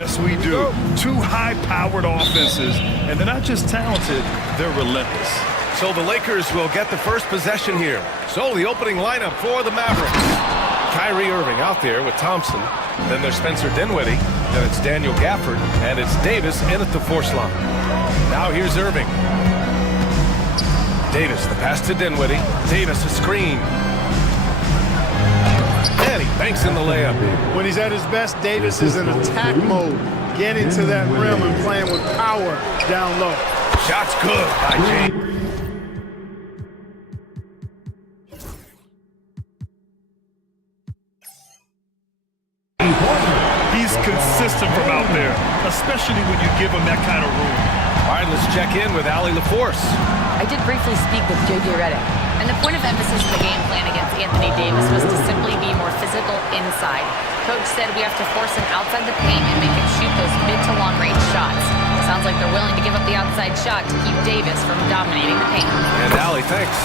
Yes, we do. Two high-powered offenses, and they're not just talented, they're relentless. So the Lakers will get the first possession here. So the opening lineup for the Mavericks. Kyrie Irving out there with Thompson. Then there's Spencer Dinwiddie. Then it's Daniel Gafford. And it's Davis in at the force line. Now here's Irving. Davis, the pass to Dinwiddie. Davis, a screen. And he banks in the layup. When he's at his best, Davis is in attack mode, getting to that rim and playing with power down low. Shot's good by James. He's consistent from out there, especially when you give him that kind of room. All right, let's check in with Allie LaForce. I did briefly speak with J.J. Redick, and the point of emphasis in the game plan against Anthony Davis was to simply be more physical inside. Coach said we have to force him outside the paint and make him shoot those mid to long range shots. Sounds like they're willing to give up the outside shot to keep Davis from dominating the paint. And Allie, thanks.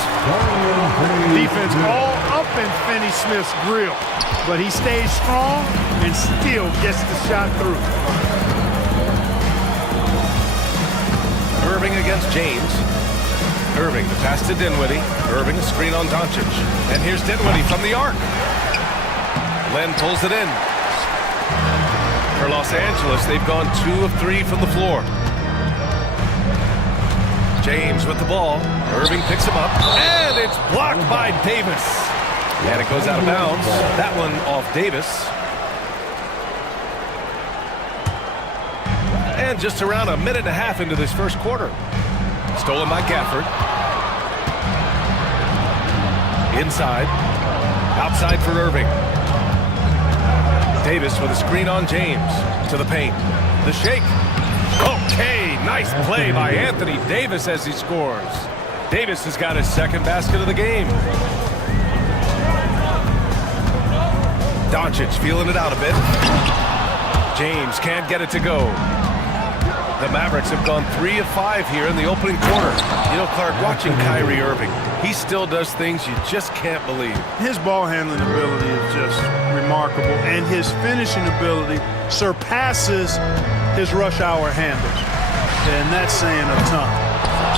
Defense all up in Finney-Smith's grill, but he stays strong and still gets the shot through. Irving against James. Irving, the pass to Dinwiddie. Irving, a screen on Doncic. And here's Dinwiddie from the arc. Len pulls it in. For Los Angeles, they've gone 2 of 3 from the floor. James with the ball. Irving picks him up. And it's blocked by Davis. And it goes out of bounds. That one off Davis. And just around a minute and a half into this first quarter. Stolen by Gafford. Inside. Outside for Irving. Davis with a screen on James. To the paint. The shake. Okay, nice play by Anthony Davis as he scores. Davis has got his second basket of the game. Doncic feeling it out a bit. James can't get it to go. The Mavericks have gone 3 of 5 here in the opening quarter. You know, Clark, watching Kyrie Irving, he still does things you just can't believe. His ball handling ability is just remarkable, and his finishing ability surpasses his rush hour handles. And that's saying a ton.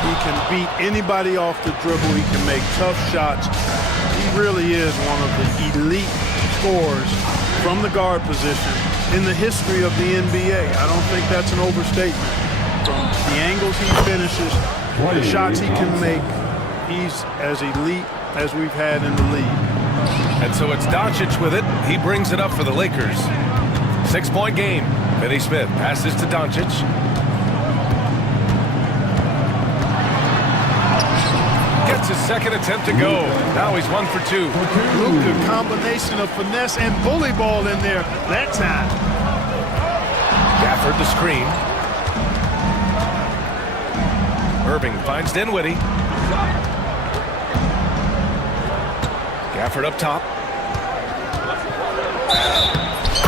He can beat anybody off the dribble. He can make tough shots. He really is one of the elite scorers from the guard position in the history of the NBA. I don't think that's an overstatement. From the angles he finishes, the shots he can make, he's as elite as we've had in the league. And so it's Doncic with it. He brings it up for the Lakers. 6-point game. Finney-Smith passes to Doncic. Gets his second attempt to go. Now he's 1 for 2. Luka, combination of finesse and bully ball in there that time. Gafford the screen. Irving finds Dinwiddie. Gafford up top.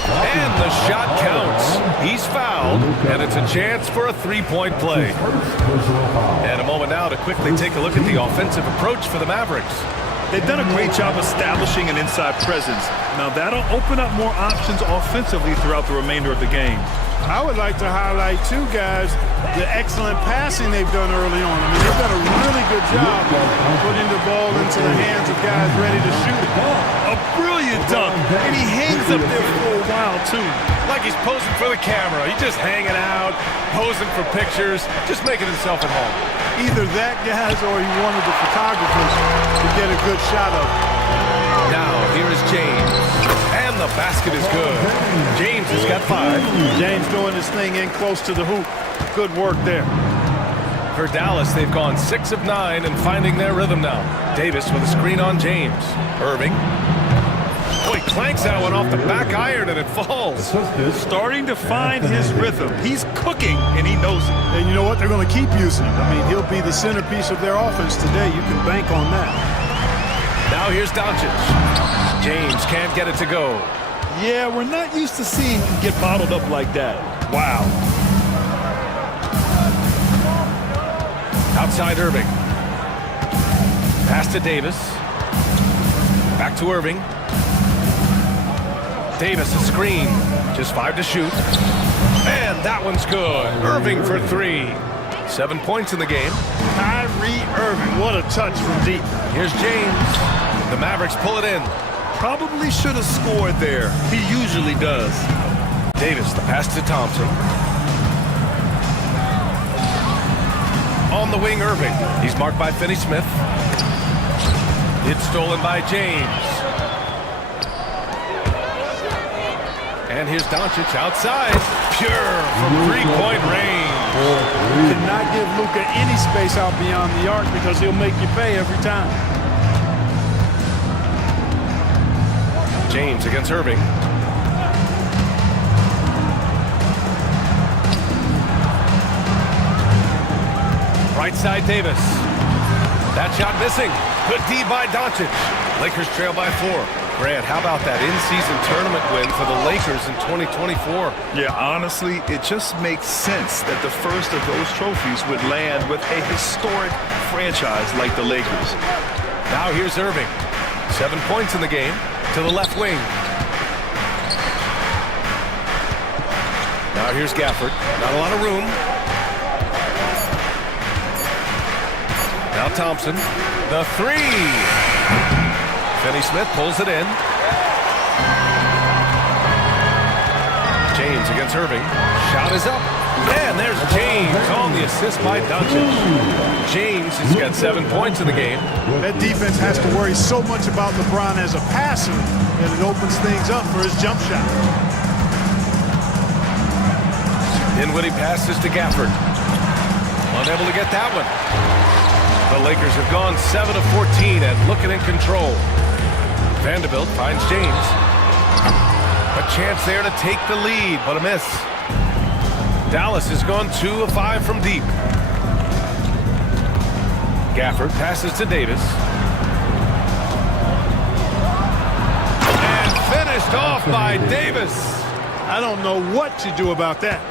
And the shot counts. He's fouled, and it's a chance for a 3-point play. And a moment now to quickly take a look at the offensive approach for the Mavericks. They've done a great job establishing an inside presence. Now that'll open up more options offensively throughout the remainder of the game. I would like to highlight, too, guys, the excellent passing they've done early on. I mean, they've done a really good job putting the ball into the hands of guys ready to shoot it. A brilliant dunk, and he hangs up there for a while, too. Like he's posing for the camera. He's just hanging out, posing for pictures, just making himself at home. Either that, guys, or he wanted the photographers to get a good shot of it. Now, here is James. And the basket is good. James has got 5. James doing his thing in close to the hoop. Good work there. For Dallas, they've gone 6 of 9 and finding their rhythm now. Davis with a screen on James. Irving. Oh, he clanks that one off the back iron and it falls. Starting to find his rhythm. He's cooking, and he knows it. And you know what? They're going to keep using him. I mean, he'll be the centerpiece of their offense today. You can bank on that. Now here's Doncic. James can't get it to go. Yeah, we're not used to seeing him get bottled up like that. Wow. Outside Irving. Pass to Davis. Back to Irving. Davis a screen. Just 5 to shoot. And that one's good. Irving for 3. 7 points in the game. Kyrie Irving, what a touch from deep. Here's James. The Mavericks pull it in. Probably should have scored there. He usually does. Davis, the pass to Thompson. On the wing, Irving. He's marked by Finney-Smith. It's stolen by James. And here's Doncic outside. Pure from three-point range. You cannot give Luka any space out beyond the arc because he'll make you pay every time. James against Irving. Right side, Davis. That shot missing. Good D by Doncic. Lakers trail by 4. Grant, how about that in-season tournament win for the Lakers in 2024? Yeah, honestly, it just makes sense that the first of those trophies would land with a historic franchise like the Lakers. Now here's Irving. 7 points in the game to the left wing. Now here's Gafford. Not a lot of room. Now Thompson. The 3. Finney-Smith pulls it in. James against Irving. Shot is up. And there's James on the assist by Doncic. James has got 7 points in the game. That defense has to worry so much about LeBron as a passer that it opens things up for his jump shot. Dinwiddie passes to Gafford. Unable to get that one. The Lakers have gone 7 of 14 and looking in control. Vanderbilt finds James. A chance there to take the lead, but a miss. Dallas has gone 2 of 5 from deep. Gafford passes to Davis. And finished off by Davis. I don't know what you do about that.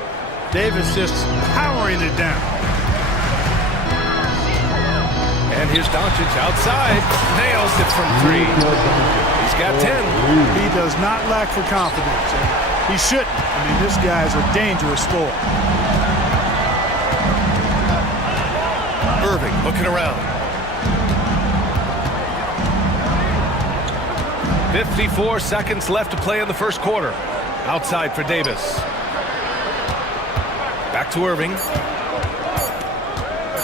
Davis just powering it down. And here's Doncic outside. Nails it from 3. He's got 10. He does not lack for confidence. And he shouldn't. I mean, this guy's a dangerous scorer. Irving looking around. 54 seconds left to play in the first quarter. Outside for Davis. Back to Irving.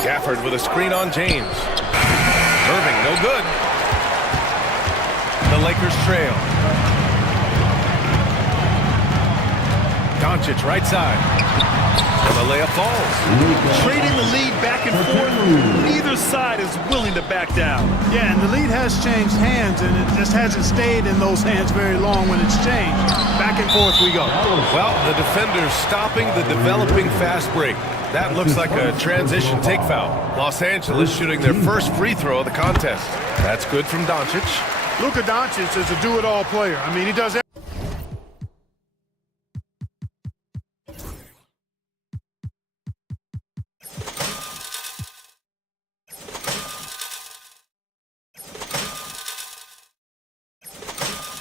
Gafford with a screen on James. Irving, no good. The Lakers trail. Doncic, right side. And the layup falls. Trading the lead back and forth, neither side is willing to back down. Yeah, and the lead has changed hands, and it just hasn't stayed in those hands very long when it's changed. Back and forth we go. Well, the defender's stopping the developing fast break. That looks like a transition take foul. Los Angeles shooting their first free throw of the contest. That's good from Doncic. Luka Doncic is a do-it-all player. I mean, he does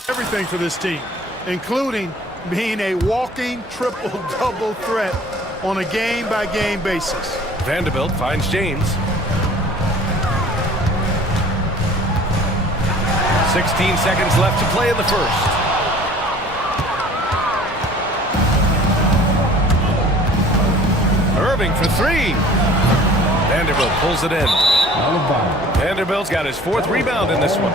everything for this team, including being a walking triple-double threat on a game-by-game basis. Vanderbilt finds James. 16 seconds left to play in the first. Irving for 3. Vanderbilt pulls it in. Vanderbilt's got his 4th rebound in this one.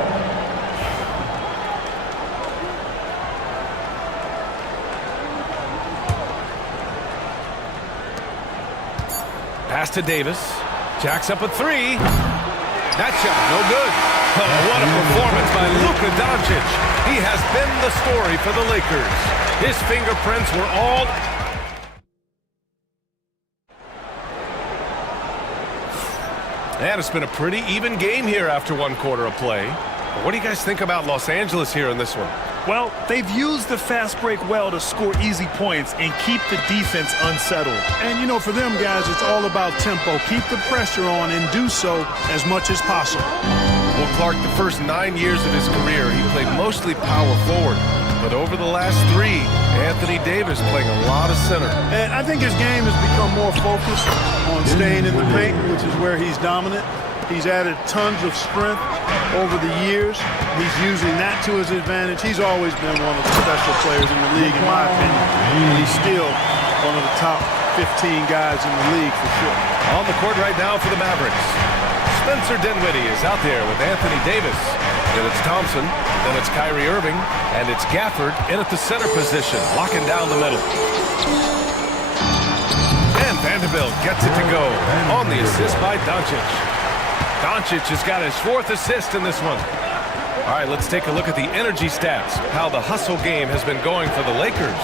Pass to Davis. Jacks up a 3. That shot, no good. Oh, what a performance by Luka Doncic. He has been the story for the Lakers. His fingerprints were all... And it's been a pretty even game here after 1 quarter of play. What do you guys think about Los Angeles here in this one? Well, they've used the fast break well to score easy points and keep the defense unsettled. And, you know, for them guys, it's all about tempo. Keep the pressure on and do so as much as possible. Well, Clark, the first 9 years of his career, he played mostly power forward. but over the last 3, Anthony Davis playing a lot of center. And I think his game has become more focused on staying in the paint, which is where he's dominant. He's added tons of strength over the years. He's using that to his advantage. He's always been one of the special players in the league, in my opinion. And he's still one of the top 15 guys in the league for sure. On the court right now for the Mavericks. Spencer Dinwiddie is out there with Anthony Davis. Then it's Thompson, then it's Kyrie Irving, and it's Gafford in at the center position, locking down the middle. And Vanderbilt gets it to go on the assist by Doncic. Doncic has got his 4th assist in this one. All right, let's take a look at the energy stats, how the hustle game has been going for the Lakers.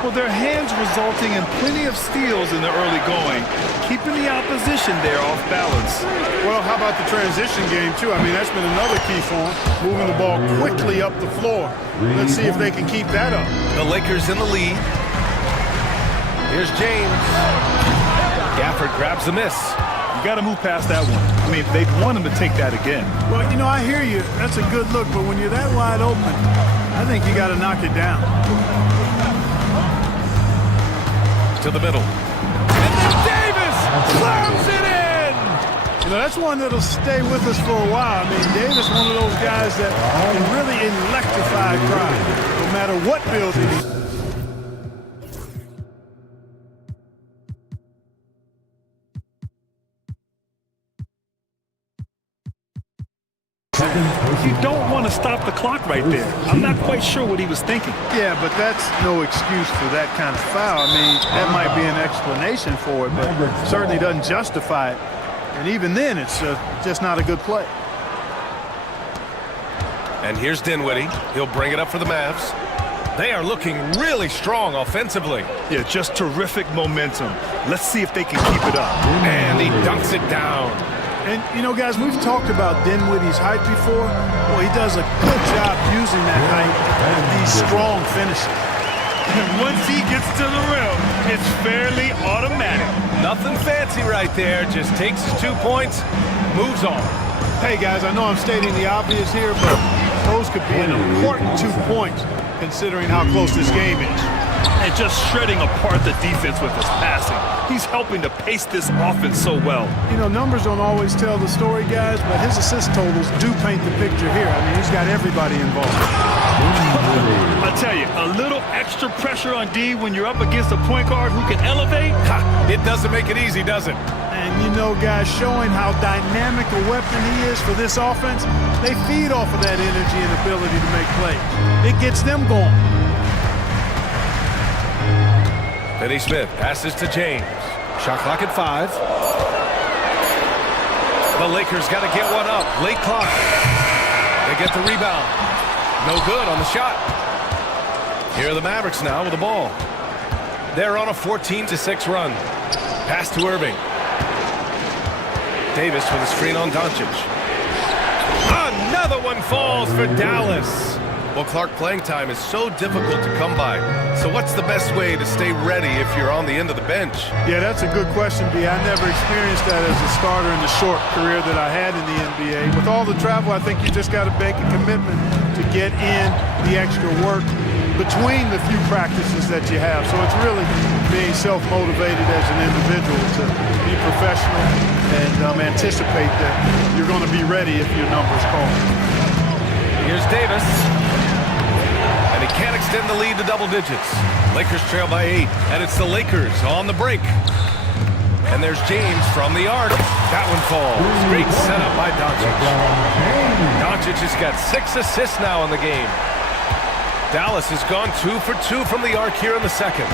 Well, their hands resulting in plenty of steals in the early going, keeping the opposition there off balance. Well, how about the transition game, too? I mean, that's been another key for him, moving the ball quickly up the floor. Let's see if they can keep that up. The Lakers in the lead. Here's James. Gafford grabs the miss. You got to move past that one. I mean, they'd want him to take that again. Well, you know, I hear you. That's a good look, but when you're that wide open, I think you got to knock it down. To the middle. And then Davis slams it in! You know, that's one that'll stay with us for a while. I mean, Davis, one of those guys that can really electrify a crowd, no matter what building. You don't want to stop the clock right there. I'm not quite sure what he was thinking. Yeah, but that's no excuse for that kind of foul. I mean, that might be an explanation for it, but certainly doesn't justify it. And even then, it's just not a good play. And here's Dinwiddie. He'll bring it up for the Mavs. They are looking really strong offensively. Yeah, just terrific momentum. Let's see if they can keep it up. And he dunks it down. And, you know, guys, we've talked about Dinwiddie's height before. Well, he does a good job using that height with these strong finishes. And once he gets to the rim, it's fairly automatic. Nothing fancy right there. Just takes his 2 points, moves on. Hey, guys, I know I'm stating the obvious here, but those could be an important 2 points considering how close this game is. And just shredding apart the defense with his passing. He's helping to pace this offense so well. You know, numbers don't always tell the story, guys, but his assist totals do paint the picture here. I mean, he's got everybody involved. I tell you, a little extra pressure on D when you're up against a point guard who can elevate. It doesn't make it easy, does it? And, you know, guys, showing how dynamic a weapon he is for this offense, they feed off of that energy and ability to make plays. It gets them going. Finney Smith passes to James. Shot clock at 5. The Lakers got to get one up. Late clock. They get the rebound. No good on the shot. Here are the Mavericks now with the ball. They're on a 14-6 run. Pass to Irving. Davis with a screen on Doncic. Another one falls for Dallas. Well, Clark, playing time is so difficult to come by. So what's the best way to stay ready if you're on the end of the bench? Yeah, that's a good question, B. I never experienced that as a starter in the short career that I had in the NBA. With all the travel, I think you just got to make a commitment to get in the extra work between the few practices that you have. So it's really being self-motivated as an individual to be professional and anticipate that you're going to be ready if your number's called. Here's Davis. And he can't extend the lead to double digits. Lakers trail by 8, and it's the Lakers on the break. And there's James from the arc. That one falls. Great setup by Doncic. Doncic has got 6 assists now in the game. Dallas has gone 2 for 2 from the arc here in the second.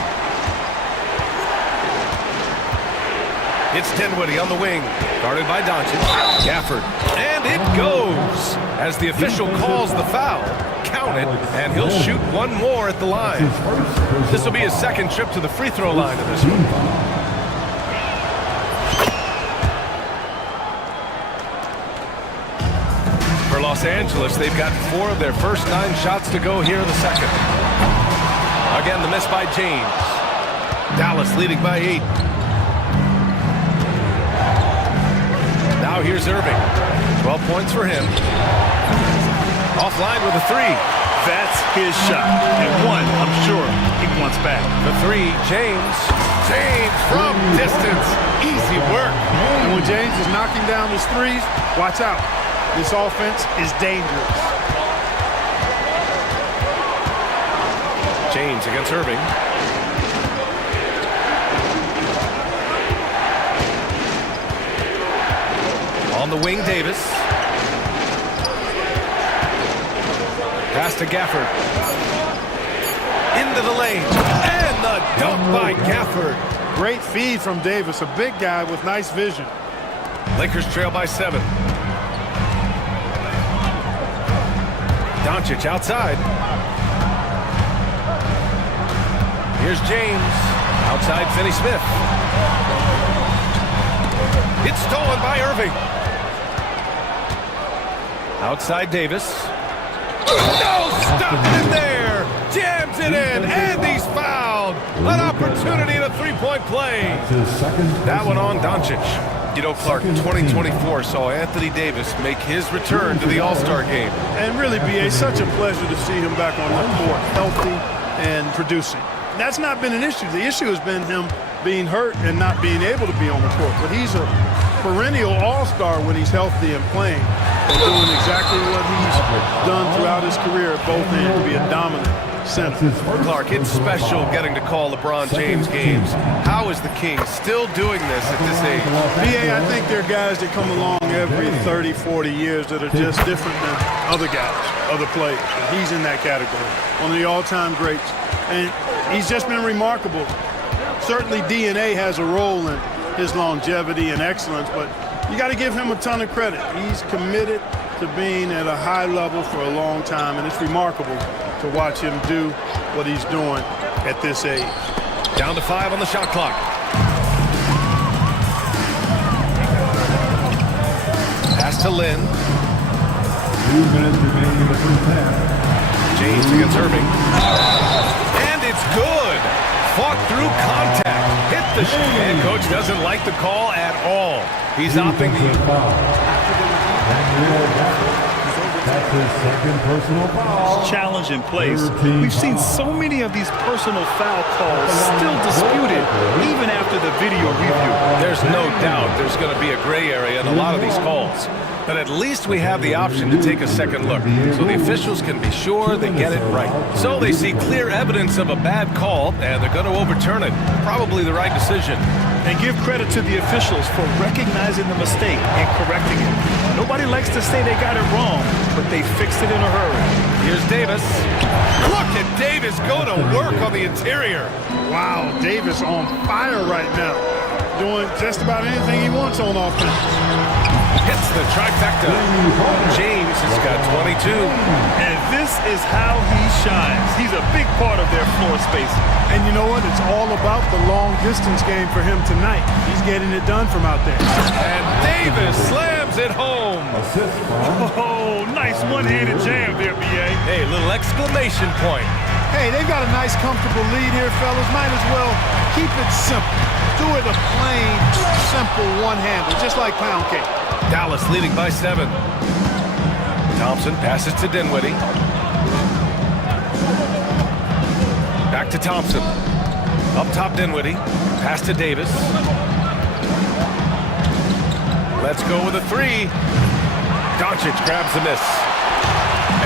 It's Dinwiddie on the wing, guarded by Doncic. Gafford, and it goes as the official calls the foul. Count it, and he'll shoot one more at the line. This will be his second trip to the free throw line of this one. For Los Angeles, they've got 4 of their first 9 shots to go here in the second. Again, the miss by James. Dallas leading by 8. Now here's Irving. 12 points for him. Offline with a 3. That's his shot, and one I'm sure he wants back. The three, James. James from distance. Easy work. And when James is knocking down his threes, watch out. This offense is dangerous. James against Irving. On the wing, Davis. Pass to Gafford. Into the lane. And the dunk by Gafford. Great feed from Davis, a big guy with nice vision. Lakers trail by 7. Doncic outside. Here's James. Outside Finney Smith. It's stolen by Irving. Outside Davis. No! Stop it in there! Jams it in, and he's fouled! An opportunity in a three-point play. That one on Doncic. You know, Clark, 2024 saw Anthony Davis make his return to the All-Star game. And really, B.A., such a pleasure to see him back on the court, healthy and producing. That's not been an issue. The issue has been him being hurt and not being able to be on the court. But he's a perennial all-star when he's healthy and playing and doing exactly what he's done throughout his career at both ends, to be a dominant center. Clark, it's special getting to call LeBron James games. How is the King still doing this at this age? B.A., I think there are guys that come along every 30, 40 years that are just different than other guys, other players. And he's in that category, one of the all-time greats. And he's just been remarkable. Certainly DNA has a role in his longevity and excellence, but you got to give him a ton of credit. He's committed to being at a high level for a long time, and it's remarkable to watch him do what he's doing at this age. Down to 5 on the shot clock. Pass to Lynn. 2 minutes remaining in the first half. James against Irving. And it's good. Fought through contact. Hit the shot. And coach doesn't like the call at all. He's opting to use. That's his second personal foul. Challenge in place. We've seen so many of these personal foul calls still disputed even after the video review. There's no doubt there's going to be a gray area in a lot of these calls. But at least we have the option to take a second look, so the officials can be sure they get it right. So they see clear evidence of a bad call, and they're going to overturn it. Probably the right decision. And give credit to the officials for recognizing the mistake and correcting it. Nobody likes to say they got it wrong, but they fixed it in a hurry. Here's Davis. Look at Davis go to work on the interior. Wow, Davis on fire right now, doing just about anything he wants on offense. Hits the trifecta. James has got 22. And this is how he shines. He's a big part of their floor space. And you know what? It's all about the long distance game for him tonight. He's getting it done from out there. And Davis slams it home. Oh, nice one-handed jam there, B.A. Hey, little exclamation point. Hey, they've got a nice, comfortable lead here, fellas. Might as well keep it simple. Do it a plain, simple one-hander, just like pound cake. Dallas leading by 7. Thompson passes to Dinwiddie. Back to Thompson. Up top Dinwiddie. Pass to Davis. Let's go with a 3. Doncic grabs the miss.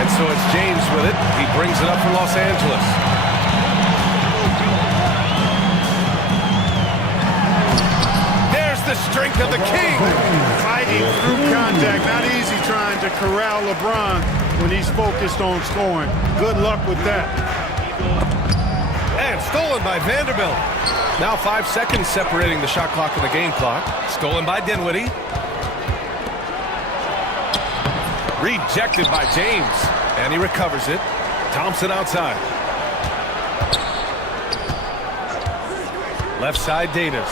And so it's James with it. He brings it up for Los Angeles. There's the strength of the King. Fighting through contact. Not easy trying to corral LeBron when he's focused on scoring. Good luck with that. And stolen by Vanderbilt. Now 5 seconds separating the shot clock and the game clock. Stolen by Dinwiddie. Rejected by James. And he recovers it. Thompson outside. Left side Davis.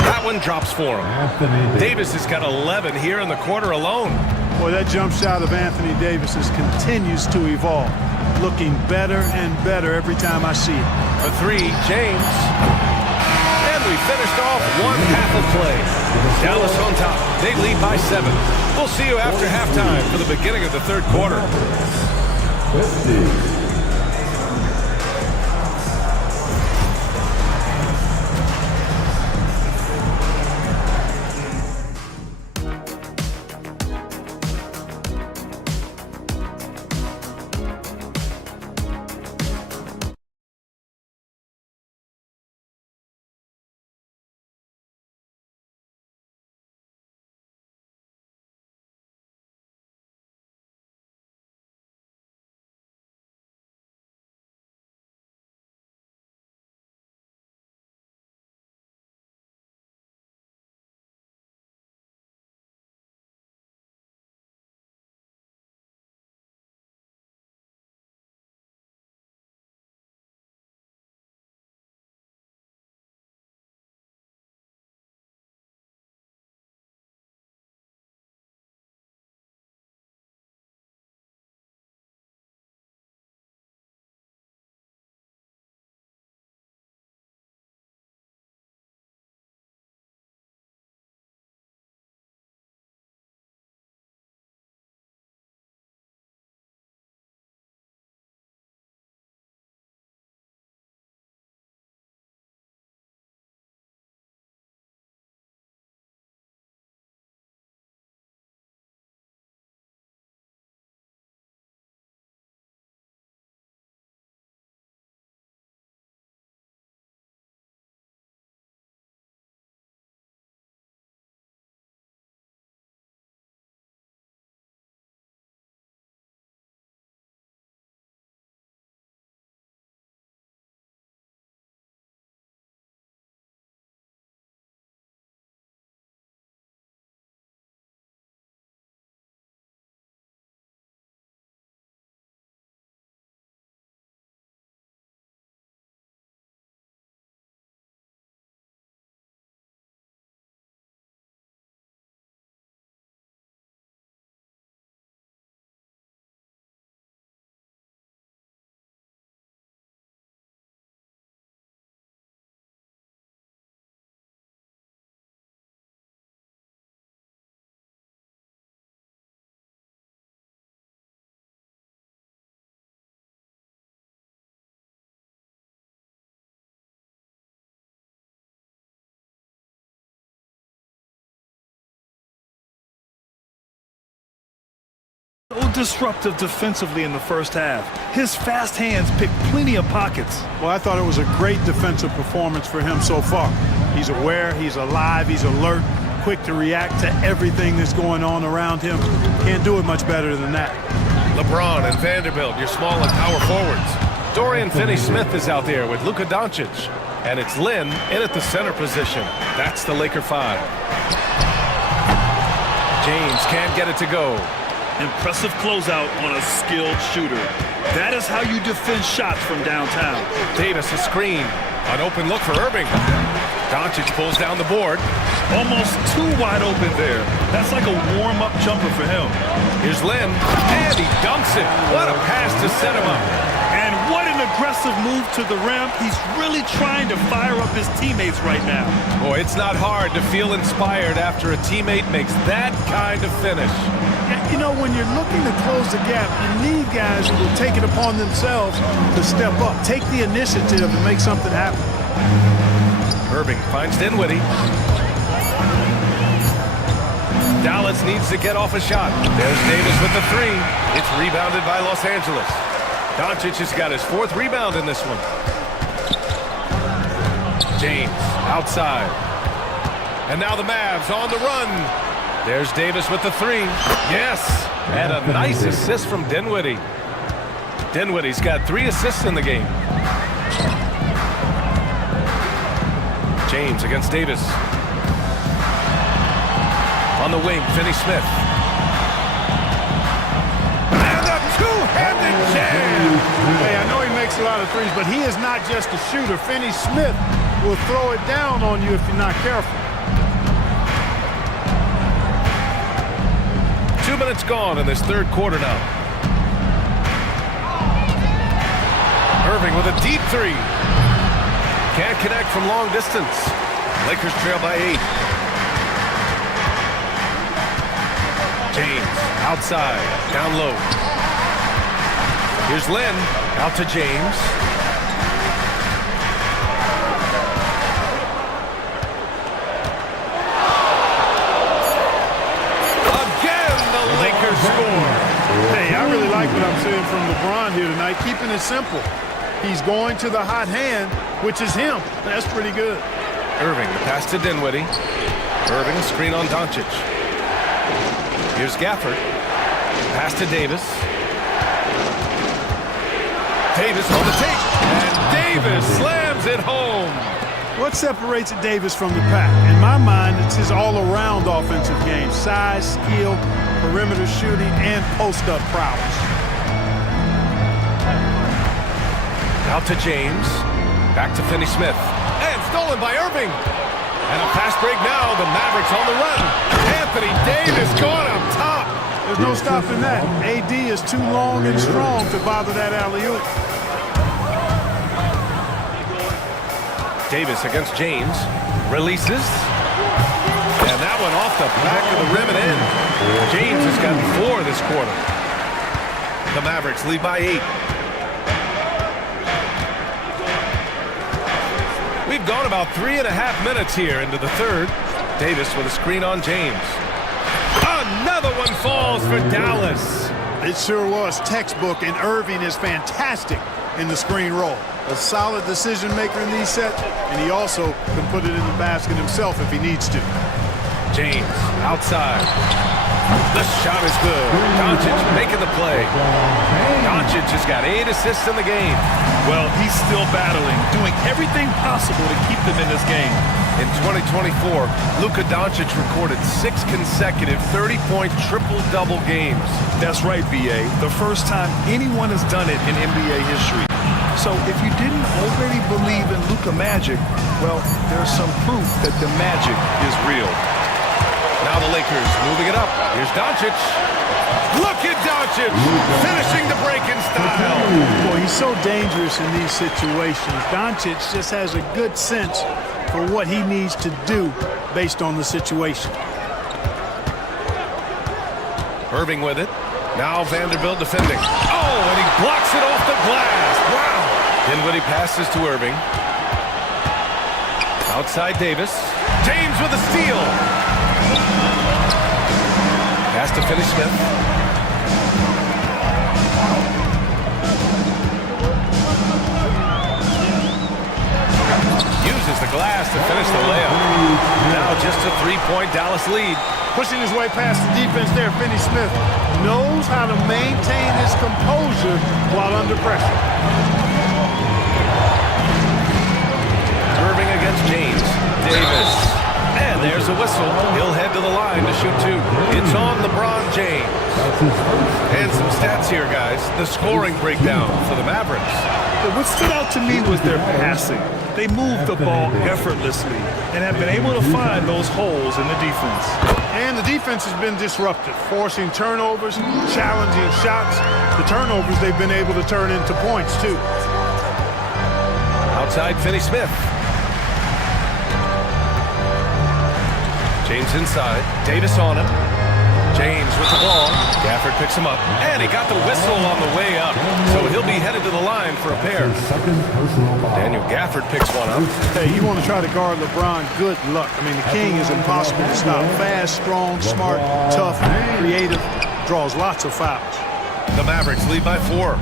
That one drops for him. Davis has got 11 here in the quarter alone. Boy, that jump shot of Anthony Davis continues to evolve. Looking better and better every time I see it. For 3, James. And we finished off one half of play. Dallas on top. They lead by 7. We'll see you after halftime for the beginning of the third quarter. 50. So disruptive defensively in the first half. His fast hands picked plenty of pockets. Well, I thought it was a great defensive performance for him so far. He's aware, he's alive, he's alert, quick to react to everything that's going on around him. Can't do it much better than that. LeBron and Vanderbilt, your small and power forwards. Dorian Finney-Smith is out there with Luka Doncic. And it's Lin in at the center position. That's the Laker 5. James can't get it to go. Impressive closeout on a skilled shooter. That is how you defend shots from downtown. Davis a screen. An open look for Irving. Doncic pulls down the board. Almost too wide open there. That's like a warm-up jumper for him. Here's Lin, and he dunks it. What a pass to set him up. And what an aggressive move to the rim. He's really trying to fire up his teammates right now. Boy, it's not hard to feel inspired after a teammate makes that kind of finish. You know, when you're looking to close the gap, you need guys who will take it upon themselves to step up, take the initiative and make something happen. Irving finds Dinwiddie. Dallas needs to get off a shot. There's Davis with the three. It's rebounded by Los Angeles. Doncic has got his fourth rebound in this one. James outside. And now the Mavs on the run. There's Davis with the three. Yes! And a nice assist from Dinwiddie. Dinwiddie's got 3 assists in the game. James against Davis. On the wing, Finney-Smith. And a two-handed jam! Hey, I know he makes a lot of threes, but he is not just a shooter. Finney-Smith will throw it down on you if you're not careful. 2 minutes gone in this third quarter now. Irving with a deep three. Can't connect from long distance. Lakers trail by 8. James outside, down low. Here's Lynn, out to James. Again, the Lakers score. Hey, I really like what I'm seeing from LeBron here tonight, keeping it simple. He's going to the hot hand, which is him. That's pretty good. Irving, the pass to Dinwiddie. Irving, screen on Doncic. Here's Gafford. Pass to Davis. Davis on the tape. And Davis slams it home. What separates Davis from the pack? In my mind, it's his all-around offensive game. Size, skill, perimeter shooting, and post-up prowess. Out to James. Back to Finney-Smith. And stolen by Irving. And a fast break now. The Mavericks on the run. Anthony Davis caught up top. There's no stopping that. AD is too long and strong to bother that alley-oop. Davis against James. Releases. And that one off the back of the rim and in. James has gotten 4 this quarter. The Mavericks lead by 8. We've gone about 3.5 minutes here into the third. Davis with a screen on James. Another one falls for Dallas. It sure was textbook, and Irving is fantastic in the screen roll. A solid decision maker in these sets, and he also can put it in the basket himself if he needs to. James outside. The shot is good. Doncic making the play. Doncic has got 8 assists in the game. Well, he's still battling, doing everything possible to keep them in this game. In 2024, Luka Doncic recorded 6 consecutive 30-point triple-double games. That's right, B.A. The first time anyone has done it in NBA history. So if you didn't already believe in Luka magic, well, there's some proof that the magic is real. Now the Lakers moving it up. Here's Doncic. Look at Doncic finishing the break in style. Boy, he's so dangerous in these situations. Doncic just has a good sense for what he needs to do based on the situation. Irving with it. Now Vanderbilt defending. Oh, and he blocks it off the glass. Wow. Dinwiddie passes to Irving. Outside Davis. James with a steal. Pass to Finney-Smith. Uses the glass to finish the layup. Now just a 3-point Dallas lead. Pushing his way past the defense there, Finney-Smith knows how to maintain his composure while under pressure. Irving against James. Davis. And there's a whistle. He'll head to the line to shoot 2. It's on LeBron James. And some stats here, guys. The scoring breakdown for the Mavericks. What stood out to me was their passing. They moved the ball effortlessly and have been able to find those holes in the defense. And the defense has been disruptive, forcing turnovers, challenging shots. The turnovers they've been able to turn into points, too. Outside Finney-Smith. James inside. Davis on him. James with the ball. Gafford picks him up. And he got the whistle on the way up. So he'll be headed to the line for a pair. Daniel Gafford picks one up. Hey, you want to try to guard LeBron, good luck. I mean, the king is impossible to stop. Fast, strong, smart, tough, creative, draws lots of fouls. The Mavericks lead by 4.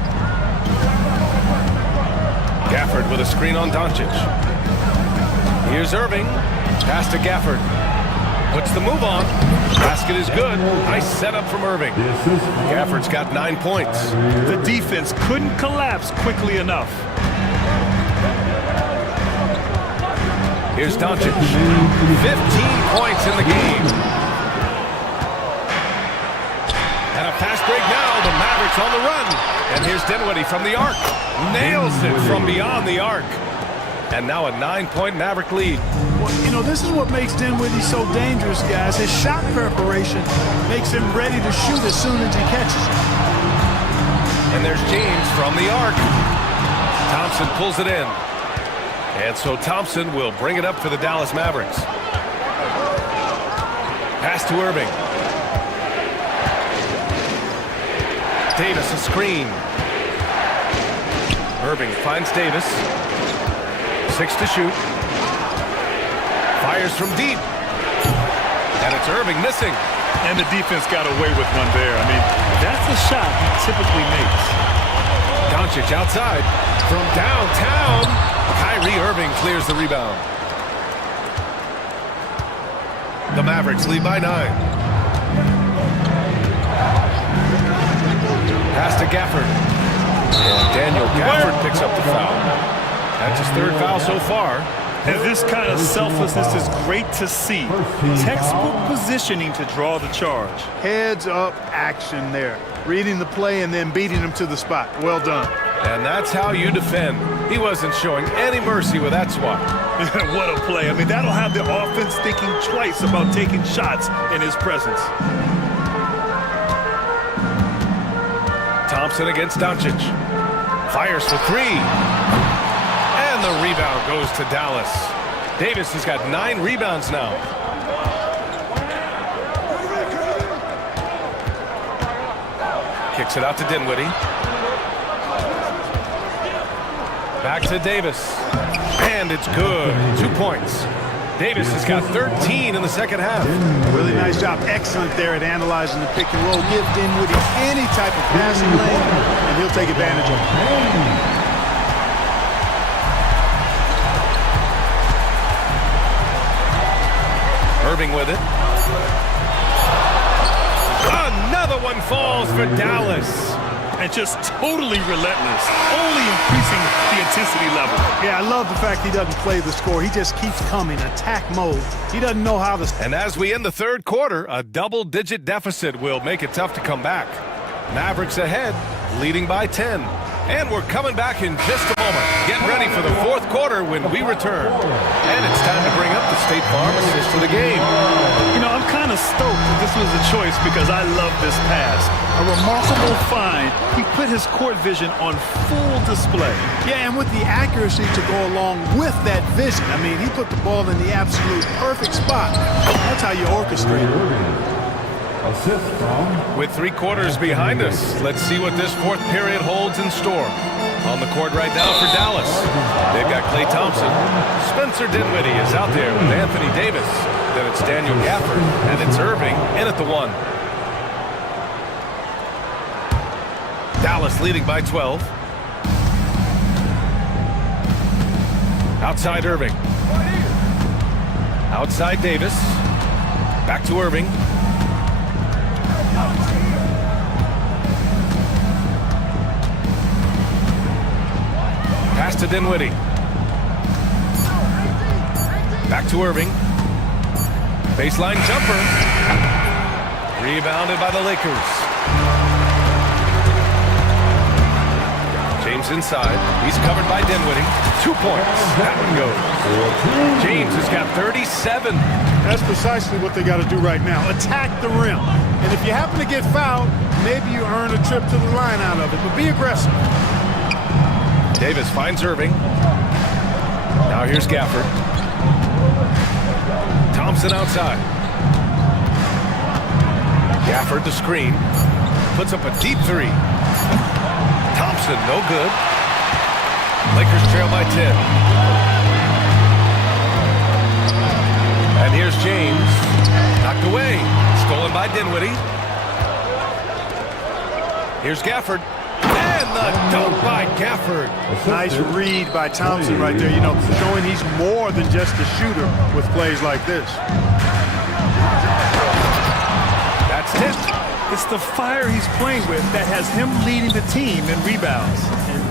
Gafford with a screen on Doncic. Here's Irving. Pass to Gafford. Puts the move on. Basket is good. Nice setup from Irving. Gafford's got 9 points. The defense couldn't collapse quickly enough. Here's Doncic. 15 points in the game. And a fast break now. The Mavericks on the run. And here's Dinwiddie from the arc. Nails it from beyond the arc. And now a 9-point Maverick lead. Well, you know, this is what makes Dinwiddie so dangerous, guys. His shot preparation makes him ready to shoot as soon as he catches it. And there's James from the arc. Thompson pulls it in. And so Thompson will bring it up for the Dallas Mavericks. Pass to Irving. Davis a screen. Irving finds Davis. 6 to shoot. Fires from deep. And it's Irving missing. And the defense got away with one there. I mean, that's a shot he typically makes. Doncic outside from downtown. Kyrie Irving clears the rebound. The Mavericks lead by 9. Pass to Gafford. And Daniel Gafford picks up the foul. That's his 3rd foul so far. And this kind of selflessness is great to see. Textbook positioning to draw the charge. Heads up action there. Reading the play and then beating him to the spot. Well done. And that's how you defend. He wasn't showing any mercy with that swat. What a play. I mean, that'll have the offense thinking twice about taking shots in his presence. Thompson against Doncic. Fires for 3. And the rebound goes to Dallas. Davis has got 9 rebounds now. Kicks it out to Dinwiddie. Back to Davis. And it's good. 2 points. Davis has got 13 in the second half. Really nice job. Excellent there at analyzing the pick and roll. Give Dinwiddie any type of passing lane, and he'll take advantage of it. Irving with it. Another one falls for Dallas. And just totally relentless, only increasing the intensity level. Yeah, I love the fact he doesn't play the score. He just keeps coming, attack mode. He doesn't know how to... And as we end the 3rd quarter, a double-digit deficit will make it tough to come back. Mavericks ahead, leading by 10. And we're coming back in just a moment. Get ready for the 4th quarter when we return. And it's time to bring up the State Farm assist for the game. You know, I'm kind of stoked that this was a choice because I love this pass. A remarkable find. He put his court vision on full display. Yeah, and with the accuracy to go along with that vision. I mean, he put the ball in the absolute perfect spot. That's how you orchestrate it. Assist from... With 3 quarters behind us, let's see what this 4th period holds in store. On the court right now for Dallas. They've got Klay Thompson. Spencer Dinwiddie is out there with Anthony Davis. Then it's Daniel Gafford, and it's Irving in at the 1. Dallas leading by 12. Outside Irving. Outside Davis. Back to Irving. Pass to Dinwiddie. Back to Irving. Baseline jumper. Rebounded by the Lakers. James inside. He's covered by Dinwiddie. 2 points. That one goes. James has got 37. That's precisely what they got to do right now. Attack the rim. And if you happen to get fouled, maybe you earn a trip to the line out of it. But be aggressive. Davis finds Irving. Now here's Gafford. Thompson outside. Gafford the screen. Puts up a deep 3. Thompson, no good. Lakers trail by 10. And here's James. Knocked away. Stolen by Dinwiddie. Here's Gafford. And the dunk by Gafford. Nice read by Thompson right there. You know, showing he's more than just a shooter with plays like this. That's it. It's the fire he's playing with that has him leading the team in rebounds.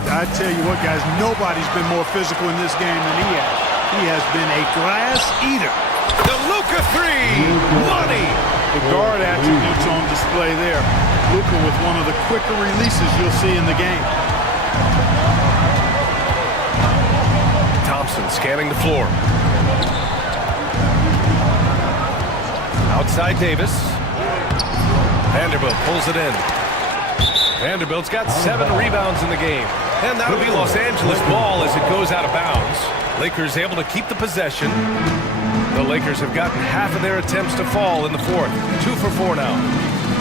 And I tell you what, guys, nobody's been more physical in this game than he has. He has been a glass eater. The Luka 3. Money. The guard attributes on display there. Luka with one of the quicker releases you'll see in the game. Thompson scanning the floor. Outside Davis. Vanderbilt pulls it in. Vanderbilt's got 7 rebounds in the game. And that'll be Los Angeles ball as it goes out of bounds. Lakers able to keep the possession. The Lakers have gotten half of their attempts to fall in the 4th. 2 for 4 now.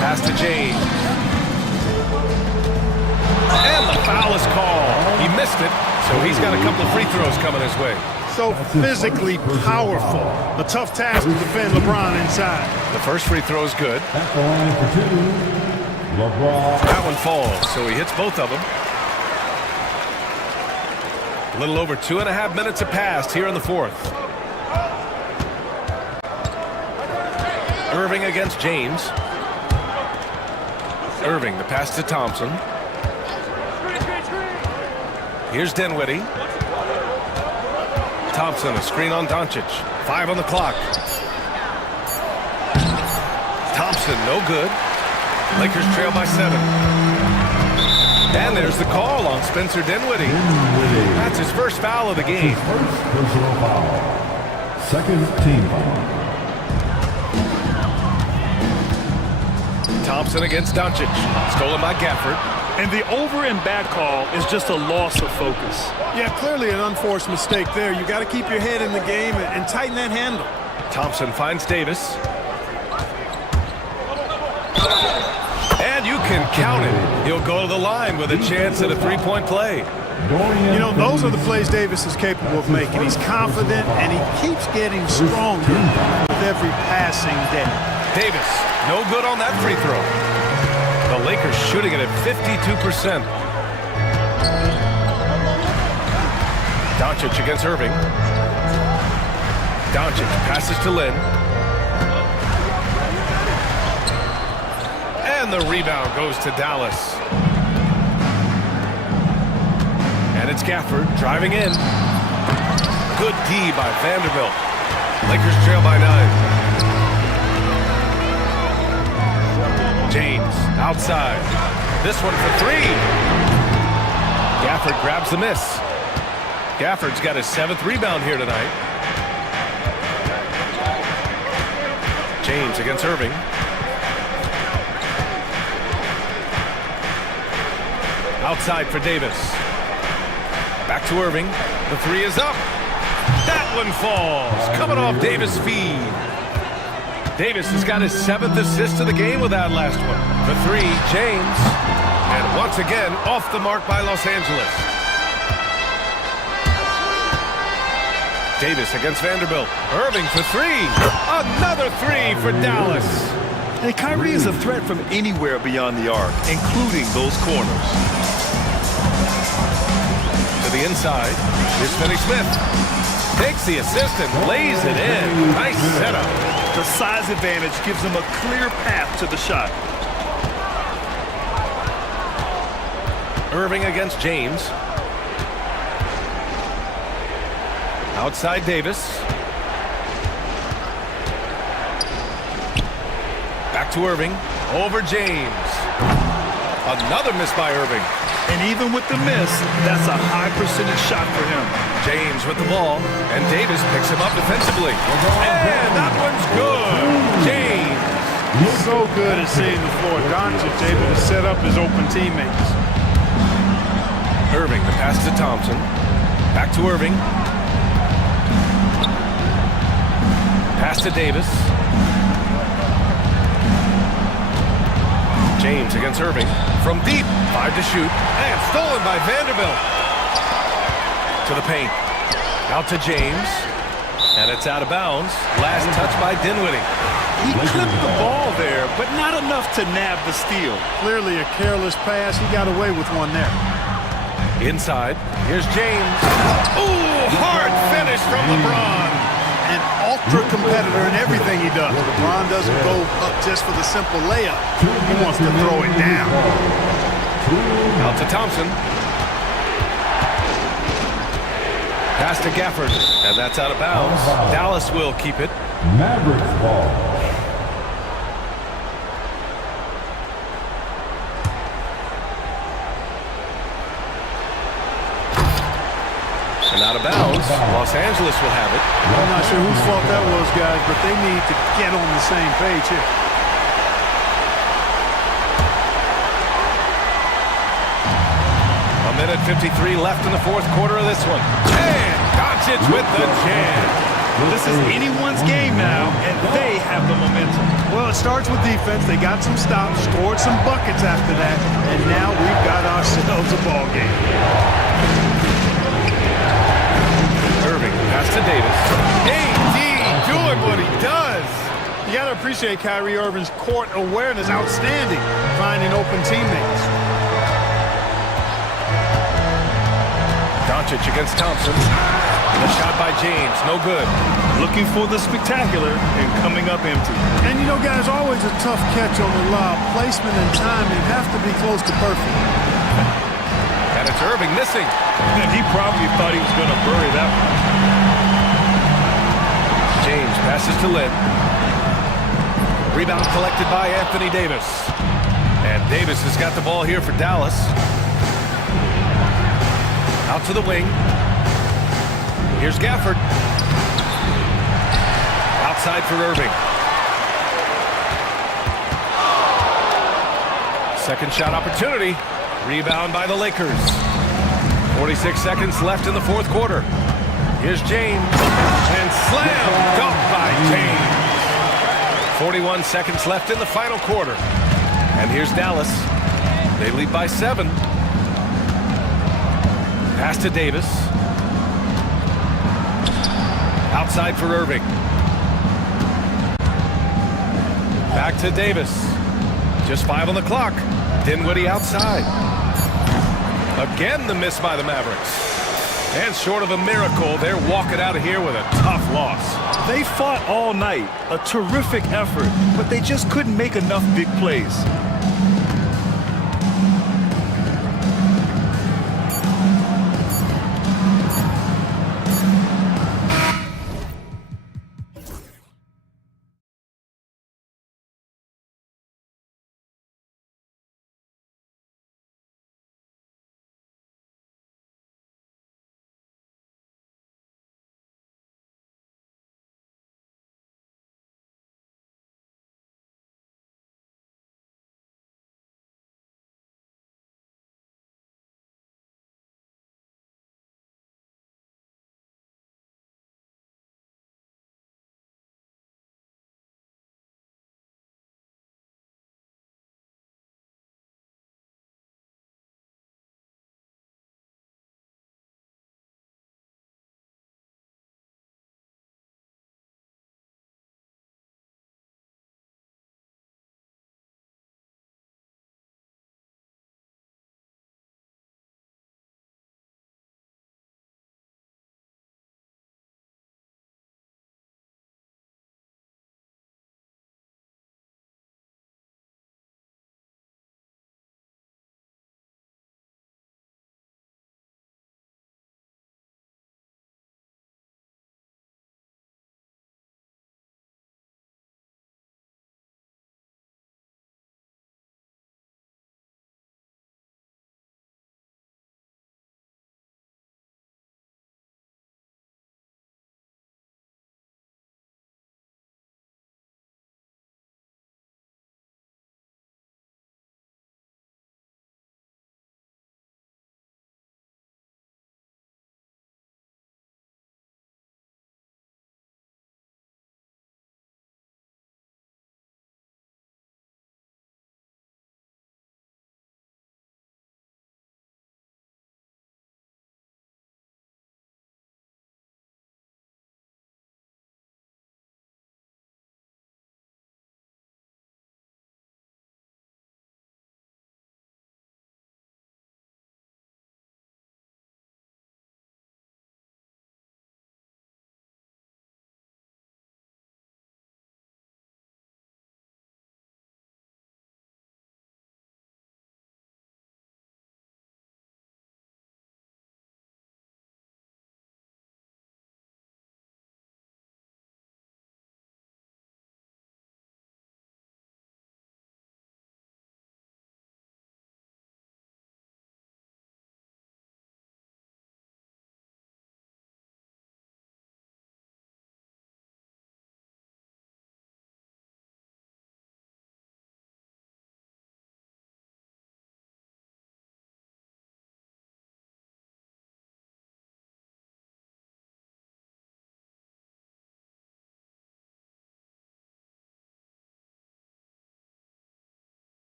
Pass to James. And the foul is called. He missed it, so he's got a couple of free throws coming his way. So physically powerful. A tough task to defend LeBron inside. The first free throw is good. At the line for two, LeBron. That one falls, so he hits both of them. A little over 2.5 minutes have passed here in the fourth. Irving against James. Irving, the pass to Thompson. Here's Dinwiddie. Thompson, a screen on Doncic. 5 on the clock. Thompson, no good. Lakers trail by 7. And there's the call on Spencer Dinwiddie. That's his first foul of the game. First personal foul. Second team foul. Thompson against Doncic. Stolen by Gafford. And the over and back call is just a loss of focus. Yeah, clearly an unforced mistake there. You got to keep your head in the game and tighten that handle. Thompson finds Davis. And you can count it. He'll go to the line with a chance at a three-point play. You know, those are the plays Davis is capable of making. He's confident, and he keeps getting stronger with every passing day. Davis, no good on that free throw. The Lakers shooting it at 52%. Doncic against Irving. Doncic passes to Lynn. And the rebound goes to Dallas. And it's Gafford driving in. Good D by Vanderbilt. Lakers trail by 9. James outside. This one for 3. Gafford grabs the miss. Gafford's got his 7th rebound here tonight. James against Irving. Outside for Davis. Back to Irving. The 3 is up. That one falls. Coming off Davis' feed. Davis has got his 7th assist of the game with that last one. The 3, James. And once again, off the mark by Los Angeles. Davis against Vanderbilt. Irving for 3. Another 3 for Dallas. Hey, Kyrie is a threat from anywhere beyond the arc, including those corners. To the inside. Here's Finney-Smith. Takes the assist and lays it in. Nice setup. The size advantage gives him a clear path to the shot. Irving against James. Outside Davis. Back to Irving. Over James. Another miss by Irving. And even with the miss, that's a high percentage shot for him. James with the ball, and Davis picks him up defensively. And that one's good. James. He's so good at seeing the floor. Doncic able to set up his open teammates. Irving, the pass to Thompson. Back to Irving. Pass to Davis. James against Irving. From deep, 5 to shoot. And stolen by Vanderbilt. To the paint. Out to James. And it's out of bounds. Last touch by Dinwiddie. He clipped the ball there, but not enough to nab the steal. Clearly a careless pass. He got away with one there. Inside. Here's James. Ooh, hard finish from LeBron. An ultra competitor in everything he does. LeBron doesn't go up just for the simple layup. He wants to throw it down. Out to Thompson. Pass to Gafford, and that's out of bounds. Dallas will keep it. Mavericks ball. And out of bounds. Los Angeles will have it. I'm not sure whose fault that was, guys, but they need to get on the same page here. A minute 53 left in the fourth quarter of this one. And Doncic with the jam. This is anyone's game now, and they have the momentum. Well, it starts with defense. They got some stops, scored some buckets after that, and now we've got ourselves a ball game. Irving, pass to Davis. AD doing what he does. You got to appreciate Kyrie Irving's court awareness, outstanding, finding open teammates. Doncic against Thompson. The shot by James, no good. Looking for the spectacular and coming up empty. And you know, guys, always a tough catch on the lob. Placement and timing have to be close to perfect. And it's Irving missing. And he probably thought he was going to bury that one. James passes to Lynn. Rebound collected by Anthony Davis. And Davis has got the ball here for Dallas. Out to the wing. Here's Gafford. Outside for Irving. Second shot opportunity. Rebound by the Lakers. 46 seconds left in the fourth quarter. Here's James. And slam dunk by James. 41 seconds left in the final quarter. And here's Dallas. They lead by 7. Pass to Davis. Outside for Irving. Back to Davis. Just 5 on the clock. Dinwiddie outside. Again the miss by the Mavericks. And short of a miracle, they're walking out of here with a tough loss. They fought all night. A terrific effort, but they just couldn't make enough big plays.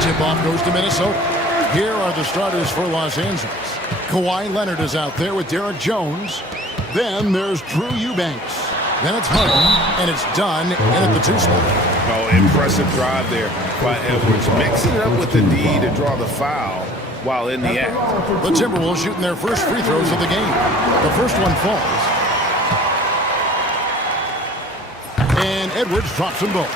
Tip-off goes to Minnesota. Here are the starters for Los Angeles. Kawhi Leonard is out there with Derek Jones. Then there's Drew Eubanks. Then it's Harden, and it's done in at the 2 spot. Oh, impressive drive there by Edwards. Mixing it up with the D to draw the foul while in the act. The Timberwolves shooting their first free throws of the game. The first one falls. And Edwards drops them both.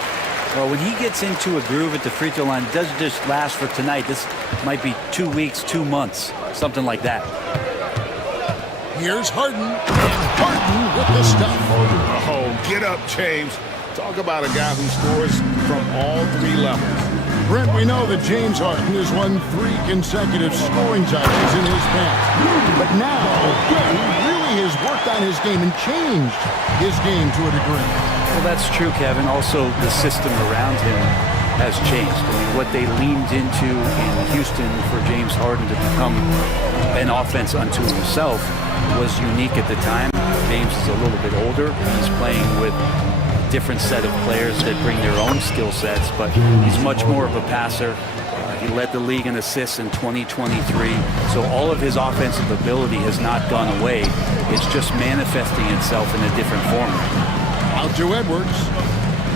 Well, when he gets into a groove at the free throw line, it doesn't just last for tonight. This might be 2 weeks, 2 months, something like that. Here's Harden, and Harden with the stuff. Oh, get up, James. Talk about a guy who scores from all 3 levels. Brent, we know that James Harden has won 3 consecutive scoring titles in his past. But now, he really has worked on his game and changed his game to a degree. Well, that's true, Kevin. Also, the system around him has changed. I mean, what they leaned into in Houston for James Harden to become an offense unto himself was unique at the time. James is a little bit older. He's playing with a different set of players that bring their own skill sets, but he's much more of a passer. He led the league in assists in 2023, so all of his offensive ability has not gone away. It's just manifesting itself in a different form. Out to Edwards.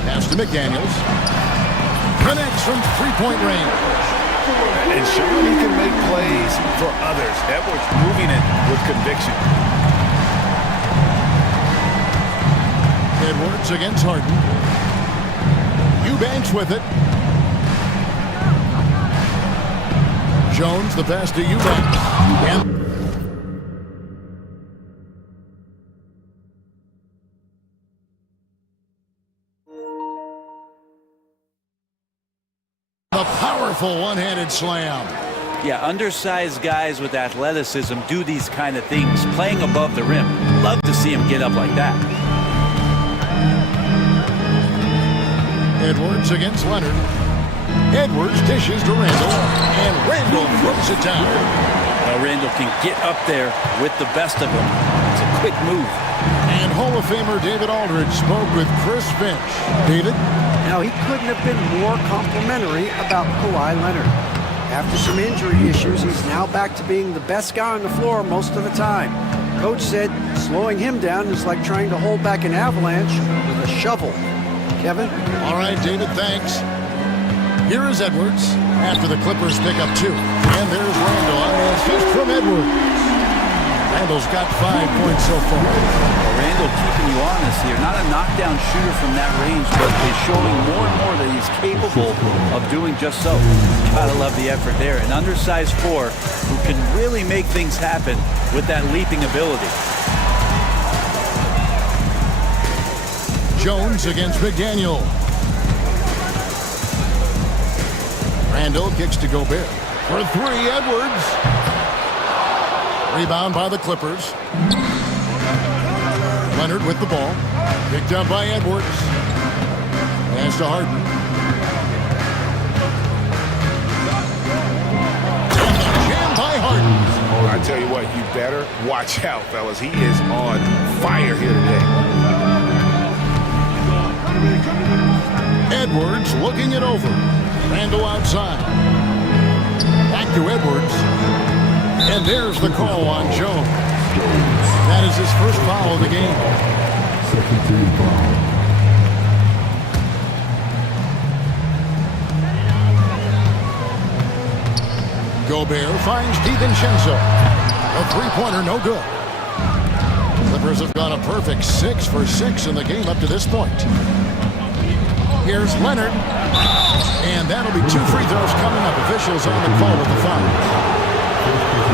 Pass to McDaniels. Connects from 3-point range. And showing he can make plays for others. Edwards moving it with conviction. Edwards against Harden. Eubanks with it. Jones, the pass to Eubanks. And a powerful one-handed slam. Yeah, undersized guys with athleticism do these kind of things, playing above the rim. Love to see him get up like that. Edwards against Leonard. Edwards dishes to Randall, and Randall throws it down. Randall can get up there with the best of them. It's a quick move. And Hall of Famer David Aldridge spoke with Chris Finch. David? Now, he couldn't have been more complimentary about Kawhi Leonard. After some injury issues, he's now back to being the best guy on the floor most of the time. Coach said slowing him down is like trying to hold back an avalanche with a shovel. Kevin? All right, David, thanks. Here is Edwards after the Clippers pick up 2. And there's Randall on an assist from Edwards. Randall's got 5 points so far. Well, Randall keeping you honest here. Not a knockdown shooter from that range, but is showing more and more that he's capable of doing just so. Gotta love the effort there. An undersized 4 who can really make things happen with that leaping ability. Jones against McDaniel. Randall kicks to Gobert. For 3, Edwards. Rebound by the Clippers. Leonard with the ball. Picked up by Edwards. Pass to Harden. Jammed by Harden. I tell you what, you better watch out, fellas. He is on fire here today. Edwards looking it over. Randall outside. Back to Edwards. And there's the call on Jones. That is his first foul of the game. Second team foul. Gobert finds DiVincenzo. A 3-pointer, no good. Clippers have gone a perfect 6 for 6 in the game up to this point. Here's Leonard. And that'll be 2 free throws coming up. Officials on the call with the foul.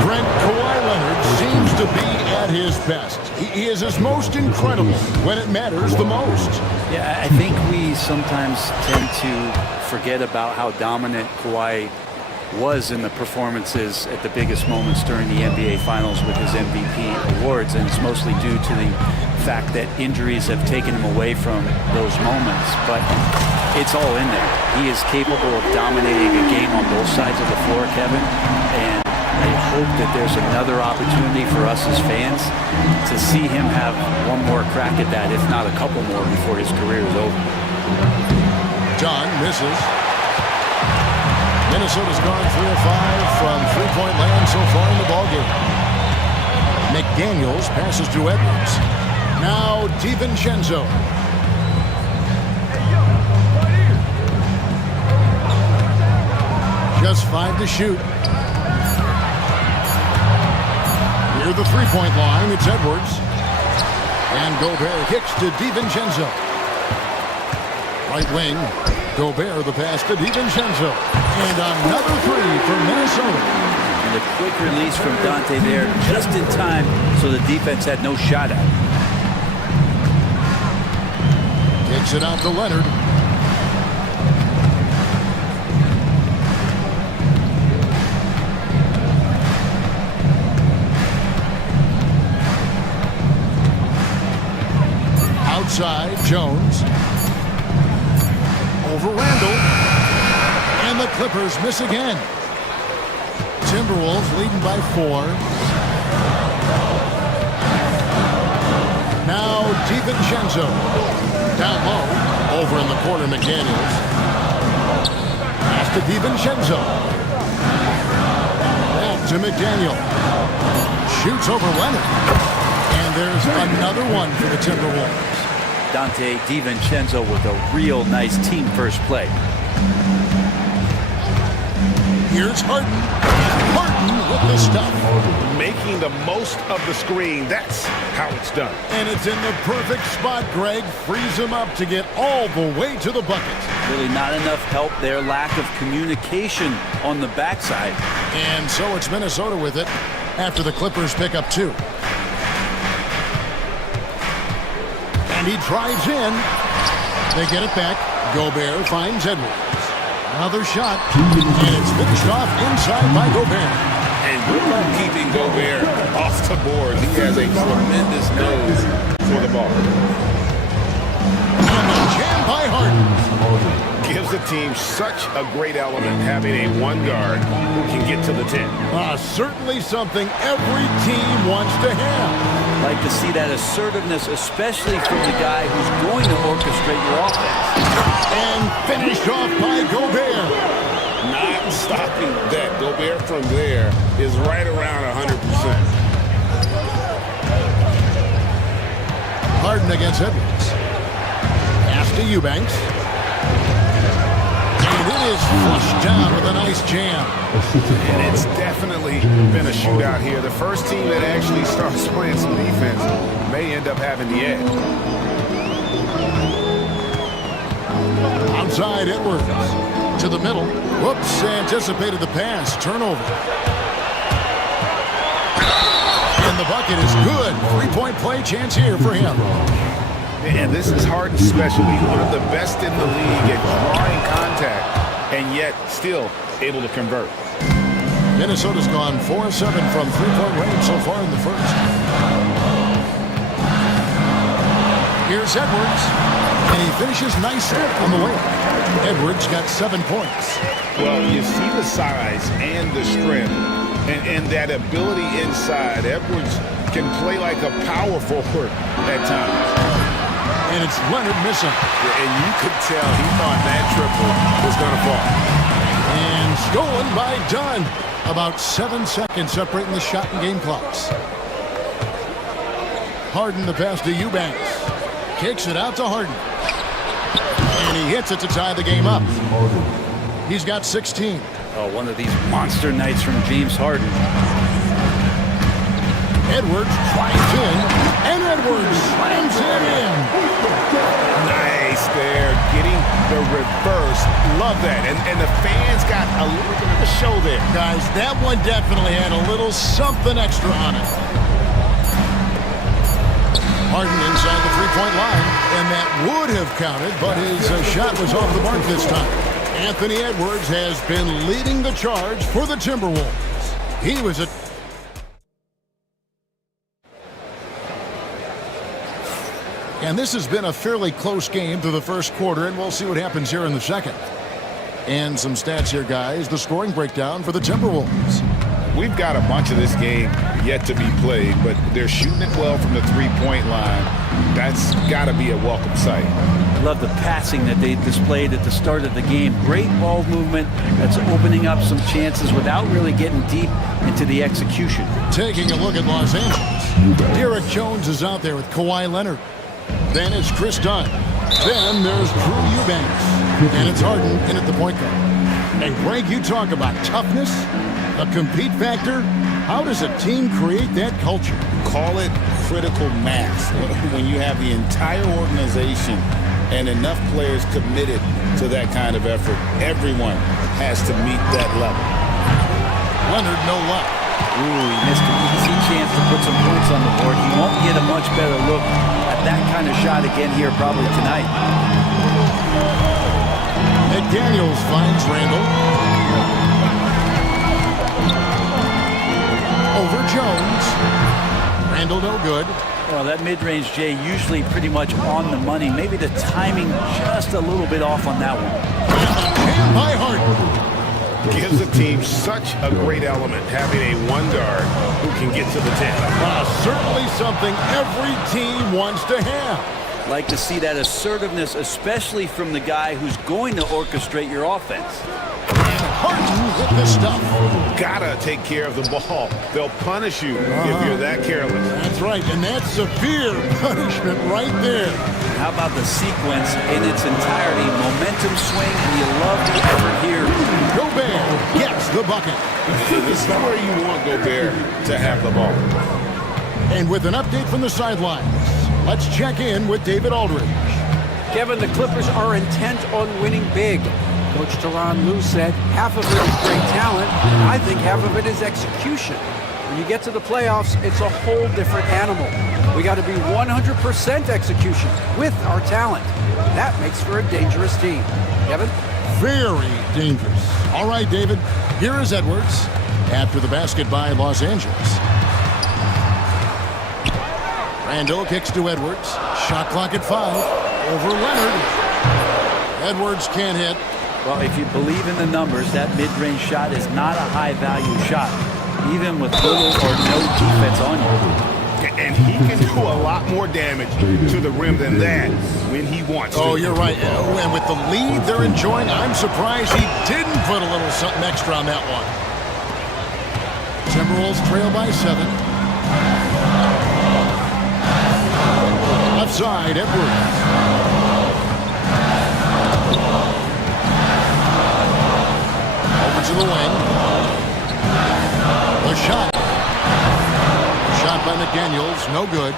Brent, Kawhi Leonard seems to be at his best. He is his most incredible when it matters the most. Yeah, I think we sometimes tend to forget about how dominant Kawhi was in the performances at the biggest moments during the NBA Finals with his MVP awards, and it's mostly due to the fact that injuries have taken him away from those moments, but it's all in there. He is capable of dominating a game on both sides of the floor, Kevin, and I hope that there's another opportunity for us as fans to see him have one more crack at that, if not a couple more, before his career is over. John misses. Minnesota's gone 3 of 5 from three-point land so far in the ballgame. McDaniels passes to Edwards. Now DiVincenzo. Just 5 to shoot. Near the three-point line, it's Edwards. And Gobert kicks to DiVincenzo. Right wing, Gobert the pass to DiVincenzo. And another three for Minnesota. And a quick release from Dante there just in time so the defense had no shot at it. Kicks it out to Leonard. Outside, Jones. Over Randall. And the Clippers miss again. Timberwolves leading by 4. Now DiVincenzo. Down low. Over in the corner, McDaniels. Pass to DiVincenzo. Back to McDaniel. Shoots over Leonard. And there's another one for the Timberwolves. Dante DiVincenzo with a real nice team first play. Here's Harden. Harden with the stuff. Making the most of the screen. That's how it's done. And it's in the perfect spot, Greg. Frees him up to get all the way to the bucket. Really not enough help there. Lack of communication on the backside. And so it's Minnesota with it after the Clippers pick up 2. And he drives in. They get it back. Gobert finds Edwards. Another shot. And it's finished off inside by Gobert. And good luck keeping Gobert off the board. He has a tremendous nose for the ball. And the jam by Harden. Gives the team such a great element having a one guard who can get to the 10. Certainly something every team wants to have. Like to see that assertiveness, especially from the guy who's going to orchestrate your offense. And finished off by Gobert. Not stopping that. Gobert from there is right around 100%. Harden against Edwards. Pass to Eubanks. And it is flushed down with a nice jam. And it's definitely been a shootout here. The first team that actually starts playing some defense may end up having the edge. Outside Edwards. To the middle. Whoops, anticipated the pass. Turnover. And the bucket is good. Three-point play chance here for him. And this is Harden specialty. One of the best in the league at drawing contact and yet still able to convert. Minnesota's gone 4 of 7 from three-point range so far in the first. Here's Edwards. And he finishes nicely on the way. Edwards got 7 points. Well, you see the size and the strength and that ability inside. Edwards can play like a power forward at times. And it's Leonard missing. And you could tell he thought that triple was going to fall. And stolen by Dunn. About 7 seconds separating the shot and game clocks. Harden the pass to Eubanks. Kicks it out to Harden. And he hits it to tie the game up. He's got 16. Oh, one of these monster nights from James Harden. Edwards drives in, and Edwards slams it in. Nice there, getting the reverse. Love that. And the fans got a little bit of a show there. Guys, that one definitely had a little something extra on it. Harden inside the three-point line, and that would have counted, but his shot was off the mark this time. Anthony Edwards has been leading the charge for the Timberwolves. He was a... And this has been a fairly close game through the first quarter, and we'll see what happens here in the second. And some stats here, guys. The scoring breakdown for the Timberwolves. We've got a bunch of this game yet to be played, but they're shooting it well from the three-point line. That's got to be a welcome sight. love the passing that they displayed at the start of the game. Great ball movement that's opening up some chances without really getting deep into the execution. Taking a look at Los Angeles. Derek Jones is out there with Kawhi Leonard. Then it's Chris Dunn. Then there's Drew Eubanks. And it's Harden in at the point guard. And Greg, you talk about toughness, a compete factor. How does a team create that culture? Call it critical mass. When you have the entire organization and enough players committed to that kind of effort, everyone has to meet that level. Leonard, no luck. Ooh, he missed an easy chance to put some points on the board. He won't get a much better look at that kind of shot again here probably tonight. McDaniels finds Randall. Over Jones. Randall no good. Well, that mid-range, Jay, usually pretty much on the money. Maybe the timing just a little bit off on that one. And by Harden. Gives the team such a great element, having a one guard who can get to the 10. Certainly something every team wants to have. Like to see that assertiveness, especially from the guy who's going to orchestrate your offense. Harden with the stuff. Gotta take care of the ball. They'll punish you if you're that careless. That's right, and that's severe punishment right there. How about the sequence in its entirety? Momentum swing, and you love the effort here. Gobert gets the bucket. This is where you want Gobert to have the ball. And with an update from the sidelines, let's check in with David Aldridge. Kevin, the Clippers are intent on winning big. Coach Tyronn Lue said half of it is great talent, and I think half of it is execution. When you get to the playoffs, it's a whole different animal. We got to be 100% execution with our talent. That makes for a dangerous team. Kevin? Very dangerous. All right, David, here is Edwards after the basket by Los Angeles. Randall kicks to Edwards. Shot clock at 5. Over Leonard. Edwards can't hit. Well, if you believe in the numbers, that mid-range shot is not a high-value shot, even with little or no defense on you. And he can do a lot more damage to the rim than that when he wants to. Oh, you're right. And with the lead they're enjoying, I'm surprised he didn't put a little something extra on that one. Timberwolves trail by 7. Left side, Edwards. To the wing. The shot. Shot by McDaniels. No good.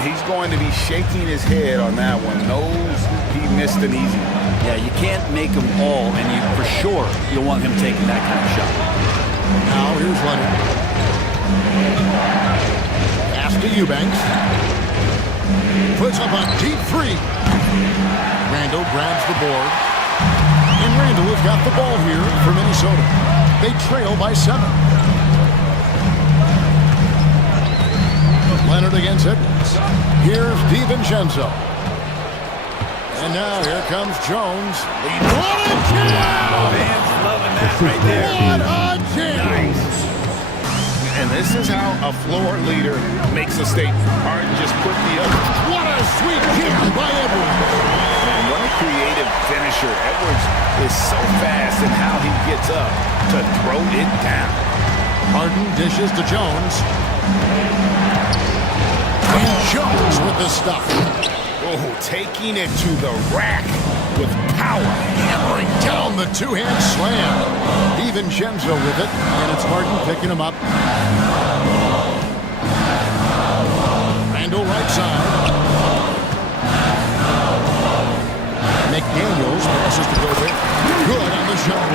He's going to be shaking his head on that one. Knows he missed an easy one. Yeah, you can't make them all, and you for sure you'll want him taking that kind of shot. Now here's Leonard. Pass to Eubanks. Puts up a deep 3. Randall grabs the board. And Randall has got the ball here for Minnesota. They trail by 7. Leonard against Edwards. Here's DiVincenzo. And now here comes Jones. What a jam! Fans loving that right there. What a jam! Nice. And this is how a floor leader makes a statement. Harden just put the other. What a sweet jam by Edwards. What a creative finisher. Edwards is so fast in how he gets up to throw it down. Harden dishes to Jones. And Jones with the stuff. Oh, taking it to the rack with power. Hammering down the two-hand slam. DiVincenzo with it, and it's Harden picking him up. Randall right side. McDaniels passes to Gobert. Good on the shot.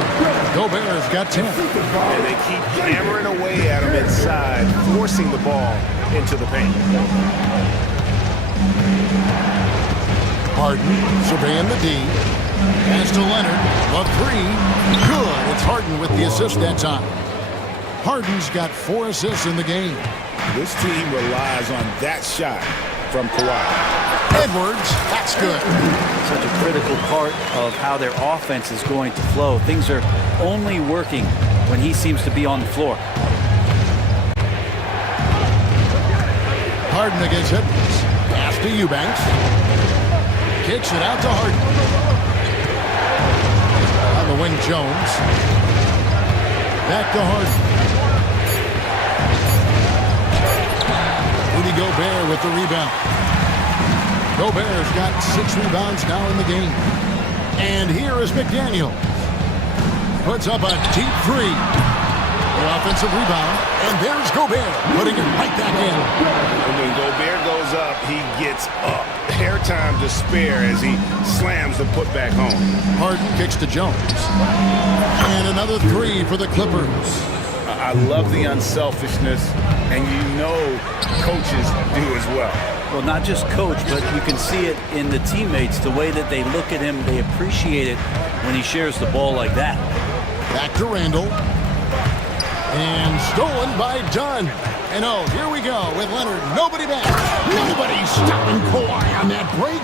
Gobert's got 10. And they keep hammering away at him inside, forcing the ball into the paint. Harden surveying the D. Pass to Leonard. A 3. Good. It's Harden with the assist that time. Harden's got 4 assists in the game. This team relies on that shot from Kawhi. Edwards, that's good. Such a critical part of how their offense is going to flow. Things are only working when he seems to be on the floor. Harden against Edwards. Pass to Eubanks. Kicks it out to Harden. On the wing, Jones. Back to Harden. Rudy Gobert with the rebound. Gobert's got 6 rebounds now in the game. And here is McDaniel. Puts up a deep 3. The offensive rebound. And there's Gobert putting it right back in. And when Gobert goes up, he gets up. Airtime to spare as he slams the putback home. Harden kicks to Jones. And another 3 for the Clippers. I love the unselfishness, and you know coaches do as well. Well, not just coach, but you can see it in the teammates, the way that they look at him. They appreciate it when he shares the ball like that. Back to Randall. And stolen by Dunn. And oh, here we go with Leonard. Nobody back. Nobody stopping Kawhi on that break.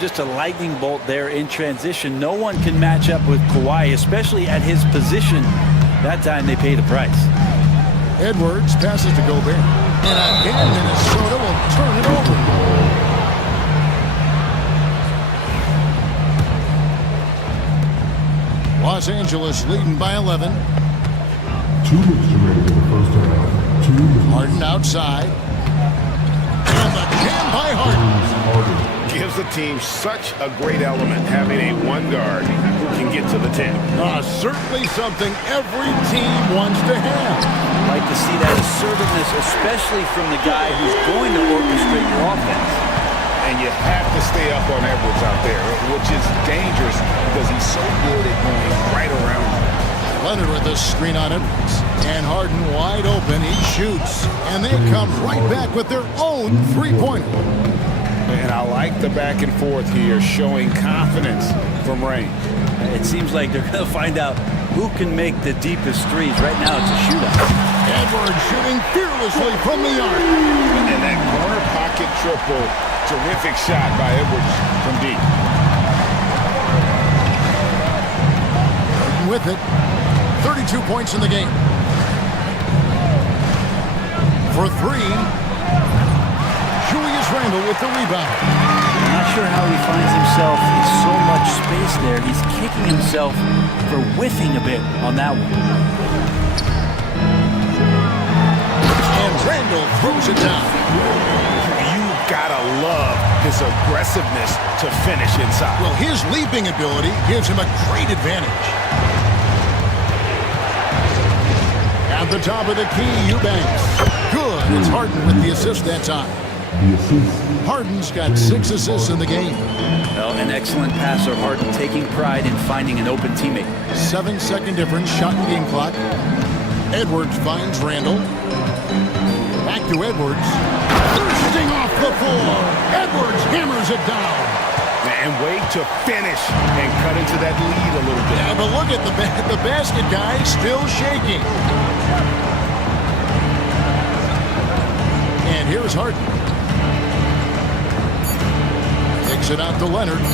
Just a lightning bolt there in transition. No one can match up with Kawhi, especially at his position. That time they pay the price. Edwards passes to Gobert. And again, Minnesota will turn it over. Los Angeles leading by 11. 2 minutes to ready for the first half. 2 minutes. Harden outside. And the jam by Harden. Gives the team such a great element having a one guard who can get to the 10. Certainly something every team wants to have. I'd like to see that assertiveness, especially from the guy who's going to orchestrate your offense. And you have to stay up on Edwards out there, which is dangerous because he's so good at going right around you. Leonard with the screen on Edwards. And Harden wide open. He shoots. And they come right back with their own three-pointer. And I like the back and forth here, showing confidence from range. It seems like they're going to find out who can make the deepest threes. Right now it's a shootout. Edwards shooting fearlessly from the arc. And that corner pocket triple. Terrific shot by Edwards from deep. With it, 32 points in the game. For 3, Julius Randle with the rebound. I'm not sure how he finds himself in so much space there. He's kicking himself for whiffing a bit on that one. And Randle throws it down. You gotta love his aggressiveness to finish inside. Well, his leaping ability gives him a great advantage. At the top of the key, Eubanks. Good. It's Harden with the assist that time. Harden's got 6 assists in the game. Well, an excellent passer. Harden taking pride in finding an open teammate. 7-second difference, shot and game clock. Edwards finds Randall. Back to Edwards. Bursting off the floor. Edwards hammers it down. And wait to finish and cut into that lead a little bit. Yeah, but look at the basket guy still shaking. And here's Harden. Takes it out to Leonard.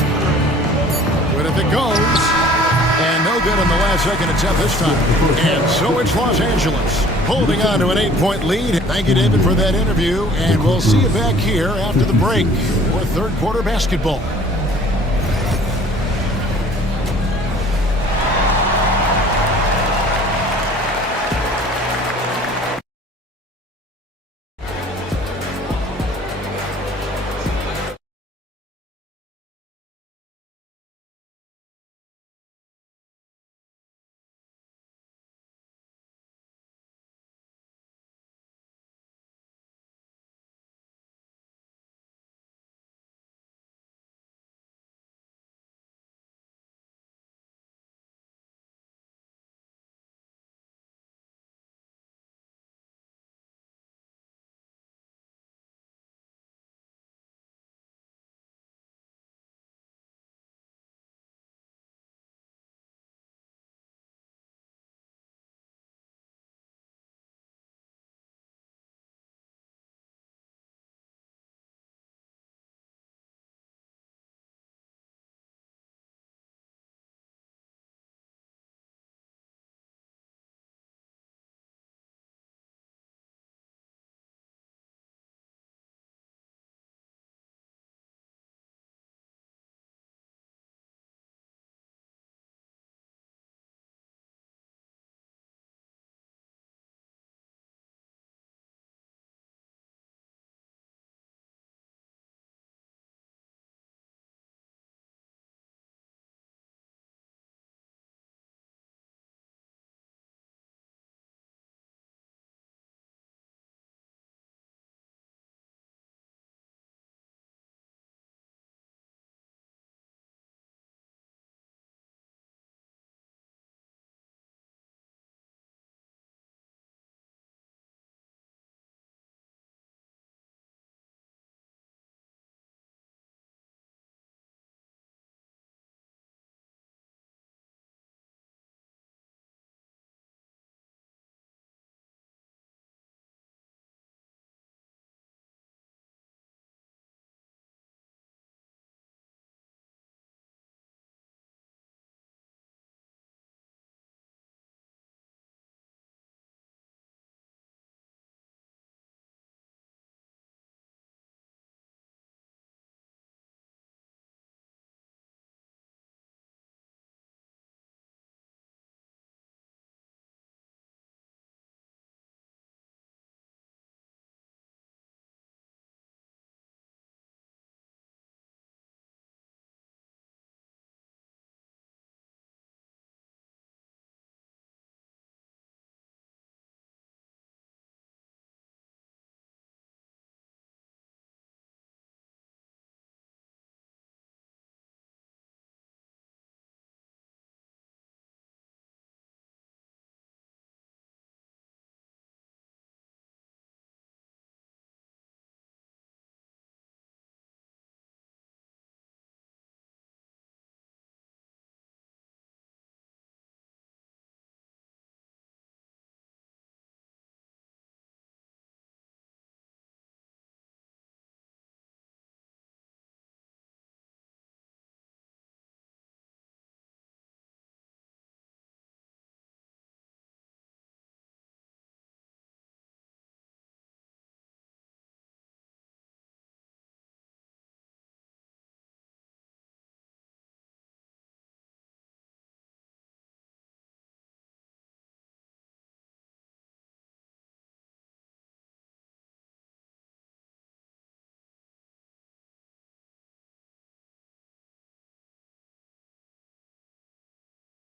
But if it goes, and no good on the last second attempt this time. And so it's Los Angeles holding on to an 8-point lead. Thank you, David, for that interview. And we'll see you back here after the break for third quarter basketball.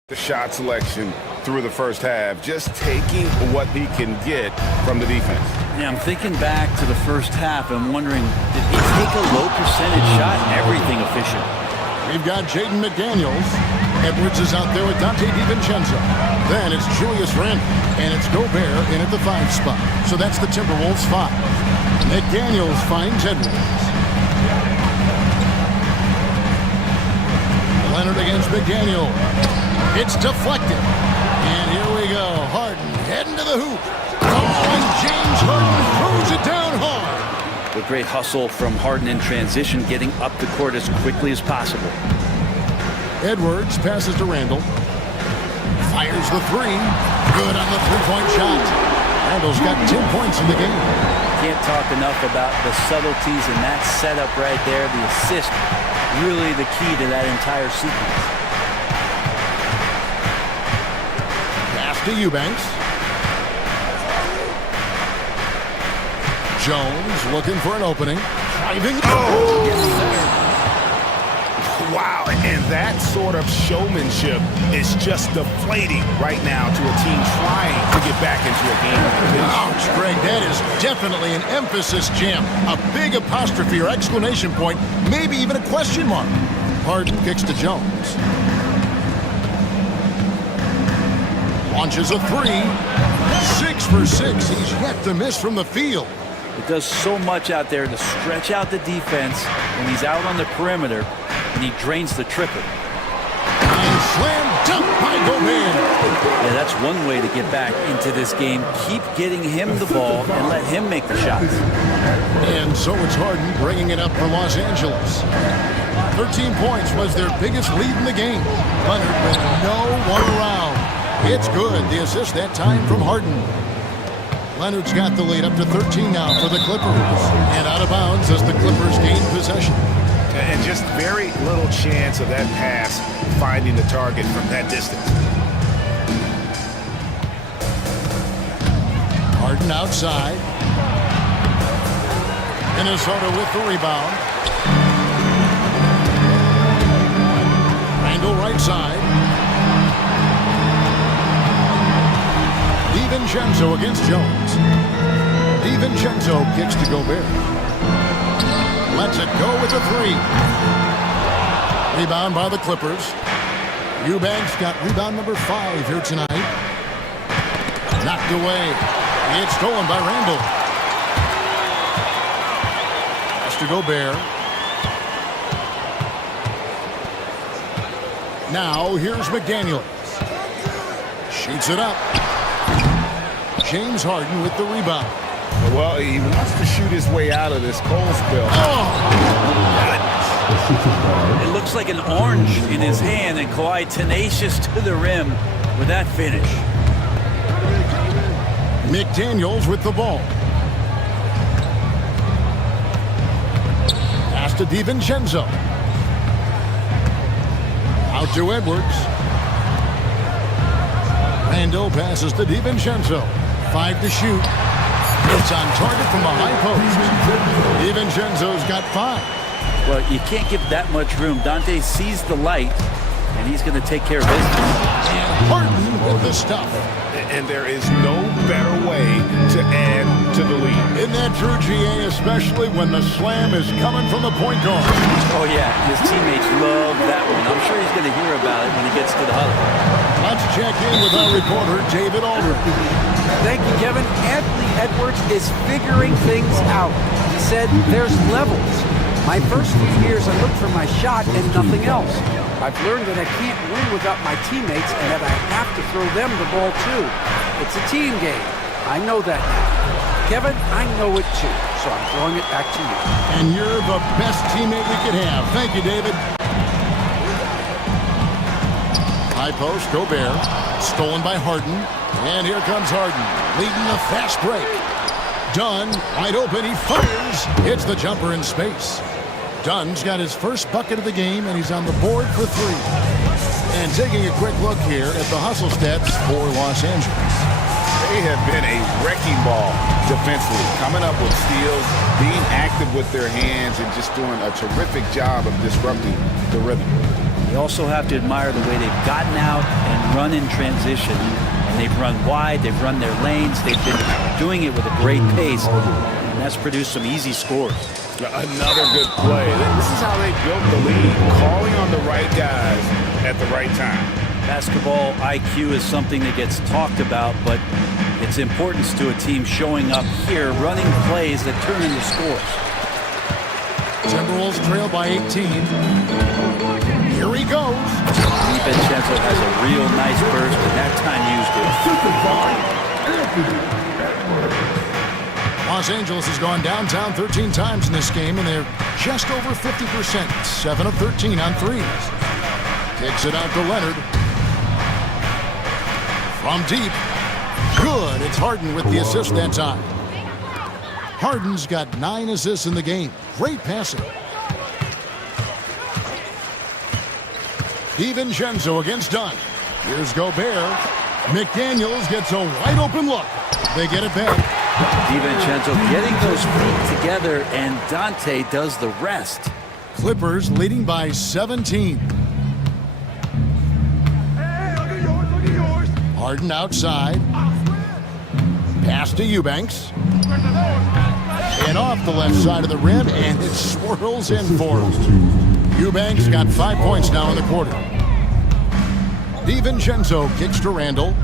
The shot selection through the first half, just taking what he can get from the defense. Yeah, I'm thinking back to the first half and wondering, did he take a low percentage shot? Everything efficient. We've got Jaden McDaniels. Edwards is out there with Dante DiVincenzo. Then it's Julius Randle, and it's Gobert in at the 5 spot. So that's the Timberwolves 5. McDaniels finds Edwards. Leonard against McDaniel. It's deflected. And here we go. Harden heading to the hoop. Oh, and James Harden throws it down hard. A great hustle from Harden in transition, getting up the court as quickly as possible. Edwards passes to Randle. Fires the 3. Good on the 3-point shot. Randle's got 10 points in the game. Can't talk enough about the subtleties in that setup right there. The assist, really the key to that entire sequence. Pass to Eubanks. Jones looking for an opening. Driving. Oh! Yes, wow, and that sort of showmanship is just deflating right now to a team trying to get back into a game. Ouch, Greg, that is definitely an emphasis jam. A big apostrophe or exclamation point, maybe even a question mark. Harden kicks to Jones. Launches a 3. 6 for 6. He's yet to miss from the field. It does so much out there to stretch out the defense when he's out on the perimeter, and he drains the triple. And slam dunk by Gobert. Yeah, that's one way to get back into this game. Keep getting him the ball and let him make the shots. And so it's Harden bringing it up for Los Angeles. 13 points was their biggest lead in the game. Leonard with no one around. It's good. The assist that time from Harden. Leonard's got the lead up to 13 now for the Clippers. And out of bounds as the Clippers gain possession. And just very little chance of that pass finding the target from that distance. Harden outside. Minnesota with the rebound. Randle right side. DiVincenzo against Jones. DiVincenzo kicks to Gobert. Lets it go with a 3. Rebound by the Clippers. Eubanks got rebound number 5 here tonight. Knocked away. It's stolen by Randle. Pass to Gobert. Now here's McDaniels. Shoots it up. James Harden with the rebound. Well, he wants to shoot his way out of this cold spill. Oh! It looks like an orange in his hand, and Kawhi tenacious to the rim with that finish. McDaniels with the ball. Pass to DiVincenzo. Out to Edwards. Randle passes to DiVincenzo. 5 to shoot. It's on target from the high post. DiVincenzo's got 5. Well, you can't give that much room. Dante sees the light, and he's going to take care of business. And Harden with the stuff. And there is no better way to add to the lead. Isn't that true, GA, especially when the slam is coming from the point guard? Oh, yeah. His teammates love that one. I'm sure he's going to hear about it when he gets to the huddle. Let's check in with our reporter, David Aldridge. Thank you, Kevin. Anthony Edwards is figuring things out. He said there's levels. My first few years, I looked for my shot and nothing else. I've learned that I can't win without my teammates and that I have to throw them the ball too. It's a team game. I know that now. Kevin, I know it too, so I'm throwing it back to you. And you're the best teammate we could have. Thank you, David. High post, Gobert. Stolen by Harden. And here comes Harden, leading the fast break. Dunn, wide open, he fires. Hits the jumper in space. Dunn's got his first bucket of the game, and he's on the board for 3. And taking a quick look here at the hustle stats for Los Angeles. They have been a wrecking ball defensively, coming up with steals, being active with their hands, and just doing a terrific job of disrupting the rhythm. You also have to admire the way they've gotten out and run in transition. And they've run wide, they've run their lanes, they've been doing it with a great pace, and that's produced some easy scores. Another good play. This is how they built the lead, calling on the right guys at the right time. Basketball IQ is something that gets talked about, but its importance to a team showing up here, running plays that turn into scores. Timberwolves trail by 18. Here he goes. DiVincenzo has a real nice burst, and that time used it. Los Angeles has gone downtown 13 times in this game, and they're just over 50%, 7 of 13 on threes. Kicks it out to Leonard. From deep. Good. It's Harden with the assist that time. Harden's got 9 assists in the game. Great passing. DiVincenzo against Dunn. Here's Gobert. McDaniels gets a wide open look. They get it back. DiVincenzo getting those feet together, and Dante does the rest. Clippers leading by 17. Harden outside. Pass to Eubanks. And off the left side of the rim, and it swirls in for him. Eubanks got 5 points now in the quarter. DiVincenzo kicks to Randall.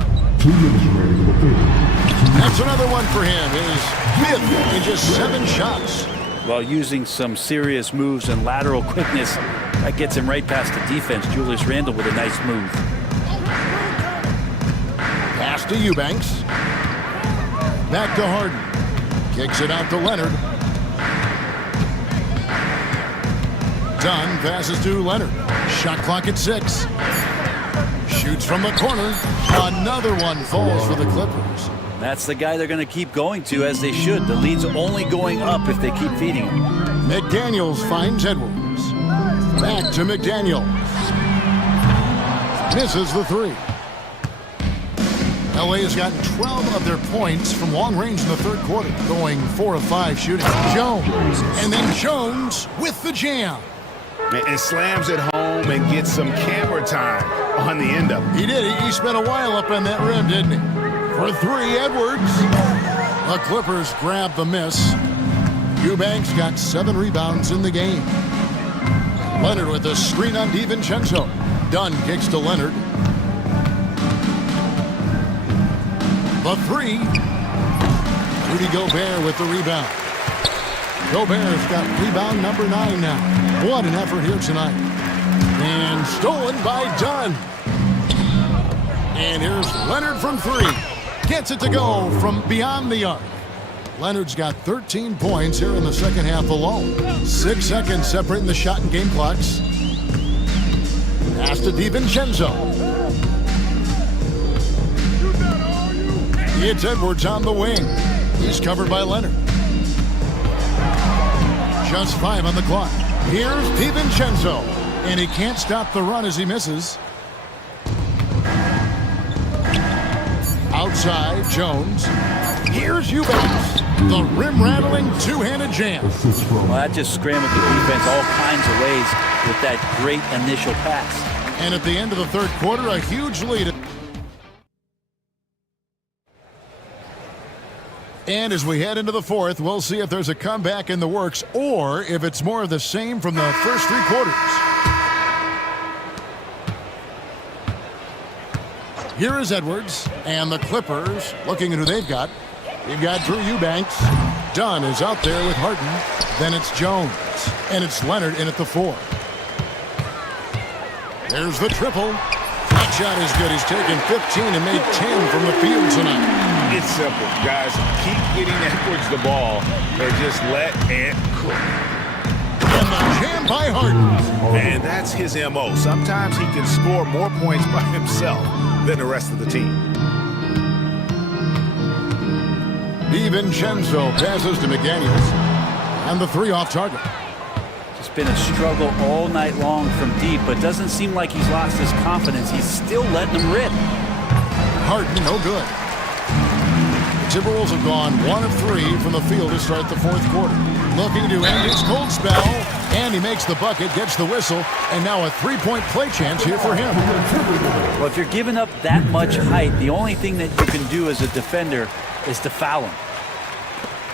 That's another one for him. His 5th in just 7 shots. While using some serious moves and lateral quickness, that gets him right past the defense. Julius Randle with a nice move. Pass to Eubanks. Back to Harden. Kicks it out to Leonard. Dunn passes to Leonard. Shot clock at 6. Shoots from the corner. Another one falls for the Clippers. That's the guy they're going to keep going to, as they should. The lead's only going up if they keep feeding him. McDaniels finds Edwards. Back to McDaniels. Misses the 3. LA has gotten 12 of their points from long range in the third quarter, going 4 of 5 shooting. Jones, and then Jones with the jam. And slams it home and gets some camera time on the end of it. He did. He spent a while up on that rim, didn't he? For 3, Edwards. The Clippers grab the miss. Eubanks got 7 rebounds in the game. Leonard with a screen on DiVincenzo. Dunn kicks to Leonard. The 3. Rudy Gobert with the rebound. Gobert's got rebound number 9 now. What an effort here tonight. And stolen by Dunn. And here's Leonard from 3. Gets it to go from beyond the arc. Leonard's got 13 points here in the second half alone. 6 seconds separating the shot and game clocks. Pass to DiVincenzo. It's Edwards on the wing. He's covered by Leonard. Just 5 on the clock. Here's DiVincenzo. And he can't stop the run as he misses. Outside, Jones. Here's Eubanks. The rim-rattling two-handed jam. Well, that just scrambled the defense all kinds of ways with that great initial pass. And at the end of the third quarter, a huge lead. And as we head into the fourth, we'll see if there's a comeback in the works or if it's more of the same from the first 3 quarters. Here is Edwards, and the Clippers looking at who they've got. You've got Drew Eubanks. Dunn is out there with Harden. Then it's Jones, and it's Leonard in at the 4. There's the triple. That shot is good. He's taken 15 and made 10 from the field tonight. It's simple, guys. Keep getting Edwards the ball and just let it cook. And the jam by Harden. And that's his MO. Sometimes he can score more points by himself than the rest of the team. DiVincenzo passes to McDaniels. And the 3 off target. It's been a struggle all night long from deep, but doesn't seem like he's lost his confidence. He's still letting them rip. Harden, no good. The Timberwolves have gone 1 of 3 from the field to start the fourth quarter. Looking to end his cold spell. And he makes the bucket, gets the whistle, and now a three-point play chance here for him. Well, if you're giving up that much height, the only thing that you can do as a defender is to foul him.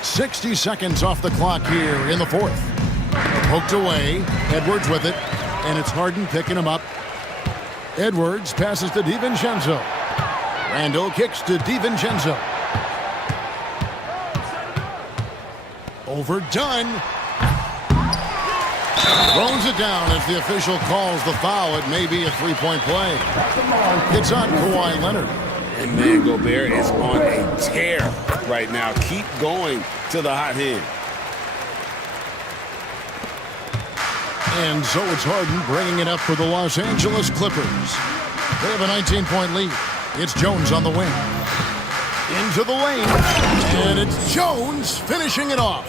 60 seconds off the clock here in the fourth. Poked away. Edwards with it. And it's Harden picking him up. Edwards passes to DiVincenzo. Randall kicks to DiVincenzo. Overdone. Throws it down as the official calls the foul. It may be a three-point play. It's on Kawhi Leonard. And man, Gobert is on a tear right now. Keep going to the hot hand. And so it's Harden bringing it up for the Los Angeles Clippers. They have a 19-point lead. It's Jones on the wing. Into the lane. And it's Jones finishing it off.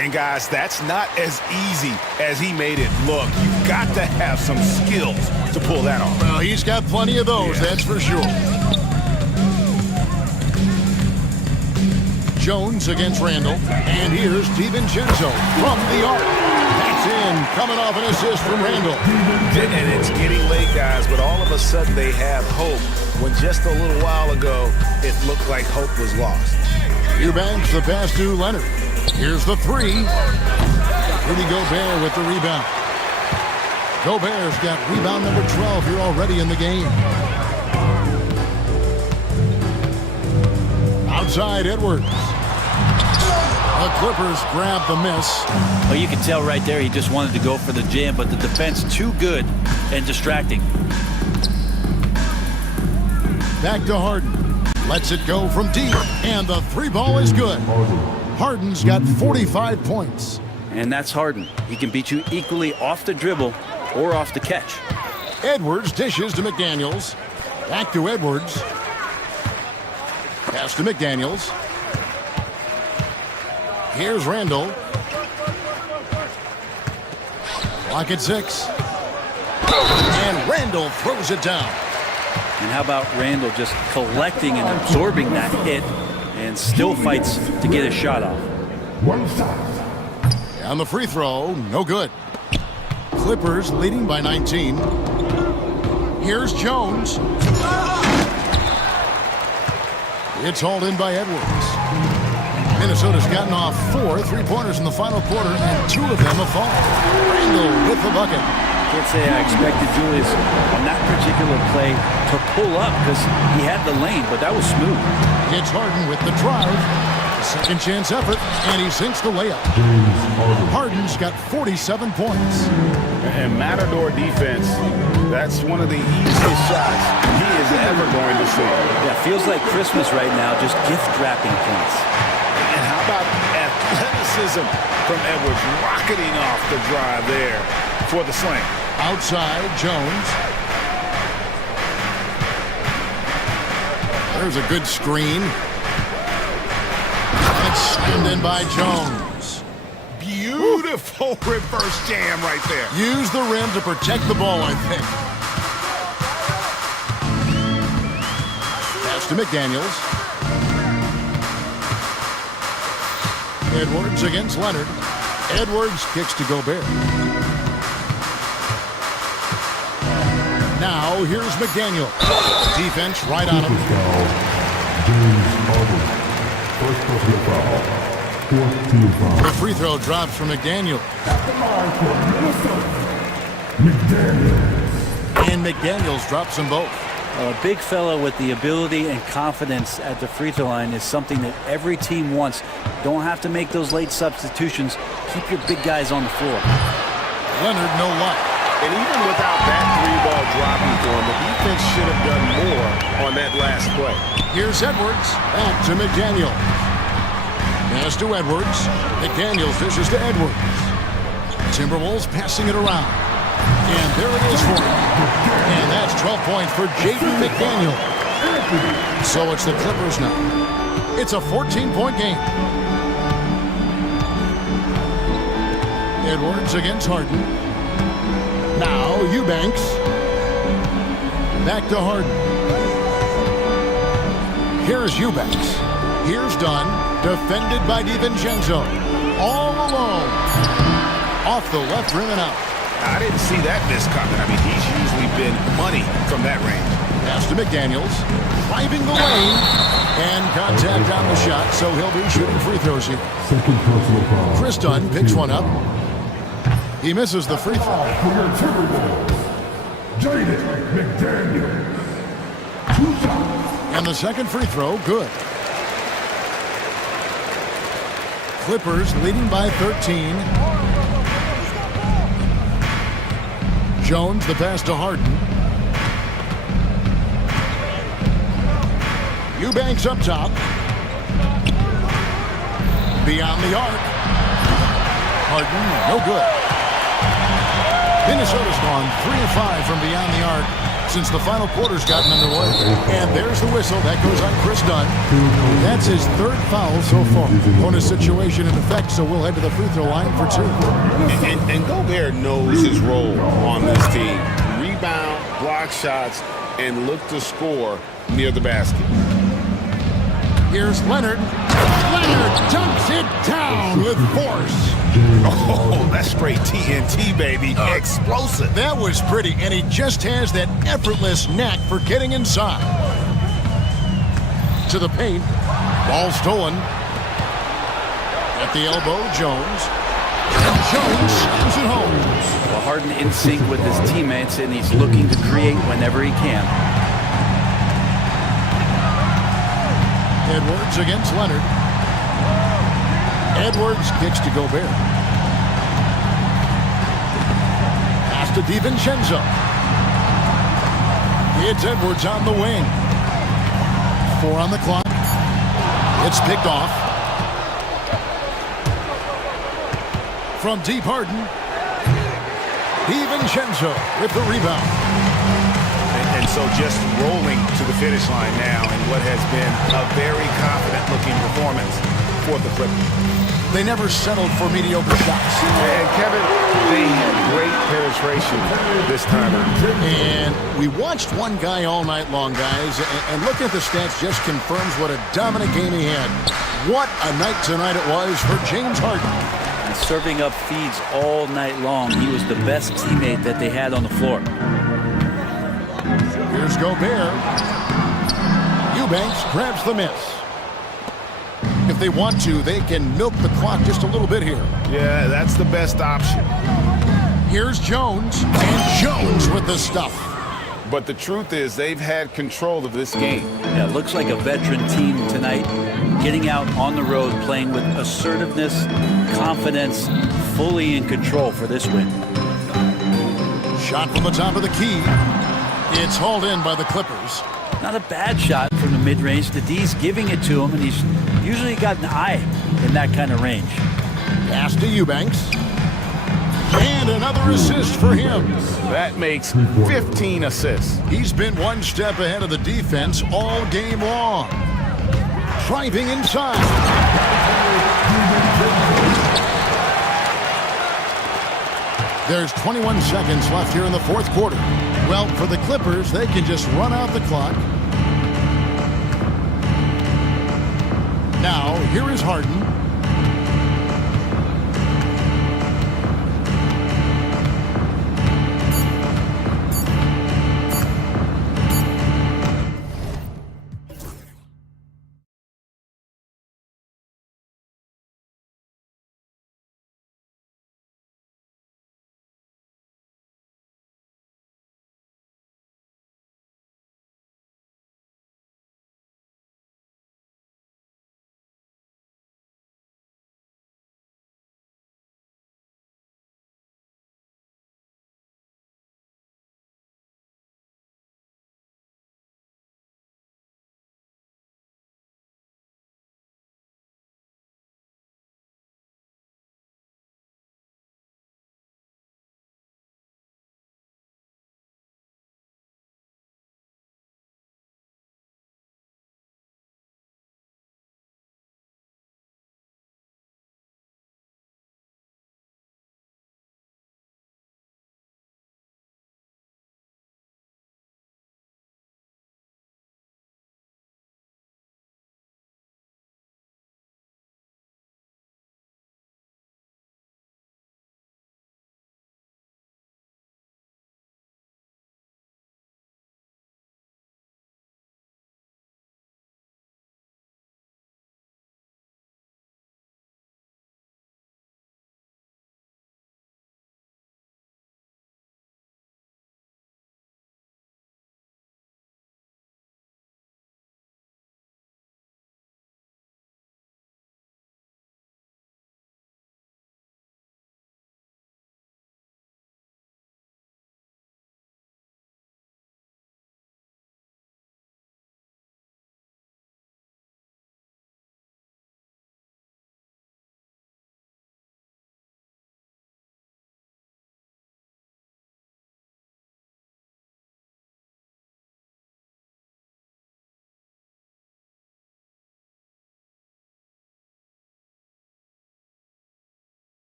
And guys, that's not as easy as he made it look. You've got to have some skills to pull that off. Well, he's got plenty of those, that's for sure. Jones against Randall. And here's DiVincenzo from the arc. That's in, coming off an assist from Randall. And it's getting late, guys, but all of a sudden they have hope when just a little while ago it looked like hope was lost. Eubanks the pass to Leonard. Here's the three. Rudy Gobert with the rebound. Gobert's got rebound number 12 here already in the game. Outside Edwards. The Clippers grab the miss. Well, you can tell right there he just wanted to go for the jam, but the defense too good and distracting. Back to Harden. Lets it go from deep, and the three ball is good. Harden's got 45 points. And that's Harden. He can beat you equally off the dribble or off the catch. Edwards dishes to McDaniels. Back to Edwards. Pass to McDaniels. Here's Randall. Clock at 6. And Randall throws it down. And how about Randall just collecting and absorbing that hit and still fights to get his shot off. On the free throw, no good. Clippers leading by 19. Here's Jones. It's hauled in by Edwards. Minnesota's gotten off 4 three-pointers in the final quarter, and 2 of them have fallen. Randall with the bucket. Can't say I expected Julius on that particular play to pull up because he had the lane, but that was smooth. It's Harden with the drive. Second chance effort, and he sinks the layup. Harden's got 47 points. And Matador defense, that's one of the easiest shots he is ever going to see. Yeah, feels like Christmas right now, just gift wrapping points. And how about athleticism from Edwards rocketing off the drive there for the slam. Outside, Jones. There's a good screen. And it's slammed in by Jones. Beautiful reverse jam right there. Use the rim to protect the ball, I think. Pass to McDaniels. Edwards against Leonard. Edwards kicks to Gobert. Now here's McDaniel. Defense right on him. The free throw drops from McDaniel. And McDaniels drops them both. A big fella with the ability and confidence at the free throw line is something that every team wants. Don't have to make those late substitutions. Keep your big guys on the floor. Leonard, no luck. And even without that three-ball dropping for him, the defense should have done more on that last play. Here's Edwards. Back to McDaniel. Pass to Edwards. McDaniels dishes to Edwards. Timberwolves passing it around. And there it is for him. And that's 12 points for Jaden McDaniel. So it's the Clippers now. It's a 14-point game. Edwards against Harden. Now Eubanks. Back to Harden. Here's Eubanks. Here's Dunn. Defended by DiVincenzo. All alone. Off the left rim and out. I didn't see that miss coming. I mean, he's usually been money from that range. Pass to McDaniels. Driving the lane. And contact on the shot, so he'll be shooting free throws here. Second personal foul. Chris Dunn picks one up. He misses the free throw. For your Timberwolves, Jaden McDaniel. 2 shots. And the second free throw, good. Clippers leading by 13. Jones, the pass to Harden. Eubanks up top. Beyond the arc. Harden, no good. Minnesota's gone 3 of 5 from beyond the arc since the final quarter's gotten underway. And there's the whistle. That goes on Chris Dunn. That's his 3rd foul so far. Bonus situation in effect, so we'll head to the free throw line for 2. And Gobert knows his role on this team. Rebound, block shots, and look to score near the basket. Here's Leonard. Leonard dunks it down with force. Oh, that's straight TNT, baby. Explosive. That was pretty, and he just has that effortless knack for getting inside. To the paint. Ball stolen. At the elbow, Jones. And Jones slams it home. Well, Harden in sync with his teammates, and he's looking to create whenever he can. Edwards against Leonard. Edwards kicks to Gobert. Pass to DiVincenzo. It's Edwards on the wing. 4 on the clock. It's picked off. From deep, Harden. DiVincenzo with the rebound. And so just rolling to the finish line now in what has been a very confident-looking performance for the Clippers. They never settled for mediocre shots. And Kevin, they had great penetration this time. And we watched one guy all night long, guys, and looking at the stats just confirms what a dominant game he had. What a night tonight it was for James Harden. And serving up feeds all night long. He was the best teammate that they had on the floor. Here's Gobert. Eubanks grabs the miss. If they want to, they can milk the clock just a little bit here. Yeah, that's the best option. Here's Jones, and Jones with the stuff. But the truth is, they've had control of this game. Yeah, it looks like a veteran team tonight, getting out on the road, playing with assertiveness, confidence, fully in control for this win. Shot from the top of the key. It's hauled in by the Clippers. Not a bad shot from the mid-range. The D's giving it to him, and he's usually got an eye in that kind of range. Pass to Eubanks. And another assist for him. That makes 15 assists. He's been one step ahead of the defense all game long. Driving inside. There's 21 seconds left here in the 4th quarter. Well, for the Clippers, they can just run out the clock. Now, here is Harden.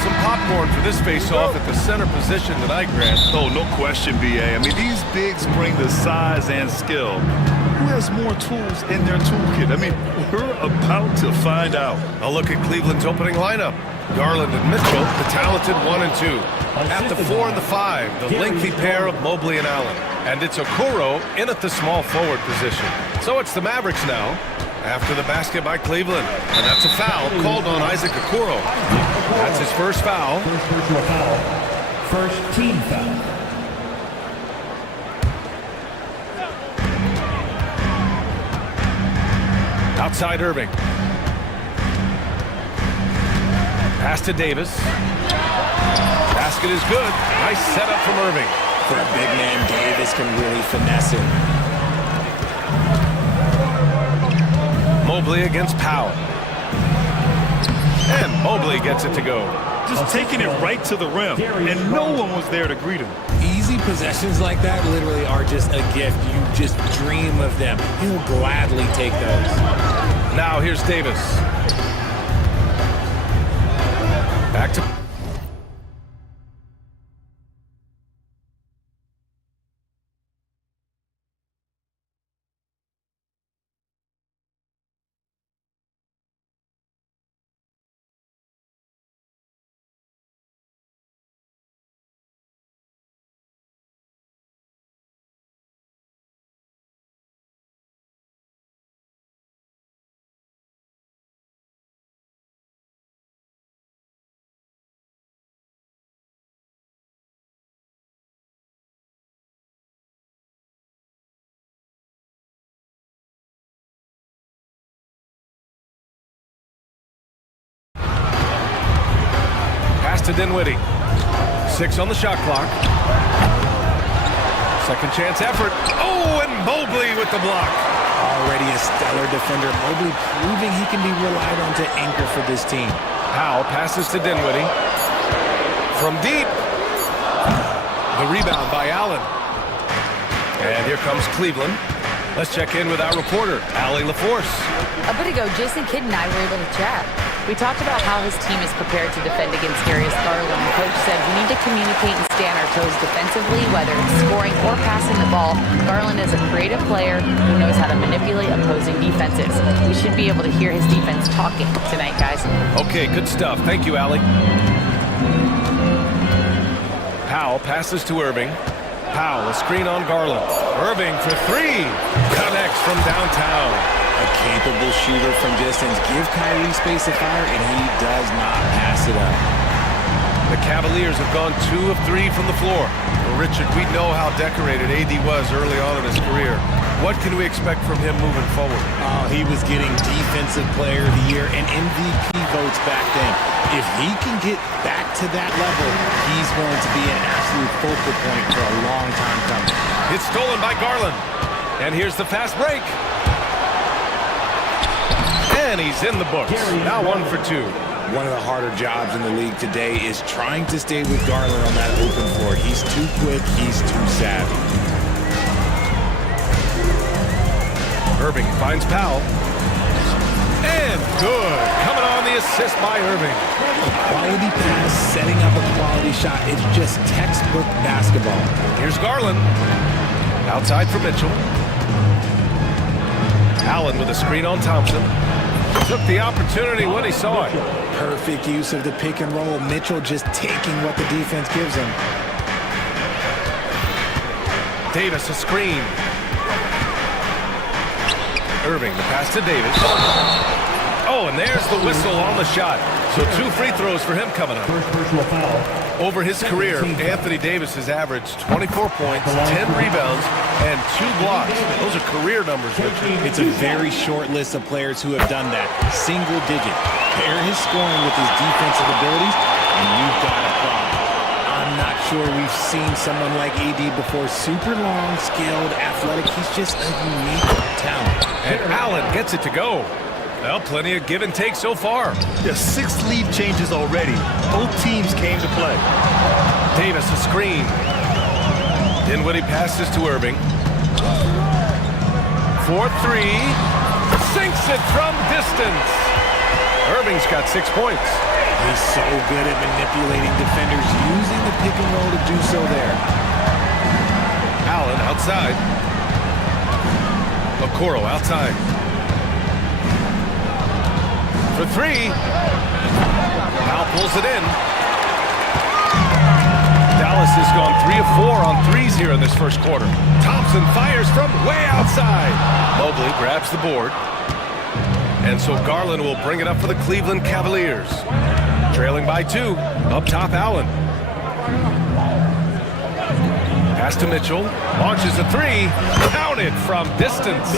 some popcorn for this face-off at the center position tonight, Grant. Oh, no question, B.A. I mean, these bigs bring the size and skill. Who has more tools in their toolkit? I mean, we're about to find out. A look at Cleveland's opening lineup. Garland and Mitchell, the talented 1 and 2. At the 4 and the 5, the lengthy pair of Mobley and Allen. And it's Okoro in at the small forward position. So it's the Mavericks now, after the basket by Cleveland. And that's a foul called on Isaac Okoro. That's his first foul. First personal foul. First team foul. Outside Irving. Pass to Davis. Basket is good. Nice setup from Irving. For a big man, Davis can really finesse it. Mobley against Powell. And Mobley gets it to go. Just taking it right to the rim, and no one was there to greet him. Easy possessions like that literally are just a gift. You just dream of them. He'll gladly take those. Now here's Davis. Back to... to Dinwiddie. 6 on the shot clock. Second chance effort. Oh, and Mobley with the block. Already a stellar defender. Mobley proving he can be relied on to anchor for this team. Powell passes to Dinwiddie. From deep. The rebound by Allen. And here comes Cleveland. Let's check in with our reporter, Allie LaForce. A bit ago, Jason Kidd and I were able to chat. We talked about how his team is prepared to defend against Darius Garland. The coach said we need to communicate and stay on our toes defensively, whether it's scoring or passing the ball. Garland is a creative player who knows how to manipulate opposing defenses. We should be able to hear his defense talking tonight, guys. Okay, good stuff. Thank you, Allie. Powell passes to Irving. Powell, a screen on Garland. Irving for 3. Connects from downtown. A capable shooter from distance. Give Kyrie space to fire, and he does not pass it up. The Cavaliers have gone 2 of 3 from the floor. Well, Richard, we know how decorated AD was early on in his career. What can we expect from him moving forward? Oh, he was getting Defensive Player of the Year and MVP votes back then. If he can get back to that level, he's going to be an absolute focal point for a long time coming. It's stolen by Garland. And here's the fast break. And he's in the books. Now 1 for 2. One of the harder jobs in the league today is trying to stay with Garland on that open floor. He's too quick. He's too savvy. Irving finds Powell. And good. Coming on the assist by Irving. A quality pass, setting up a quality shot. It's just textbook basketball. Here's Garland. Outside for Mitchell. Allen with a screen on Thompson. Took the opportunity when he saw it. Perfect use of the pick and roll. Mitchell just taking what the defense gives him. Davis a screen. Irving, the pass to Davis. Oh, and there's the whistle on the shot. So 2 free throws for him coming up. First personal foul. Over his career, Anthony Davis has averaged 24 points, 10 rebounds, and 2 blocks. Those are career numbers, Richard. It's a very short list of players who have done that. Single digit. Pair his scoring with his defensive abilities, and you've got a problem. I'm not sure we've seen someone like AD before. Super long, skilled, athletic. He's just a unique talent. And Allen gets it to go. Well, plenty of give and take so far. There's 6 lead changes already. Both teams came to play. Davis a screen. Dinwiddie passes to Irving. 4-3. Sinks it from distance. Irving's got 6 points. He's so good at manipulating defenders, using the pick and roll to do so there. Allen outside. Okoro outside. For three. Now pulls it in. Dallas has gone 3 of 4 on threes here in this first quarter. Thompson fires from way outside. Mobley grabs the board. And so Garland will bring it up for the Cleveland Cavaliers. Trailing by 2. Up top, Allen. Pass to Mitchell. Launches a 3. Counted from distance.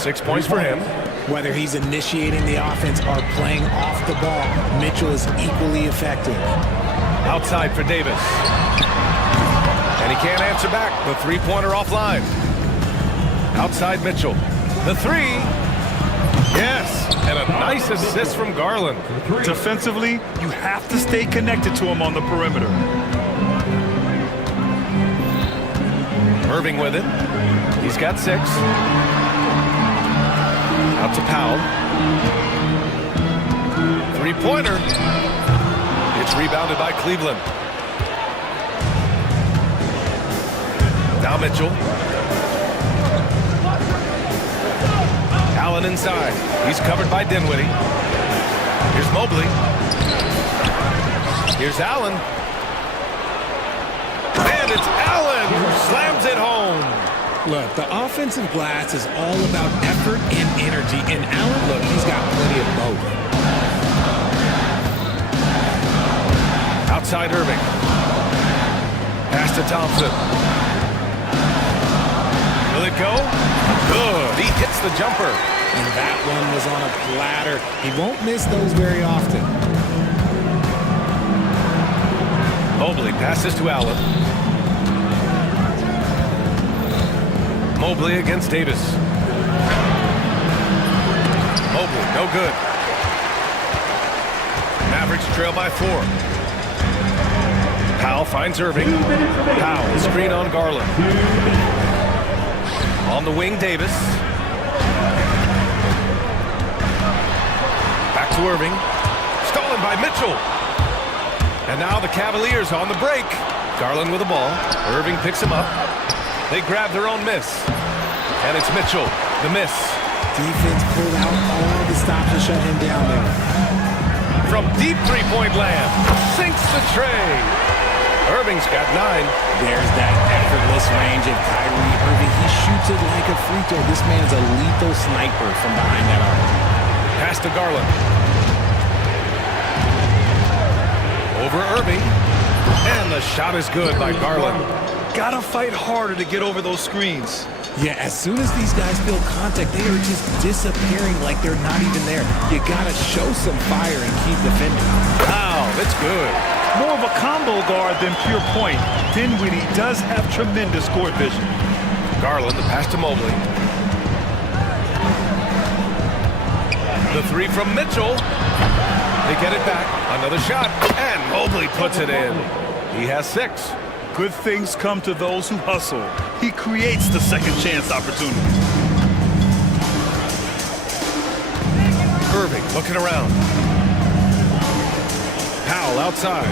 6 points for him. Whether he's initiating the offense or playing off the ball, Mitchell is equally effective. Outside for Davis. And he can't answer back. The three-pointer offline. Outside Mitchell. The 3. Yes, and a nice assist from Garland. Defensively, you have to stay connected to him on the perimeter. Irving with it. He's got 6. Out to Powell. Three-pointer. It's rebounded by Cleveland. Now Mitchell. Allen inside. He's covered by Dinwiddie. Here's Mobley. Here's Allen. And it's Allen who slams it home. Look, the offensive glass is all about effort and energy. And Allen, look, he's got plenty of both. Outside Irving. Pass to Thompson. Will it go? Good. He hits the jumper. And that one was on a platter. He won't miss those very often. Mobley passes to Allen. Mobley against Davis. Mobley, no good. Mavericks trail by 4. Powell finds Irving. Powell, screen on Garland. On the wing, Davis. Back to Irving. Stolen by Mitchell. And now the Cavaliers on the break. Garland with the ball. Irving picks him up. They grab their own miss. And it's Mitchell, the miss. Defense pulled out all the stops to shut him down there. From deep three-point land. Sinks the tray. Irving's got 9. There's that effortless range of Kyrie Irving. He shoots it like a free throw. This man's a lethal sniper from behind that arc. Pass to Garland. Over Irving. And the shot is good by Garland. Gotta fight harder to get over those screens. Yeah, as soon as these guys feel contact, they are just disappearing like they're not even there. You gotta show some fire and keep defending. Wow, that's good. More of a combo guard than pure point. Dinwiddie does have tremendous court vision. Garland, the pass to Mobley. The 3 from Mitchell. They get it back. Another shot. And Mobley puts it in. He has 6. Good things come to those who hustle. He creates the second chance opportunity. Irving looking around. Powell outside.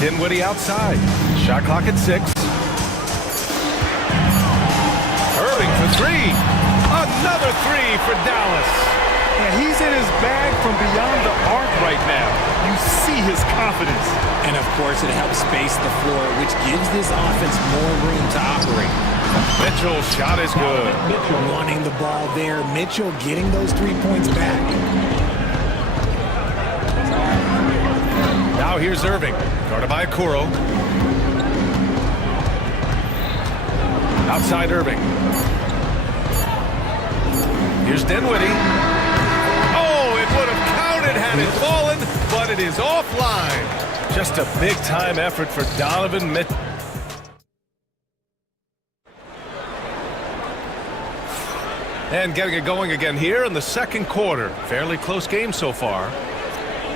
Dinwiddie outside. Shot clock at 6. Irving for 3. Another 3 for Dallas. Yeah, he's in his bag from beyond the arc right now. You see his confidence. And of course, it helps space the floor, which gives this offense more room to operate. Mitchell's shot is good. Wanting the ball there. Mitchell getting those 3 points back. Now here's Irving. Guarded by Okoro. Outside Irving. Here's Dinwiddie. Would have counted had it fallen, but it is offline. Just a big-time effort for Donovan Mitchell. And getting it going again here in the second quarter. Fairly close game so far.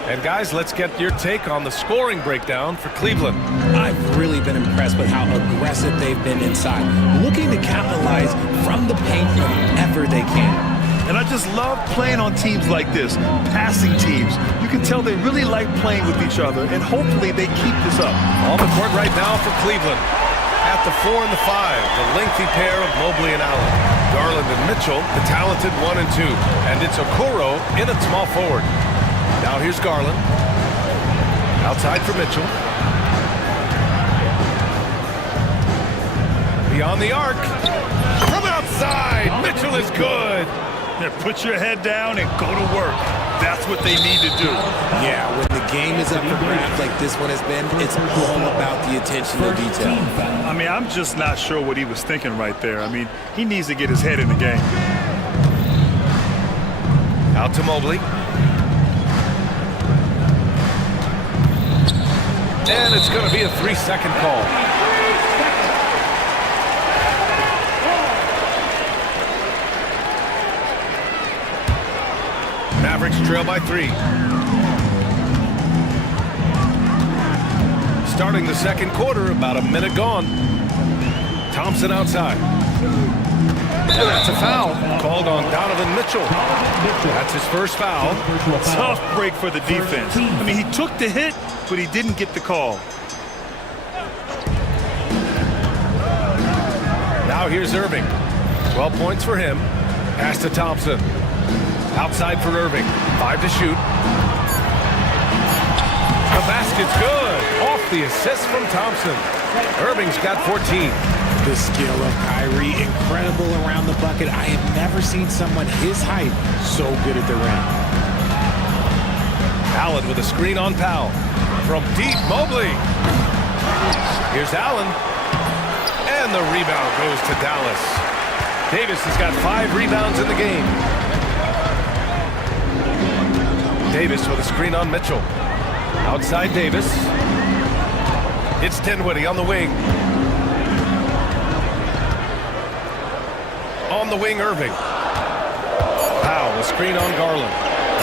And guys, let's get your take on the scoring breakdown for Cleveland. I've really been impressed with how aggressive they've been inside, looking to capitalize from the paint whenever they can. And I just love playing on teams like this, passing teams. You can tell they really like playing with each other, and hopefully they keep this up. On the court right now for Cleveland. At the 4 and the 5, the lengthy pair of Mobley and Allen. Garland and Mitchell, the talented 1 and 2. And it's Okoro in at small forward. Now here's Garland. Outside for Mitchell. Beyond the arc. From outside, Mitchell is good. Yeah, put your head down and go to work. That's what they need to do. Yeah, when the game is up for grabs like this one has been, it's all about the attention to detail. I mean, I'm just not sure what he was thinking right there. I mean, he needs to get his head in the game. Out to Mobley. And it's going to be a 3-second call. Mavericks trail by 3. Starting the second quarter, about a minute gone. Thompson outside. And that's a foul called on Donovan Mitchell. That's his first foul. Tough break for the defense. I mean, he took the hit, but he didn't get the call. Now here's Irving. 12 points for him. Pass to Thompson. Outside for Irving. 5 to shoot. The basket's good. Off the assist from Thompson. Irving's got 14. The skill of Kyrie, incredible around the bucket. I have never seen someone his height so good at the rim. Allen with a screen on Powell. From deep, Mobley. Here's Allen. And the rebound goes to Dallas. Davis has got 5 rebounds in the game. Davis with a screen on Mitchell. Outside Davis. It's Dinwiddie on the wing. On the wing, Irving. Powell, a screen on Garland.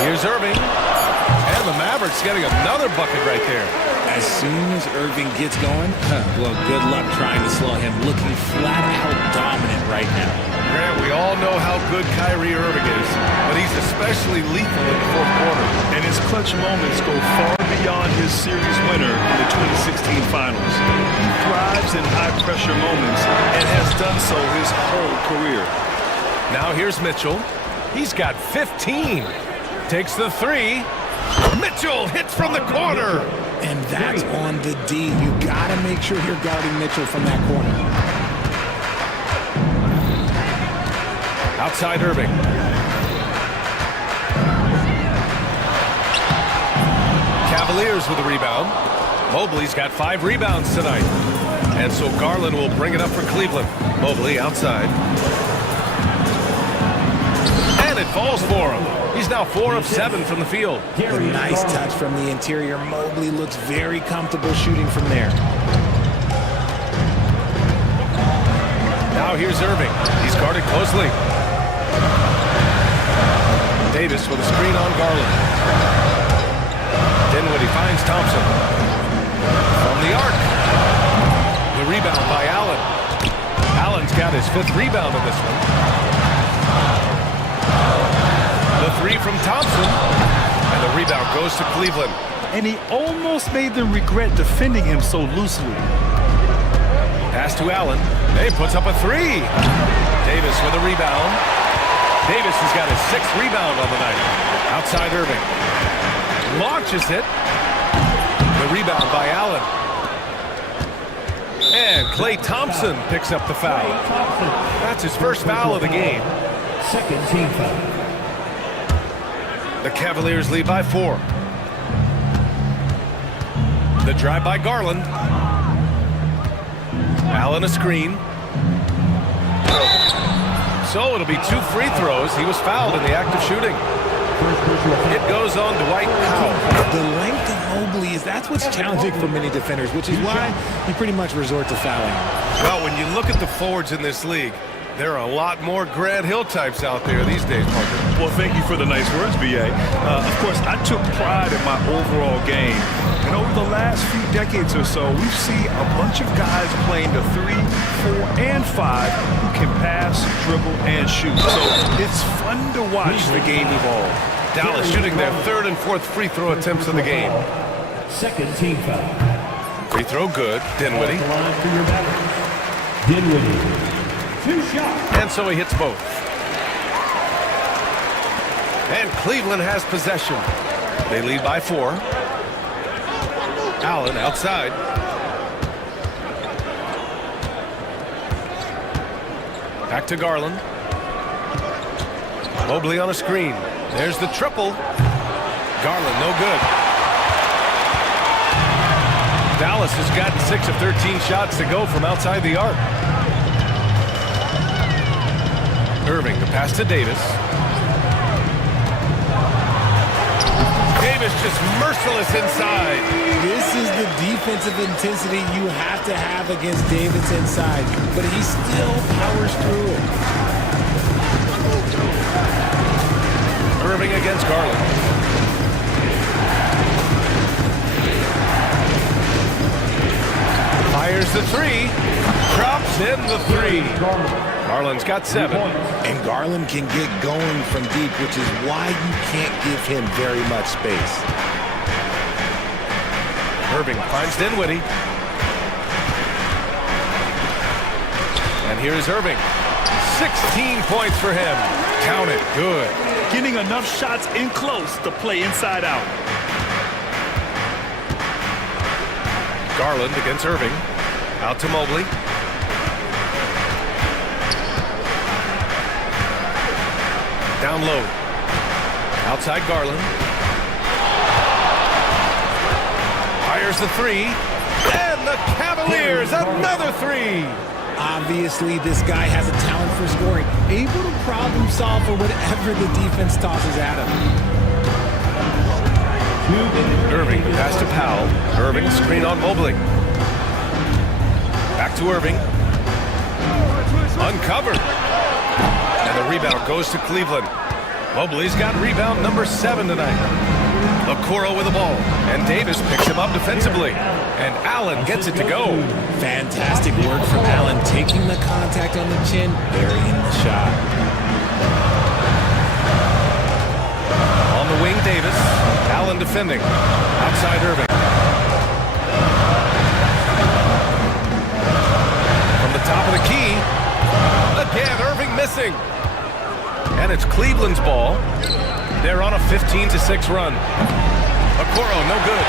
Here's Irving. And the Mavericks getting another bucket right there. As soon as Irving gets going, well, good luck trying to slow him. Looking flat out dominant right now. Grant, we all know how good Kyrie Irving is, but he's especially lethal in the fourth quarter. And his clutch moments go far beyond his series winner in the 2016 finals. He thrives in high-pressure moments and has done so his whole career. Now here's Mitchell. He's got 15. Takes the 3. Mitchell hits from the corner. And that's on the D. You got to make sure you're guarding Mitchell from that corner. Outside Irving. Cavaliers with a rebound. Mobley's got 5 rebounds tonight. And so Garland will bring it up for Cleveland. Mobley outside. And it falls for him. He's now 4 of 7 from the field. A nice touch from the interior. Mobley looks very comfortable shooting from there. Now here's Irving. He's guarded closely. Davis with a screen on Garland. Dinwiddie finds Thompson. From the arc. The rebound by Allen. Allen's got his 5th rebound in this one. The 3 from Thompson. And the rebound goes to Cleveland. And he almost made them regret defending him so loosely. Pass to Allen. He puts up a 3. Davis with a rebound. Davis has got his 6th rebound on the night. Outside Irving. Launches it. The rebound by Allen. And Klay Thompson picks up the foul. That's his first foul of the game. Second team foul. The Cavaliers lead by 4. The drive by Garland. Allen a screen. So it'll be 2 free throws. He was fouled in the act of shooting. It goes on Dwight Powell. The length of Mobley that's what's challenging for many defenders, which is why you pretty much resort to fouling. Well, when you look at the forwards in this league, there are a lot more Grant Hill types out there these days, Parker. Well, thank you for the nice words, B.A. Of course, I took pride in my overall game, And over the last few decades or so, we've seen a bunch of guys playing the 3, 4, and 5 who can pass, dribble, and shoot. So it's fun to watch the game evolve. Dallas shooting their third and fourth free throw attempts of the game. Second team foul. Free throw good. Dinwiddie. Line for your Mavericks. Dinwiddie. 2 shots. And so he hits both. And Cleveland has possession. They lead by 4. Allen outside. Back to Garland. Mobley on a screen. There's the triple. Garland, no good. Dallas has gotten 6 of 13 shots to go from outside the arc. Irving, the pass to Davis. Davis just merciless inside. This is the defensive intensity you have to have against Davis inside, but he still powers through it. Irving against Garland. Fires the 3. Drops in the 3. Garland's got 7. And Garland can get going from deep, which is why you can't give him very much space. Irving finds Dinwiddie. And here's Irving. 16 points for him. Count it. Good. Getting enough shots in close to play inside out. Garland against Irving. Out to Mobley. Down low. Outside Garland. Fires the 3. And the Cavaliers, another 3. Obviously, this guy has a talent for scoring, able to problem solve for whatever the defense tosses at him. Irving, the pass to Powell. Irving, screen on Mobley. Back to Irving. Uncovered. And the rebound goes to Cleveland. Mobley's got rebound number 7 tonight. Okoro with the ball. And Davis picks him up defensively. And Allen gets it to go. Fantastic work from Allen, taking the contact on the chin, burying the shot. On the wing, Davis. Allen defending. Outside Irving. From the top of the key. Again, Irving missing. And it's Cleveland's ball. They're on a 15-6 run. Okoro, no good.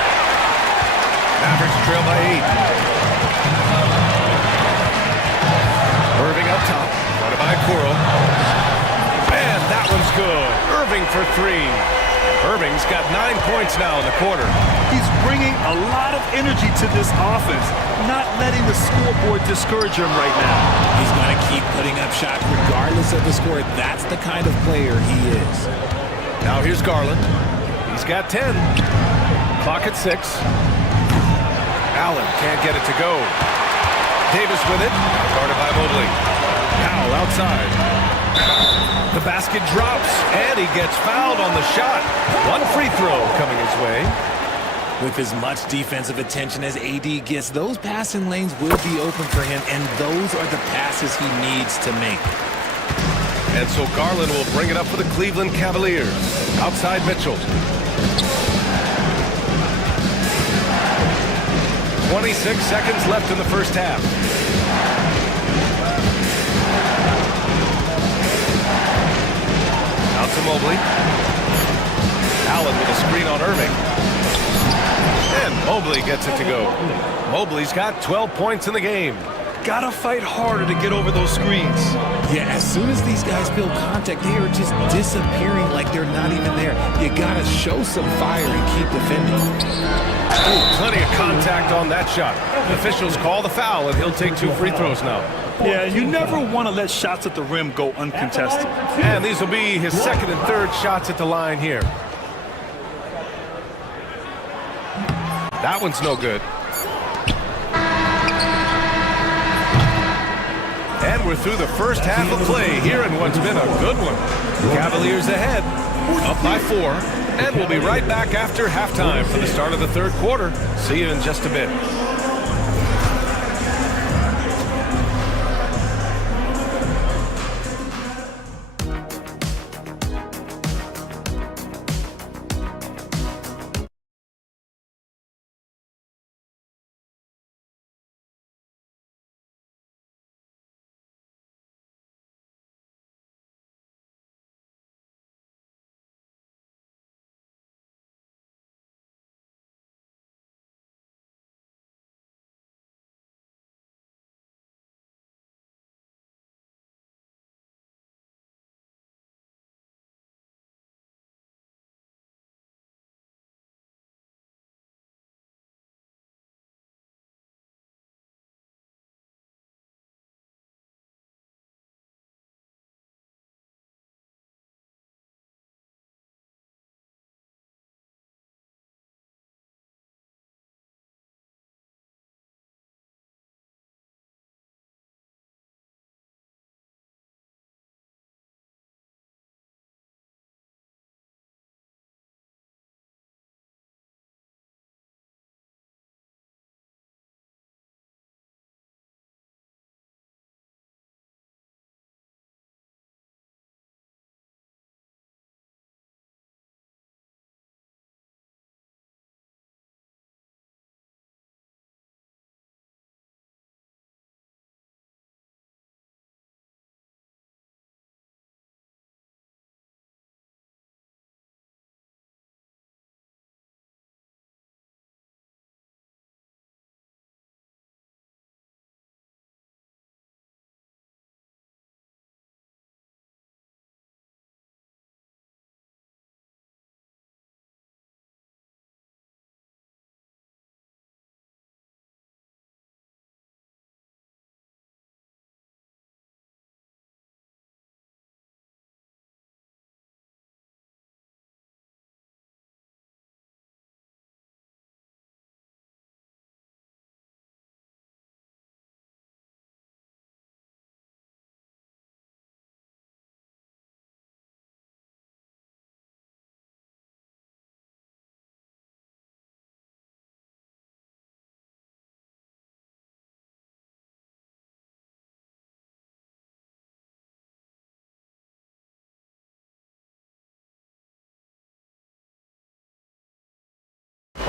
Mavericks trail by 8. Irving up top. Run by Okoro. And that one's good. Irving for 3. Irving's got 9 points now in the quarter. He's bringing a lot of energy to this offense, not letting the scoreboard discourage him right now. He's going to keep putting up shots regardless of the score. That's the kind of player he is. Now here's Garland. He's got 10. Clock at 6. Allen can't get it to go. Davis with it. Guarded by Mobley. Powell outside. The basket drops, and he gets fouled on the shot. 1 free throw coming his way. With as much defensive attention as AD gets, those passing lanes will be open for him, and those are the passes he needs to make. And so Garland will bring it up for the Cleveland Cavaliers. Outside Mitchell. 26 seconds left in the first half. Out to Mobley. Allen with a screen on Irving. And Mobley gets it to go. Mobley's got 12 points in the game. Gotta fight harder to get over those screens. Yeah, as soon as these guys feel contact, they are just disappearing like they're not even there. You gotta show some fire and keep defending. Oh, plenty of contact on that shot. Officials call the foul, and he'll take 2 free throws now. Yeah, you never want to let shots at the rim go uncontested. And these will be his second and third shots at the line here. That one's no good. And we're through the first half of play here in what's been a good one. Cavaliers ahead, up by 4. And we'll be right back after halftime for the start of the third quarter. See you in just a bit.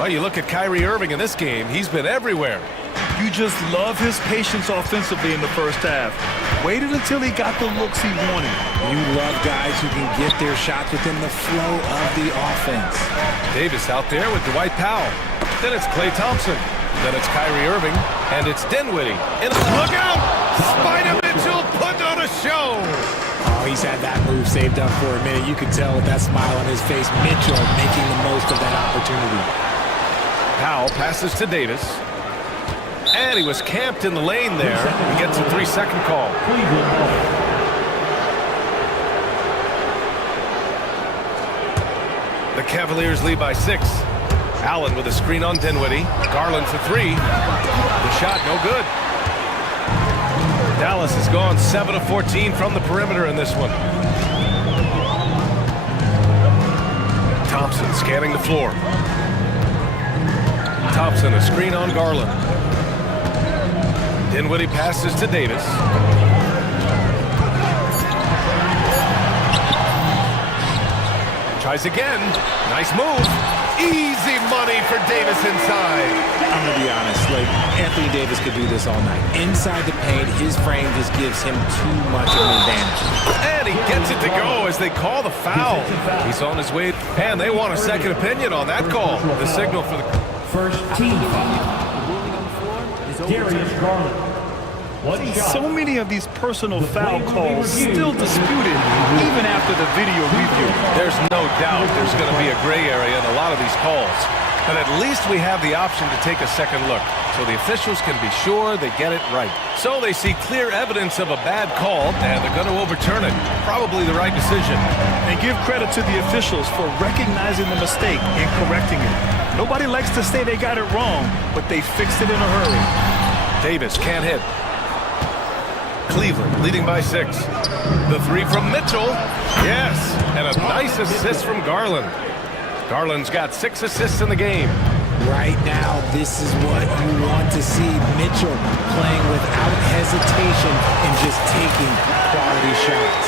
Well, you look at Kyrie Irving in this game, he's been everywhere. You just love his patience offensively in the first half. Waited until he got the looks he wanted. You love guys who can get their shots within the flow of the offense. Davis out there with Dwight Powell. Then it's Klay Thompson. Then it's Kyrie Irving. And it's Dinwiddie. Look out! Spider Mitchell put on a show! Oh, he's had that move saved up for a minute. You can tell with that smile on his face, Mitchell making the most of that opportunity. Powell passes to Davis. And he was camped in the lane there. He gets a 3-second call. The Cavaliers lead by 6. Allen with a screen on Dinwiddie. Garland for 3. The shot no good. Dallas has gone 7 of 14 from the perimeter in this one. Thompson scanning the floor. Thompson, a screen on Garland. Dinwiddie passes to Davis. Tries again. Nice move. Easy money for Davis inside. I'm going to be honest, like, Anthony Davis could do this all night. Inside the paint, his frame just gives him too much of an advantage. And he gets it to go as they call the foul. He's on his way, and they want a second opinion on that call. The signal for the first team foul. Darius Garland. So many of these personal foul calls still disputed even after the video review. There's no doubt there's going to be a gray area in a lot of these calls. But at least we have the option to take a second look, so the officials can be sure they get it right. So they see clear evidence of a bad call, and they're going to overturn it. Probably the right decision. And give credit to the officials for recognizing the mistake and correcting it. Nobody likes to say they got it wrong, but they fixed it in a hurry. Davis can't hit. Cleveland leading by 6. The 3 from Mitchell. Yes, and a nice assist from Garland. Garland's got 6 assists in the game. Right now, this is what you want to see. Mitchell playing without hesitation and just taking quality shots.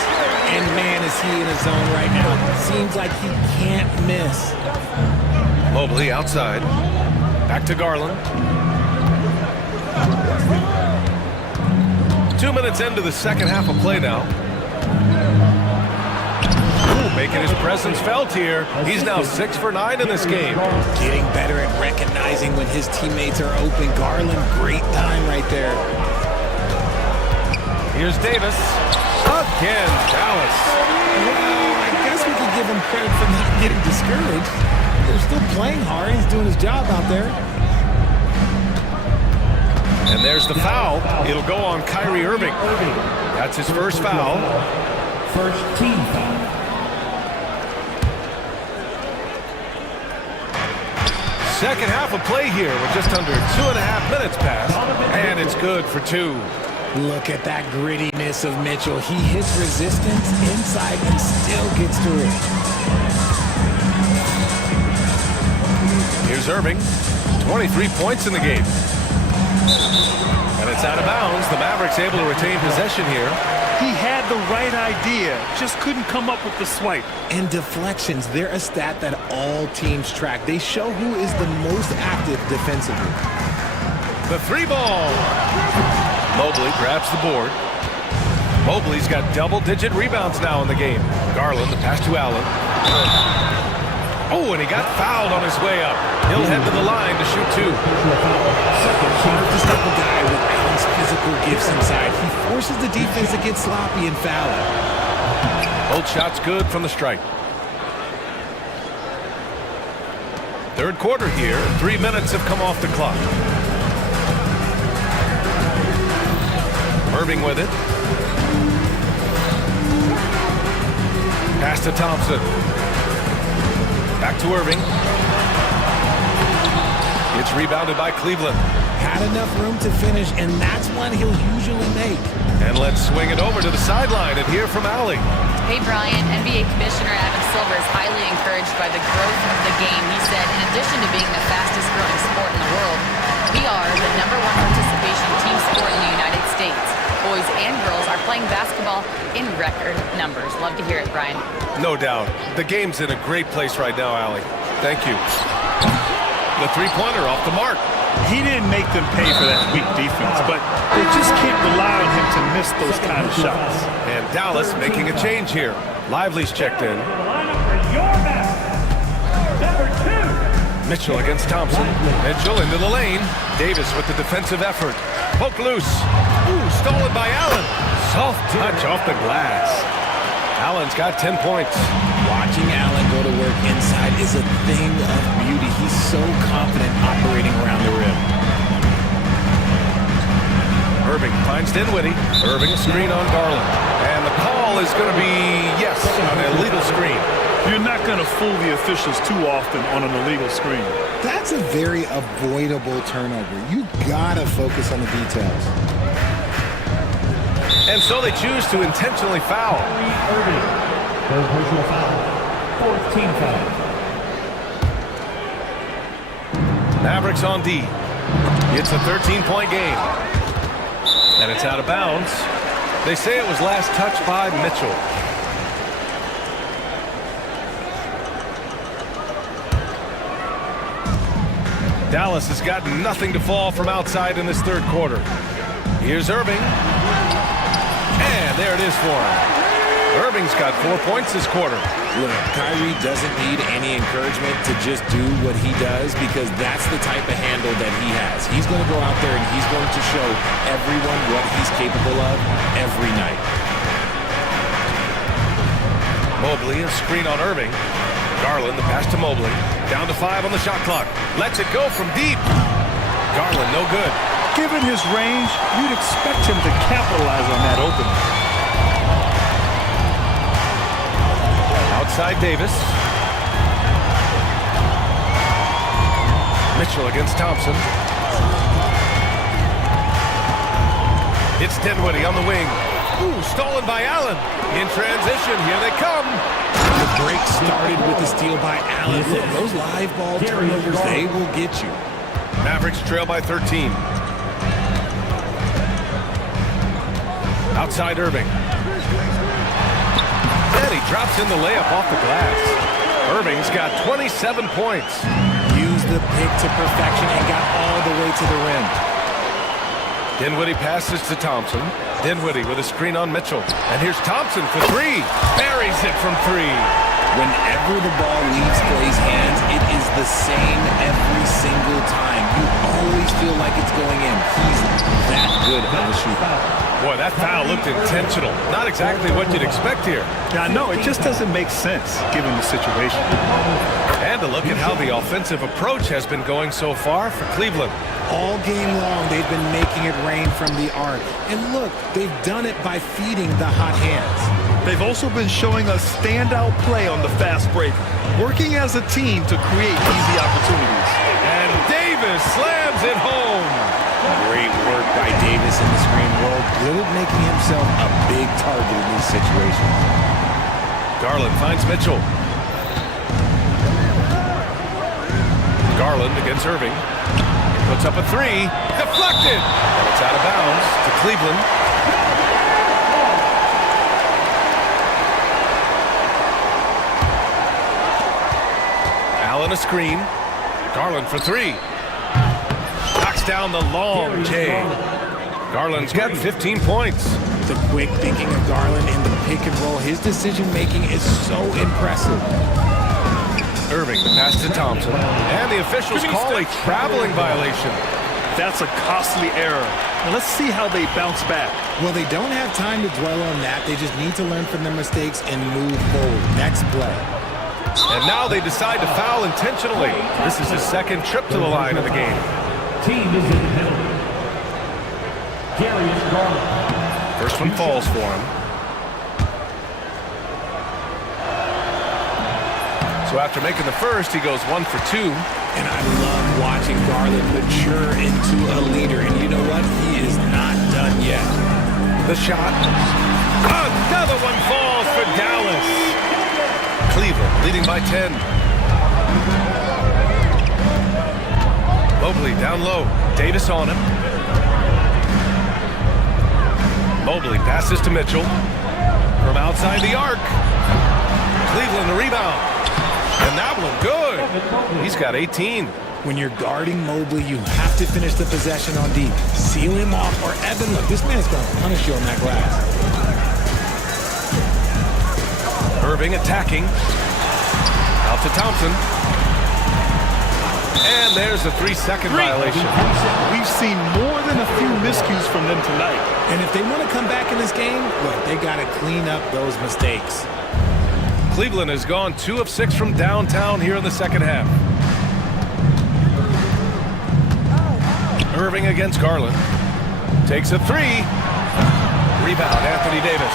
And man, is he in a zone right now. Seems like he can't miss. Mobley outside. Back to Garland. 2 minutes into the second half of play now. Making his presence felt here. He's now 6 for 9 in this game. Getting better at recognizing when his teammates are open. Garland, great time right there. Here's Davis. Again, Dallas. Well, I guess we could give him credit for not getting discouraged. They're still playing hard. He's doing his job out there. And there's the foul. It'll go on Kyrie Irving. That's his first foul. First team foul. Second half of play here with just under 2.5 minutes passed. And it's good for 2. Look at that grittiness of Mitchell. He hits resistance inside and still gets through it. Here's Irving. 23 points in the game. And it's out of bounds. The Mavericks able to retain possession here. He had the right idea, just couldn't come up with the swipe. And deflections, they're a stat that all teams track. They show who is the most active defensively. The 3 ball. Mobley grabs the board. Mobley's got double-digit rebounds now in the game. Garland, the pass to Allen. Oh, and he got fouled on his way up. He'll head to the line to shoot 2. Hard to stop a guy with Allen's physical gifts inside. He forces the defense to get sloppy and foul it. Both shots good from the stripe. Third quarter here. 3 minutes have come off the clock. Irving with it. Pass to Thompson. Back to Irving. It's rebounded by Cleveland. Had enough room to finish, and that's one he'll usually make. And let's swing it over to the sideline and hear from Allie. Hey, Brian, NBA Commissioner Adam Silver is highly encouraged by the growth of the game. He said, in addition to being the fastest growing sport in the world, we are the #1 participation team sport in the United States. Boys and girls are playing basketball in record numbers. Love to hear it, Brian. No doubt. The game's in a great place right now, Allie. Thank you. The 3-pointer off the mark. He didn't make them pay for that weak defense, but they just can't rely on him to miss those kind of shots. And Dallas making a change here. Lively's checked in. Mitchell against Thompson. Mitchell into the lane. Davis with the defensive effort. Poke loose. Ooh, stolen by Allen. Soft touch off the glass. Allen's got 10 points. Watching Allen go to work inside is a thing of beauty. He's so confident operating around the rim. Irving finds Dinwiddie. Irving a screen on Garland. And the call is going to be, yes, an illegal screen. You're not going to fool the officials too often on an illegal screen. That's a very avoidable turnover. You gotta focus on the details. And so they choose to intentionally foul. Irving. Third personal foul. Fourth team foul. Mavericks on D. It's a 13-point game. And it's out of bounds. They say it was last touched by Mitchell. Dallas has got nothing to fall from outside in this third quarter. Here's Irving. And there it is for him. Irving's got 4 points this quarter. Look, Kyrie doesn't need any encouragement to just do what he does because that's the type of handle that he has. He's going to go out there and he's going to show everyone what he's capable of every night. Mobley, a screen on Irving. Garland, the pass to Mobley. Down to 5 on the shot clock. Lets it go from deep. Garland, no good. Given his range, you'd expect him to capitalize on that opening. Outside Davis. Mitchell against Thompson. It's Dinwiddie on the wing. Ooh, stolen by Allen. In transition, here they come. The break started with the steal by Allen. Look, those live ball turnovers, they will get you. Mavericks trail by 13. Outside Irving. And he drops in the layup off the glass. Irving's got 27 points. Used the pick to perfection and got all the way to the rim. Dinwiddie passes to Thompson. Dinwiddie with a screen on Mitchell. And here's Thompson for three. Buries it from three. Whenever the ball leaves Clay's hands, it is the same every single time. You always feel like it's going in. He's that good of a shooter. Boy, that foul looked intentional. Not exactly what you'd expect here. Yeah, no, it just doesn't make sense given the situation. And a look at how the offensive approach has been going so far for Cleveland. All game long, they've been making it rain from the arc. And look, they've done it by feeding the hot hands. They've also been showing a standout play on the fast break, working as a team to create easy opportunities. And Davis slams it home. Great work by Davis in the screen world, good at making himself a big target in these situations. Garland finds Mitchell. Garland against Irving. Puts up a three. Deflected. And it's out of bounds to Cleveland. Allen a screen. Garland for three. Knocks down the long J. Garland's got 15 points. The quick thinking of Garland in the pick and roll, his decision making is so impressive. Irving, the pass to Thompson. And the officials call a traveling violation. That's a costly error. Now let's see how they bounce back. Well, they don't have time to dwell on that. They just need to learn from their mistakes and move forward. Next play. And now they decide to foul intentionally. This is his second trip to the line of the game. Team is in penalty. Darius Garland. First one falls for him. So after making the first, he goes 1 for 2. And I love watching Garland mature into a leader. And you know what? He is not done yet. The shot. Another one falls for Dallas. Cleveland leading by 10. Mobley down low. Davis on him. Mobley passes to Mitchell. From outside the arc. Cleveland the rebound. And that one good. He's got 18. When you're guarding Mobley, you have to finish the possession on deep. Seal him off, or Evan, look, this man's going to punish you on that glass. Irving attacking. Out to Thompson. And there's a 3-second violation. We've seen more than a few miscues from them tonight. And if they want to come back in this game, look, they got to clean up those mistakes. Cleveland has gone 2 of 6 from downtown here in the second half. Irving against Garland. Takes a 3. Rebound, Anthony Davis.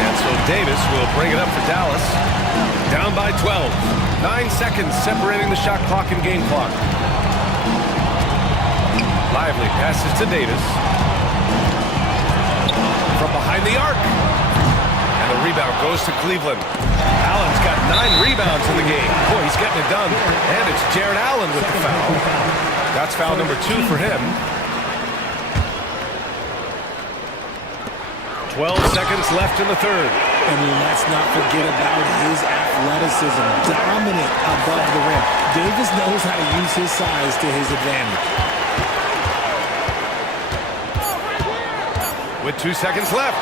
And so Davis will bring it up for Dallas. Down by 12. 9 seconds separating the shot clock and game clock. Lively passes to Davis. From behind the arc. And the rebound goes to Cleveland. Allen's got 9 rebounds in the game. Boy, he's getting it done. And it's Jared Allen with the foul. That's foul number 2 for him. 12 seconds left in the third. And let's not forget about his athleticism. Dominant above the rim. Davis knows how to use his size to his advantage. With 2 seconds left.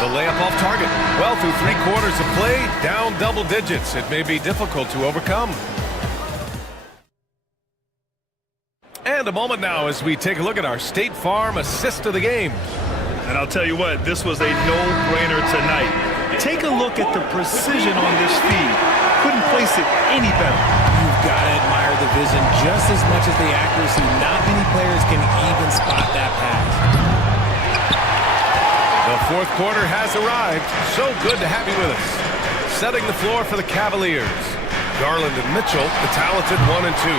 The layup off target. Well, through 3 quarters of play, down double digits. It may be difficult to overcome. And a moment now as we take a look at our State Farm assist of the game. And I'll tell you what, this was a no-brainer tonight. Take a look at the precision on this feed. Couldn't place it any better. You've got to admire the vision just as much as the accuracy. Not many players can even spot that pass. The fourth quarter has arrived. So good to have you with us. Setting the floor for the Cavaliers. Garland and Mitchell, the talented 1 and 2.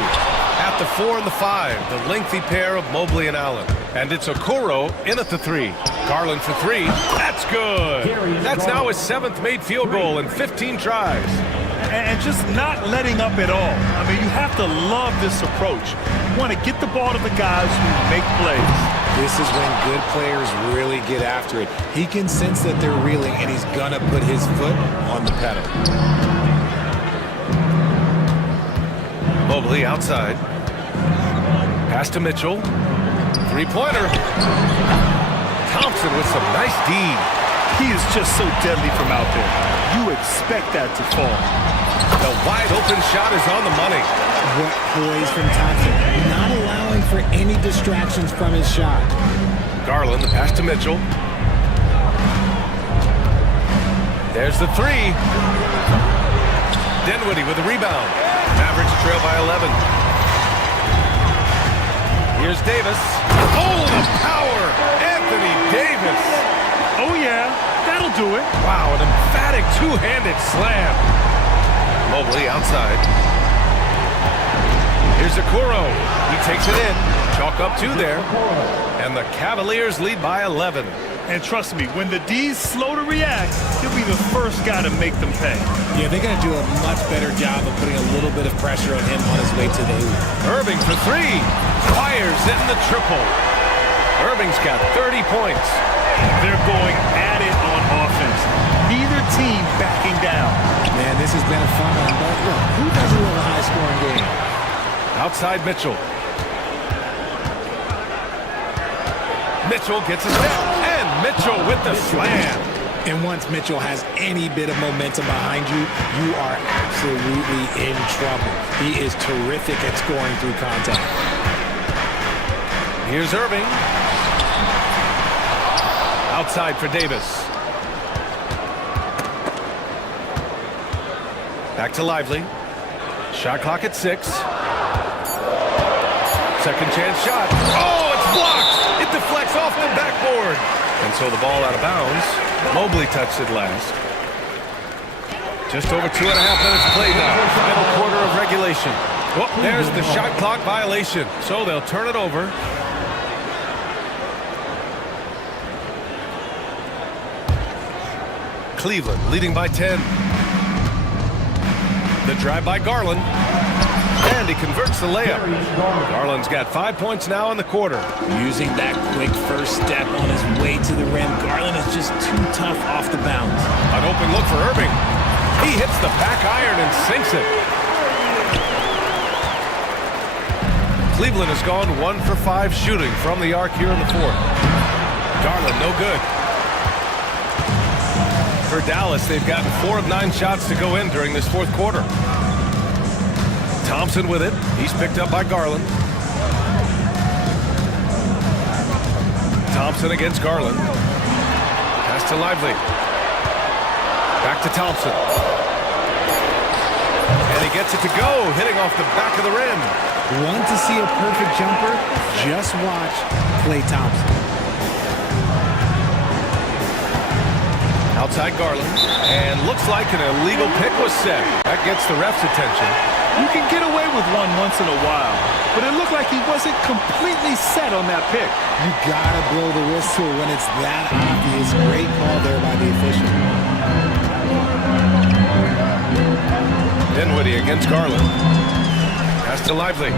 At the 4 and the 5, the lengthy pair of Mobley and Allen. And it's Okoro in at the three. Garland for three. That's good. That's now his 7th made field goal in 15 tries. And just not letting up at all. I mean, you have to love this approach. You want to get the ball to the guys who make plays. This is when good players really get after it. He can sense that they're reeling, and he's going to put his foot on the pedal. Mobley outside. Pass to Mitchell. Three-pointer. Thompson with some nice D. He is just so deadly from out there. You expect that to fall. The wide-open shot is on the money. What poise from Thompson. Not allowing for any distractions from his shot. Garland, the pass to Mitchell. There's the three. Dinwiddie with the rebound. Mavericks trail by 11. Here's Davis. Oh, the power! Anthony Davis. Oh, yeah. That'll do it. Wow, an emphatic two-handed slam. Mobley outside. Here's Okoro. He takes it in. Chalk up 2 there. And the Cavaliers lead by 11. And trust me, when the D's slow to react, he'll be the first guy to make them pay. Yeah, they're going to do a much better job of putting a little bit of pressure on him on his way to the hoop. Irving for three. Fires in the triple. Irving's got 30 points. They're going at it on offense. Neither team backing down. Man, this has been a fun one, but look, who doesn't love a high-scoring game? Outside Mitchell. Mitchell gets a step, and Mitchell with the slam. And once Mitchell has any bit of momentum behind you, you are absolutely in trouble. He is terrific at scoring through contact. Here's Irving. Outside for Davis. Back to Lively. Shot clock at 6. Second chance shot. Oh, it's blocked! It deflects off the backboard. And so the ball out of bounds. Mobley touched it last. Just over 2.5 minutes played now. Final quarter of regulation. Oh, there's the shot clock violation. So they'll turn it over. Cleveland leading by 10. The drive by Garland. And he converts the layup. Garland's got 5 points now in the quarter. Using that quick first step on his way to the rim, Garland is just too tough off the bounce. An open look for Irving. He hits the back iron and sinks it. Cleveland has gone 1 for 5 shooting from the arc here in the fourth. Garland, no good. For Dallas, they've gotten 4 of 9 shots to go in during this fourth quarter. Thompson with it. He's picked up by Garland. Thompson against Garland. Pass to Lively. Back to Thompson. And he gets it to go, hitting off the back of the rim. Want to see a perfect jumper? Just watch Klay Thompson. Outside Garland. And looks like an illegal pick was set. That gets the ref's attention. You can get away with one once in a while, but it looked like he wasn't completely set on that pick. You gotta blow the whistle when it's that obvious. Great call there by the official. Dinwiddie against Garland. Pass to Lively.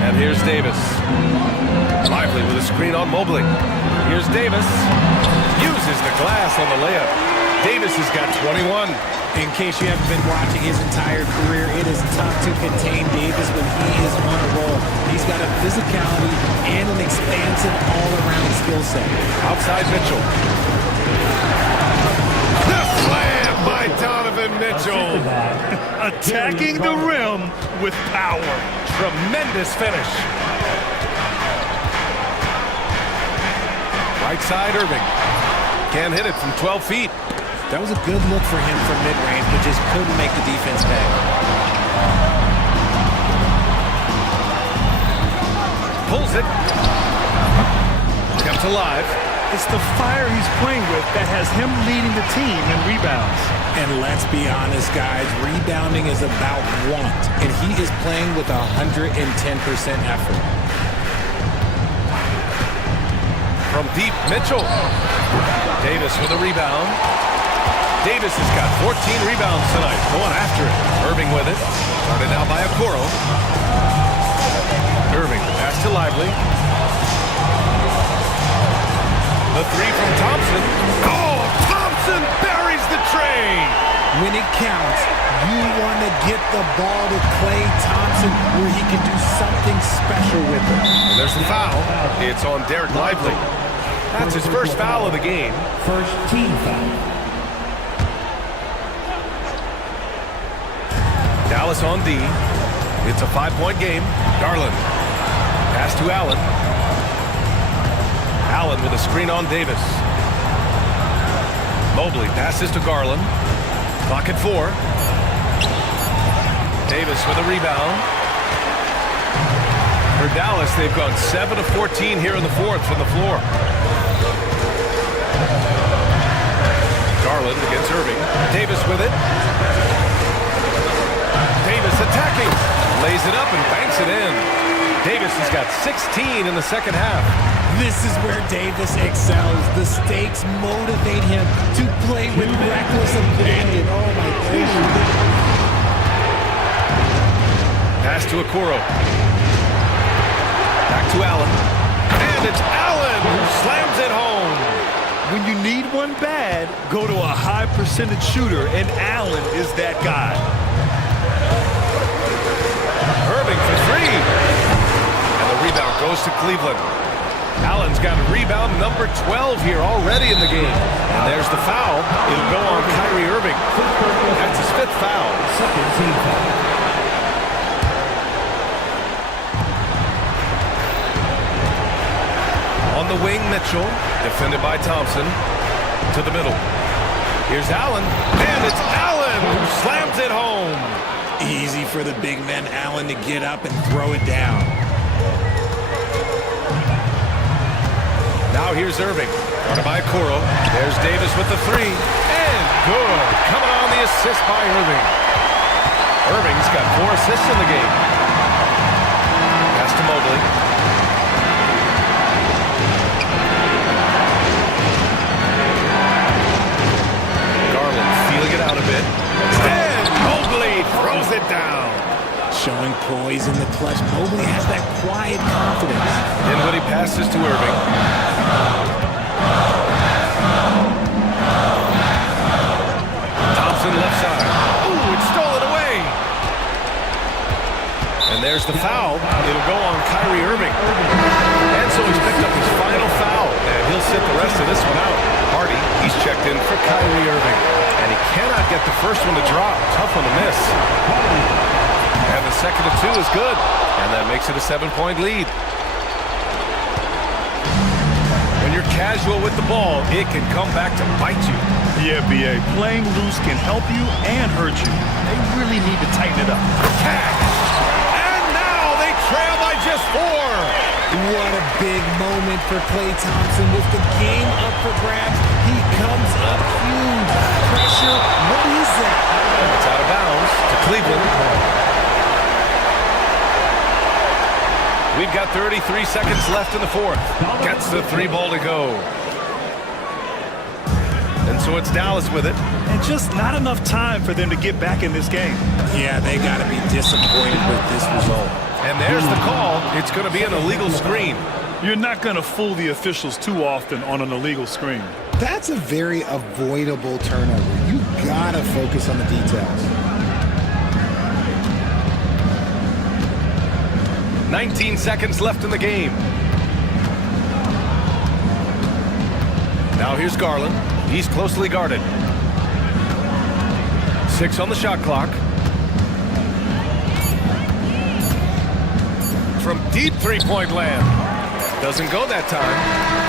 And here's Davis. Lively with a screen on Mobley. Here's Davis. Uses the glass on the layup. Davis has got 21. In case you haven't been watching his entire career, it is tough to contain Davis when he is on a roll. He's got a physicality and an expansive all-around skill set. Outside Mitchell. The slam by Donovan Mitchell. Attacking the rim with power. Tremendous finish. Right side Irving. Can't hit it from 12 feet. That was a good look for him from mid-range, but just couldn't make the defense pay. Pulls it. Kept alive. It's the fire he's playing with that has him leading the team in rebounds. And let's be honest, guys, rebounding is about want, and he is playing with 110% effort. deep, Mitchell. Davis with a rebound. Davis has got 14 rebounds tonight, going after it. Irving with it. Started out by Okoro. Irving, the pass to Lively. The three from Thompson. Oh, Thompson buries the tray. When it counts, you want to get the ball to Klay Thompson where he can do something special with it. And there's the foul. It's on Derek Lively. That's his first foul of the game. First team foul. Dallas on D. It's a 5-point game. Garland. Pass to Allen. Allen with a screen on Davis. Mobley passes to Garland. Clock at 4. Davis with a rebound. For Dallas, they've gone 7 of 14 here in the fourth from the floor. Garland against Irving. Davis with it. Davis attacking. Lays it up and banks it in. Davis has got 16 in the second half. This is where Davis excels. The stakes motivate him to play with reckless abandon. Oh my goodness. Pass to Okoro. Back to Allen. And it's Allen who slams it home. When you need one bad, go to a high percentage shooter, and Allen is that guy. Irving for 3. And the rebound goes to Cleveland. Allen's got rebound number 12 here already in the game. And there's the foul. It'll go on Kyrie Irving. That's his 5th foul. Second team foul. On the wing, Mitchell, defended by Thompson, to the middle. Here's Allen, and it's Allen who slams it home. Easy for the big man Allen to get up and throw it down. Now here's Irving, guarded by Okoro. There's Davis with the 3, and good. Coming on the assist by Irving. Irving's got 4 assists in the game. Pass to Mobley. Feeling it out a bit. And Mobley throws it down. Showing poise in the clutch. Mobley has that quiet confidence. Dinwiddie passes to Irving. Thompson left side. Ooh, it's stolen away. And there's the foul. It'll go on Kyrie Irving. And so he's picked up his final foul. And he'll sit the rest of this one out. Hardy, he's checked in for Kyrie Irving. And he cannot get the first one to drop. Tough one to miss. And the second of 2 is good. And that makes it a 7-point lead. When you're casual with the ball, it can come back to bite you. Yeah, B.A. Playing loose can help you and hurt you. They really need to tighten it up. Cash! And now they trail by just 4. What a big moment for Klay Thompson. With the game up for grabs, he comes up huge. Pressure, what is that? It's out of bounds to Cleveland. We've got 33 seconds left in the fourth. Gets the 3 ball to go. And so it's Dallas with it. And just not enough time for them to get back in this game. Yeah, they got to be disappointed with this result. And there's the call. It's going to be an illegal screen. You're not going to fool the officials too often on an illegal screen. That's a very avoidable turnover. You got to focus on the details. 19 seconds left in the game. Now here's Garland. He's closely guarded. 6 on the shot clock. From deep 3-point land. Doesn't go that time.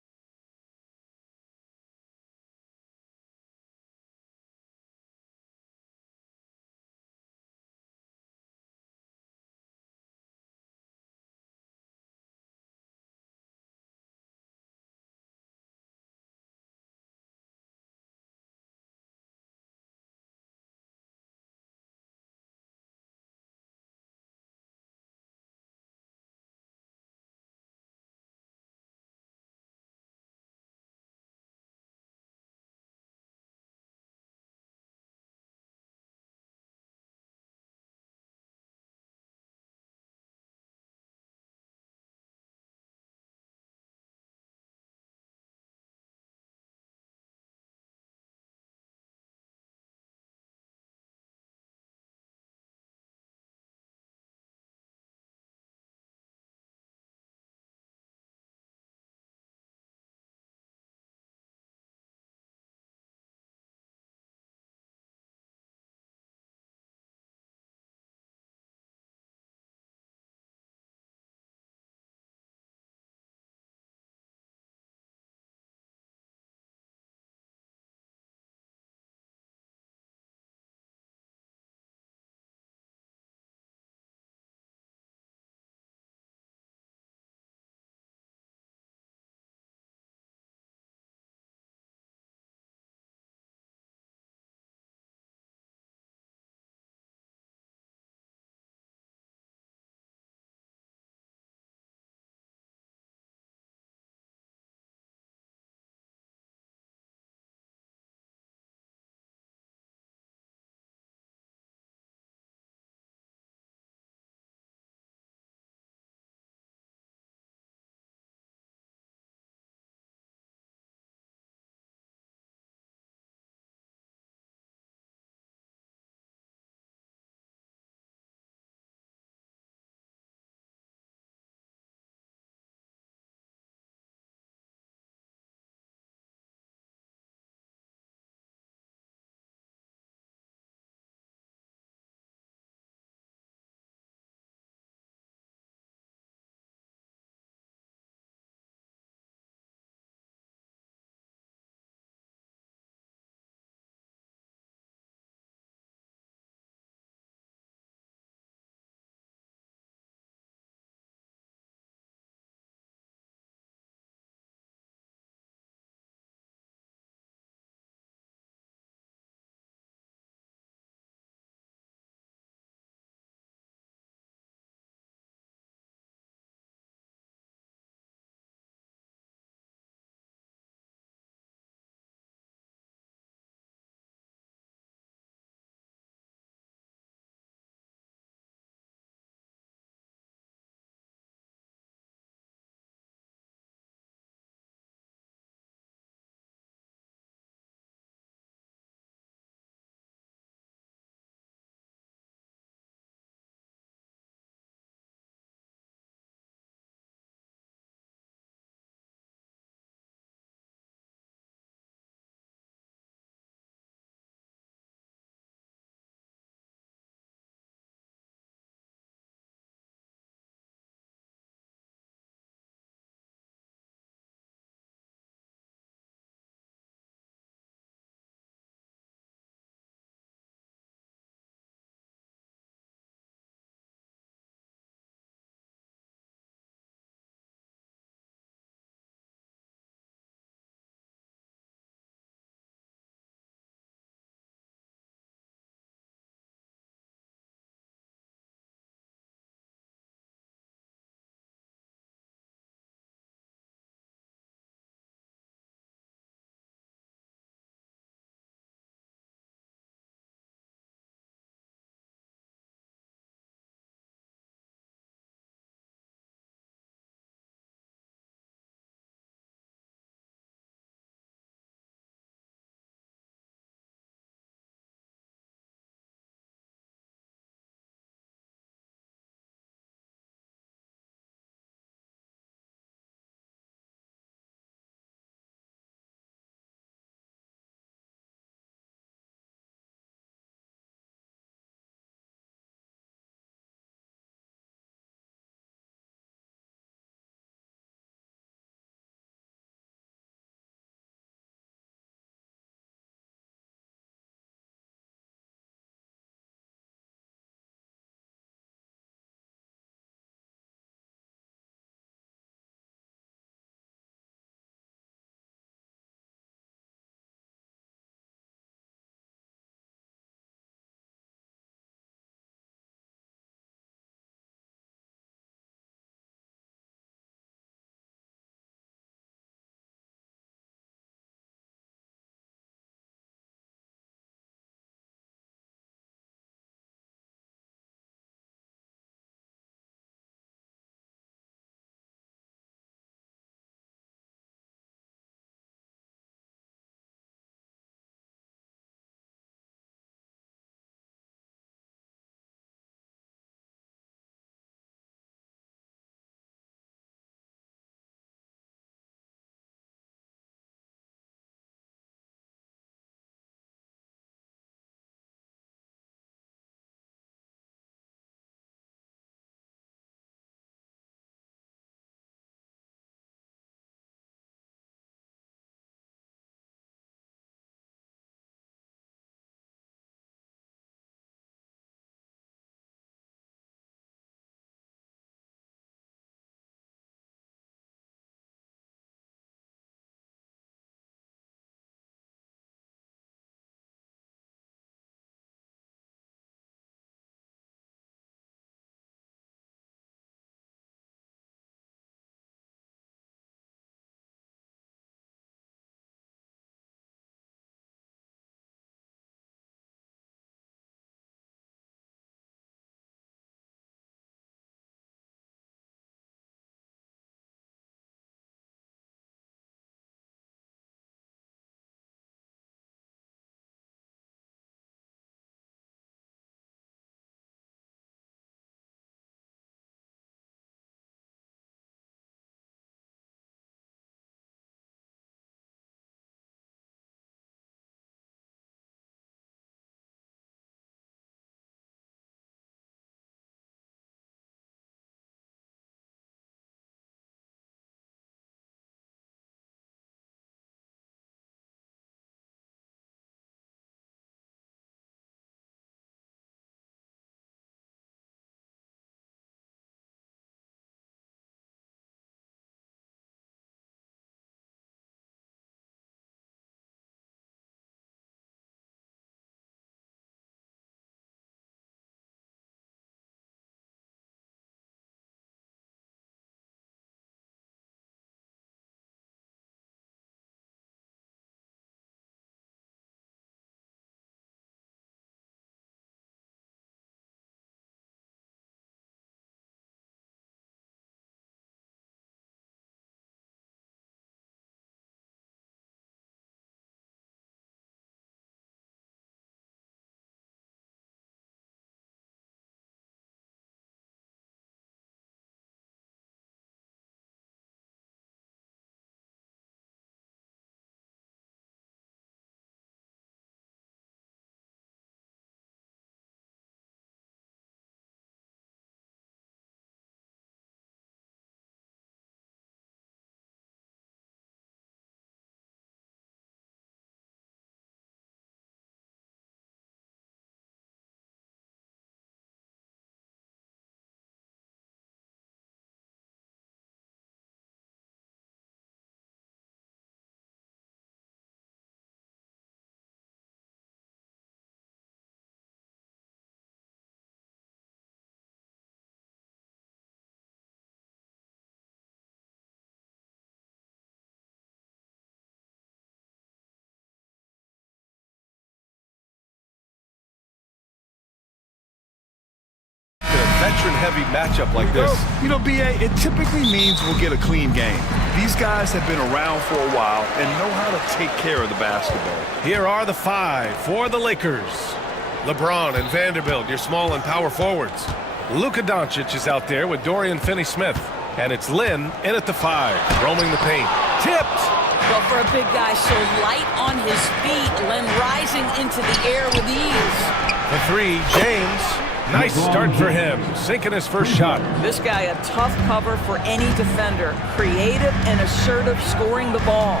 veteran-heavy matchup like this? You know, B.A., it typically means we'll get a clean game. These guys have been around for a while and know how to take care of the basketball. Here are the 5 for the Lakers. LeBron and Vanderbilt, your small and power forwards. Luka Doncic is out there with Dorian Finney-Smith. And it's Lynn in at the 5, roaming the paint. Tipped! Well, for a big guy so light on his feet, Lynn rising into the air with ease. The 3, James. Nice start for him, sinking his first shot. This guy a tough cover for any defender. Creative and assertive scoring the ball.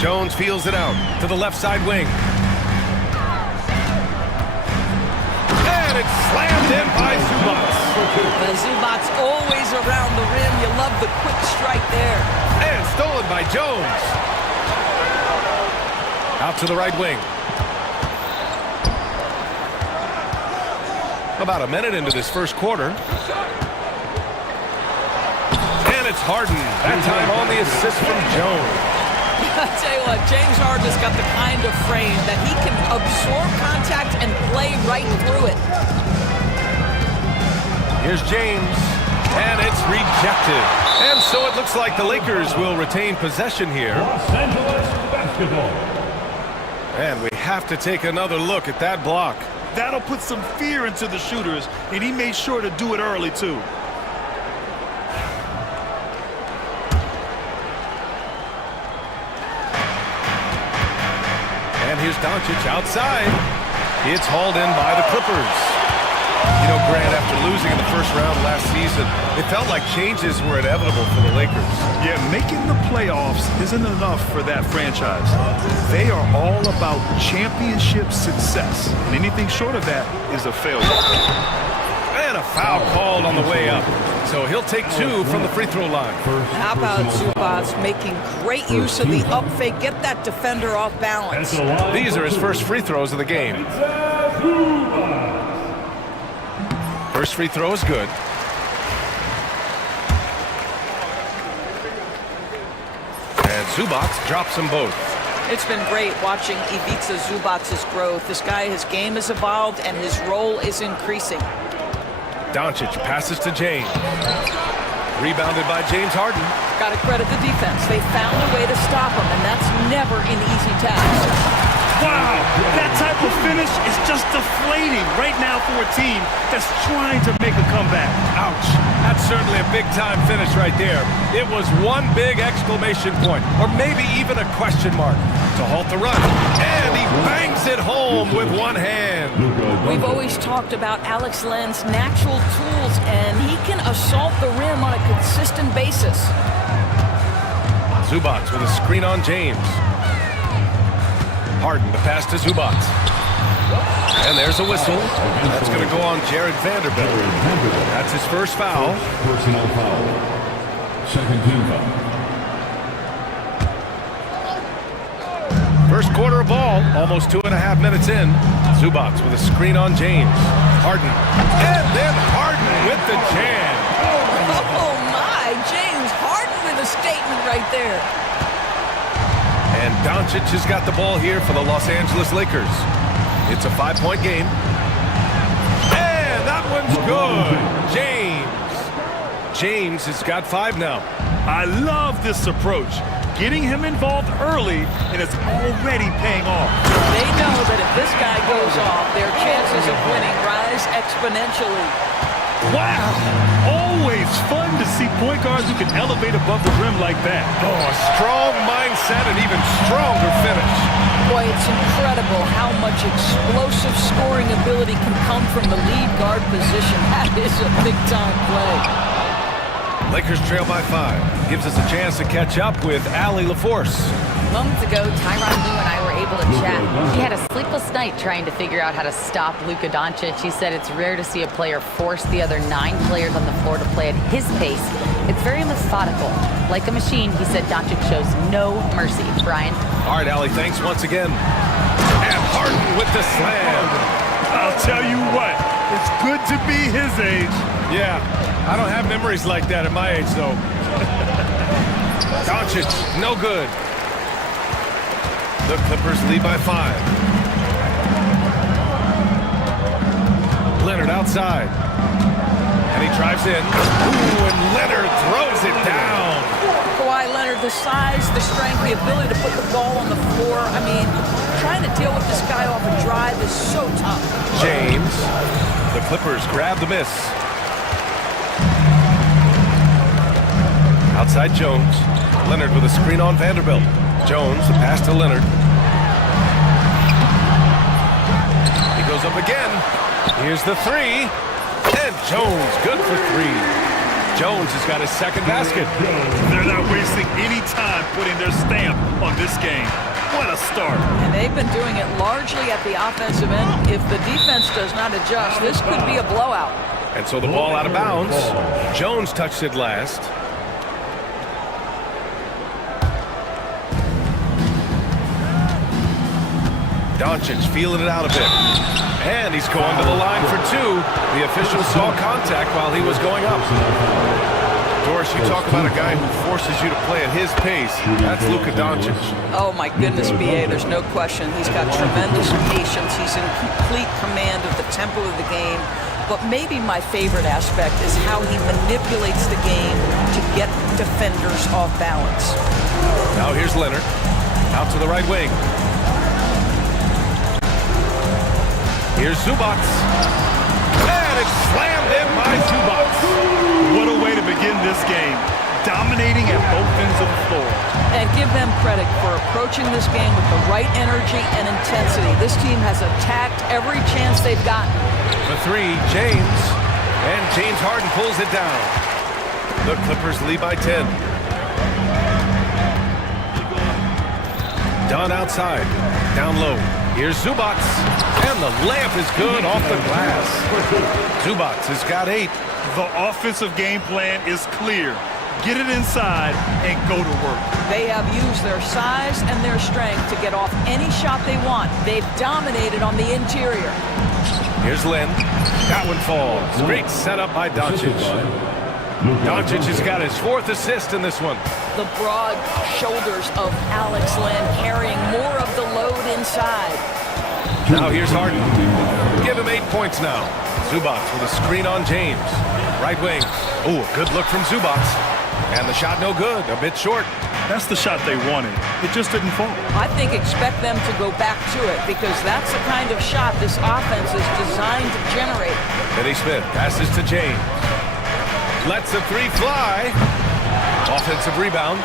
Jones feels it out to the left side wing. And it's slammed in by Zubats. Zubats always around the rim. You love the quick strike there. And stolen by Jones. Out to the right wing. About a minute into this first quarter. And it's Harden. That time on the assist from Jones. I tell you what, James Harden's got the kind of frame that he can absorb contact and play right through it. Here's James, and it's rejected. And so it looks like the Lakers will retain possession here. Los Angeles basketball. And we have to take another look at that block. That'll put some fear into the shooters, and he made sure to do it early, too. And here's Doncic outside. It's hauled in by the Clippers. You know, Grant, after losing in the first round last season, it felt like changes were inevitable for the Lakers. Yeah, making the playoffs isn't enough for that franchise. They are all about championship success, and anything short of that is a failure. And a foul called on the way up. So he'll take 2 from the free throw line. How about Zubats making great use of the up fake, get that defender off balance. These are his first free throws of the game. First free throw is good. And Zubats drops them both. It's been great watching Ivica Zubats' growth. This guy, his game has evolved and his role is increasing. Doncic passes to James. Rebounded by James Harden. Got to credit the defense. They found a way to stop him, and that's never an easy task. Wow, that type of finish is just deflating right now for a team that's trying to make a comeback. Ouch. That's certainly a big-time finish right there. It was one big exclamation point, or maybe even a question mark, to halt the run. And he bangs it home with one hand. We've always talked about Alex Len's natural tools, and he can assault the rim on a consistent basis. Zubats with a screen on James. Harden, the pass to Zubats. And there's a whistle. That's going to go on Jared Vanderbilt. That's his first foul. Personal foul. Second team foul. First quarter of ball, almost 2.5 minutes in. Zubats with a screen on James. Harden. And then Harden with the jam. Oh my, James Harden with a statement right there. And Doncic has got the ball here for the Los Angeles Lakers. It's a 5-point game. And that one's good. James has got 5 now. I love this approach. Getting him involved early, and it's already paying off. They know that if this guy goes off, their chances of winning rise exponentially. Wow! Always fun to see point guards who can elevate above the rim like that. Oh, a strong mindset and even stronger finish. Boy, it's incredible how much explosive scoring ability can come from the lead guard position. That is a big-time play. Lakers trail by 5. Gives us a chance to catch up with Allie LaForce. Moments ago, Tyronn Lue and I were able to chat. He had a sleepless night trying to figure out how to stop Luka Doncic. He said it's rare to see a player force the other 9 players on the floor to play at his pace. It's very methodical. Like a machine, he said Doncic shows no mercy. Brian? All right, Allie, thanks once again. And Harden with the slam. I'll tell you what, it's good to be his age. Yeah, I don't have memories like that at my age, though. Doncic, no good. The Clippers lead by 5. Leonard outside. And he drives in. Ooh, and Leonard throws it down. Kawhi Leonard, the size, the strength, the ability to put the ball on the floor. I mean, trying to deal with this guy off a drive is so tough. James. The Clippers grab the miss. Outside Jones. Leonard with a screen on Vanderbilt. Jones, the pass to Leonard. He goes up again. Here's the three. And Jones, good for three. Jones has got his second basket. They're not wasting any time putting their stamp on this game. What a start. And they've been doing it largely at the offensive end. If the defense does not adjust, this could be a blowout. And so the ball out of bounds. Jones touched it last. Doncic feeling it out a bit. And he's going to the line for two. The official saw contact while he was going up. Doris, you talk about a guy who forces you to play at his pace. That's Luka Doncic. Oh, my goodness, B.A., there's no question. He's got tremendous patience. He's in complete command of the tempo of the game. But maybe my favorite aspect is how he manipulates the game to get defenders off balance. Now here's Leonard. Out to the right wing. Here's Zubac. And it's slammed in by Zubac. What a way to begin this game. Dominating at both ends of the floor. And give them credit for approaching this game with the right energy and intensity. This team has attacked every chance they've gotten. The three, James. And James Harden pulls it down. The Clippers lead by 10. Dunn outside. Down low. Here's Zubac. And the layup is good off the glass. Zubac has got 8. The offensive game plan is clear. Get it inside and go to work. They have used their size and their strength to get off any shot they want. They've dominated on the interior. Here's Lynn. That one falls. Great setup by Doncic. Doncic has got his 4th assist in this one. The broad shoulders of Alex Len carrying more of the load inside. Now here's Harden. Give him 8 points now. Zubac with a screen on James. Right wing. Ooh, a good look from Zubac. And the shot no good, a bit short. That's the shot they wanted. It just didn't fall. I think expect them to go back to it because that's the kind of shot this offense is designed to generate. Finney Smith passes to James. Lets the three fly. Offensive rebound.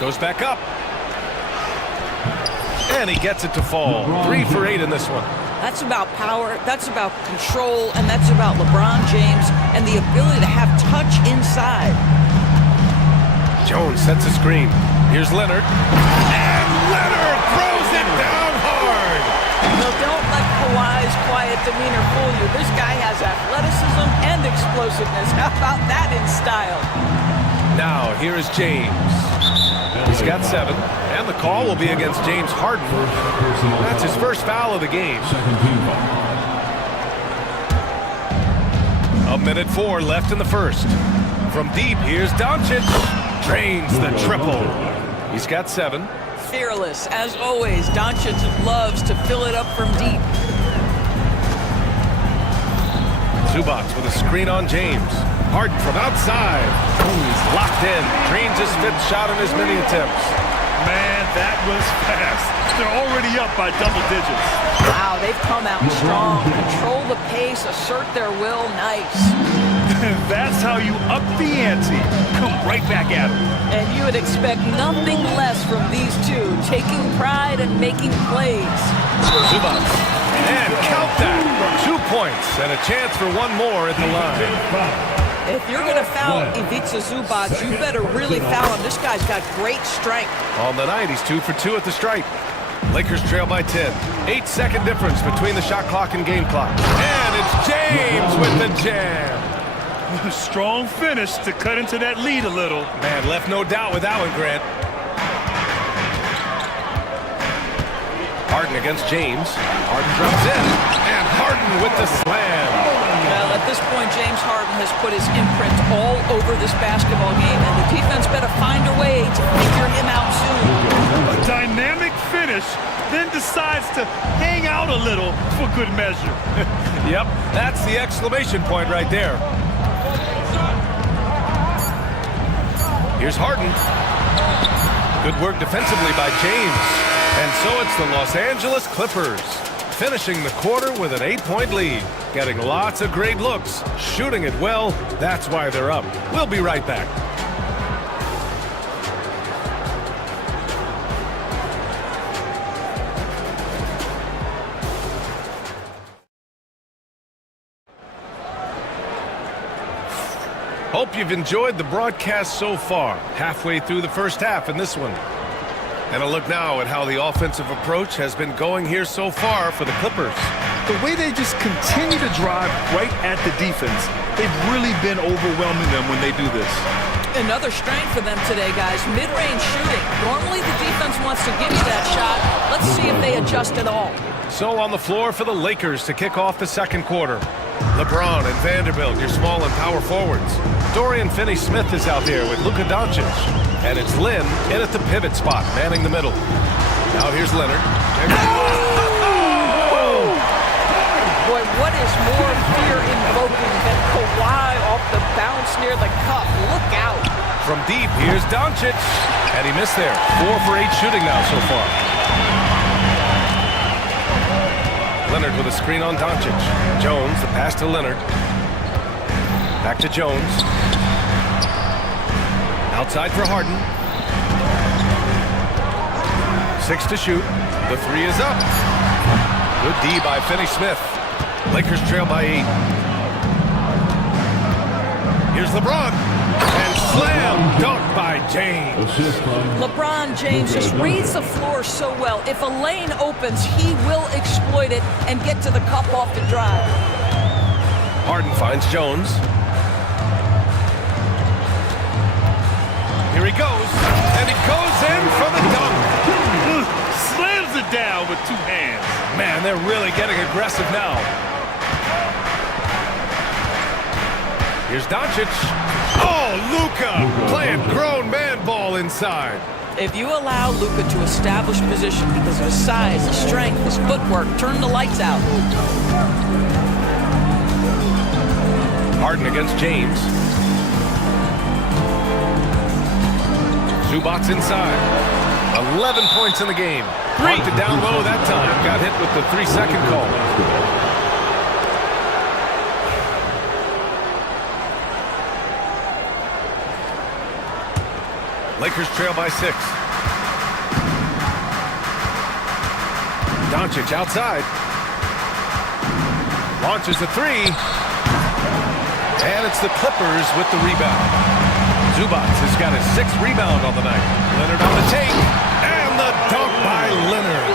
Goes back up. And he gets it to fall. 3 for 8 in this one. That's about power, that's about control, and that's about LeBron James and the ability to have touch inside. Jones sets a screen. Here's Leonard. And Leonard throws it down hard. No, don't let Kawhi's quiet demeanor fool you. This guy has athleticism and explosiveness. How about that in style? Now, here is James. He's got 7, and the call will be against James Harden. That's his first foul of the game. 1:04 left in the first. From deep, here's Doncic. Drains the triple. He's got 7. Fearless, as always. Doncic loves to fill it up from deep. Zubac with a screen on James. Harden from outside. Ooh, he's locked in. Drains his 5th shot in as many attempts. Man, that was fast. They're already up by double digits. Wow, they've come out strong. Control the pace, assert their will. Nice. That's how you up the ante. Come right back at them. And you would expect nothing less from these two, taking pride and making plays. Zubac. And count that. 2 points and a chance for one more at the line. If you're going to foul Ivica Zubac, you better really foul him. This guy's got great strength. On the night, he's 2 for 2 at the stripe. Lakers trail by 10. 8-second difference between the shot clock and game clock. And it's James with the jam. Strong finish to cut into that lead a little. Man, left no doubt with that one, Grant. Harden against James. Harden drops in. And Harden with the slam. Well, at this point, James Harden has put his imprint all over this basketball game, and the defense better find a way to figure him out soon. A dynamic finish, then decides to hang out a little for good measure. Yep, that's the exclamation point right there. Here's Harden. Good work defensively by James. And so it's the Los Angeles Clippers, finishing the quarter with an 8-point lead. Getting lots of great looks, shooting it well. That's why they're up. We'll be right back. Hope you've enjoyed the broadcast so far. Halfway through the first half in this one. And a look now at how the offensive approach has been going here so far for the Clippers. The way they just continue to drive right at the defense, they've really been overwhelming them when they do this. Another strength for them today, guys. Mid-range shooting. Normally the defense wants to give you that shot. Let's see if they adjust at all. So on the floor for the Lakers to kick off the second quarter. LeBron and Vanderbilt, your small and power forwards. Dorian Finney-Smith is out there with Luka Doncic. And it's Lin in at the pivot spot, manning the middle. Now here's Leonard. Boy, what is more fear-invoking than Kawhi off the bounce near the cup? Look out. From deep, here's Doncic. And he missed there. 4 for 8 shooting now so far. Leonard with a screen on Doncic. Jones, the pass to Leonard. Back to Jones. Outside for Harden. 6 to shoot. The 3 is up. Good D by Finney-Smith. Lakers trail by 8. Here's LeBron. And slam dunk by James. LeBron James just reads the floor so well. If a lane opens, he will exploit it and get to the cup off the drive. Harden finds Jones. Here he goes. And he goes in for the dunk. Slams it down with 2 hands. Man, they're really getting aggressive now. Here's Doncic. Oh, Luka playing grown man ball inside. If you allow Luka to establish position because of his size, his strength, his footwork, turn the lights out. Harden against James. Zubac's inside. 11 points in the game. Knocked it down low that time. Got hit with the 3-second call. Lakers trail by 6. Doncic outside. Launches the 3. And it's the Clippers with the rebound. Zubac has got his 6th rebound on the night. Leonard on the take. And the dunk by Leonard.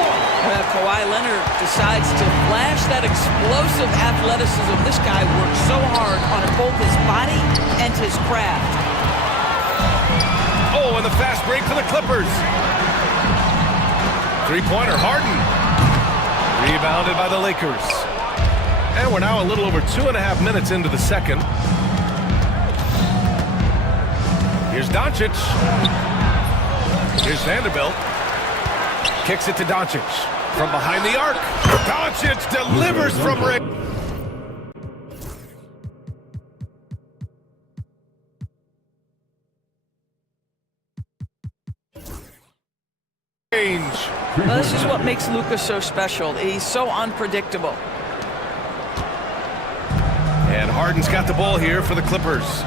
Well, Kawhi Leonard decides to flash that explosive athleticism. This guy works so hard on both his body and his craft. Oh, and the fast break for the Clippers. 3-pointer, Harden. Rebounded by the Lakers. And we're now a little over 2.5 minutes into the second. Here's Doncic. Here's Vanderbilt. Kicks it to Doncic. From behind the arc. Doncic delivers from range. Well, this is what makes Luka so special. He's so unpredictable. And Harden's got the ball here for the Clippers.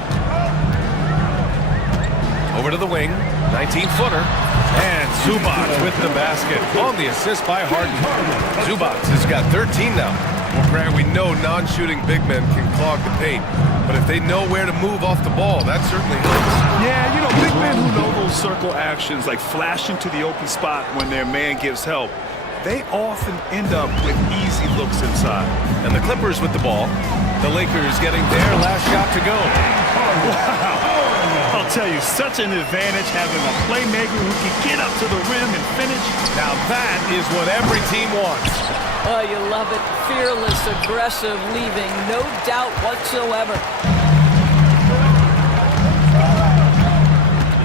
Over to the wing, 19-footer. And Zubac with the basket on the assist by Harden. Zubac has got 13 now. Well, Grant, we know non-shooting big men can clog the paint, but if they know where to move off the ball, that certainly helps. Yeah, you know, big men who know those circle actions, like flashing to the open spot when their man gives help, they often end up with easy looks inside. And the Clippers with the ball. The Lakers getting their last shot to go. Wow. I'll tell you, such an advantage having a playmaker who can get up to the rim and finish. Now that is what every team wants. Oh, you love it. Fearless, aggressive, leaving no doubt whatsoever.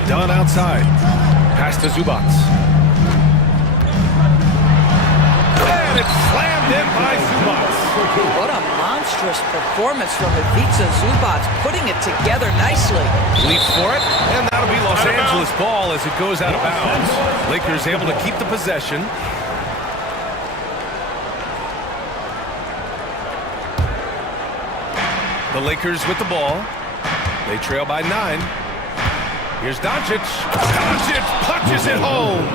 Done outside. Pass to Zubac. And it's slammed in by Zubac. What a monstrous performance from Ivica Zubac, putting it together nicely. Leaps for it, and that'll be Los Angeles ball as it goes out of bounds. Lakers able to keep the possession. The Lakers with the ball. They trail by 9. Here's Doncic. Doncic punches it home.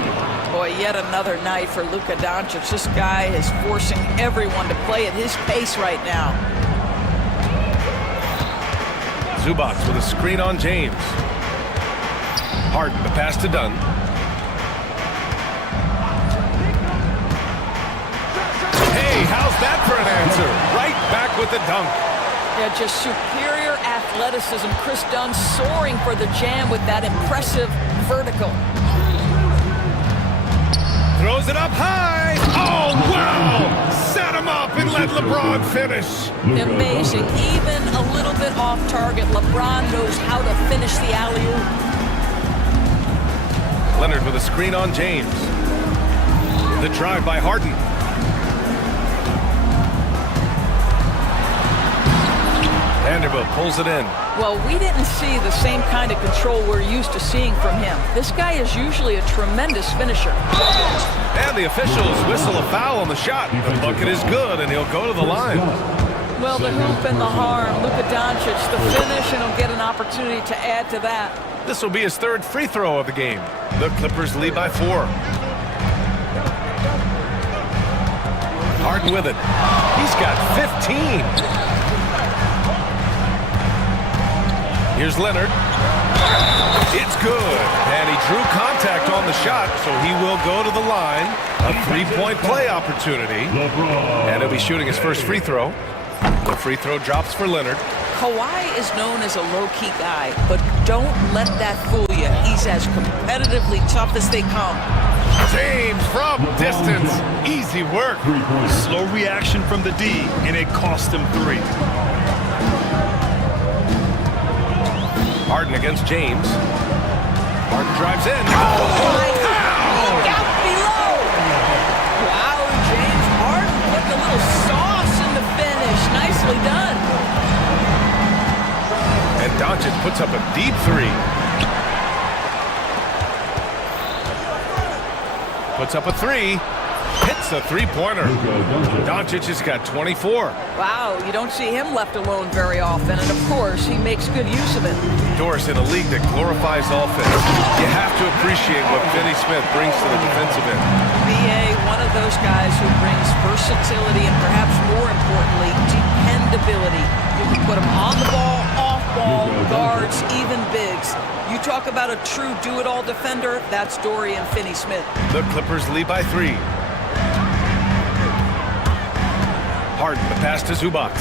Boy, yet another night for Luka Doncic. This guy is forcing everyone to play at his pace right now. Zubac with a screen on James. Harden, the pass to Dunn. Hey, how's that for an answer? Right back with the dunk. Yeah, just superior athleticism. Chris Dunn soaring for the jam with that impressive vertical. Throws it up high. Oh, wow! Set him up and let LeBron finish. Amazing. Even a little bit off target, LeBron knows how to finish the alley-oop. Leonard with a screen on James. The drive by Harden. Vanderbilt pulls it in. Well, we didn't see the same kind of control we're used to seeing from him. This guy is usually a tremendous finisher. And the officials whistle a foul on the shot. The bucket is good, and he'll go to the line. Well, the hoop and the harm. Luka Doncic, the finish, and he'll get an opportunity to add to that. This will be his 3rd free throw of the game. The Clippers lead by 4. Harden with it. He's got 15. Here's Leonard. It's good. And he drew contact on the shot, so he will go to the line. A 3-point play opportunity. And he'll be shooting his first free throw. The free throw drops for Leonard. Kawhi is known as a low-key guy, but don't let that fool you. He's as competitively tough as they come. James from distance. Easy work. Slow reaction from the D, and it cost him 3. Harden against James. Harden drives in. Look out below. Wow, James Harden putting a little sauce in the finish. Nicely done. And Doncic puts up a deep 3. Puts up a 3. Hits a 3-pointer. Doncic has got 24. Wow, you don't see him left alone very often, and of course, he makes good use of it. Doris, in a league that glorifies offense, you have to appreciate what Finney Smith brings to the defensive end. BA, one of those guys who brings versatility and perhaps more importantly, dependability. You can put him on the ball, off ball, guards, even bigs. You talk about a true do-it-all defender, that's Dorian Finney-Smith. The Clippers lead by 3. Harden, the pass to Zubac.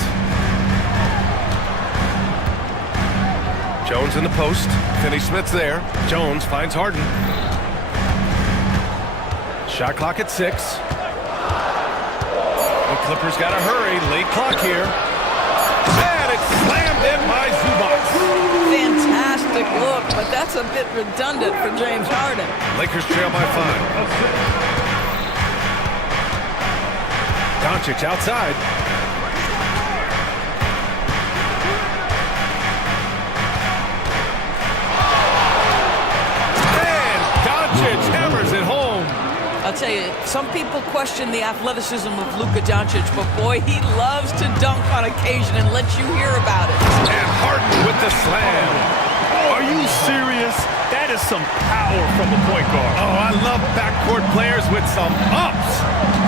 Jones in the post. Finney-Smith's there. Jones finds Harden. Shot clock at 6. The Clippers got to hurry. Late clock here. And it's slammed in by Zubac. Fantastic look, but that's a bit redundant for James Harden. Lakers trail by 5. Doncic outside. And Doncic hammers it home. I'll tell you, some people question the athleticism of Luka Doncic, but boy, he loves to dunk on occasion and let you hear about it. And Harden with the slam. Are you serious? That is some power from a point guard. Oh, I love backcourt players with some ups.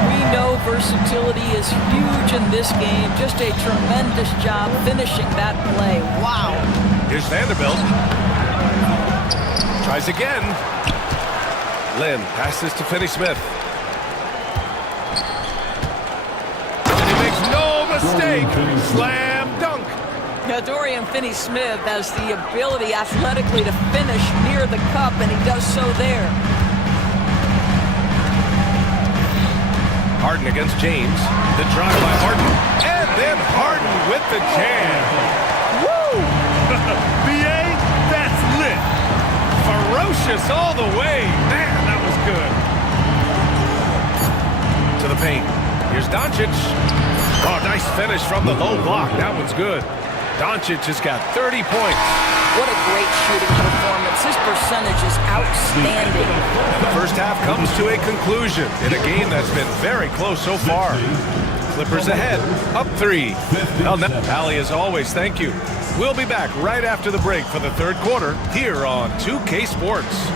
We know versatility is huge in this game. Just a tremendous job finishing that play. Wow. Here's Vanderbilt. Tries again. Lynn passes to Finney-Smith. And he makes no mistake. Slam dunk. Now, Dorian Finney-Smith has the ability athletically to finish near the cup, and he does so there. Harden against James. The drive by Harden. And then Harden with the jam. Woo! BA, that's lit. Ferocious all the way. Man, that was good. To the paint. Here's Doncic. Oh, nice finish from the low block. That one's good. Doncic has got 30 points. What a great shooting performance. His percentage is outstanding. And the first half comes to a conclusion in a game that's been very close so far. Clippers ahead, up 3. Well, Allie, as always, thank you. We'll be back right after the break for the third quarter here on 2K Sports.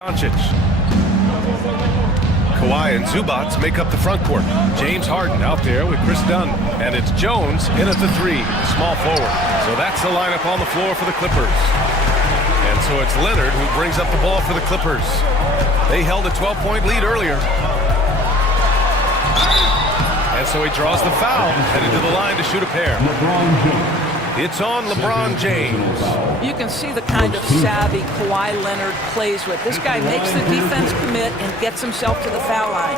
Doncic. Kawhi and Zubats make up the front court. James Harden out there with Chris Dunn. And it's Jones in at the 3, small forward. So that's the lineup on the floor for the Clippers. And so it's Leonard who brings up the ball for the Clippers. They held a 12-point lead earlier. And so he draws the foul, headed to the line to shoot a pair. It's on LeBron James. You can see the kind of savvy Kawhi Leonard plays with. This guy makes the defense commit and gets himself to the foul line.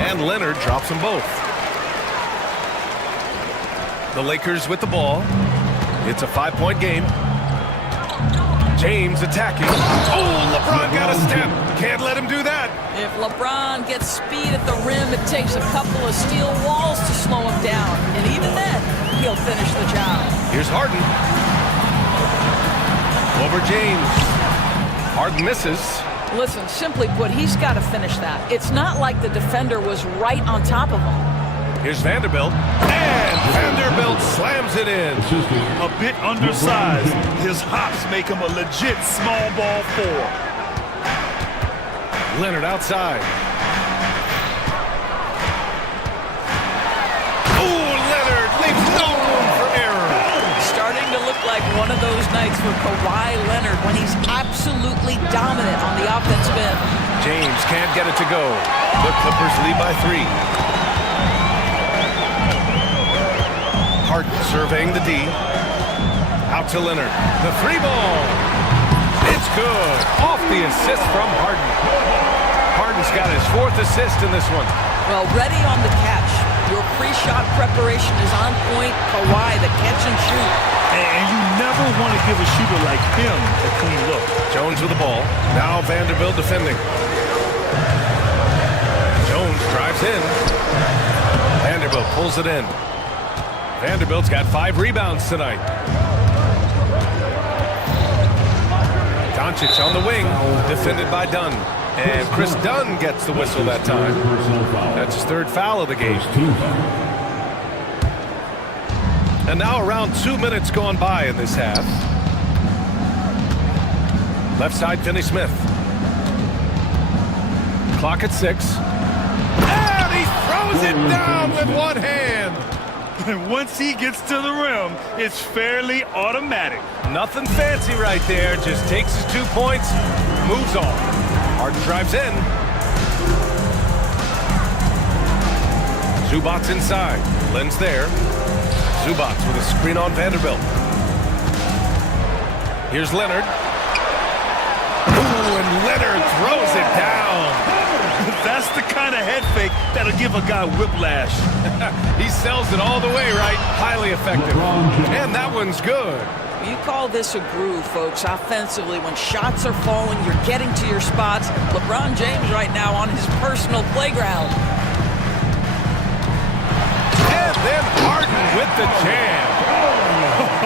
And Leonard drops them both. The Lakers with the ball. It's a 5-point game. James attacking. Oh, LeBron got a step. Can't let him do that. If LeBron gets speed at the rim, it takes a couple of steel walls to slow him down. And even then, he'll finish the job. Here's Harden. Over James. Harden misses. Listen, simply put, he's got to finish that. It's not like the defender was right on top of him. Here's Vanderbilt. And Vanderbilt slams it in. A bit undersized. His hops make him a legit small ball 4. Leonard outside. Oh, Leonard leaves no room for error. Starting to look like one of those nights for Kawhi Leonard when he's absolutely dominant on the offensive end. James can't get it to go. The Clippers lead by 3. Harden surveying the D. Out to Leonard. The 3-ball. It's good. Off the assist from Harden. Harden's got his 4th assist in this one. Well, ready on the catch. Your pre-shot preparation is on point. Kawhi, the catch and shoot. And you never want to give a shooter like him a clean look. Jones with the ball. Now Vanderbilt defending. Jones drives in. Vanderbilt pulls it in. Vanderbilt's got 5 rebounds tonight. Doncic on the wing, defended by Dunn. And Chris Dunn gets the whistle that time. That's his third foul of the game. And now around 2 minutes gone by in this half. Left side, Finney-Smith. Clock at 6. And he throws it down with one hand. And once he gets to the rim, it's fairly automatic. Nothing fancy right there. Just takes his 2 points, moves on. Harden drives in. Zubac's inside. Len's there. Zubac with a screen on Vanderbilt. Here's Leonard. Ooh, and Leonard throws it down. That's the kind of head fake that'll give a guy whiplash. He sells it all the way right. Highly effective. And that one's good. You call this a groove, folks. Offensively, when shots are falling, you're getting to your spots. LeBron James right now on his personal playground. And then Harden with the jam.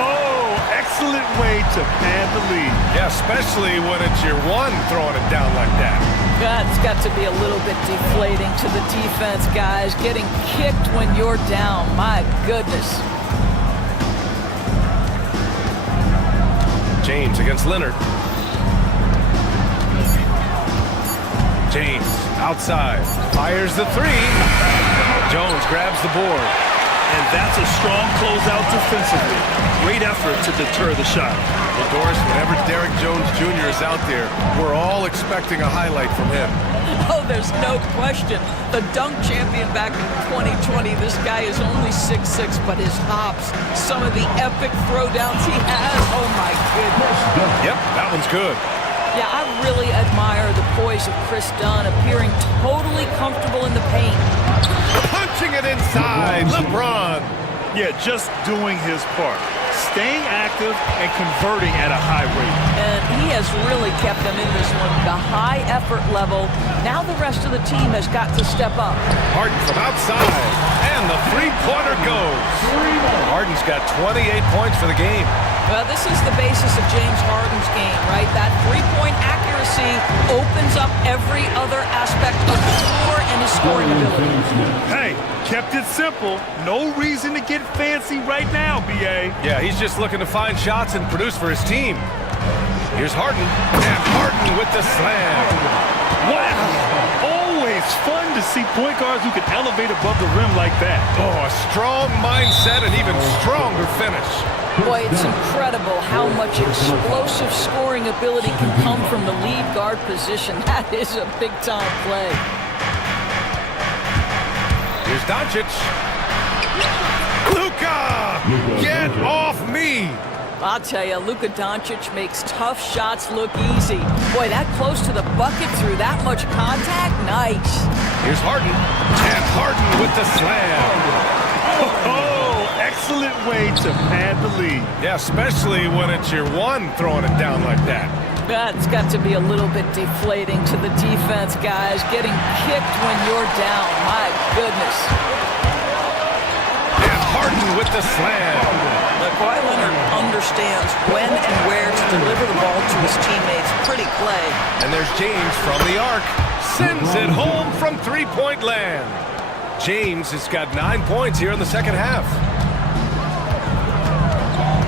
Oh, excellent way to pad the lead. Yeah, especially when it's your one throwing it down like that. That's got to be a little bit deflating to the defense, guys. Getting kicked when you're down. My goodness. James against Leonard. James outside. Fires the three. Jones grabs the board. And that's a strong closeout defensively. Great effort to deter the shot. Well, Doris, whenever Derrick Jones Jr. is out there, we're all expecting a highlight from him. Oh, there's no question. The dunk champion back in 2020, this guy is only 6'6", but his hops, some of the epic throwdowns he has, oh my goodness. Yep, that one's good. Yeah, I really admire the poise of Chris Dunn, appearing totally comfortable in the paint. Punching it inside, LeBron. Yeah, just doing his part. Staying active and converting at a high rate. And he has really kept them in this one. The high effort level. Now the rest of the team has got to step up. Harden from outside. And the three-pointer goes. Harden's got 28 points for the game. Well, this is the basis of James Harden's game, right? That three-point accuracy opens up every other aspect of the floor and his scoring ability. Hey, kept it simple. No reason to get fancy right now, B.A. Yeah, he's just looking to find shots and produce for his team. Here's Harden. And Harden with the slam. Wow. Always fun to see point guards who can elevate above the rim like that. Oh, a strong mindset and even stronger finish. Boy, it's incredible how much explosive scoring ability can come from the lead guard position. That is a big-time play. Here's Doncic. Luka! Get off me! I'll tell you, Luka Doncic makes tough shots look easy. Boy, that close to the bucket through that much contact, nice. Here's Harden. And Harden with the slam. Oh, excellent way to pad the lead. Yeah, especially when it's your one throwing it down like that. That's got to be a little bit deflating to the defense, guys. Getting kicked when you're down, my goodness. And Harden with the slam. Kawhi Leonard understands when and where to deliver the ball to his teammates. Pretty play. And there's James from the arc. Sends it home from three-point land. James has got 9 points here in the second half.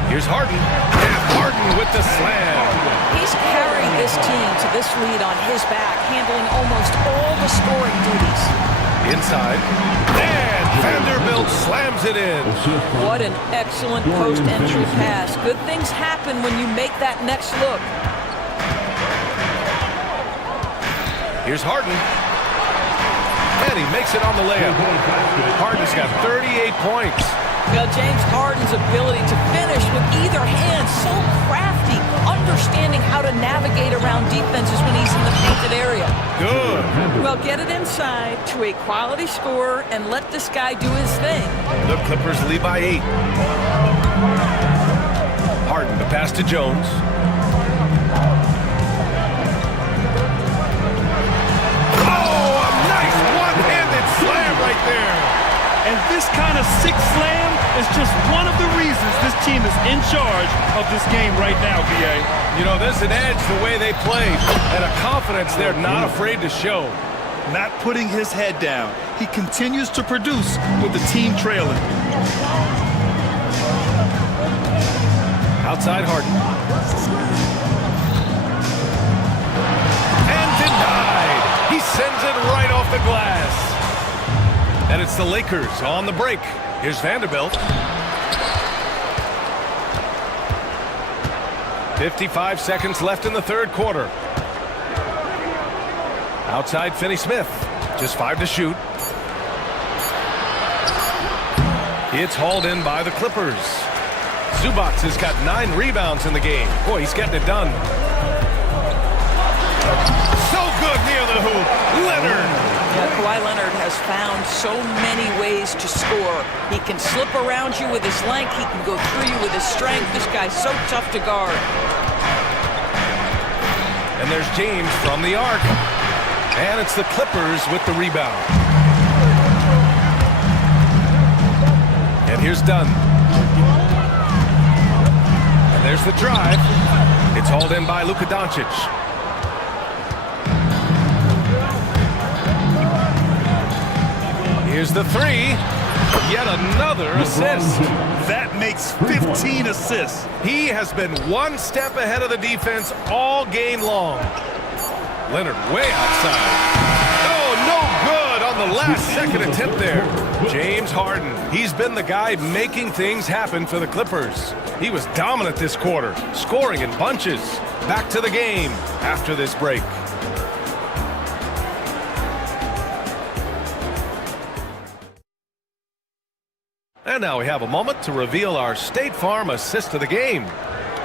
Here's Harden. And Harden with the slam. He's carried this team to this lead on his back, handling almost all the scoring duties. Inside. And Vanderbilt slams it in. What an excellent post-entry pass. Good things happen when you make that next look. Here's Harden. And he makes it on the layup. Harden's got 38 points. Well, James Harden's ability to finish with either hand, so crafty, understanding how to navigate around defenses when he's in the painted area. Good. Well, get it inside to a quality scorer and let this guy do his thing. The Clippers lead by 8. Harden, the pass to Jones. And this kind of sick slam is just one of the reasons this team is in charge of this game right now, B.A. You know, there's an edge the way they play, and a confidence they're not afraid to show. Not putting his head down. He continues to produce with the team trailing. Outside Harden. And denied. He sends it right off the glass. And it's the Lakers on the break. Here's Vanderbilt. 55 seconds left in the third quarter. Outside Finney-Smith. Just 5 to shoot. It's hauled in by the Clippers. Zubac has got 9 rebounds in the game. Boy, he's getting it done. So good near the hoop. Leonard. Yeah, Kawhi Leonard has found so many ways to score. He can slip around you with his length. He can go through you with his strength. This guy's so tough to guard. And there's James from the arc. And it's the Clippers with the rebound. And here's Dunn. And there's the drive. It's hauled in by Luka Doncic. Here's the 3. Yet another assist. That makes 15 assists. He has been one step ahead of the defense all game long. Leonard way outside. Oh, no good on the last second attempt there. James Harden. He's been the guy making things happen for the Clippers. He was dominant this quarter, scoring in bunches. Back to the game after this break. And now we have a moment to reveal our State Farm assist of the game.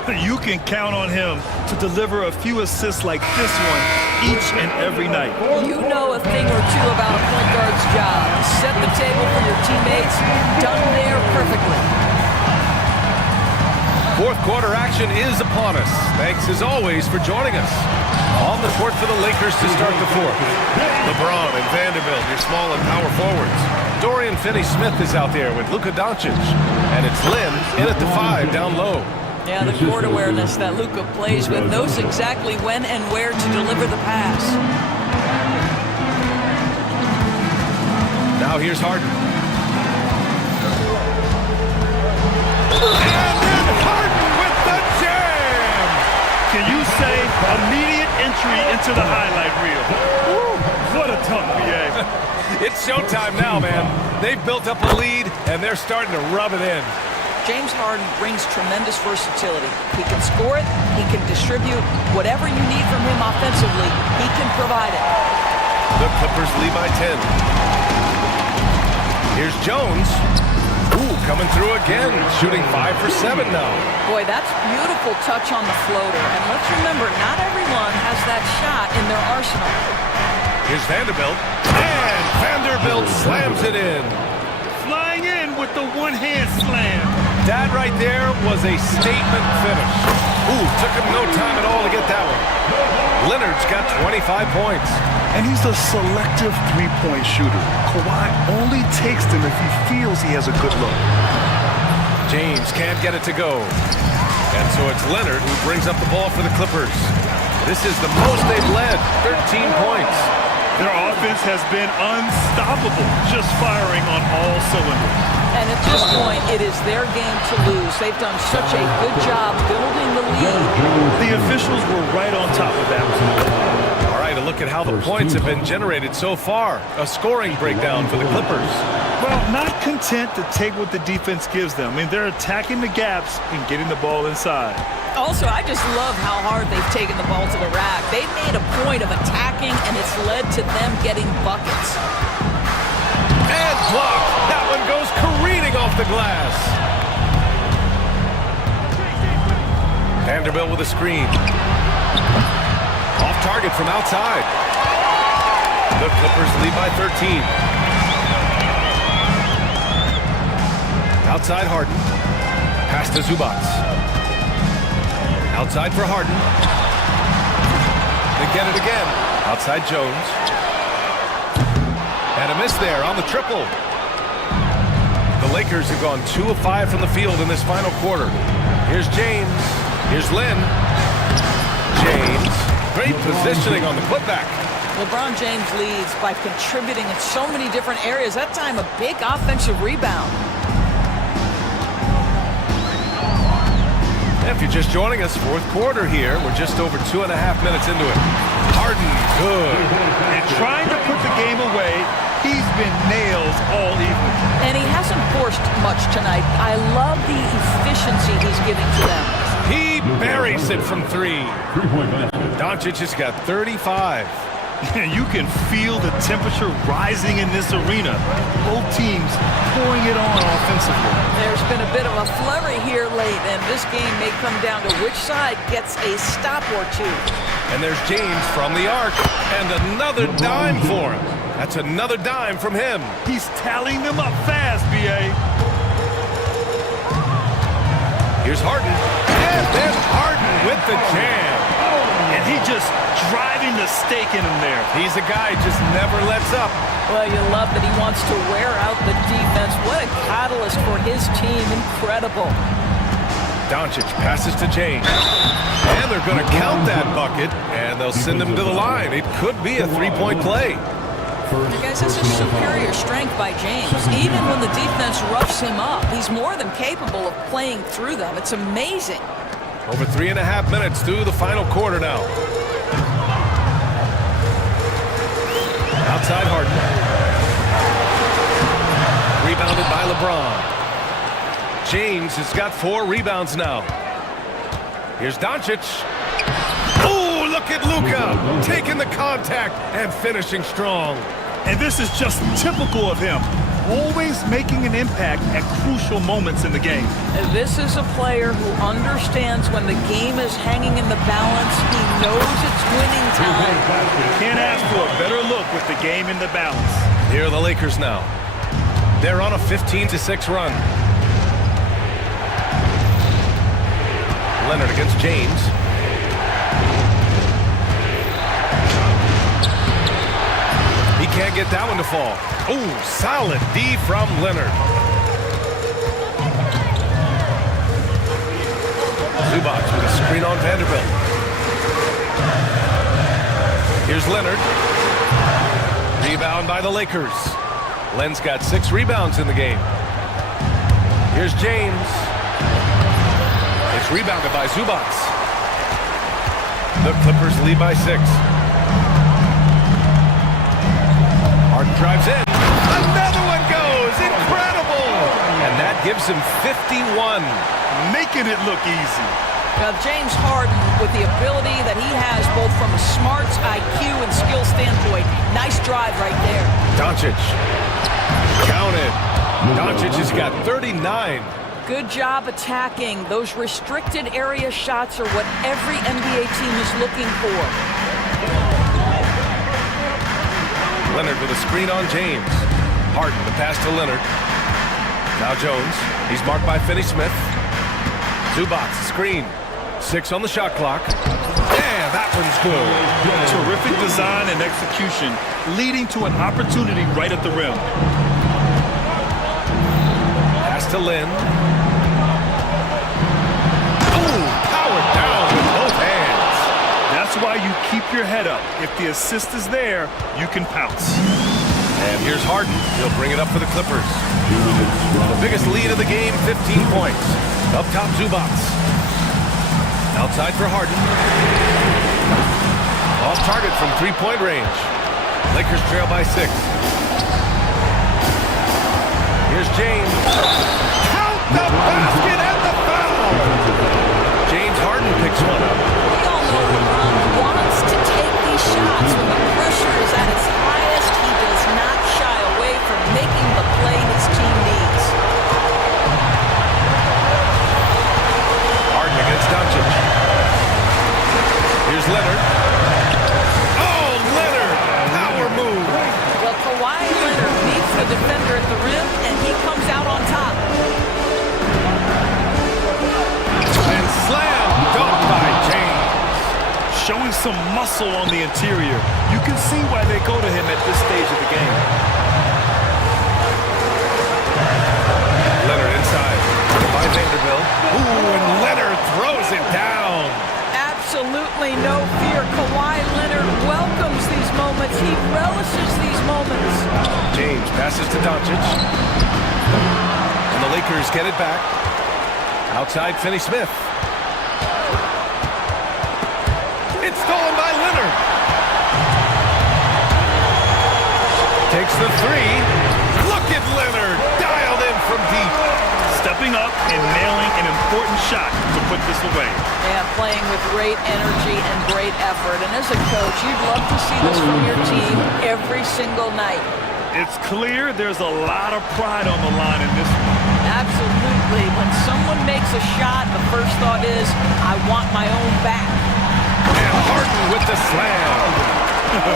You can count on him to deliver a few assists like this one each and every night. You know a thing or two about a point guard's job. Set the table for your teammates. Done there perfectly. Fourth quarter action is upon us. Thanks as always for joining us. On the court for the Lakers to start the fourth. LeBron and Vanderbilt, your small and power forwards. Dorian Finney-Smith is out there with Luka Doncic. And it's Lin in at the 5 down low. Yeah, the court awareness that Luka plays with, knows exactly when and where to deliver the pass. Now here's Harden. And then Harden with the jam! Can you say immediate entry into the highlight reel? Woo, what a tough BA. It's showtime now, man. They've built up a lead, and they're starting to rub it in. James Harden brings tremendous versatility. He can score it, he can distribute. Whatever you need from him offensively, he can provide it. The Clippers lead by 10. Here's Jones. Ooh, coming through again, shooting 5 for 7 now. Boy, that's beautiful touch on the floater. And let's remember, not everyone has that shot in their arsenal. Here's Vanderbilt. And Vanderbilt slams it in. Flying in with the one-hand slam. That right there was a statement finish. Ooh, took him no time at all to get that one. Leonard's got 25 points. And he's a selective three-point shooter. Kawhi only takes them if he feels he has a good look. James can't get it to go. And so it's Leonard who brings up the ball for the Clippers. This is the most they've led, 13 points. Their offense has been unstoppable, just firing on all cylinders. And at this point, it is their game to lose. They've done such a good job building the lead. The officials were right on top of that. All right, a look at how the points have been generated so far. A scoring breakdown for the Clippers. Well, not content to take what the defense gives them. I mean, they're attacking the gaps and getting the ball inside. Also, I just love how hard they've taken the ball to the rack. They've made a point of attacking, and it's led to them getting buckets. And blocked. That one goes careening off the glass. Vanderbilt with a screen. Off target from outside. The Clippers lead by 13. Outside Harden. Pass to Zubac. Outside for Harden. They get it again. Outside Jones. And a miss there on the triple. The The Lakers have gone 2 of 5 from the field in this final quarter. Here's James. Here's Lynn. James. Great positioning on the putback. LeBron James leads by contributing in so many different areas. That time, a big offensive rebound. If you're just joining us, fourth quarter here. We're just over 2.5 minutes into it. Harden, good. And trying to put the game away, he's been nails all evening. And he hasn't forced much tonight. I love the efficiency he's giving to them. He buries it from 3. Doncic has got 35. You can feel the temperature rising in this arena. Both teams pouring it on offensively. There's been a bit of a flurry here late, and this game may come down to which side gets a stop or two. And there's James from the arc, and another dime for him. That's another dime from him. He's tallying them up fast, B.A. Here's Harden, and then Harden with the jam. And he just driving the stake in him there. He's a guy who just never lets up. Well, you love that he wants to wear out the defense. What a catalyst for his team. Incredible. Doncic passes to James. And they're going to count that bucket, and they'll send him to the line. It could be a three-point play. You guys, this is superior strength by James. Even when the defense roughs him up, he's more than capable of playing through them. It's amazing. Over 3.5 minutes through the final quarter now. Outside Harden. Rebounded by LeBron. James has got 4 rebounds now. Here's Doncic. Oh, look at Luka taking the contact and finishing strong. And this is just typical of him. Always making an impact at crucial moments in the game. And this is a player who understands when the game is hanging in the balance. He knows it's winning time. Can't ask for a better look with the game in the balance. Here are the Lakers now. They're on a 15-6 run. Leonard against James. He can't get that one to fall. Oh, solid D from Leonard. Zubac with a screen on Vanderbilt. Here's Leonard. Rebound by the Lakers. Len's got 6 rebounds in the game. Here's James. It's rebounded by Zubac. The Clippers lead by 6. Harden drives in. Another one goes. Incredible. And that gives him 51. Making it look easy. Now, James Harden, with the ability that he has both from a smarts, IQ, and skill standpoint, nice drive right there. Doncic. Counted. Doncic has got 39. Good job attacking. Those restricted area shots are what every NBA team is looking for. Leonard with a screen on James. Harden, the pass to Leonard. Now Jones. He's marked by Finney-Smith. Zubac, screen. 6 on the shot clock. Yeah, that one's good. Terrific design and execution, leading to an opportunity right at the rim. Pass to Lynn. Oh, powered down with both hands. That's why you keep your head up. If the assist is there, you can pounce. And here's Harden. He'll bring it up for the Clippers. The biggest lead of the game, 15 points. Up top, Zubac. Outside for Harden. Off target from 3-point range. Lakers trail by 6. Here's James. Count the basket and the foul! James Harden picks one up. We all know LeBron wants to take these shots when the pressure is at its highest. He does not shy away from making the play his team needs. Harden against Doncic. Here's Leonard. Oh, Leonard! Power move. Well, Kawhi Leonard beats the defender at the rim, and he comes out on top. And slam dunked by James. Showing some muscle on the interior. You can see why they go to him at this stage of the game. Passes to Doncic. And the Lakers get it back. Outside Finney-Smith. It's stolen by Leonard. Takes the three. Look at Leonard, dialed in from deep. Stepping up and nailing an important shot to put this away. Yeah, playing with great energy and great effort. And as a coach, you'd love to see this from your team every single night. It's clear there's a lot of pride on the line in this one. Absolutely. When someone makes a shot, the first thought is, I want my own back. And Harden with the slam.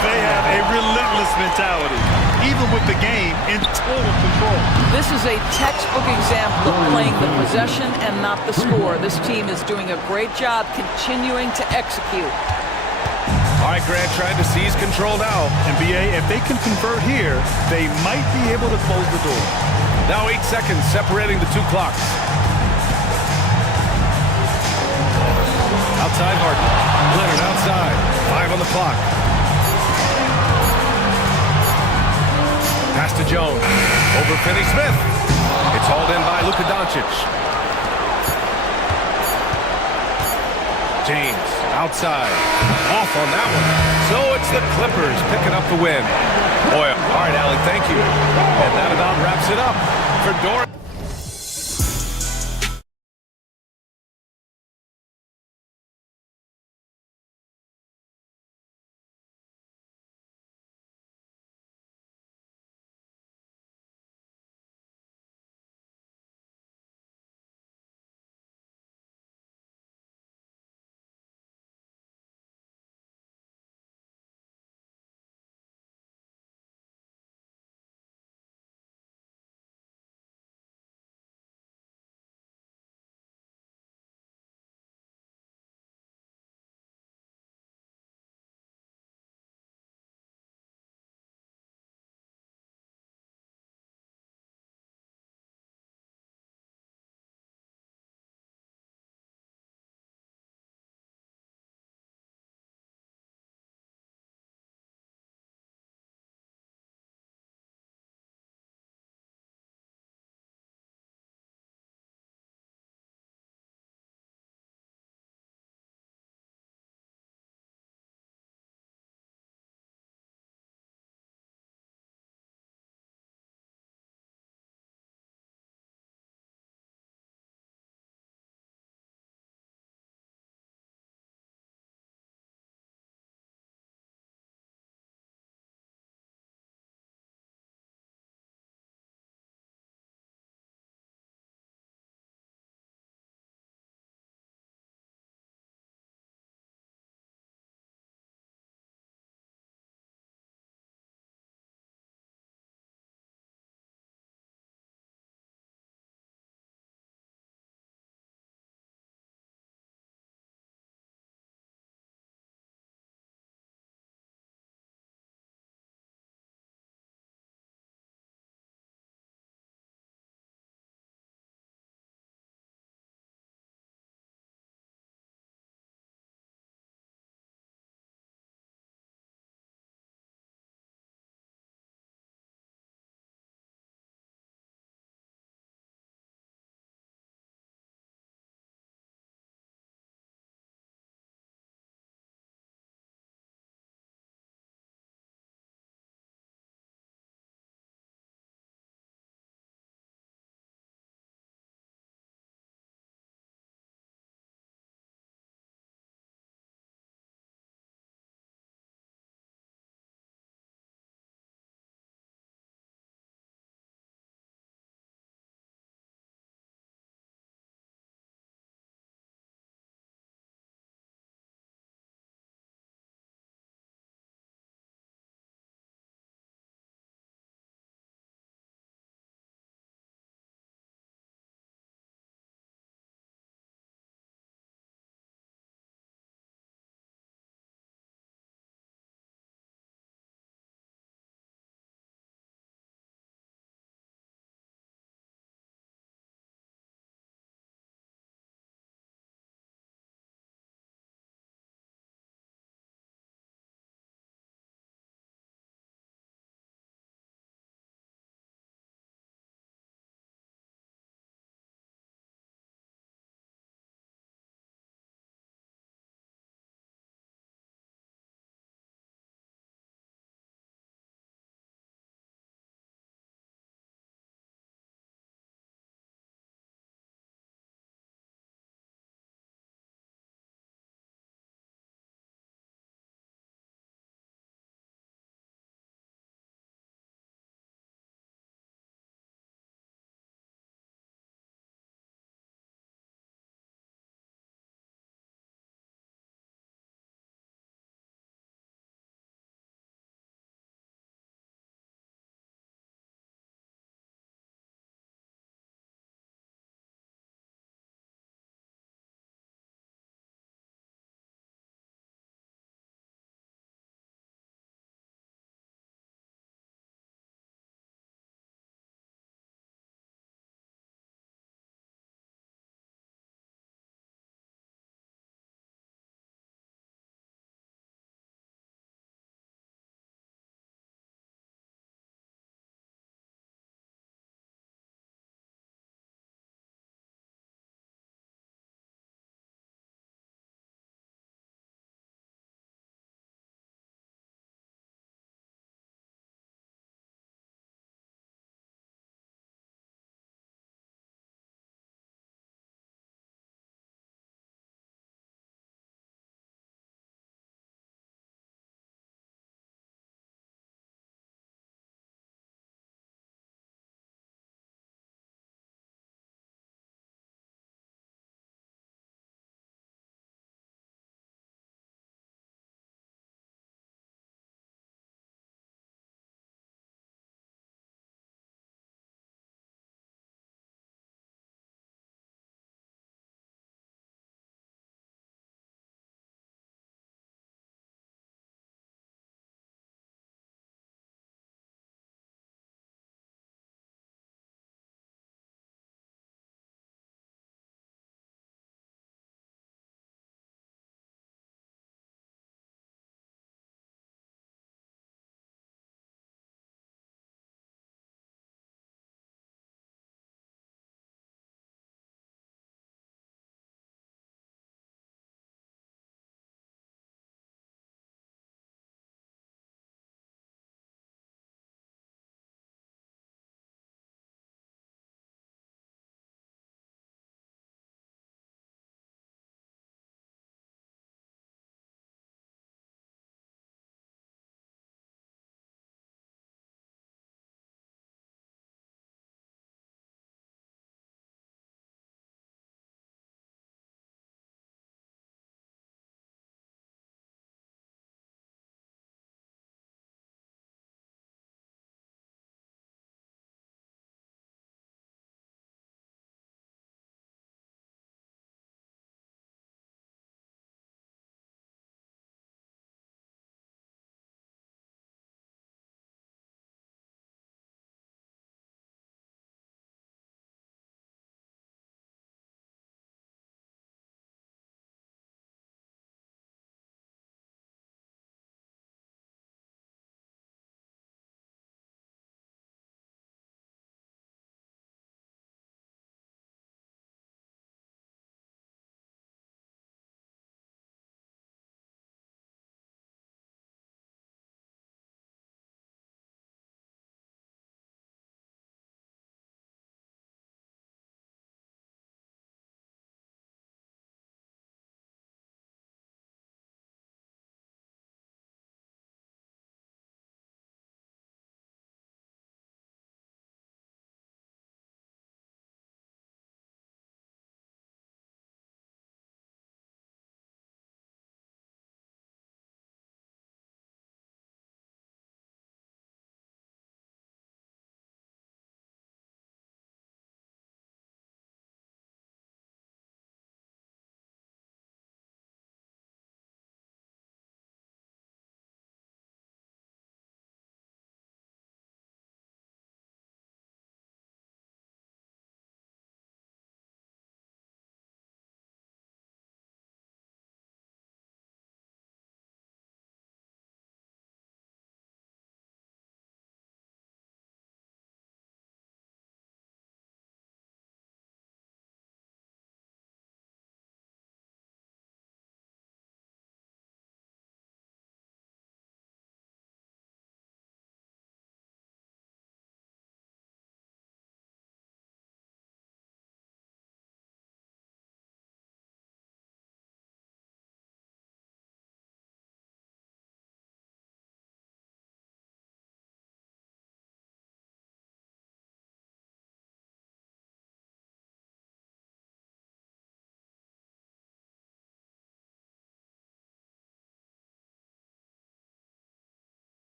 They have a relentless mentality, even with the game in total control. This is a textbook example of playing the possession and not the score. This team is doing a great job continuing to execute. All right, Grant trying to seize control now. NBA, if they can convert here, they might be able to close the door. Now 8 seconds separating the two clocks. Outside Harden. Leonard outside. 5 on the clock. Pass to Jones. Over Finney-Smith. It's hauled in by Luka Doncic. James outside. Off on that one. So it's the Clippers picking up the win. Boy, all right, Allie, thank you. And that about wraps it up for Doran.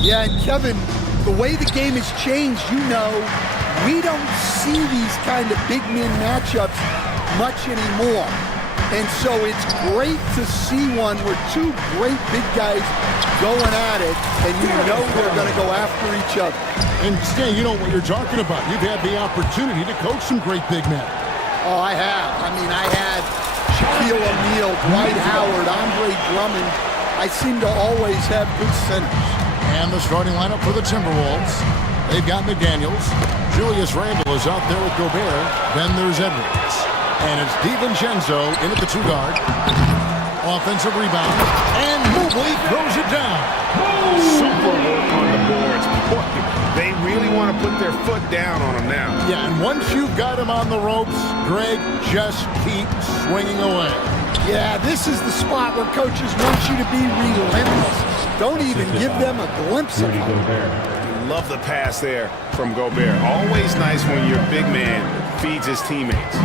Yeah, and Kevin, the way the game has changed, you know, we don't see these kind of big men matchups much anymore. And so it's great to see one where two great big guys going at it, and you know they're going to go after each other. And Stan, you know what you're talking about. You've had the opportunity to coach some great big men. Oh, I have. I mean, I had Shaquille O'Neal, Dwight Howard, Andre Drummond. I seem to always have good centers. And the starting lineup for the Timberwolves. They've got McDaniels. Julius Randle is out there with Gobert. Then there's Edwards. And it's DiVincenzo in at the two-guard. Offensive rebound. And Mobley throws it down. Super work on the boards. They really want to put their foot down on him now. Yeah, and once you've got him on the ropes, Greg, just keep swinging away. Yeah, this is the spot where coaches want you to be relentless. Don't even give them a glimpse of it. Love the pass there from Gobert. Always nice when your big man feeds his teammates.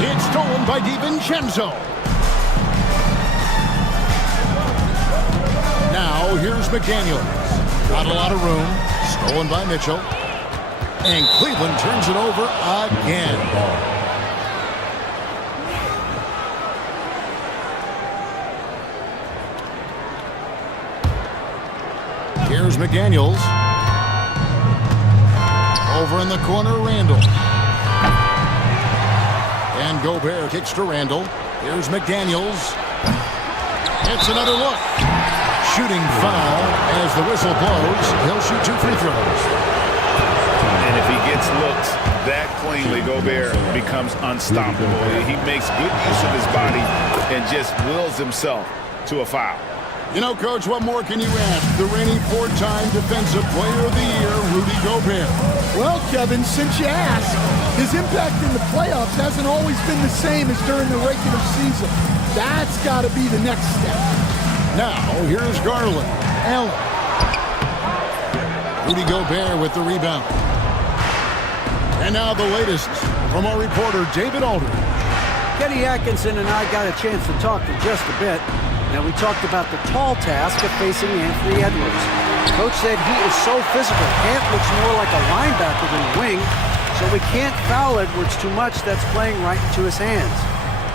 It's stolen by DiVincenzo. Now here's McDaniels. Not a lot of room. Stolen by Mitchell. And Cleveland turns it over again. Here's McDaniels. Over in the corner, Randle. And Gobert kicks to Randle. Here's McDaniels. It's another look. Shooting foul as the whistle blows. He'll shoot 2 free throws. And if he gets looks that cleanly, Gobert becomes unstoppable. He makes good use of his body and just wills himself to a foul. You know, Coach, what more can you ask? The reigning 4-time Defensive Player of the Year, Rudy Gobert. Well, Kevin, since you asked, his impact in the playoffs hasn't always been the same as during the regular season. That's got to be the next step. Now, here's Garland. Allen. Rudy Gobert with the rebound. And now the latest from our reporter, David Aldridge. Kenny Atkinson and I got a chance to talk for just a bit. Now, we talked about the tall task of facing Anthony Edwards. Coach said he is so physical. Ant looks more like a linebacker than a wing, so we can't foul Edwards too much. That's playing right into his hands.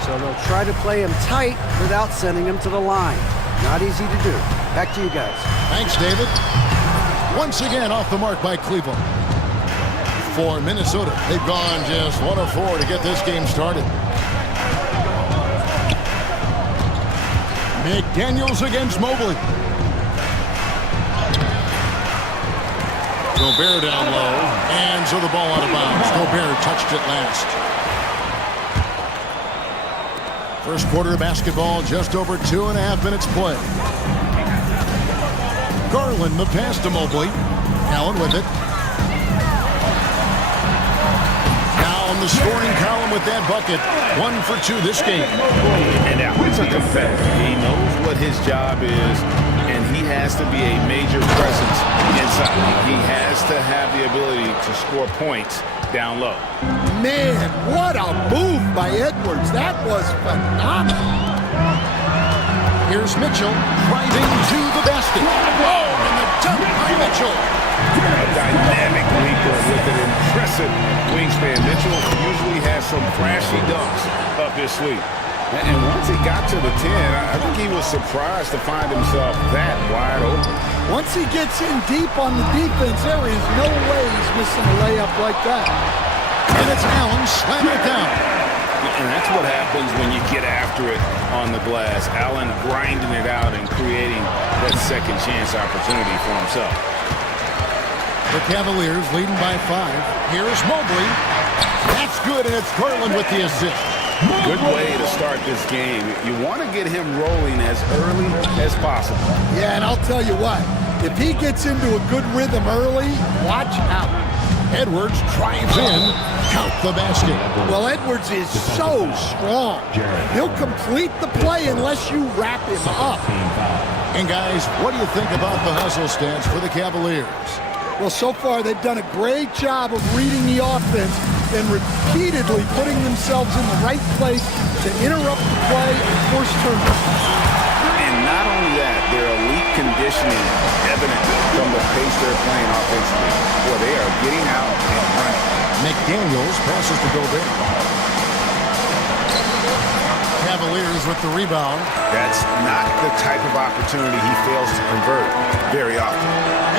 So they'll try to play him tight without sending him to the line. Not easy to do. Back to you guys. Thanks, David. Once again, off the mark by Cleveland. For Minnesota, they've gone just 1 of 4 to get this game started. McDaniels against Mobley. Gobert down low, and so the ball out of bounds. Gobert touched it last. First quarter of basketball, just over 2.5 minutes play. Garland, the pass to Mobley. Allen with it. Now on the scoring column with that bucket. 1 for 2 this game. And now it's a competitor. He knows what his job is, and he has to be a major presence inside. He has to have the ability to score points down low. Man, what a move by Edwards. That was phenomenal. Here's Mitchell driving to the basket. Oh, and the dunk by Mitchell. A dynamic leaper with an impressive wingspan. Mitchell usually has some flashy dunks up his sleeve. And once he got to the 10, I think he was surprised to find himself that wide open. Once he gets in deep on the defense, there is no way he's missing a layup like that. And it's Allen slamming it down. And that's what happens when you get after it on the glass. Allen grinding it out and creating that second chance opportunity for himself. The Cavaliers leading by 5. Here's Mobley. That's good, and it's Garland with the assist. Good way to start this game. You want to get him rolling as early as possible. Yeah, and I'll tell you what, if he gets into a good rhythm early, watch out. Edwards drives in, count the basket. Well, Edwards is so strong. He'll complete the play unless you wrap him up. And guys, what do you think about the hustle stance for the Cavaliers? Well, so far they've done a great job of reading the offense and repeatedly putting themselves in the right place to interrupt the play and force turnovers. And not only that, their elite conditioning evident from the pace they're playing offensively. Boy, they are getting out and running. McDaniels passes to Gobert. Cavaliers with the rebound. That's not the type of opportunity he fails to convert very often.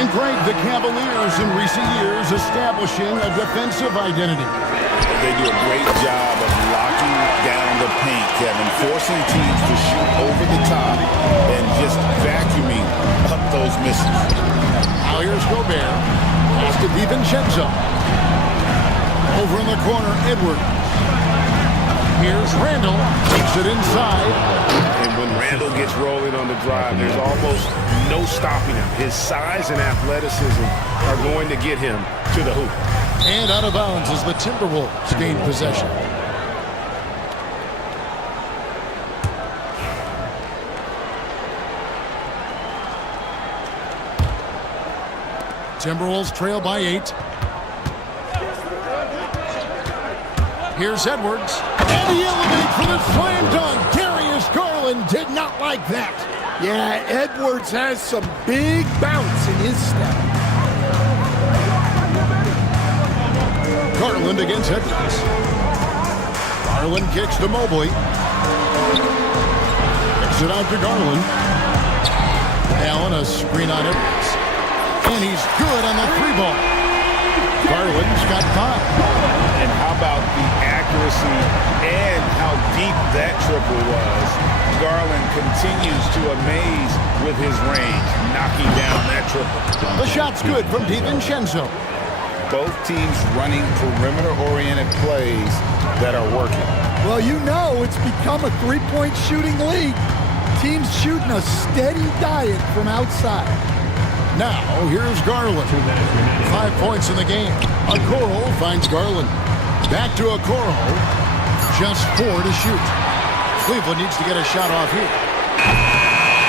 And Greg, the Cavaliers in recent years establishing a defensive identity. They do a great job of locking down the paint, Kevin, forcing teams to shoot over the top and just vacuuming up those misses. Now here's Gobert. Pass to DiVincenzo. Over in the corner, Edwards. Here's Randall. Takes it inside. And when Randall gets rolling on the drive, there's almost no stopping him. His size and athleticism are going to get him to the hoop. And out of bounds as the Timberwolves gain possession. Timberwolves trail by 8. Here's Edwards. And he elevates for the slam dunk. Darius Garland did not like that. Yeah, Edwards has some big bounce in his step. Garland against Edwards. Garland kicks to Mobley. Kicks it out to Garland. Allen a screen on Edwards. And he's good on the 3-ball. Garland's got 5. And how about the accuracy and how deep that triple was? Garland continues to amaze with his range, knocking down that triple. The shot's good from DiVincenzo. Both teams running perimeter-oriented plays that are working. Well, you know it's become a three-point shooting league. Teams shooting a steady diet from outside. Now, here's Garland. 5 points in the game. Okoro finds Garland. Back to Okoro. Just 4 to shoot. Cleveland needs to get a shot off here.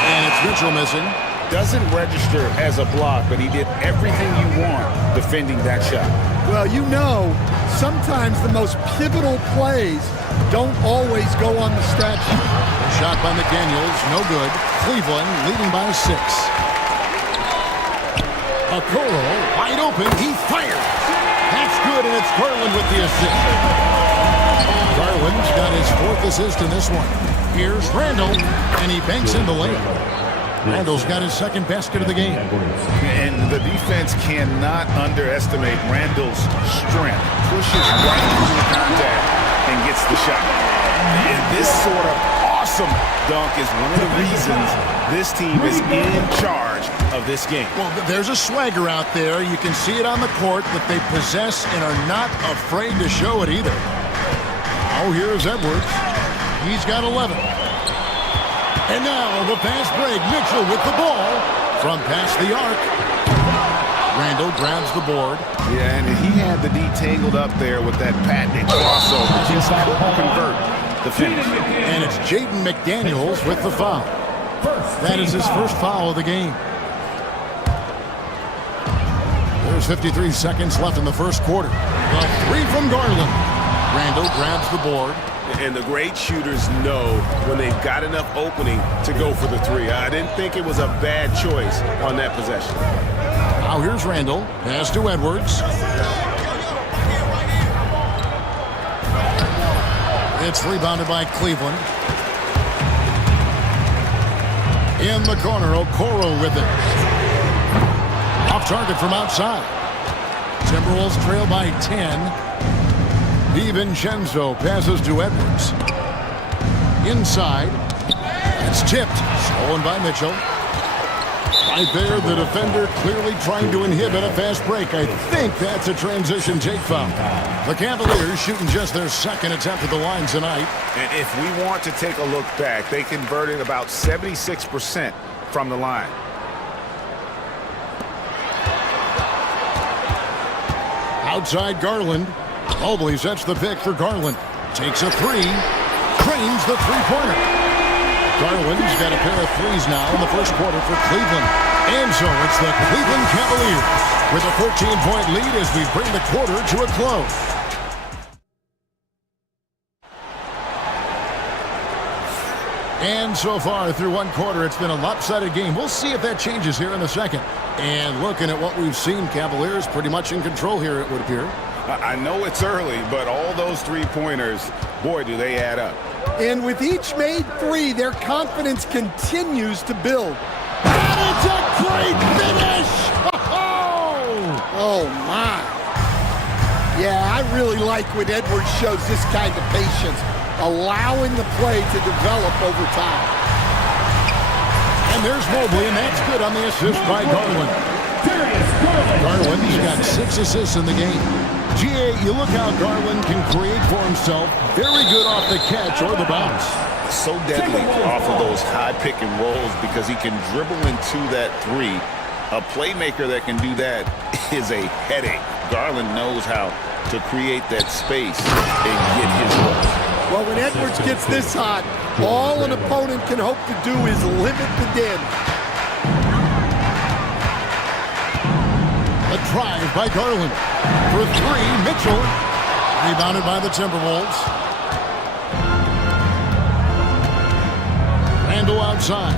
And it's Mitchell missing. Doesn't register as a block, but he did everything you want defending that shot. Well, you know, sometimes the most pivotal plays don't always go on the stat sheet. Shot by McDaniels, no good. Cleveland leading by 6. Okoro, wide open, he fires. That's good, and it's Garland with the assist. Garland's got his 4th assist in this one. Here's Randall, and he banks in the lane. Randall's got his 2nd basket of the game. And the defense cannot underestimate Randall's strength. Pushes right through the contact and gets the shot. And this sort of awesome dunk is one of the reasons this team is in charge of this game. Well, there's a swagger out there. You can see it on the court that they possess and are not afraid to show it either. Now here's Edwards. He's got 11. And now the fast break. Mitchell with the ball from past the arc. Randall grabs the board. Yeah, and he had the D tangled up there with that patented crossover. Just couldn't convert the finish. And it's Jaden McDaniels with the foul. That is his first foul of the game. There's 53 seconds left in the first quarter. The 3 from Garland. Randall grabs the board. And the great shooters know when they've got enough opening to go for the 3. I didn't think it was a bad choice on that possession. Now here's Randall. Pass to Edwards. It's rebounded by Cleveland. In the corner, Okoro with it. Off target from outside. Timberwolves trail by 10. DiVincenzo passes to Edwards. Inside. It's tipped. Stolen by Mitchell. Right there, the defender clearly trying to inhibit a fast break. I think that's a transition take foul. The Cavaliers shooting just their 2nd attempt at the line tonight. And if we want to take a look back, they converted about 76% from the line. Outside Garland. Mobley sets the pick for Garland. Takes a 3. Drains the 3-pointer. Garland's got a pair of 3s now in the first quarter for Cleveland. And so it's the Cleveland Cavaliers with a 14-point lead as we bring the quarter to a close. And so far through one quarter, it's been a lopsided game. We'll see if that changes here in the second. And looking at what we've seen, Cavaliers pretty much in control here, it would appear. I know it's early, but all those three-pointers, boy, do they add up. And with each made three, their confidence continues to build. And it's a great finish! Oh, my. Yeah, I really like when Edwards shows this kind of patience, allowing the play to develop over time. And there's Mobley, and that's good on the assist by Garland. Garland's got 6 assists in the game. GA, you look how Garland can create for himself. Very good off the catch or the bounce. So deadly off of those high pick and rolls because he can dribble into that three. A playmaker that can do that is a headache. Garland knows how to create that space and get his look. Well, when Edwards gets this hot, all an opponent can hope to do is limit the damage. A drive by Garland. For 3, Mitchell. Rebounded by the Timberwolves. Randall outside.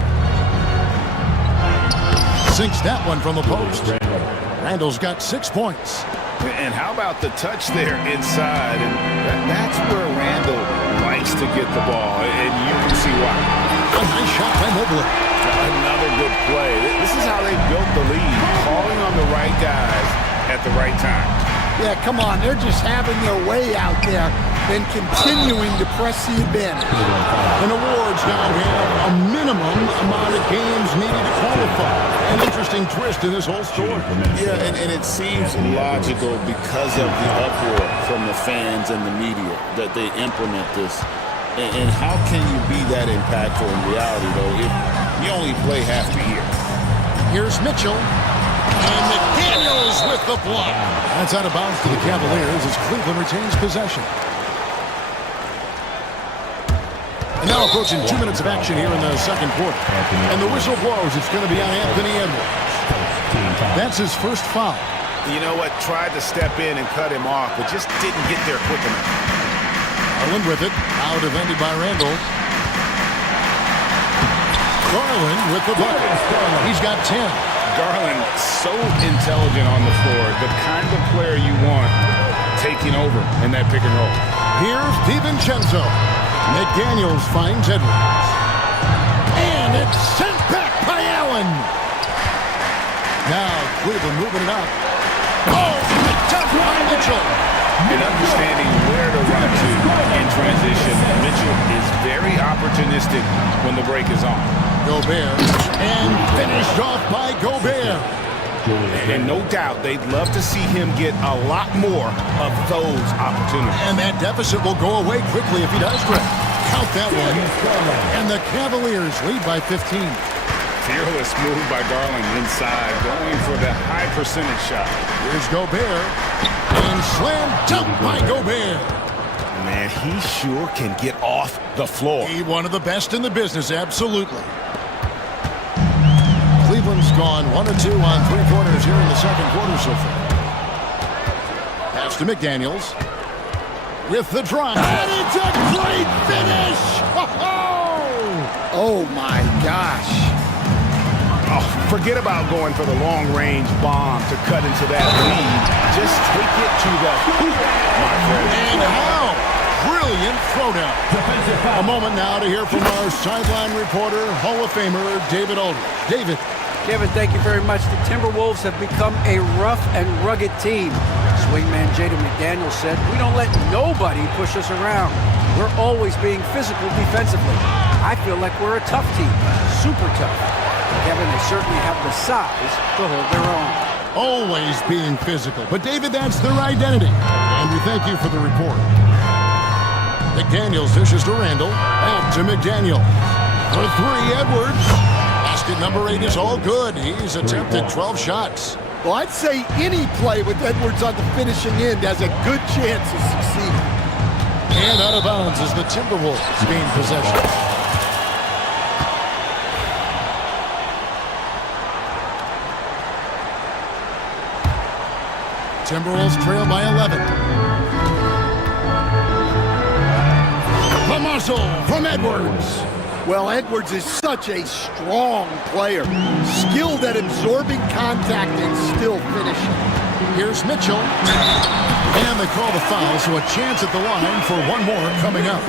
Sinks that one from the post. Randall's got 6 points. And how about the touch there inside? And that's where Randall likes to get the ball, and you can see why. A nice shot by Mobley. Another good play. This is how they built the lead, calling on the right guys at the right time. Yeah, come on. They're just having their way out there and continuing to press the advantage. And awards now have a minimum amount of games needed to qualify. An interesting twist in this whole story. Yeah, and it seems logical because of the uproar from the fans and the media that they implement this. And how can you be that impactful in reality, though, if you only play half the year? Here's Mitchell. And McDaniels with the block. That's out of bounds to the Cavaliers as Cleveland retains possession. And now approaching 2 minutes of action here in the second quarter. And the whistle blows. It's going to be on Anthony Edwards. That's his first foul. You know what? Tried to step in and cut him off, but just didn't get there quick enough. Garland with it. Now defended by Randall. Garland with the bucket. He's got 10. Garland, so intelligent on the floor. The kind of player you want taking over in that pick and roll. Here's DiVincenzo. McDaniels finds Edwards. And it's sent back by Allen. Now Cleveland moving it up. Oh, tough by Mitchell. And understanding where to run to in transition. Mitchell is very opportunistic when the break is on. Gobert. And finished off by Gobert. And no doubt they'd love to see him get a lot more of those opportunities. And that deficit will go away quickly if he does dribble. Count that one. And the Cavaliers lead by 15. Fearless move by Garland inside, going for the high percentage shot. Here's Gobert. And slam dunk by Gobert. Man, he sure can get off the floor. He's one of the best in the business, absolutely. Cleveland's gone 1 of 2 on 3-pointers here in the second quarter so far. Pass to McDaniels. With the drive. And it's a great finish! Oh, my gosh. Oh, forget about going for the long-range bomb to cut into that lead. Just take it to the hoop, my friend. And how? Brilliant throwdown. A moment now to hear from our sideline reporter, Hall of Famer David Aldridge. David. Kevin, thank you very much. The Timberwolves have become a rough and rugged team. Swingman Jaden McDaniels said, "We don't let nobody push us around. We're always being physical defensively. I feel like we're a tough team, super tough." Kevin, they certainly have the size to hold their own. Always being physical. But David, that's their identity. And we thank you for the report. McDaniels dishes to Randall. Back to McDaniels. For 3, Edwards. Basket number 8 is all good. He's attempted 12 shots. Well, I'd say any play with Edwards on the finishing end has a good chance of succeeding. And out of bounds as the Timberwolves gain possession. Timberwolves trail by 11. The muscle from Edwards. Well, Edwards is such a strong player, skilled at absorbing contact and still finishing. Here's Mitchell. And they call the foul, so a chance at the line for one more coming up.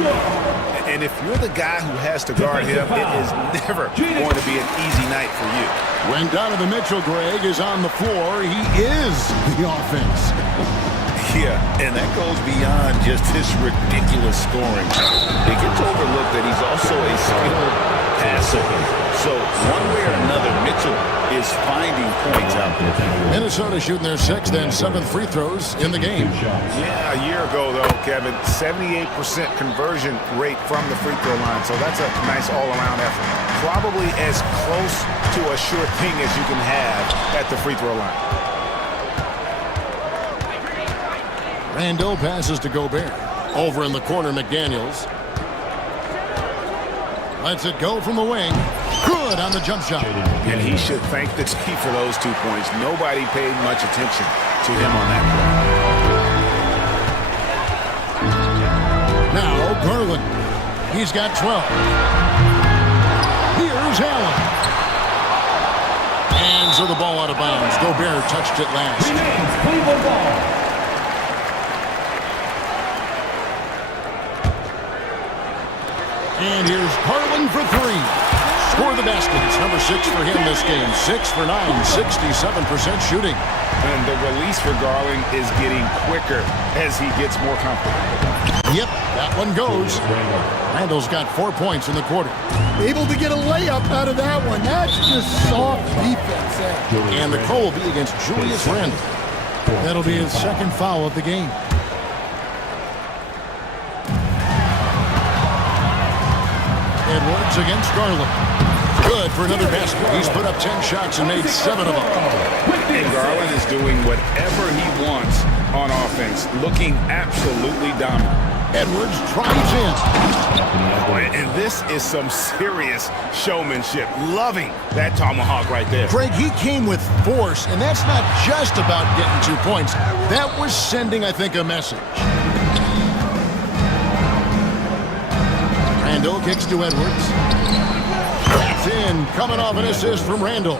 And if you're the guy who has to guard him, it is never going to be an easy night for you. When Donovan Mitchell, Greg, is on the floor, he is the offense. Yeah, and that goes beyond just his ridiculous scoring. It gets overlooked that he's also a skilled passer. So one way or another, Mitchell is finding points out there. Minnesota shooting their 6th and 7th free throws in the game. Yeah, a year ago, though, Kevin, 78% conversion rate from the free throw line. So that's a nice all-around effort. Probably as close to a sure thing as you can have at the free throw line. Randall passes to Gobert. Over in the corner, McDaniels. Lets it go from the wing. Good on the jump shot. And he should thank the team for those 2 points. Nobody paid much attention to him on that play. Now Garland. He's got 12. Here's Allen. And so the ball out of bounds. Gobert touched it last. And here's Garland for 3. Score the basket. It's number 6 for him this game. 6 for 9, 67% shooting. And the release for Garland is getting quicker as he gets more comfortable. Yep, that one goes. Randall's got 4 points in the quarter. Able to get a layup out of that one. That's just soft defense there. And the call will be against Julius Randle. That'll be his 2nd foul of the game. Edwards against Garland. Good for another basket. He's put up 10 shots and made 7 of them. And Garland is doing whatever he wants on offense, looking absolutely dominant. Edwards drives in. And this is some serious showmanship. Loving that tomahawk right there. Greg, he came with force, and that's not just about getting 2 points. That was sending, I think, a message. Randall kicks to Edwards. That's in, coming off an assist from Randall.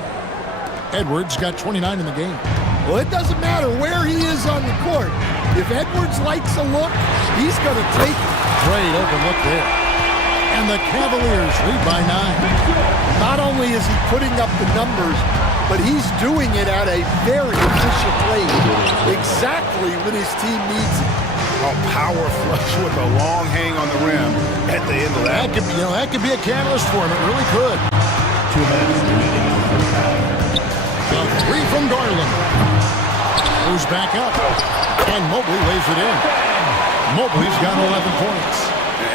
Edwards got 29 in the game. Well, it doesn't matter where he is on the court. If Edwards likes a look, he's going to take it. Great open look there. And the Cavaliers lead by 9. Not only is he putting up the numbers, but he's doing it at a very efficient rate. Exactly when his team needs it. A power flush with a long hang on the rim at the end of that. That could be a catalyst for him. It really could. 2 minutes remaining in the first half. The 3 from Garland. Moves back up. And Mobley lays it in. Mobley's got 11 points.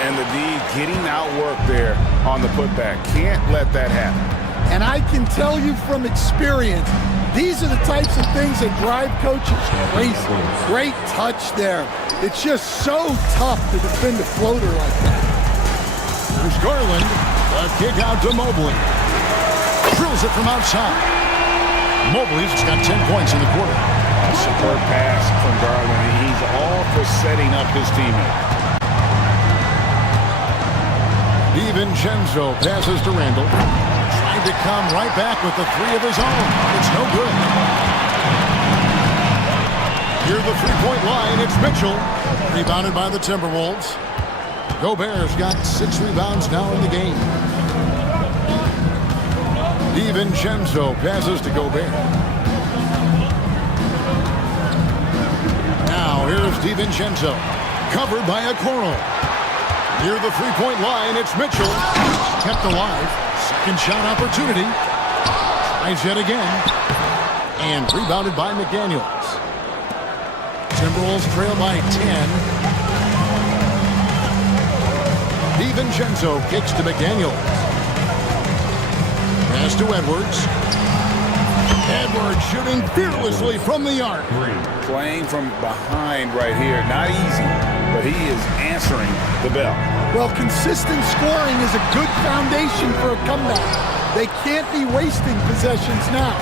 And the D getting outworked there on the putback. Can't let that happen. And I can tell you from experience, these are the types of things that drive coaches crazy. Great touch there. It's just so tough to defend a floater like that. There's Garland. A kick out to Mobley. Drills it from outside. Mobley's got 10 points in the quarter. A superb pass from Garland. He's all for setting up his teammate. DiVincenzo passes to Randall. Trying to come right back with the 3 of his own. It's no good. Near the 3-point line, it's Mitchell. Rebounded by the Timberwolves. Gobert's got 6 rebounds now in the game. DiVincenzo passes to Gobert. Now here's DiVincenzo. Covered by Okoro. Near the 3-point line, it's Mitchell. Kept alive. Second shot opportunity. Tries yet again. And rebounded by McDaniels. Timberwolves trail by 10. DiVincenzo kicks to McDaniels. Pass to Edwards. Edwards shooting fearlessly from the arc. Playing from behind right here. Not easy, but he is answering the bell. Well, consistent scoring is a good foundation for a comeback. They can't be wasting possessions now.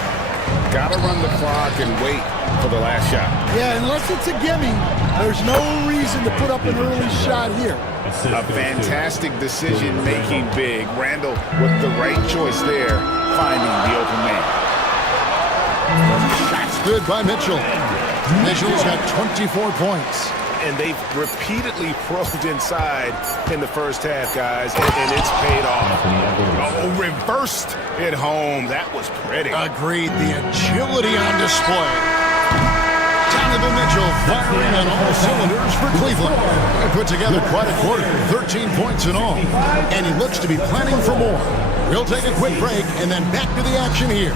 Got to run the clock and wait for the last shot. Yeah, unless it's a gimme, There's no reason to put up an early shot here. A fantastic decision-making big. Randall with the right choice there, finding the open man. That's good by Mitchell. Mitchell's got 24 points. And they've repeatedly probed inside in the first half, guys, and it's paid off. Oh, reversed at home. That was pretty. Agreed. The agility on display. Donovan Mitchell firing on all cylinders for Cleveland. They put together quite a quarter, 13 points in all. And he looks to be planning for more. We'll take a quick break and then back to the action here.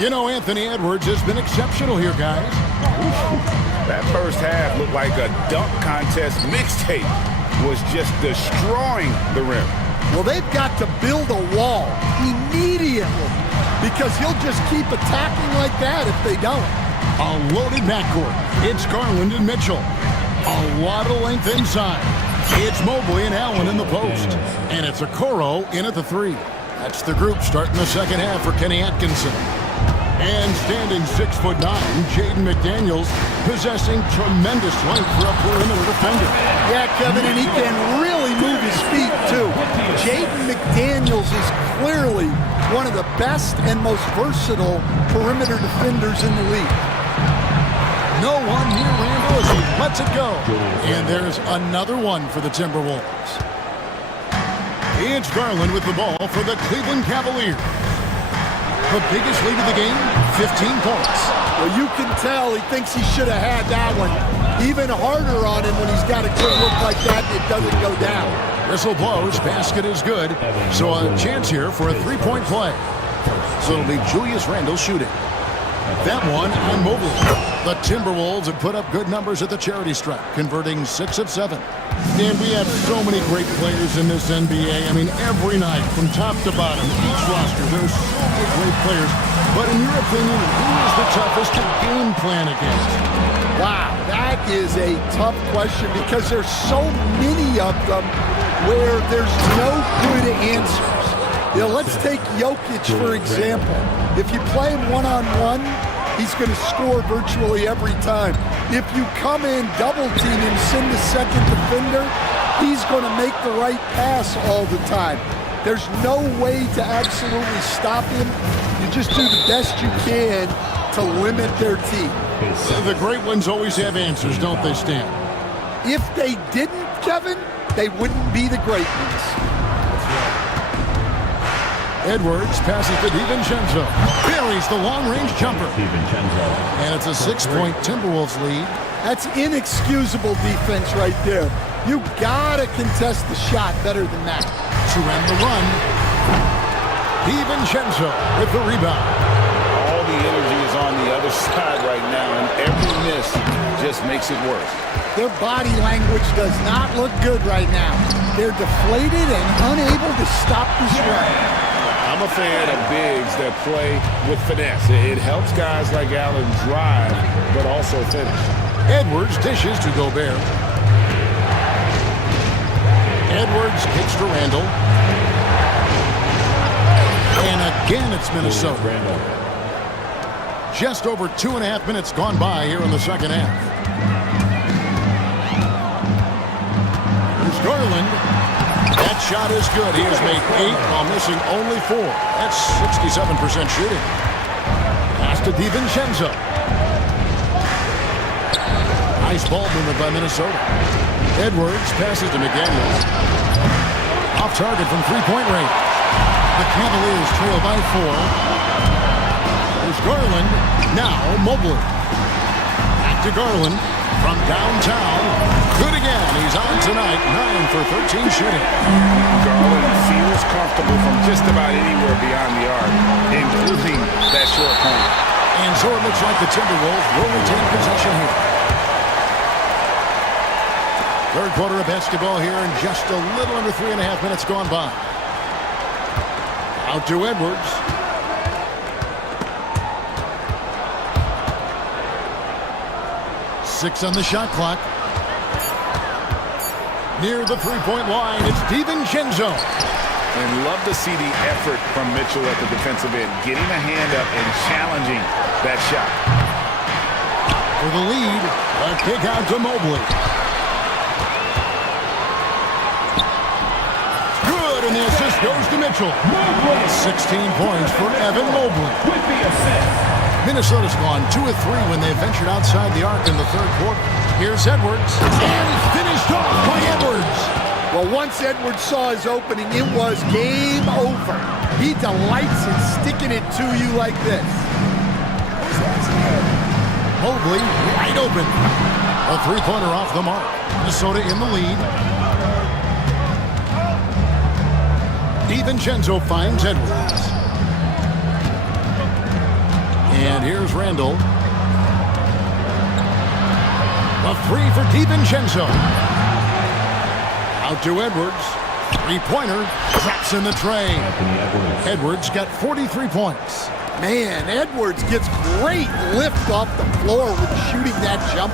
You know, Anthony Edwards has been exceptional here, guys. That first half looked like a dunk contest mixtape. Was just destroying the rim. Well, they've got to build a wall immediately because he'll just keep attacking like that if they don't. A loaded backcourt. It's Garland and Mitchell. A lot of length inside. It's Mobley and Allen in the post. And it's Okoro in at the three. That's the group starting the second half for Kenny Atkinson. And standing 6'9", Jaden McDaniels, possessing tremendous length for a perimeter defender. Yeah, Kevin, and he can really move his feet, too. Jaden McDaniels is clearly one of the best and most versatile perimeter defenders in the league. No one near Randall as he lets it go. And there's another one for the Timberwolves. It's Garland with the ball for the Cleveland Cavaliers. The biggest lead of the game, 15 points. Well, you can tell he thinks he should have had that one. Even harder on him when he's got a good look like that, it doesn't go down. Whistle blows, basket is good. So a chance here for a three-point play. So it'll be Julius Randle shooting. That one on Mobley. The Timberwolves have put up good numbers at the charity stripe, converting 6 of 7. And we have so many great players in this NBA. I mean, every night, from top to bottom, each roster, there's so many great players. But in your opinion, who is the toughest to game plan against? Wow, that is a tough question because there's so many of them where there's no good answers. You know, let's take Jokic, for example. If you play him one-on-one, he's going to score virtually every time. If you come in, double team him, send the second defender, he's going to make the right pass all the time. There's no way to absolutely stop him. You just do the best you can to limit their team. The great ones always have answers, don't they, Stan? If they didn't, Kevin, they wouldn't be the great ones. Edwards passes to DiVincenzo. Buries the long-range jumper. And it's a 6-point Timberwolves lead. That's inexcusable defense right there. You gotta contest the shot better than that. To end the run, DiVincenzo with the rebound. All the energy is on the other side right now, and every miss just makes it worse. Their body language does not look good right now. They're deflated and unable to stop this run. I'm a fan of bigs that play with finesse. It helps guys like Allen drive, but also finish. Edwards dishes to Gobert. Edwards kicks to Randall. And again, it's Minnesota. Just over 2.5 minutes gone by here in the second half. Here's Garland. That shot is good. He has made 8 while missing only 4. That's 67% shooting. Pass to DiVincenzo. Nice ball movement by Minnesota. Edwards passes to McDaniels. Off target from three-point range. The Cavaliers trail by 4. There's Garland. Now Mobley. Back to Garland from downtown. Good again. He's on tonight. 9 for 13 shooting. Garland feels comfortable from just about anywhere beyond the arc, including that short corner. And so it looks like the Timberwolves will retain possession here. Third quarter of basketball here, and just a little under 3.5 minutes gone by. Out to Edwards. Six on the shot clock. Near the three-point line, it's DiVincenzo. And love to see the effort from Mitchell at the defensive end, getting a hand up and challenging that shot. For the lead, a kick out to Mobley. Good, and the assist goes to Mitchell. 16 points for Evan Mobley. With the assist. Minnesota's gone 2 of 3 when they ventured outside the arc in the third quarter. Here's Edwards, and finished off by Edwards. Well, once Edwards saw his opening, it was game over. He delights in sticking it to you like this. Mobley wide open. A three-pointer off the mark. Minnesota in the lead. DiVincenzo finds Edwards. And here's Randall. A three for DiVincenzo. Out to Edwards. Three-pointer. Drops in the tray. Edwards got 43 points. Man, Edwards gets great lift off the floor with shooting that jump.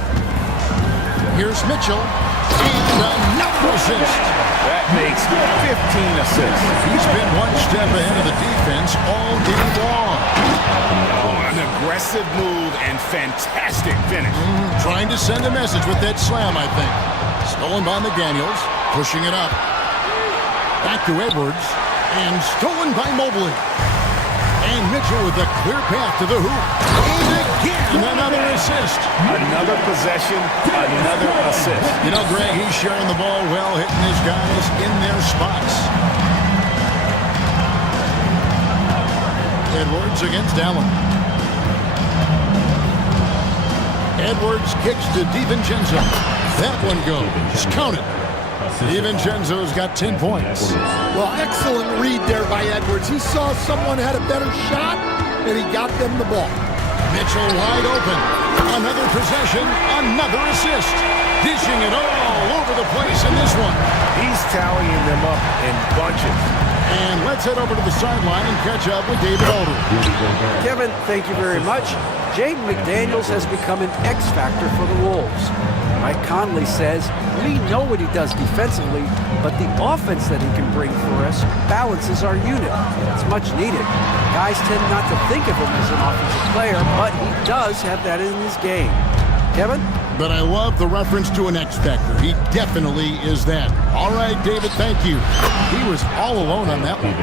Here's Mitchell. And another assist. That makes 15 assists. He's been one step ahead of the defense all game long. An aggressive move and fantastic finish. Trying to send a message with that slam, I think. Stolen by McDaniels. Pushing it up. Back to Edwards. And stolen by Mobley. And Mitchell with a clear path to the hoop. And again, another assist. Another possession, another assist. You know, Greg, he's sharing the ball well, hitting his guys in their spots. Edwards against Allen. Edwards kicks to DiVincenzo. That one goes. Count it. DiVincenzo's got 10 points. Well, excellent read there by Edwards. He saw someone had a better shot, and he got them the ball. Mitchell wide open. Another possession, another assist. Dishing it all over the place in this one. He's tallying them up in bunches. And let's head over to the sideline and catch up with David Aldridge. Kevin, thank you very much. Jaden McDaniels has become an X factor for the Wolves. Mike Conley says, we know what he does defensively, but the offense that he can bring for us balances our unit. It's much needed. Guys tend not to think of him as an offensive player, but he does have that in his game. Kevin? But I love the reference to an X Factor. He definitely is that. All right, David, thank you. He was all alone on that one.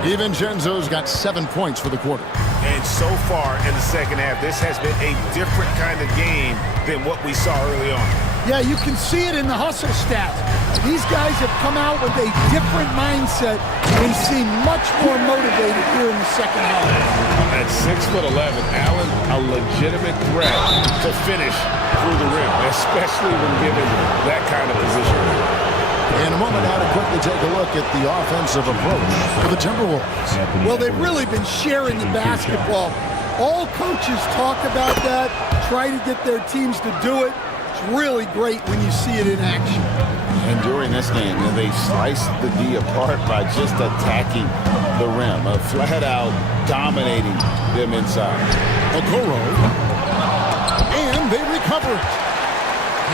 DiVincenzo's got 7 points for the quarter. And so far in the second half, this has been a different kind of game than what we saw early on. Yeah, you can see it in the hustle stats. These guys have come out with a different mindset and seem much more motivated here in the second half. At 6'11", Allen, a legitimate threat to finish through the rim, especially when given that kind of position. In a moment now to quickly take a look at the offensive approach for the Timberwolves. Well, they've really been sharing the basketball. All coaches talk about that, try to get their teams to do it. It's really great when you see it in action. And during this game, they sliced the D apart by just attacking the rim, flat out dominating them inside. Okoro, and they recover it.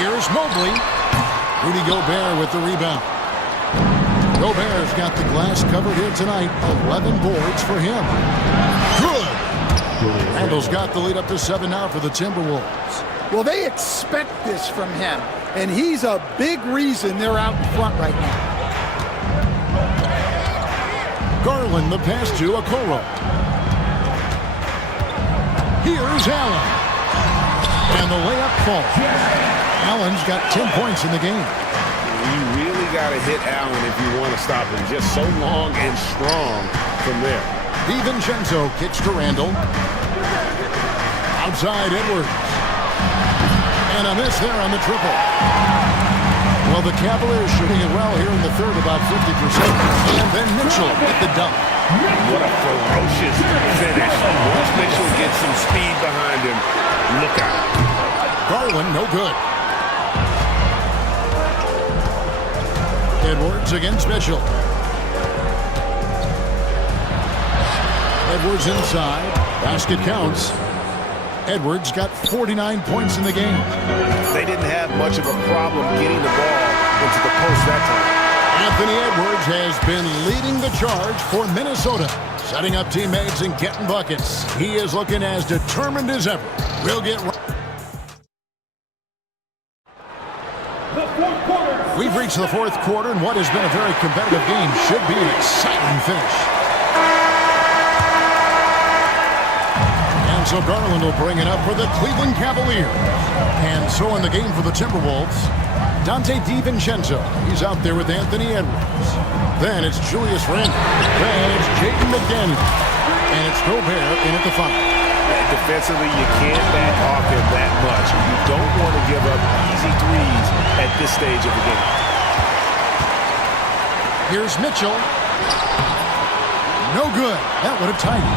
Here's Mobley. Rudy Gobert with the rebound. Gobert's got the glass covered here tonight. 11 boards for him. Good. Randall's got the lead up to 7 now for the Timberwolves. Well, they expect this from him, and he's a big reason they're out in front right now. Garland the pass to Okoro. Here's Allen. And the layup falls. Allen's got 10 points in the game. You really got to hit Allen if you want to stop him. Just so long and strong from there. DiVincenzo kicks to Randall. Outside Edwards. And a miss there on the triple. Well, the Cavaliers shooting it well here in the third, about 50%. And then Mitchell with the dunk. What a ferocious finish. Once Mitchell gets some speed behind him, look out. Garland, no good. Edwards against Mitchell. Edwards inside. Basket counts. Edwards got 49 points in the game. They didn't have much of a problem getting the ball into the post that time. Anthony Edwards has been leading the charge for Minnesota, setting up teammates and getting buckets. He is looking as determined as ever. We'll get right. We've reached the fourth quarter, and what has been a very competitive game should be an exciting finish. And so Garland will bring it up for the Cleveland Cavaliers. And so in the game for the Timberwolves, Dante DiVincenzo. He's out there with Anthony Edwards. Then it's Julius Randle. Then it's Jaden McDaniel. And it's Gobert in at the 5. Defensively, you can't back off him that much. You don't want to give up easy threes at this stage of the game. Here's Mitchell. No good. That would have tied it.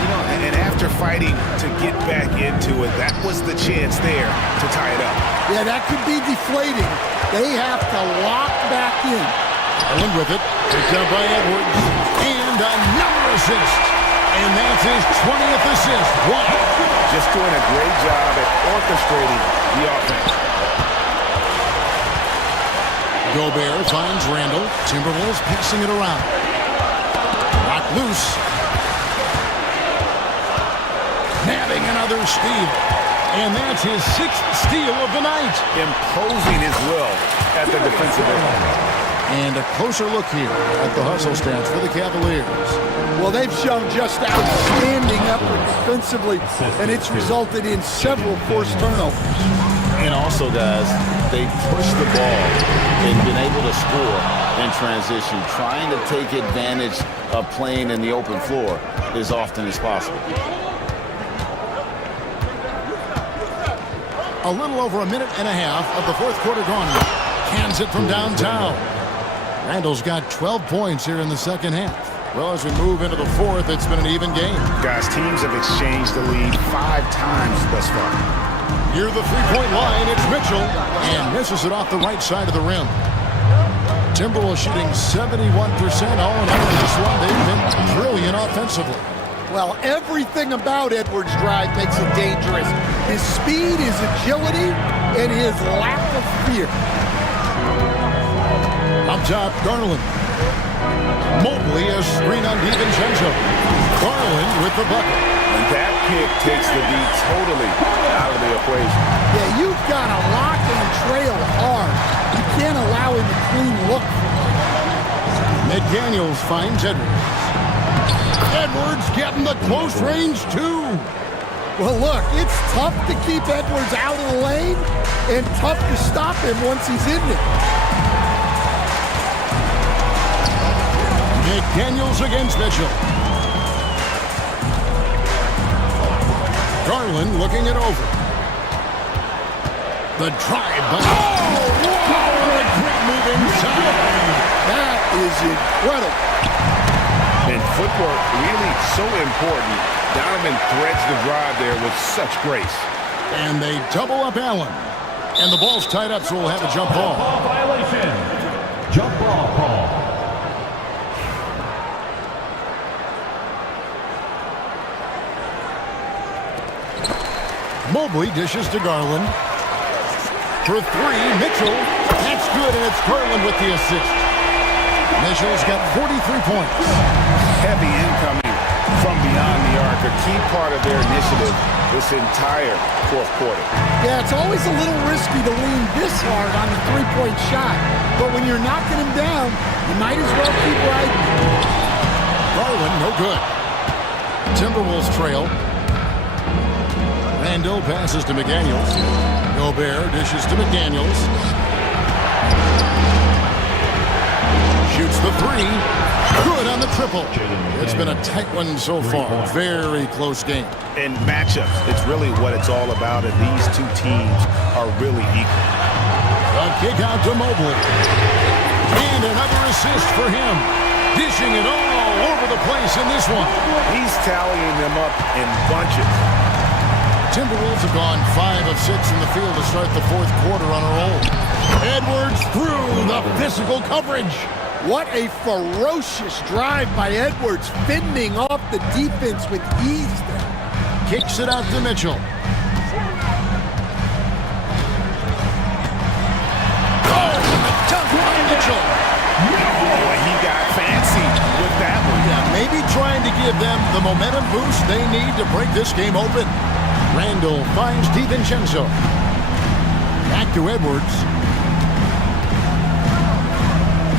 You know, and after fighting to get back into it, that was the chance there to tie it up. Yeah, that could be deflating. They have to lock back in. Allen with it. Picked up by Edwards. And another assist. And that's his 20th assist. Wow. Just doing a great job at orchestrating the offense. Gobert finds Randall. Timberwolves passing it around. Locked loose. Nabbing another steal. And that's his 6th steal of the night. Imposing his will at the defensive end. And a closer look here at the hustle stats for the Cavaliers. Well, they've shown just outstanding effort defensively, and it's resulted in several forced turnovers. And also, guys, they pushed the ball and been able to score in transition, trying to take advantage of playing in the open floor as often as possible. A little over a minute and a half of the fourth quarter gone. Hands it from downtown. Randall's got 12 points here in the second half. Well, as we move into the fourth, it's been an even game. Guys, teams have exchanged the lead 5 times thus far. Near the three-point line, it's Mitchell, and misses it off the right side of the rim. Timberwolves shooting 71% all in all in this one. They've been brilliant offensively. Well, everything about Edwards' drive makes it dangerous. His speed, his agility, and his lack of fear. Up top, Garland. Mobley a screen on DiVincenzo. Garland with the bucket. And that pick takes the D totally out of the equation. Yeah, you've got to lock and trail hard. You can't allow him to clean look for him. McDaniels finds Edwards. Edwards getting the close range too. Well, look, it's tough to keep Edwards out of the lane and tough to stop him once he's in there. McDaniels against Mitchell. Garland looking it over. The drive by... Oh, wow! A great move inside. That is incredible. And footwork really so important. Donovan threads the drive there with such grace. And they double up Allen. And the ball's tied up, so we'll have a jump ball. Violation. Jump ball call. Mobley dishes to Garland. For three, Mitchell. That's good, and it's Garland with the assist. Mitchell's got 43 points. Heavy incoming from beyond the arc, a key part of their initiative this entire fourth quarter. Yeah, it's always a little risky to lean this hard on the three-point shot. But when you're knocking him down, you might as well keep riding. Garland, no good. Timberwolves trail. Randall passes to McDaniels. Gobert dishes to McDaniels. Shoots the three. Good on the triple. It's been a tight one so far. Very close game. In matchups, it's really what it's all about, and these two teams are really equal. A kick out to Mobley. And another assist for him. Dishing it all over the place in this one. He's tallying them up in bunches. Timberwolves have gone 5 of 6 in the field to start the fourth quarter on a roll. Edwards through the physical coverage. What a ferocious drive by Edwards, fending off the defense with ease there. Kicks it out to Mitchell. Oh, the dunk by Mitchell. Oh, he got fancy with that one. Yeah, maybe trying to give them the momentum boost they need to break this game open. Randall finds DiVincenzo. Back to Edwards.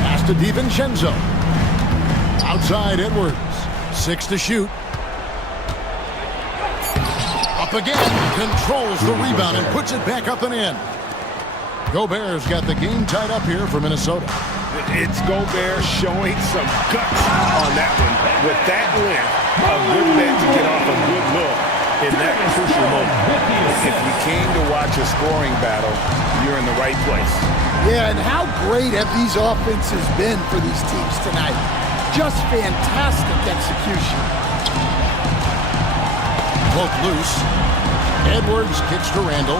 Pass to DiVincenzo. Outside Edwards. 6 to shoot. Up again. Controls the rebound and puts it back up and in. Gobert's got the game tied up here for Minnesota. It's Gobert showing some guts on that one. With that length, a good bet to get off a good look in that crucial moment. If you came to watch a scoring battle, you're in the right place. Yeah, and how great have these offenses been for these teams tonight? Just fantastic execution. Both loose. Edwards kicks to Randall.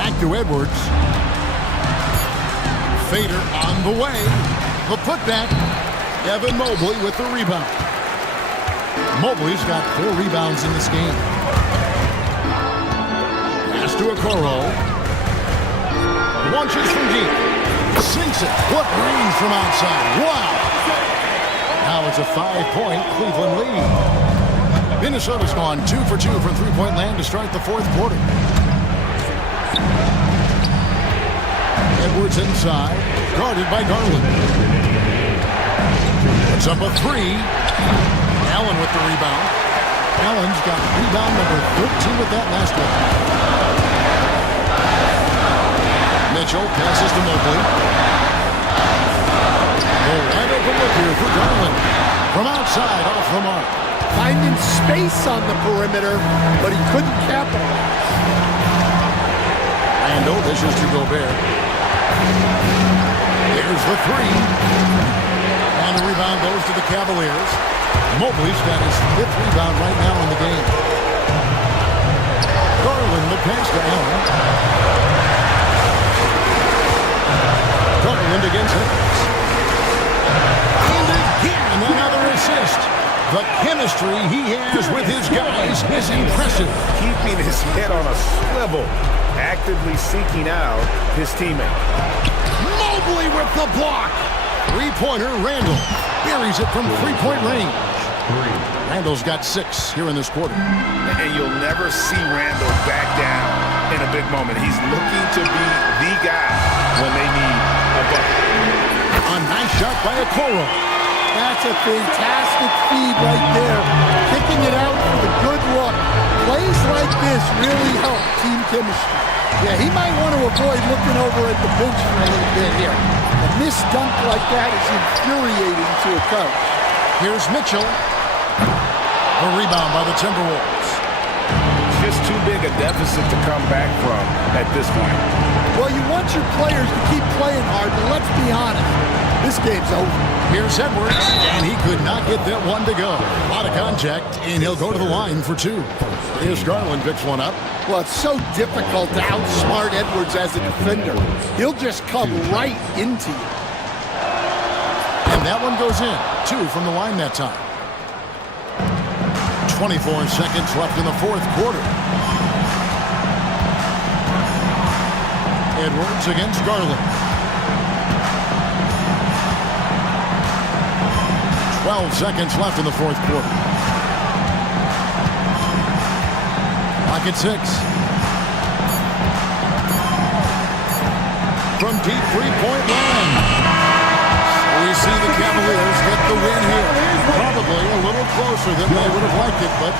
Back to Edwards. Fader on the way. The putback. Evan Mobley with the rebound. Mobley's got 4 rebounds in this game. Pass to Okoro. Launches from deep. Sinks it. What range from outside. Wow. Now it's a 5-point Cleveland lead. Minnesota's gone 2 for 2 from three-point land to start the fourth quarter. Edwards inside. Guarded by Garland. It's up a 3. Allen with the rebound. Allen's got rebound number 13 with that last one. Mitchell passes to Mobley. A wide open look here for Garland. From outside, off the mark. Finding space on the perimeter, but he couldn't capitalize. Randall dishes to Gobert. There's the 3. And the rebound goes to the Cavaliers. Mobley's got his 5th rebound right now in the game. Garland the pass to Allen. Garland against Edwards. And again, another assist. The chemistry he has with his guys is impressive. Keeping his head on a swivel, actively seeking out his teammate. Mobley with the block. Three-pointer, Randall buries it from three-point range. Randall's got 6 here in this quarter. And you'll never see Randall back down in a big moment. He's looking to be the guy when they need a bucket. A nice shot by Okoro. That's a fantastic feed right there. Kicking it out for the good look. Plays like this really help team chemistry. Yeah, he might want to avoid looking over at the bench for a little bit here. A missed dunk like that is infuriating to a coach. Here's Mitchell. A rebound by the Timberwolves. Just too big a deficit to come back from at this point. Well, you want your players to keep playing hard, but let's be honest. This game's over. Here's Edwards, and he could not get that one to go. A lot of contact, and he'll go to the line for 2. Here's Garland, picks one up. Well, it's so difficult to outsmart Edwards as a defender. He'll just come right into you. And that one goes in. 2 from the line that time. 24 seconds left in the 4th quarter. Edwards against Garland. 12 seconds left in the 4th quarter. Clock at 6. From deep 3-point line. We see the Cavaliers get the win here. Probably a little closer than they would have liked it, but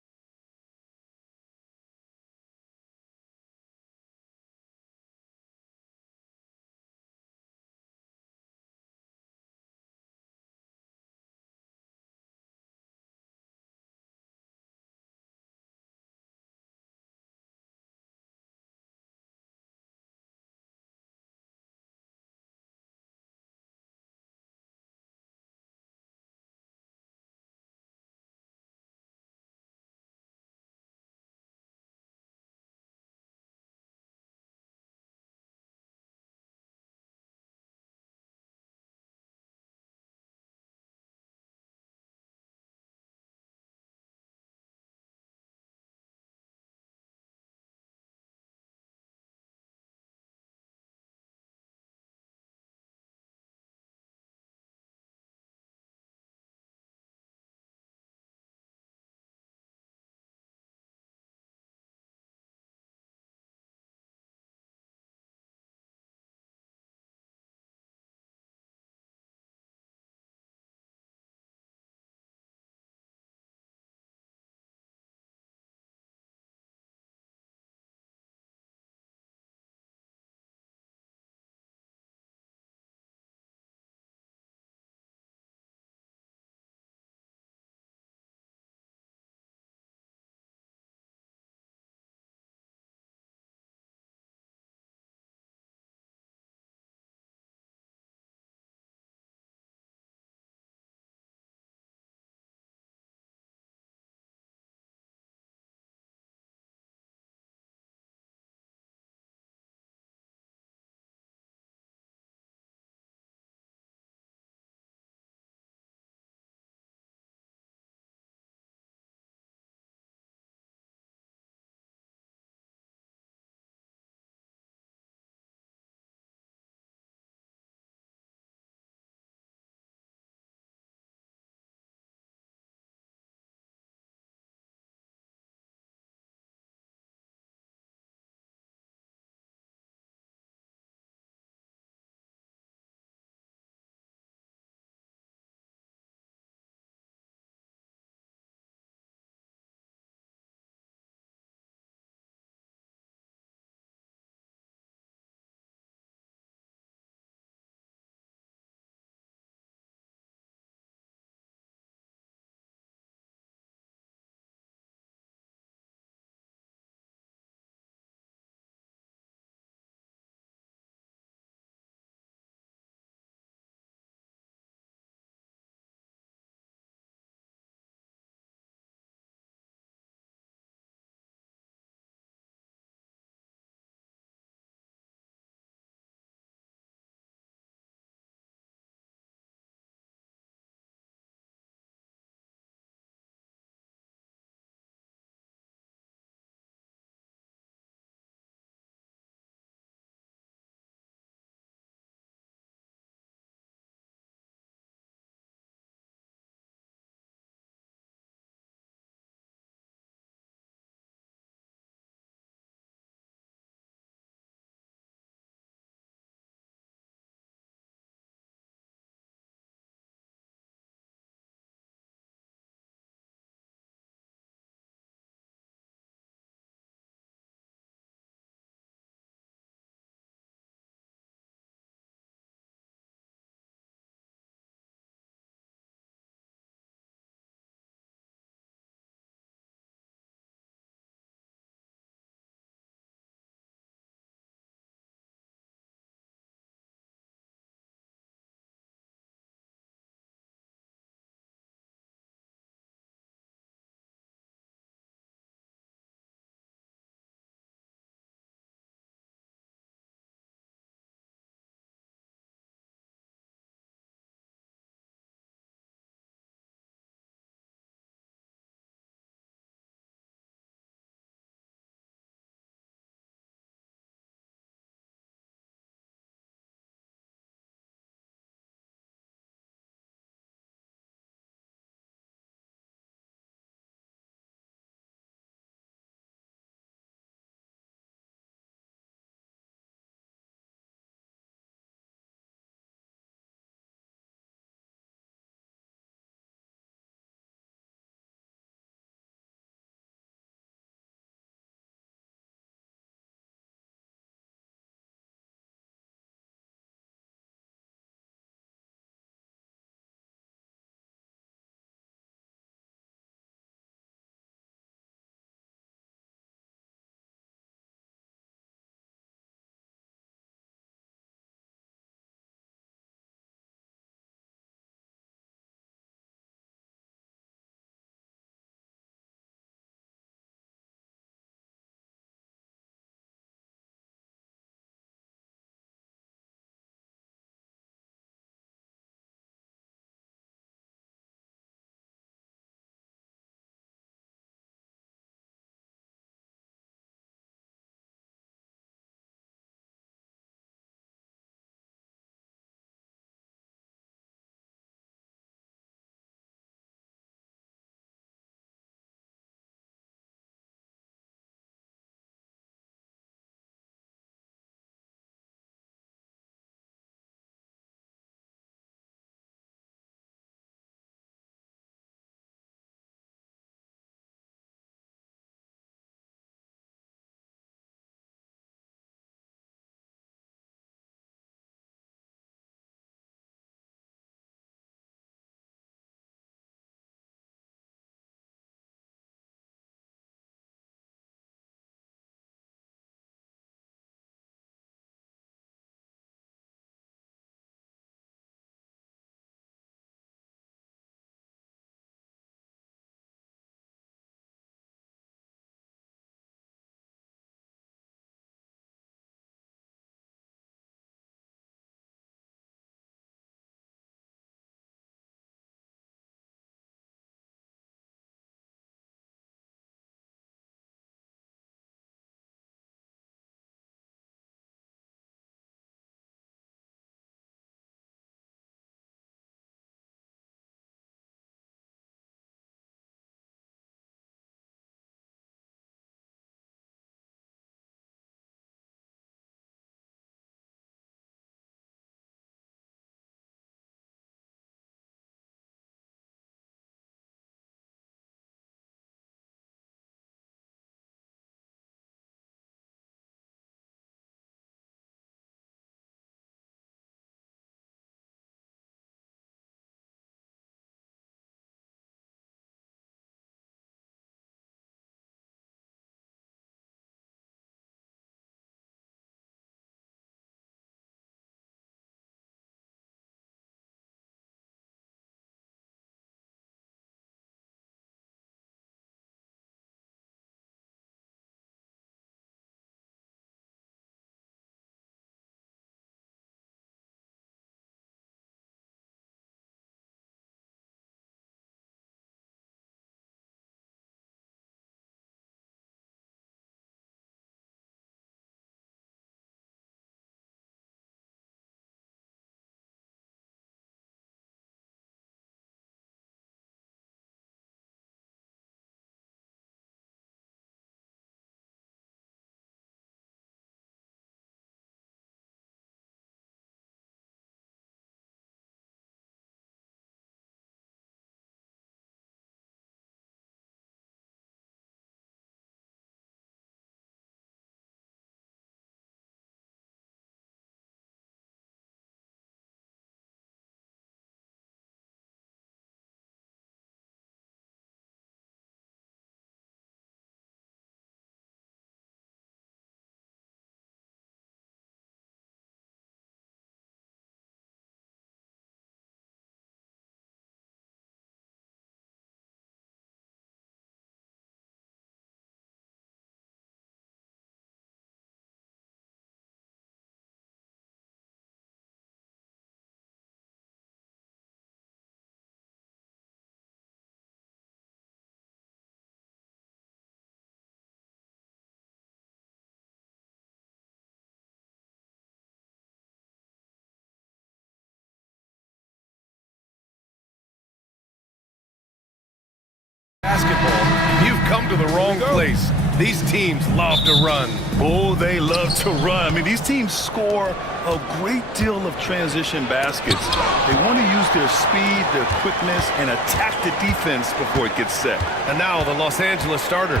basketball, you've come to the wrong place. These teams love to run. Oh, they love to run. I mean, these teams score a great deal of transition baskets. They want to use their speed, their quickness, and attack the defense before it gets set. And now the Los Angeles starters.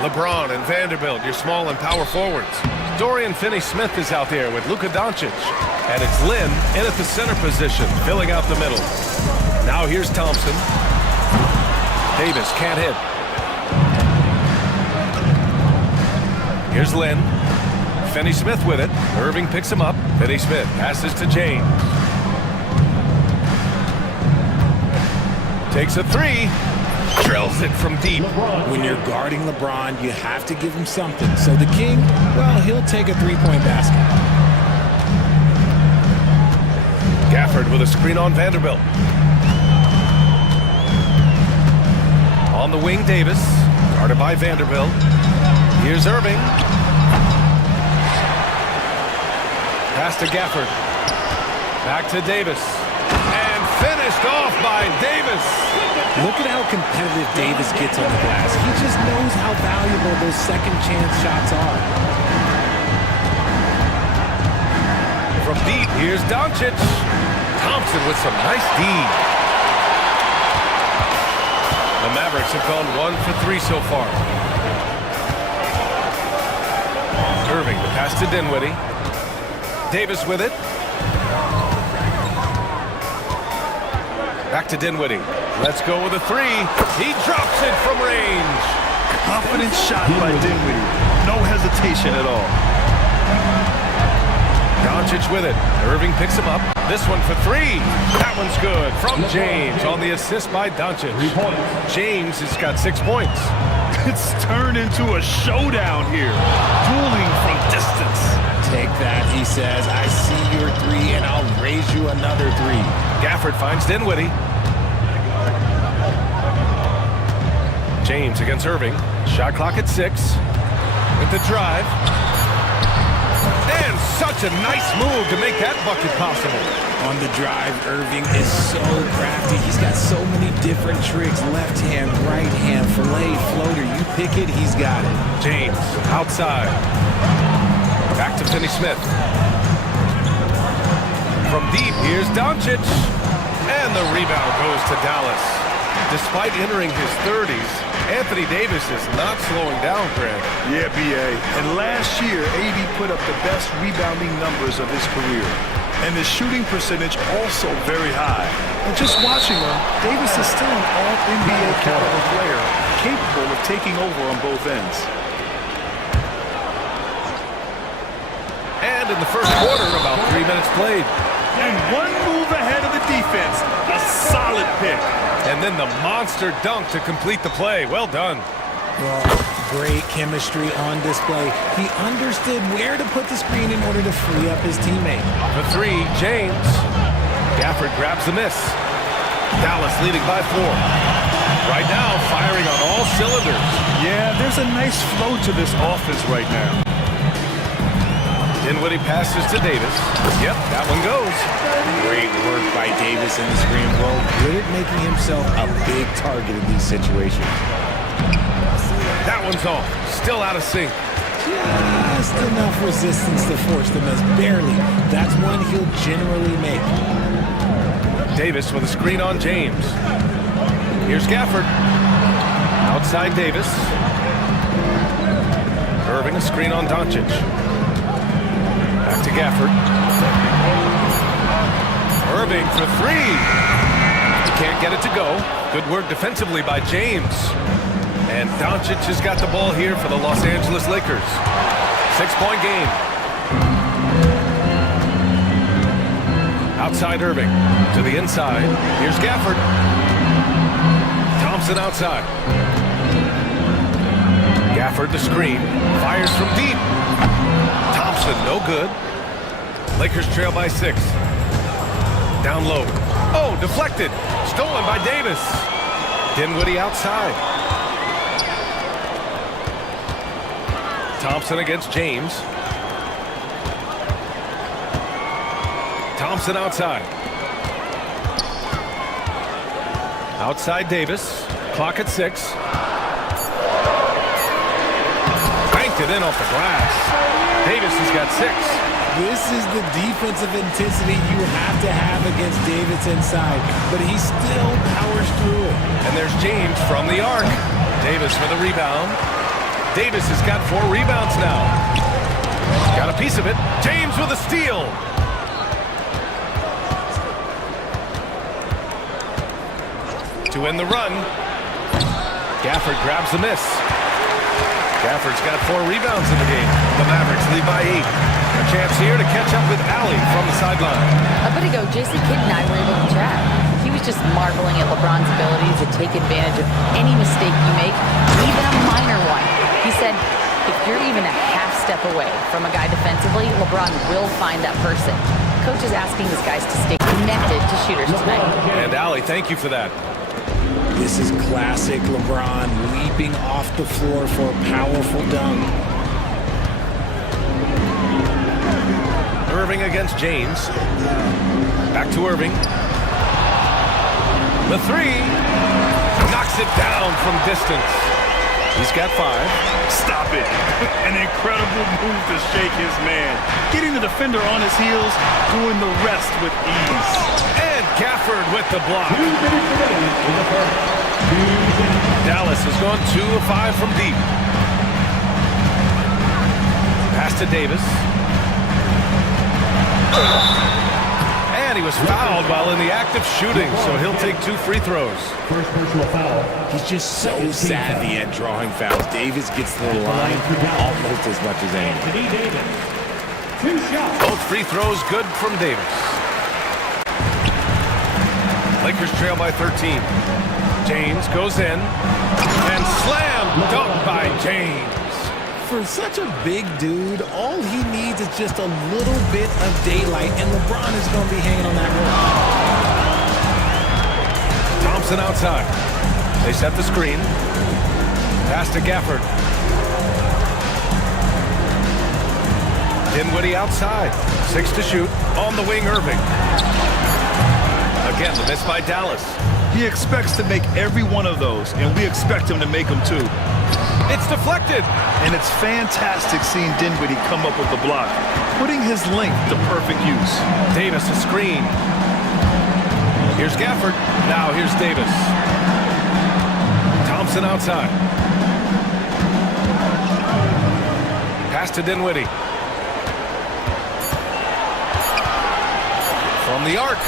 LeBron and Vanderbilt, your small and power forwards. Dorian Finney-Smith is out there with Luka Doncic. And it's Lynn in at the center position, filling out the middle. Now here's Thompson. Davis can't hit. Here's Lynn. Finney-Smith with it. Irving picks him up. Finney-Smith passes to James. Takes a three. Drills it from deep. When you're guarding LeBron, you have to give him something. So the King, well, he'll take a three-point basket. Gafford with a screen on Vanderbilt. On the wing, Davis. Guarded by Vanderbilt. Here's Irving. Pass to Gafford. Back to Davis. And finished off by Davis. Look at how competitive Davis gets on the glass. He just knows how valuable those second chance shots are. From deep, here's Doncic. Thompson with some nice D. The Mavericks have gone 1 for 3 so far. Irving, the pass to Dinwiddie. Davis with it. Back to Dinwiddie. Let's go with a three. He drops it from range. Confident shot by Dinwiddie. No hesitation at all. Doncic with it. Irving picks him up. This one for three. That one's good. From James on the assist by Doncic. James has got 6 points. It's turned into a showdown here. Dueling from distance. Take that, he says. I see your three, and I'll raise you another three. Gafford finds Dinwiddie. James against Irving. Shot clock at 6. With the drive. And such a nice move to make that bucket possible. On the drive, Irving is so crafty. He's got so many different tricks. Left hand, right hand, fillet, floater. You pick it, he's got it. James outside. Back to Finney-Smith. From deep, here's Doncic. And the rebound goes to Dallas. Despite entering his 30s, Anthony Davis is not slowing down, Grant. Yeah, B.A. And last year, AD put up the best rebounding numbers of his career. And his shooting percentage also very high. And just watching him, Davis is still an all-NBA caliber player, capable of taking over on both ends. And in the first quarter, about 3 minutes played. And one move ahead of the defense. A solid pick. And then the monster dunk to complete the play. Well done. Well, great chemistry on display. He understood where to put the screen in order to free up his teammate. For three, James. Gafford grabs the miss. Dallas leading by 4. Right now, firing on all cylinders. Yeah, there's a nice flow to this offense right now. Dinwiddie passes to Davis. Yep, that one goes. Great work by Davis in the screen role. Good at making himself a big target in these situations. That one's off. Still out of sync. Just enough resistance to force the miss. Barely. That's one he'll generally make. Davis with a screen on James. Here's Gafford. Outside Davis. Irving a screen on Doncic. Back to Gafford. Irving for three. He can't get it to go. Good work defensively by James. And Doncic has got the ball here for the Los Angeles Lakers. 6-point game. Outside Irving. To the inside. Here's Gafford. Thompson outside. Gafford the screen. Fires from deep. Thompson, no good. Lakers trail by 6. Down low. Oh, deflected. Stolen by Davis. Dinwiddie outside. Thompson against James. Thompson outside. Outside Davis. Clock at 6. Banked it in off the glass. Davis has got 6. This is the defensive intensity you have to have against Davis inside, but he still powers through it. And there's James from the arc. Davis for the rebound. Davis has got 4 rebounds now. Got a piece of it. James with a steal. To win the run. Gafford grabs the miss. Gafford's got 4 rebounds in the game. The Mavericks lead by 8. A chance here to catch up with Allie from the sideline. A bit ago, Jason Kidd and I were able to chat. He was just marveling at LeBron's ability to take advantage of any mistake you make, even a minor one. He said, if you're even a half step away from a guy defensively, LeBron will find that person. Coach is asking his guys to stay connected to shooters tonight. And Allie, thank you for that. This is classic LeBron leaping off the floor for a powerful dunk. Irving against James. Back to Irving. The 3. Knocks it down from distance. He's got 5. Stop it. An incredible move to shake his man. Getting the defender on his heels, doing the rest with ease. And Gafford with the block. Dallas has gone 2 of 5 from deep. Pass to Davis. And he was fouled while in the act of shooting, so he'll take 2 free throws. First personal foul. He's just so savvy at drawing fouls. Davis gets to the line almost as much as anyone. Two shots. Both free throws good from Davis. Lakers trail by 13. James goes in and slam dunk by James. For such a big dude, all he needs is just a little bit of daylight, and LeBron is going to be hanging on that rope. Thompson outside. They set the screen. Pass to Gafford. Dinwiddie outside. 6 to shoot. On the wing, Irving. Again, the miss by Dallas. He expects to make every one of those, and we expect him to make them too. It's deflected. And it's fantastic seeing Dinwiddie come up with the block, putting his length to perfect use. Davis a screen. Here's Gafford. Now here's Davis. Thompson outside. Pass to Dinwiddie. From the arc.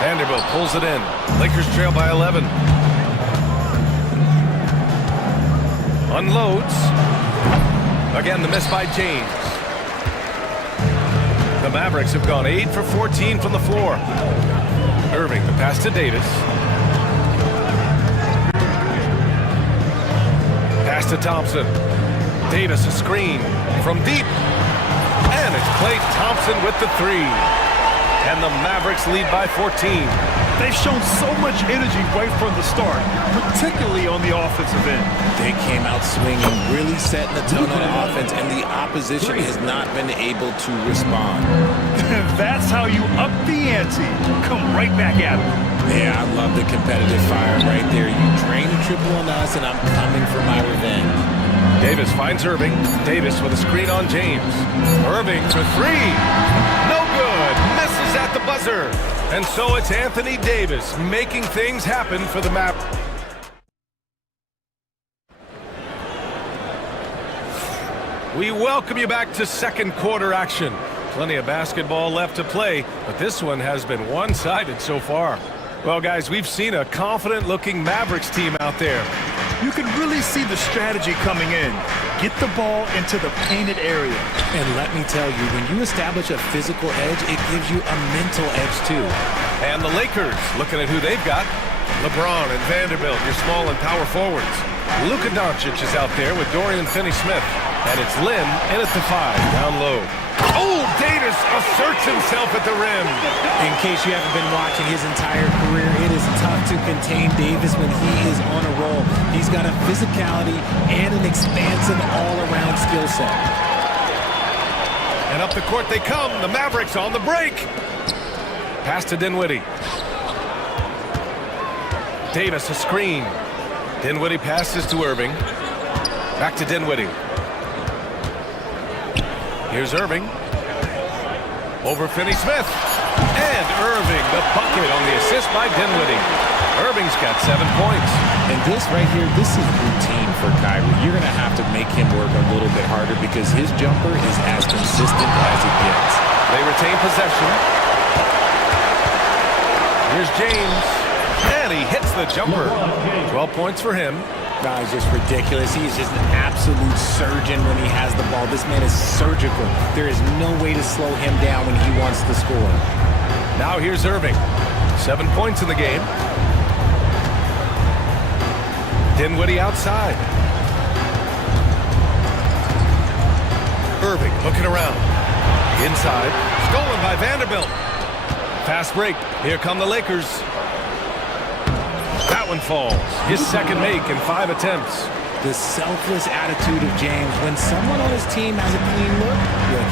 Vanderbilt pulls it in. Lakers trail by 11. Unloads. Again, the miss by James. The Mavericks have gone 8 for 14 from the floor. Irving, the pass to Davis. Pass to Thompson. Davis a screen from deep. And it's Klay Thompson with the 3. And the Mavericks lead by 14. They've shown so much energy right from the start, particularly on the offensive end. They came out swinging, really setting the tone on offense, and the opposition has not been able to respond. That's how you up the ante. Come right back at them. Yeah, I love the competitive fire right there. You drain a triple on us, and I'm coming for my revenge. Davis finds Irving. Davis with a screen on James. Irving for 3. No good. Misses at the buzzer. And so it's Anthony Davis making things happen for the Mavericks. We welcome you back to second quarter action. Plenty of basketball left to play, but this one has been one-sided so far. Well, guys, we've seen a confident-looking Mavericks team out there. You can really see the strategy coming in. Get the ball into the painted area. And let me tell you, when you establish a physical edge, it gives you a mental edge too. And the Lakers, looking at who they've got. LeBron and Vanderbilt, your small and power forwards. Luka Doncic is out there with Dorian Finney-Smith. And it's Lin in at the 5, down low. Oh, Davis asserts himself at the rim. In case you haven't been watching his entire career, it is tough to contain Davis when he is on a roll. He's got a physicality and an expansive all-around skill set. And up the court they come. The Mavericks on the break. Pass to Dinwiddie. Davis, a screen. Dinwiddie passes to Irving. Back to Dinwiddie. Here's Irving. Over Finney-Smith. And Irving, the bucket on the assist by Dinwiddie. Irving's got 7 points. And this right here, this is routine for Kyrie. You're going to have to make him work a little bit harder because his jumper is as consistent as it gets. They retain possession. Here's James. And he hits the jumper. 12 points for him. He's just ridiculous. He is just an absolute surgeon when he has the ball. This man is surgical. There is no way to slow him down when he wants to score. Now here's Irving. 7 points in the game. Dinwiddie outside. Irving looking around. Inside. Stolen by Vanderbilt. Fast break. Here come the Lakers. That one falls. His second make in 5 attempts. The selfless attitude of James. When someone on his team has a clean look,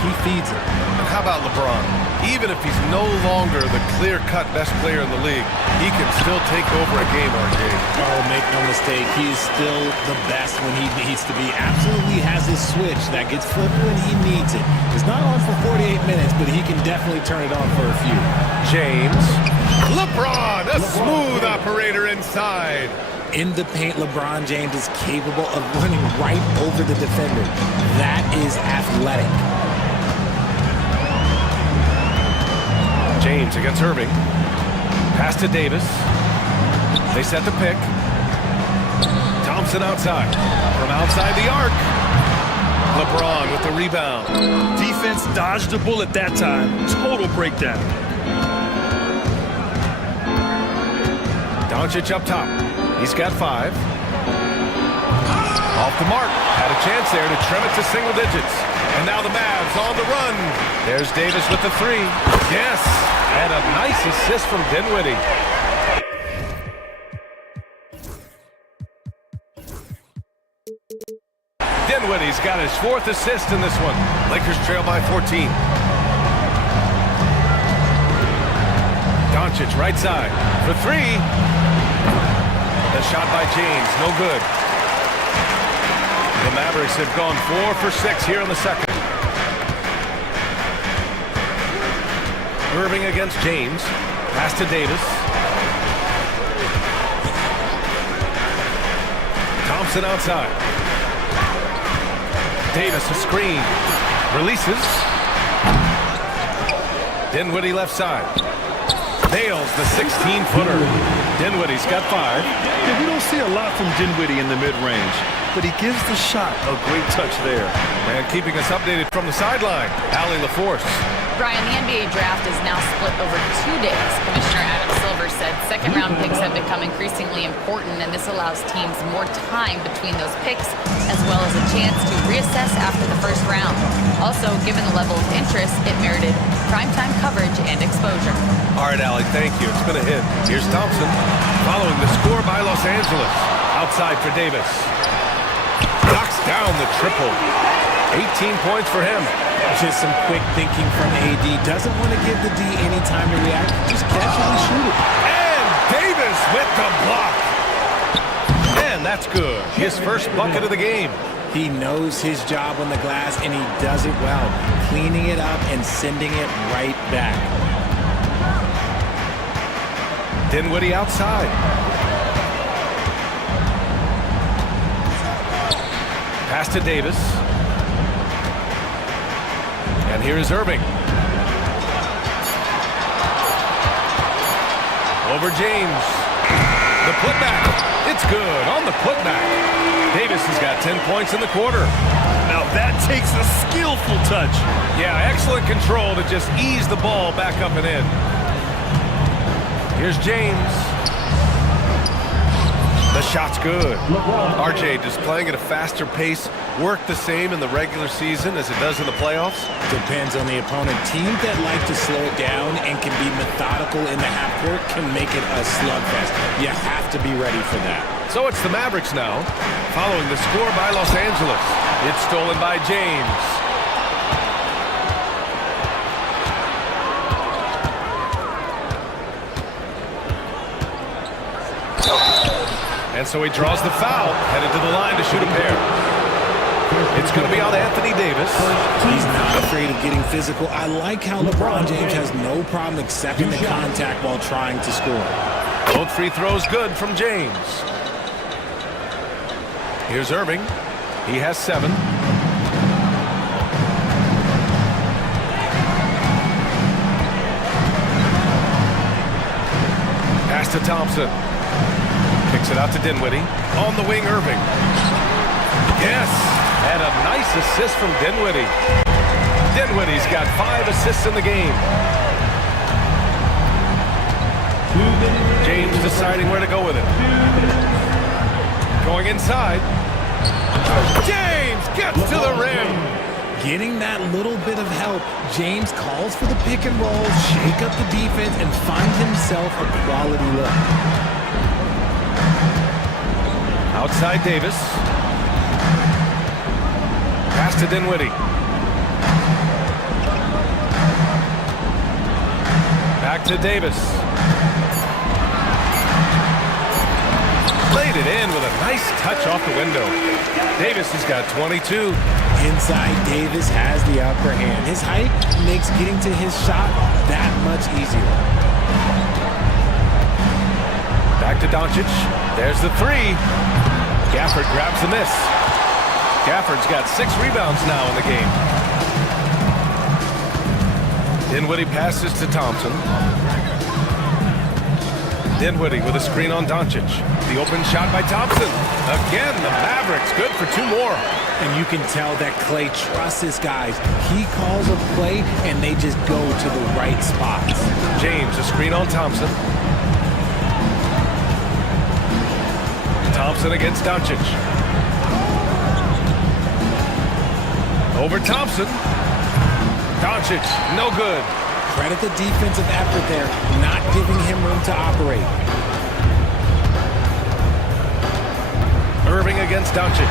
he feeds it. And how about LeBron? Even if he's no longer the clear-cut best player in the league, he can still take over a game, RJ. Oh, make no mistake. He is still the best when he needs to be. Absolutely has his switch that gets flipped when he needs it. It's not on for 48 minutes, but he can definitely turn it on for a few. James. LeBron, a smooth operator inside. In the paint, LeBron James is capable of running right over the defender. That is athletic. James against Irving. Pass to Davis. They set the pick. Thompson outside. From outside the arc. LeBron with the rebound. Defense dodged a bullet that time. Total breakdown. Doncic up top. He's got 5. Off the mark. Had a chance there to trim it to single digits. And now the Mavs on the run. There's Davis with the 3. Yes. And a nice assist from Dinwiddie. Dinwiddie's got his 4th assist in this one. Lakers trail by 14. Doncic right side for 3. The shot by James, no good. The Mavericks have gone 4 for 6 here in the second. Irving against James. Pass to Davis. Thompson outside. Davis a screen. Releases. Dinwiddie left side. Nails the 16-footer. Dinwiddie's got 5. Yeah, we don't see a lot from Dinwiddie in the mid-range, but he gives the shot a great touch there. And keeping us updated from the sideline, Allie LaForce. Brian, the NBA draft is now split over 2 days. Commissioner Adam Silver said second-round picks have become increasingly important, and this allows teams more time between those picks, as well as a chance to reassess after the first round. Also, given the level of interest, it merited primetime coverage and exposure. All right, Allie, thank you. It's been a hit. Here's Thompson, following the score by Los Angeles. Outside for Davis. Knocks down the triple. 18 points for him. Just some quick thinking from AD. Doesn't want to give the D any time to react. Just catch it and shoot it. And Davis with the block. And that's good. His first bucket of the game. He knows his job on the glass, and he does it well. Cleaning it up and sending it right back. Dinwiddie outside. Pass to Davis. And here is Irving. Over James. The putback. It's good on the putback. Davis has got 10 points in the quarter. Now that takes a skillful touch. Yeah, excellent control to just ease the ball back up and in. Here's James. The shot's good. RJ, does playing at a faster pace work the same in the regular season as it does in the playoffs? Depends on the opponent. Teams that like to slow it down and can be methodical in the half court can make it a slugfest. You have to be ready for that. So it's the Mavericks now, following the score by Los Angeles. It's stolen by James. And so he draws the foul, headed to the line to shoot a pair. It's going to be on Anthony Davis. He's not afraid of getting physical. I like how LeBron James has no problem accepting the contact while trying to score. Both free throws good from James. Here's Irving. He has 7. Pass to Thompson. Kicks it out to Dinwiddie. On the wing, Irving. Yes! And a nice assist from Dinwiddie. Dinwiddie's got 5 assists in the game. James deciding where to go with it. Going inside. James gets to the rim. Getting that little bit of help, James calls for the pick and roll, shake up the defense, and find himself a quality look. Outside Davis. Pass to Dinwiddie. Back to Davis. Laid it in with a nice touch off the window. Davis has got 22. Inside, Davis has the upper hand. His height makes getting to his shot that much easier. Back to Doncic. There's the 3. Gafford grabs the miss. Gafford's got 6 rebounds now in the game. Dinwiddie passes to Thompson. Dinwiddie with a screen on Doncic. The open shot by Thompson. Again, the Mavericks good for 2 more. And you can tell that Klay trusts his guys. He calls a play, and they just go to the right spots. James, a screen on Thompson. Thompson against Doncic. Over Thompson. Doncic, no good. Credit the defensive effort there, not giving him room to operate. Irving against Doncic.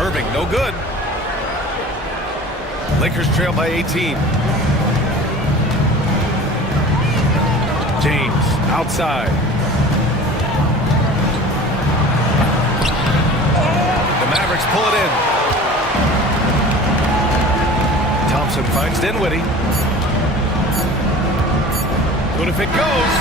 Irving, no good. Lakers trail by 18. James, outside. The Mavericks pull it in. Thompson finds Dinwiddie. But if it goes,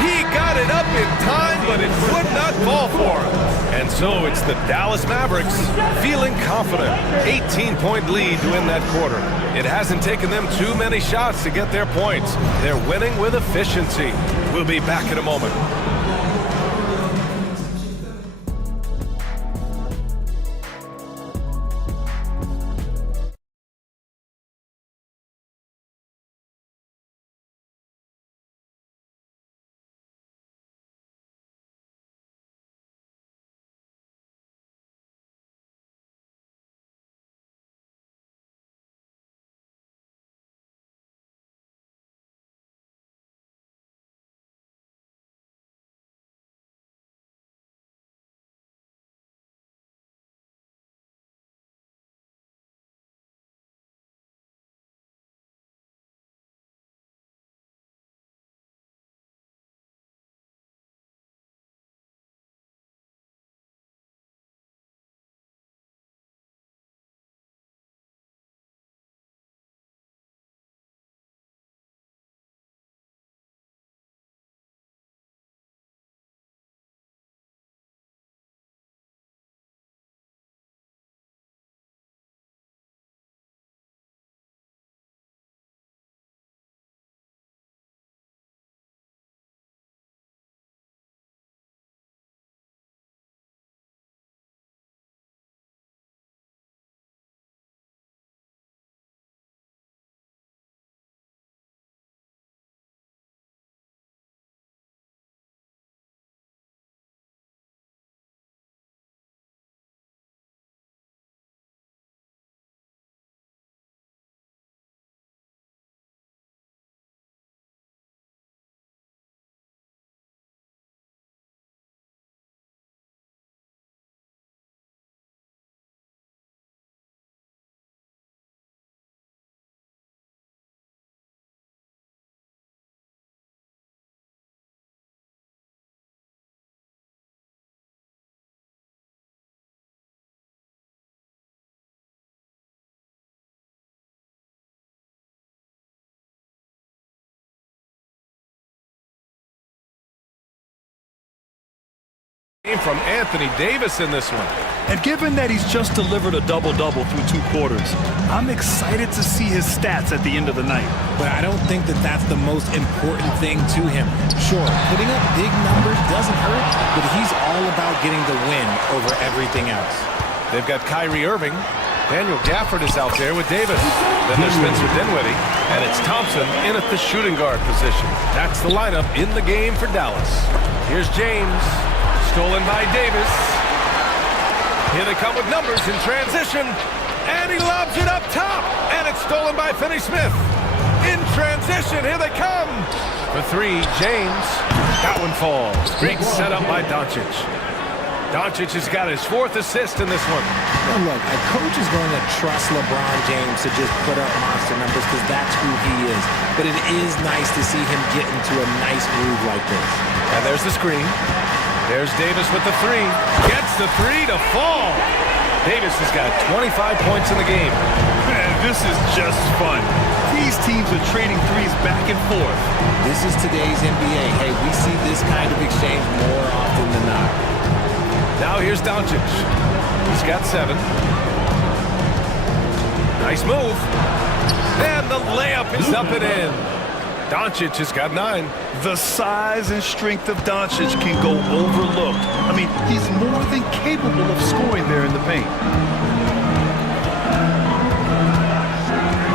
he got it up in time, but it would not fall for him. And so it's the Dallas Mavericks feeling confident. 18-point lead to win that quarter. It hasn't taken them too many shots to get their points. They're winning with efficiency. We'll be back in a moment. From Anthony Davis in this one. And given that he's just delivered a double-double through 2 quarters, I'm excited to see his stats at the end of the night. But I don't think that that's the most important thing to him. Sure, putting up big numbers doesn't hurt, but he's all about getting the win over everything else. They've got Kyrie Irving. Daniel Gafford is out there with Davis. Then there's Spencer Dinwiddie, and it's Thompson in at the shooting guard position. That's the lineup in the game for Dallas. Here's James, stolen by Davis. Here they come with numbers in transition, and he lobs it up top, and it's stolen by Finney-Smith. In transition, here they come. For 3, James. That one falls. Great setup by Doncic. Doncic has got his 4th assist in this one. Well, look, a coach is going to trust LeBron James to just put up monster numbers because that's who he is. But it is nice to see him get into a nice groove like this. And there's the screen. There's Davis with the 3. Gets the 3 to fall. Davis has got 25 points in the game. Man, this is just fun. These teams are trading threes back and forth. This is today's NBA. Hey, we see this kind of exchange more often than not. Now here's Doncic. He's got 7. Nice move. And the layup is up and in. Doncic has got 9. The size and strength of Doncic can go overlooked. I mean, he's more than capable of scoring there in the paint.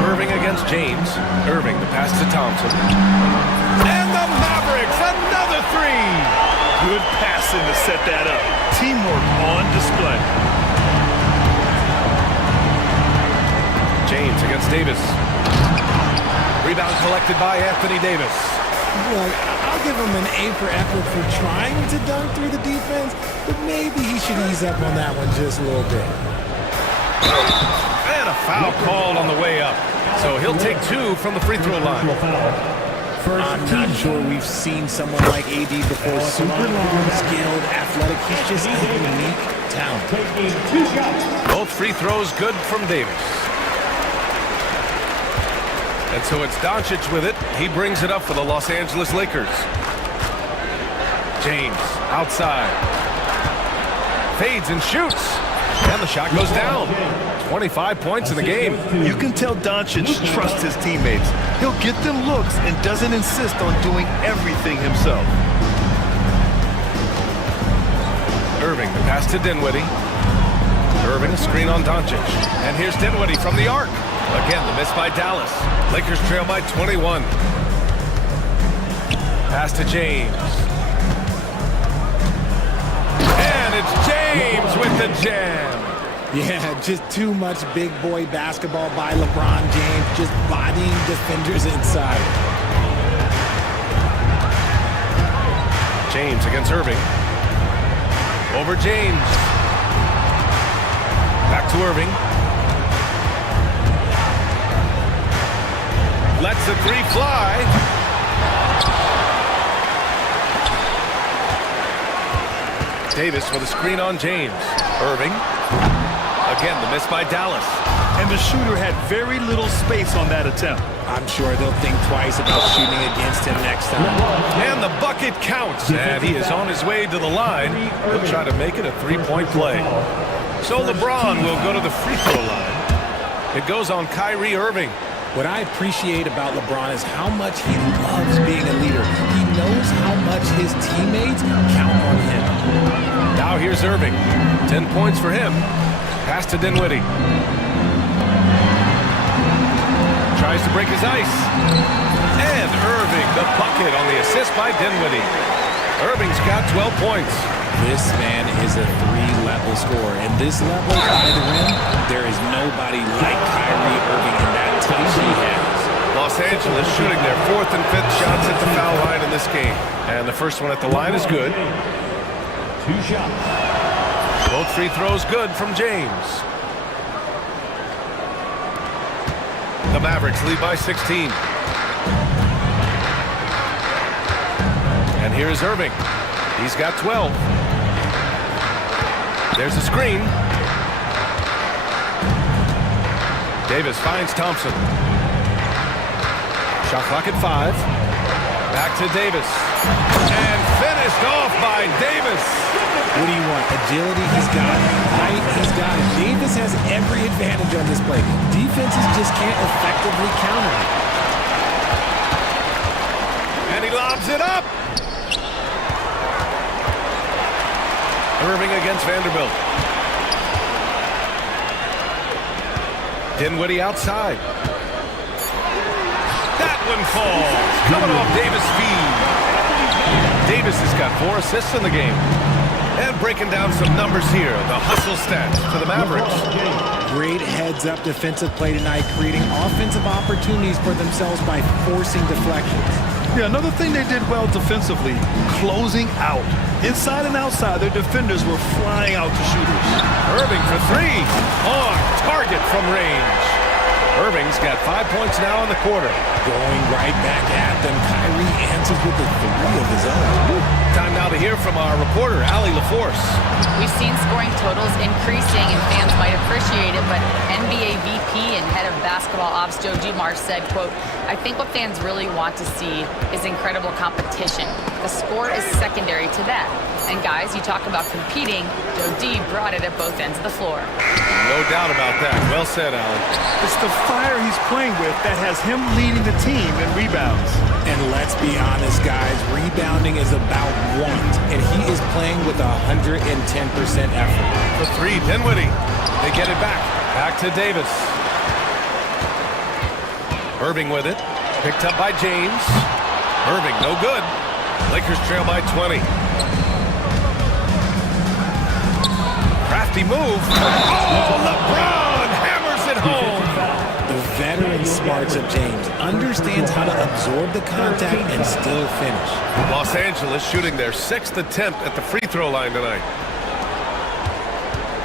Irving against James. Irving, the pass to Thompson. And the Mavericks, another 3. Good passing to set that up. Teamwork on display. James against Davis. Rebound collected by Anthony Davis. Look, I'll give him an A for effort for trying to dunk through the defense, but maybe he should ease up on that one just a little bit. And a foul called on the way up. So he'll take 2 from the free throw line. I'm not sure we've seen someone like AD before. Super long, skilled, athletic. He's just a unique talent. Both free throws good from Davis. And so it's Doncic with it. He brings it up for the Los Angeles Lakers. James outside. Fades and shoots. And the shot goes down. 25 points in the game. You can tell Doncic trusts his teammates. He'll get them looks and doesn't insist on doing everything himself. Irving, the pass to Dinwiddie. Irving, a screen on Doncic. And here's Dinwiddie from the arc. Again, the miss by Dallas. Lakers trail by 21. Pass to James. And it's James with the jam. Yeah, just too much big boy basketball by LeBron James, just bodying defenders inside. James against Irving. Over James. Back to Irving. Lets the 3 fly. Davis with a screen on James. Irving. Again, the miss by Dallas. And the shooter had very little space on that attempt. I'm sure they'll think twice about shooting against him next time. And the bucket counts. And he is on his way to the line. He'll try to make it a 3-point play. So LeBron will go to the free throw line. It goes on Kyrie Irving. What I appreciate about LeBron is how much he loves being a leader. He knows how much his teammates count on him. Now here's Irving. 10 points for him. Pass to Dinwiddie. Tries to break his ice. And Irving, the bucket on the assist by Dinwiddie. Irving's got 12 points. This man is a 3-level scorer. And this level, by the rim, there is nobody like Kyrie Irving in that touch he has. Los Angeles shooting their 4th and 5th shots at the foul line in this game. And the first one at the line is good. 2 shots. Both free throws good from James. The Mavericks lead by 16. And here's Irving. He's got 12. There's a screen. Davis finds Thompson. Shot clock at 5. Back to Davis. And finish. finished off by Davis. What do you want? Agility, he's got it. Height, he's got it. Davis has every advantage on this play. Defenses just can't effectively counter him. And he lobs it up. Irving against Vanderbilt. Dinwiddie outside. That one falls. Coming off Davis' feed. Davis has got 4 assists in the game. And breaking down some numbers here. The hustle stats for the Mavericks. Great heads-up defensive play tonight, creating offensive opportunities for themselves by forcing deflections. Yeah, another thing they did well defensively, closing out. Inside and outside, their defenders were flying out to shooters. Irving for 3. On target from range. Irving's got 5 points now in the quarter. Going right back at them. Kyrie answers with a 3 of his own. Time now to hear from our reporter, Allie LaForce. We've seen scoring totals increasing, and fans might appreciate it, but NBA VP and head of basketball ops Joe Dumars said, quote, "I think what fans really want to see is incredible competition. The score is secondary to that. And guys, you talk about competing, Joe D brought it at both ends of the floor." No doubt about that. Well said, Alan. It's the fire he's playing with that has him leading the team in rebounds. And let's be honest, guys, rebounding is about want, and he is playing with 110% effort. The 3, Dinwiddie. They get it back. Back to Davis. Irving with it. Picked up by James. Irving, no good. Lakers trail by 20. Crafty move. Oh, LeBron hammers it home. The veteran smarts of James understands how to absorb the contact and still finish. Los Angeles shooting their 6th attempt at the free throw line tonight.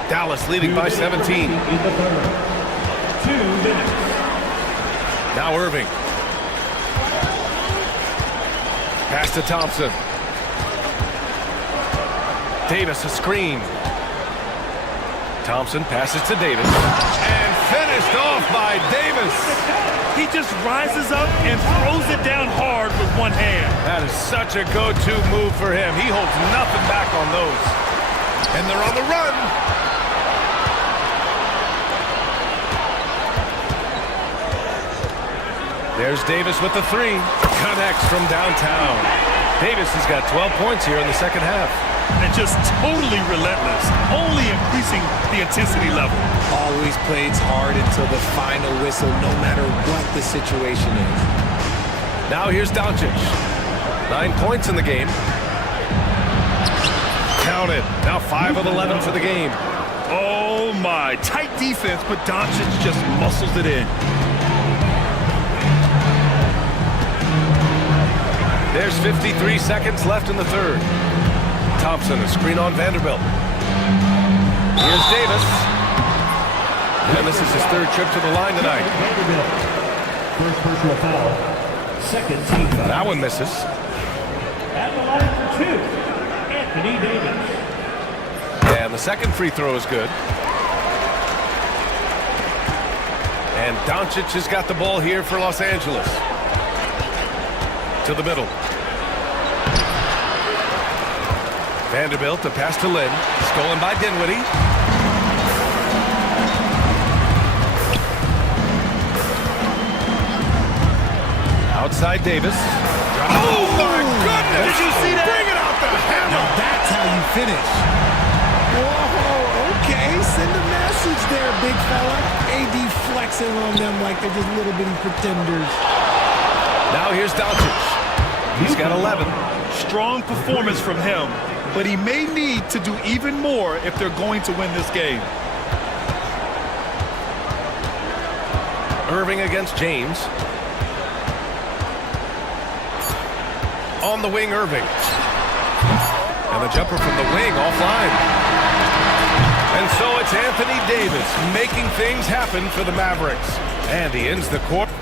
Dallas leading by 17. Now Irving. Pass to Thompson. Davis a screen. Thompson passes to Davis. And finished off by Davis. He just rises up and throws it down hard with one hand. That is such a go-to move for him. He holds nothing back on those. And they're on the run. There's Davis with the 3. Connects from downtown. Davis has got 12 points here in the second half. And just totally relentless, only increasing the intensity level. Always plays hard until the final whistle, no matter what the situation is. Now here's Doncic. 9 points in the game. Counted. Now 5 of 11 for the game. Oh my, tight defense, but Doncic just muscles it in. There's 53 seconds left in the third. Thompson, a screen on Vanderbilt. Here's Davis. And this is his 3rd trip to the line tonight. First personal foul. Second team foul. That one misses. At the line for 2, Anthony Davis. And the second free throw is good. And Doncic has got the ball here for Los Angeles. To the middle. Vanderbilt, a pass to Lynn. Stolen by Dinwiddie. Outside Davis. Oh my goodness! Did you see that? Bring it out the hammer! Now that's how you finish. Whoa, okay. Send a message there, big fella. AD flexing on them like they're just little bitty pretenders. Now here's Doncic. He's got 11. Strong performance from him, but he may need to do even more if they're going to win this game. Irving against James. On the wing, Irving. And the jumper from the wing offline. And so it's Anthony Davis making things happen for the Mavericks. And he ends the quarter.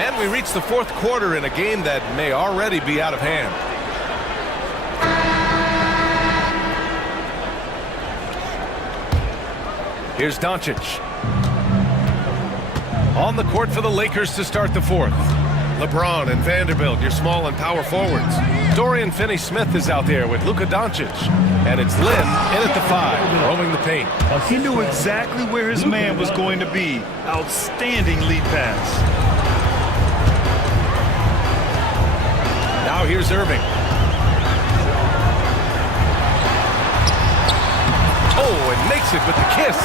And we reach the 4th quarter in a game that may already be out of hand. Here's Doncic. On the court for the Lakers to start the 4th. LeBron and Vanderbilt, your small and power forwards. Dorian Finney-Smith is out there with Luka Doncic. And it's Lin in at the 5, roaming the paint. He knew exactly where his man was going to be. Outstanding lead pass. Now here's Irving. Oh, and makes it with the kiss.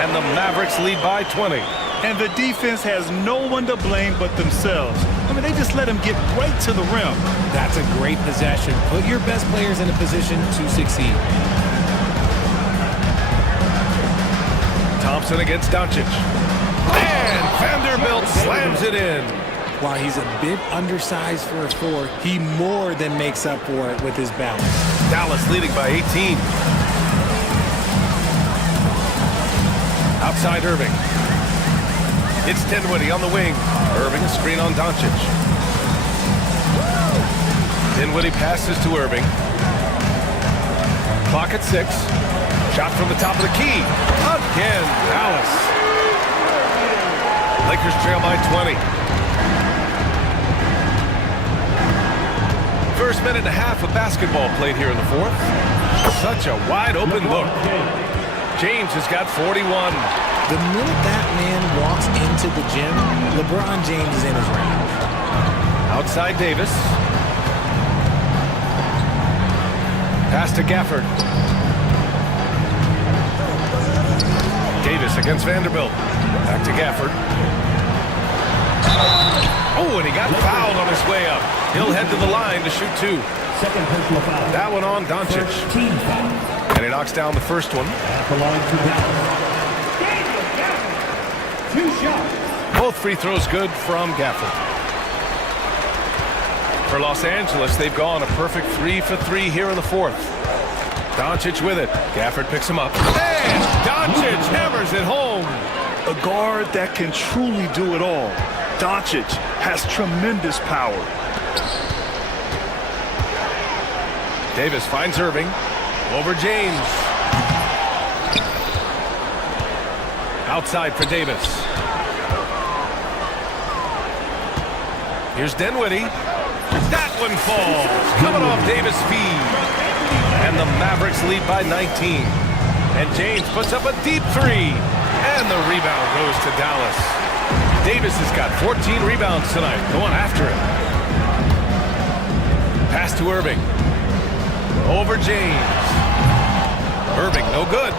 And the Mavericks lead by 20. And the defense has no one to blame but themselves. I mean, they just let him get right to the rim. That's a great possession. Put your best players in a position to succeed. Thompson against Doncic. And Vanderbilt slams it in. While he's a bit undersized for a 4, he more than makes up for it with his balance. Dallas leading by 18. Outside Irving. It's Dinwiddie on the wing. Irving, a screen on Doncic. Dinwiddie passes to Irving. Clock at 6. Shot from the top of the key. Again, Dallas. Lakers trail by 20. First minute and a half of basketball played here in the 4th. Such a wide open look. James has got 41. The minute that man walks into the gym, LeBron James is in his range. Outside Davis. Pass to Gafford. Davis against Vanderbilt. Back to Gafford. Oh, and he got fouled on his way up. He'll head to the line to shoot 2. Second personal foul. That one on Doncic. Team foul. And he knocks down the first one. At the line to Dallas. 2 shots. Both free throws good from Gafford. For Los Angeles, they've gone a perfect 3 for 3 here in the 4th. Doncic with it. Gafford picks him up. And Doncic hammers it home. A guard that can truly do it all. Doncic has tremendous power. Davis finds Irving. Over James. Outside for Davis. Here's Dinwiddie. That one falls. Coming off Davis' feed. And the Mavericks lead by 19. And James puts up a deep 3. And the rebound goes to Dallas. Davis has got 14 rebounds tonight. Going after it. Pass to Irving. Over James. Irving, no good.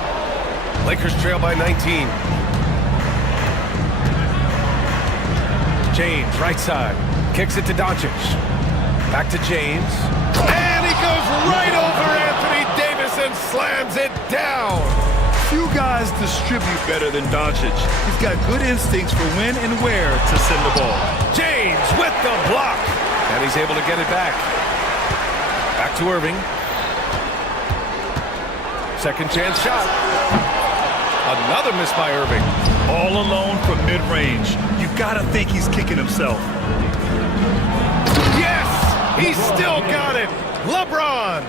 Lakers trail by 19. James, right side. Kicks it to Doncic. Back to James. And he goes right over Anthony Davis and slams it down. Few guys distribute better than Doncic. He's got good instincts for when and where to send the ball. James with the block. And he's able to get it back. Back to Irving. Second chance shot. Another miss by Irving. All alone from mid-range. You gotta think he's kicking himself. Yes! He's still got it! LeBron!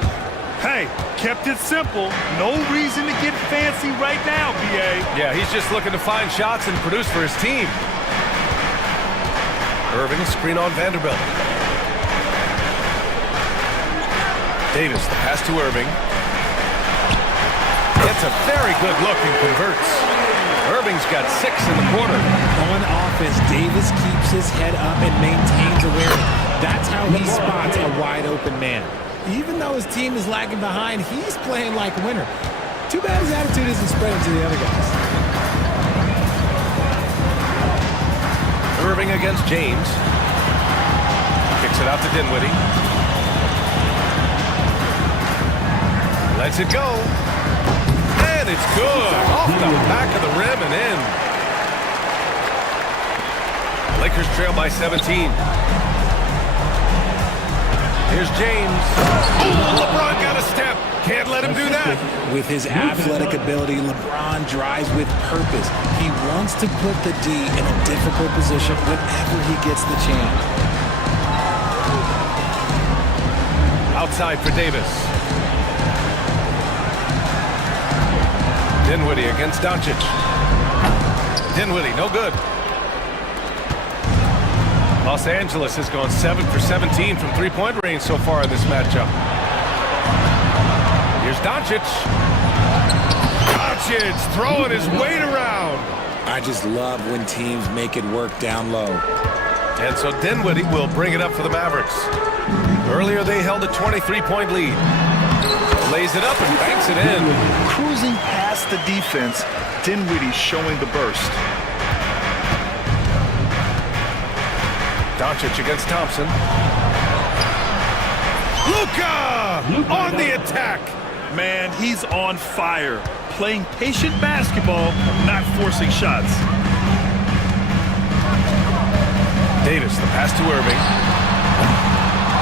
Hey, kept it simple. No reason to get fancy right now, B.A. Yeah, he's just looking to find shots and produce for his team. Irving, screen on Vanderbilt. Davis, the pass to Irving. Gets a very good look and converts. Irving's got 6 in the quarter. On offense, Davis keeps his head up and maintains awareness. That's how he spots a wide open man. Even though his team is lagging behind, he's playing like a winner. Too bad his attitude isn't spreading to the other guys. Irving against James. Kicks it out to Dinwiddie. Lets it go. And it's good. Off the back of the rim and in. Lakers trail by 17. Here's James. Oh, LeBron got a step. Can't let him do that. With his athletic ability, LeBron drives with purpose. He wants to put the D in a difficult position whenever he gets the chance. Outside for Davis. Dinwiddie against Doncic. Dinwiddie, no good. Los Angeles has gone 7 for 17 from three-point range so far in this matchup. Here's Doncic. Doncic throwing his weight around. I just love when teams make it work down low. And so Dinwiddie will bring it up for the Mavericks. Earlier they held a 23-point lead. Lays it up and banks it in. Cruising past the defense, Dinwiddie showing the burst. Doncic against Thompson. Luka on the attack. Man, he's on fire. Playing patient basketball, not forcing shots. Davis, the pass to Irving.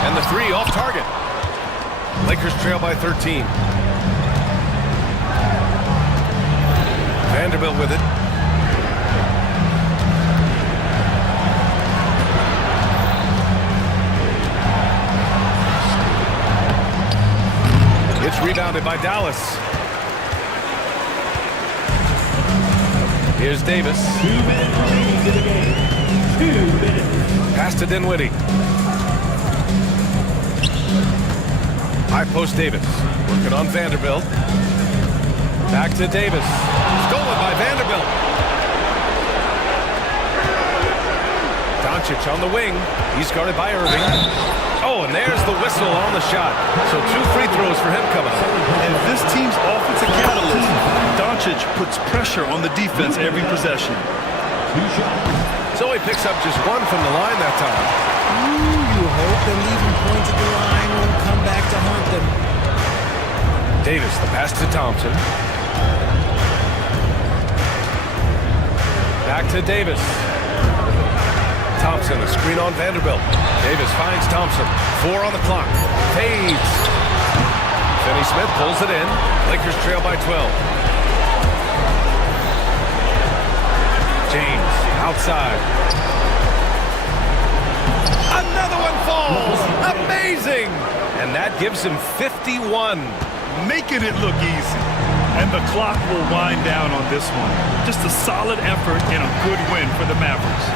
And the three off target. Lakers trail by 13. Vanderbilt with it. It's rebounded by Dallas. Here's Davis. 2 minutes into the game. 2 minutes. Pass to Dinwiddie. High post Davis. Working on Vanderbilt. Back to Davis. Stolen by Vanderbilt. Doncic on the wing. He's guarded by Irving. Oh, and there's the whistle on the shot. So 2 free throws for him coming up. And this team's offensive catalyst, Doncic puts pressure on the defense every possession. 2 shots. So he picks up just 1 from the line that time. Ooh, you hope that leaving points at the line won't come back to haunt them. Davis, the pass to Thompson. Back to Davis. Thompson, a screen on Vanderbilt. Davis finds Thompson. 4 on the clock. Fades. Finney Smith pulls it in. Lakers trail by 12. James, outside. Another one falls. Amazing. And that gives him 51. Making it look easy. And the clock will wind down on this one. Just a solid effort and a good win for the Mavericks.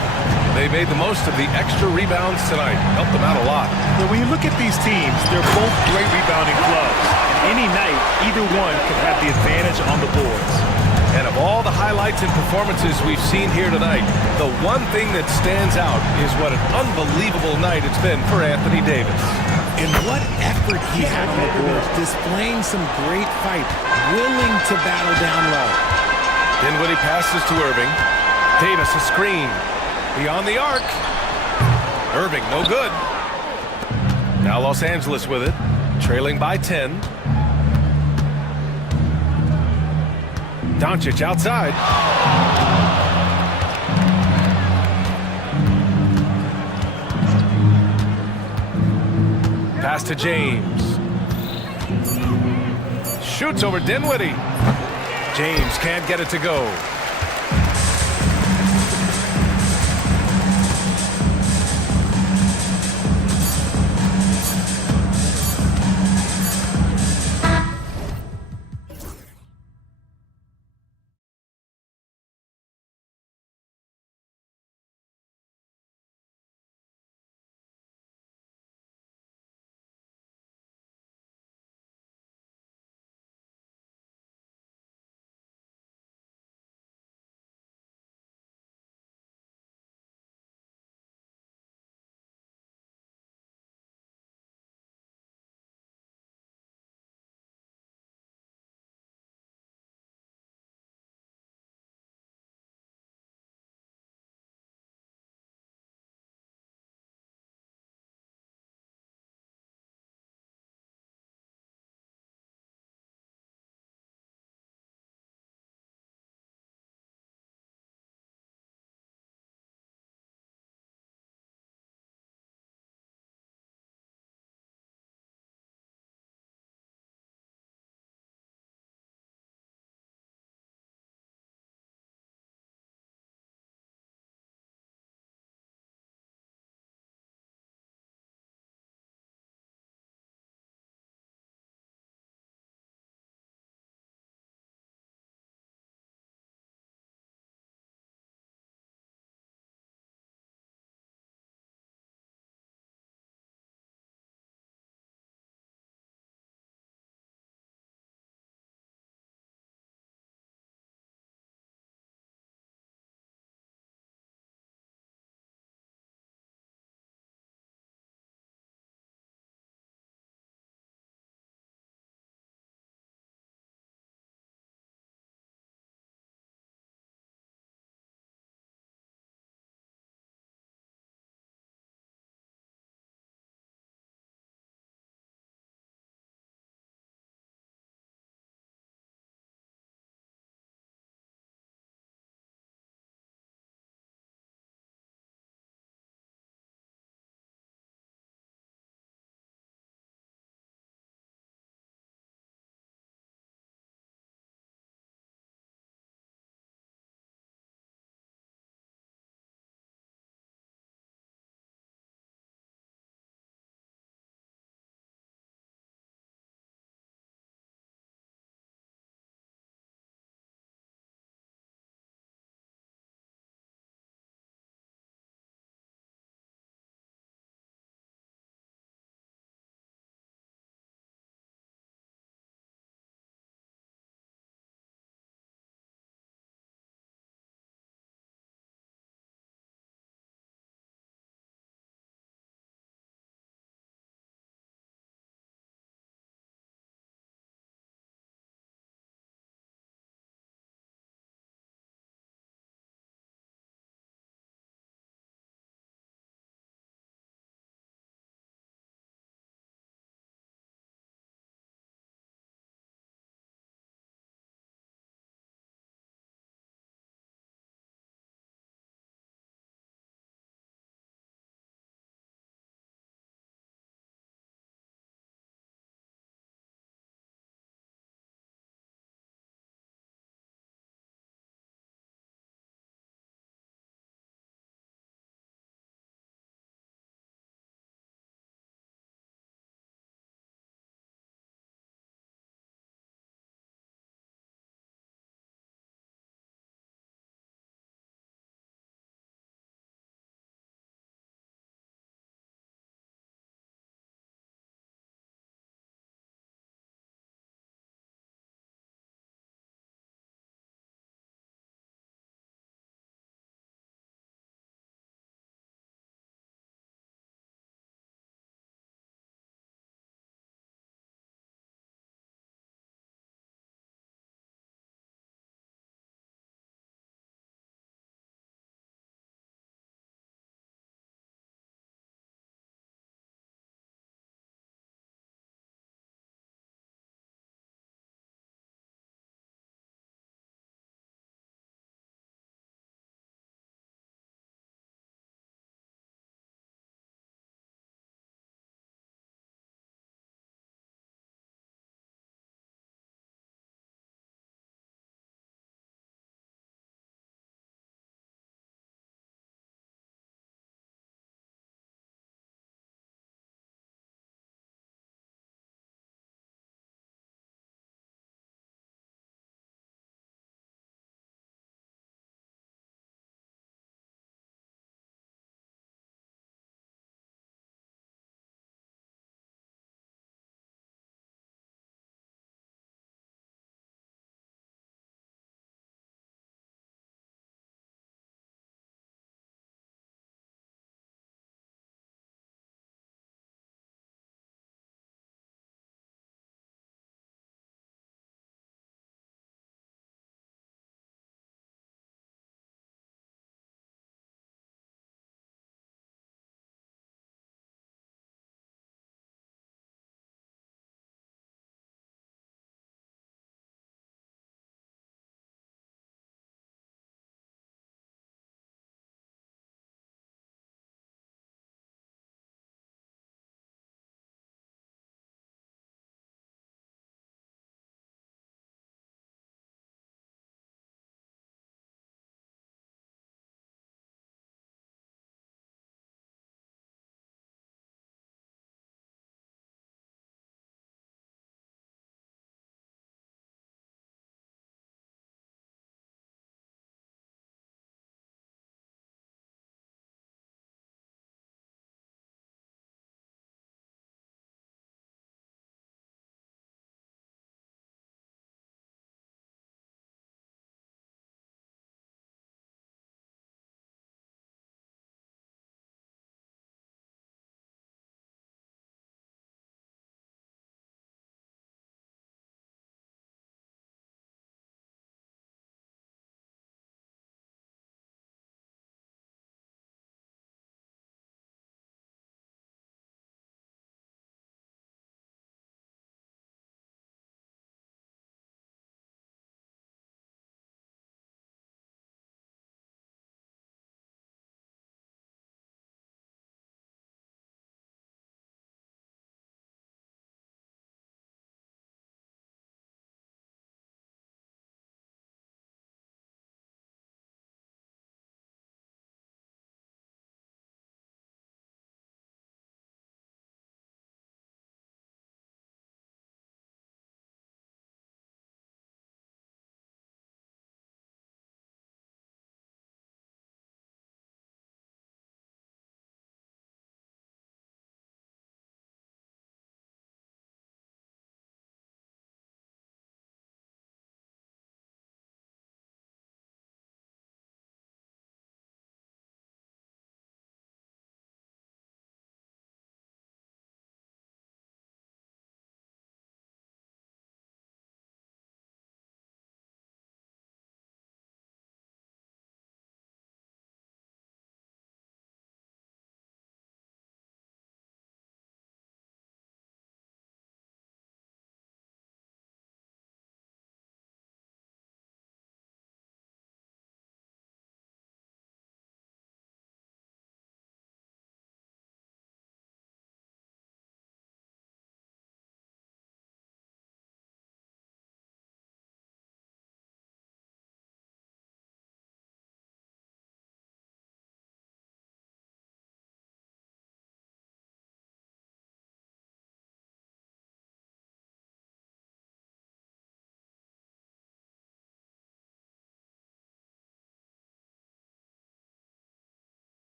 They made the most of the extra rebounds tonight. Helped them out a lot. Now, when you look at these teams, they're both great rebounding clubs. Any night, either one could have the advantage on the boards. And of all the highlights and performances we've seen here tonight, the one thing that stands out is what an unbelievable night it's been for Anthony Davis. And what effort he had on the boards, displaying some great fight, willing to battle down low. Dinwiddie passes to Irving. Davis a screen. Beyond the arc. Irving, no good. Now Los Angeles with it. Trailing by 10. Doncic outside. Pass to James. Shoots over Dinwiddie. James can't get it to go.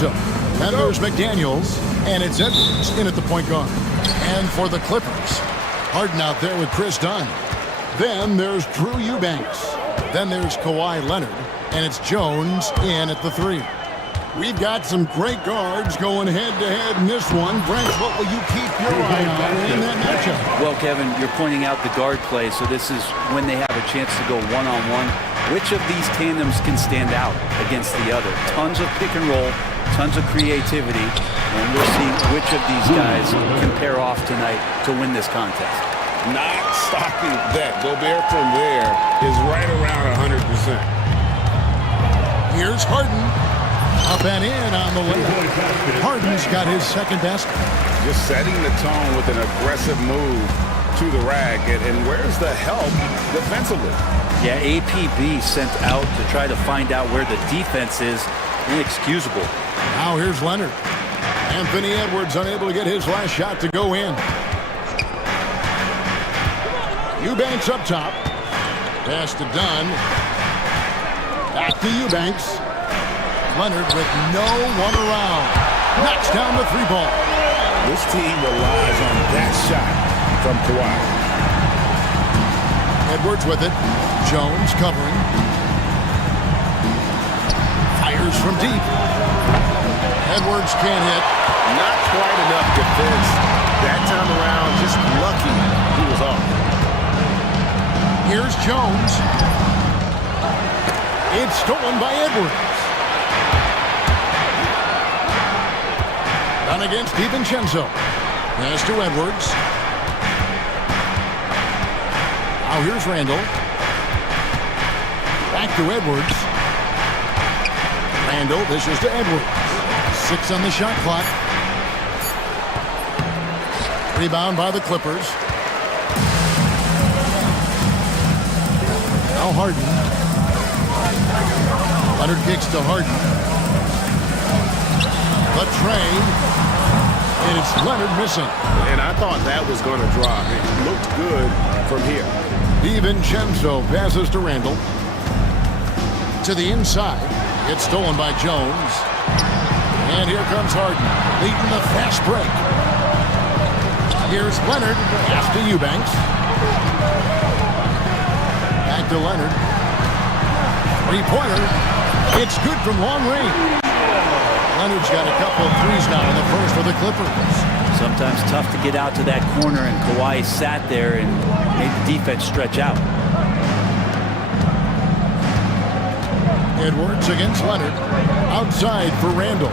DiVincenzo. Then there's McDaniels, and it's Edwards in at the point guard. And for the Clippers, Harden out there with Chris Dunn. Then there's Drew Eubanks. Then there's Kawhi Leonard, and it's Jones in at the 3. We've got some great guards going head-to-head in this one. Brent, what will you keep your eye on in that matchup? Well, Kevin, you're pointing out the guard play, so this is when they have a chance to go one-on-one. Which of these tandems can stand out against the other? Tons of pick and roll, tons of creativity, and we'll see which of these guys can pair off tonight to win this contest. Not stopping that. Gobert from there is right around 100%. Here's Harden. Up and in on the layup. Harden's got his second basket. Just setting the tone with an aggressive move to the rack. And where's the help defensively? Yeah, APB sent out to try to find out where the defense is. Inexcusable. Now here's Leonard. Anthony Edwards unable to get his last shot to go in. Eubanks up top. Pass to Dunn. Back to Eubanks. Leonard with no one around. Knocks down the 3 ball. This team relies on that shot from Kawhi. Edwards with it. Jones covering. Fires from deep. Edwards can't hit. Not quite enough defense. That time around, just lucky he was off. Here's Jones. It's stolen by Edwards. Done against DiVincenzo. Pass to Edwards. Now here's Randall. Back to Edwards. Randall, this is to Edwards. 6 on the shot clock. Rebound by the Clippers. Now Harden. Leonard kicks to Harden. The train. And it's Leonard missing. And I thought that was going to drop. It looked good from here. DiVincenzo passes to Randall. To the inside. It's stolen by Jones. And here comes Harden, leading the fast break. Here's Leonard, pass to Eubanks. Back to Leonard. 3-pointer. It's good from long range. Leonard's got a couple of threes now in the first for the Clippers. Sometimes tough to get out to that corner, and Kawhi sat there and made the defense stretch out. Edwards against Leonard. Outside for Randall.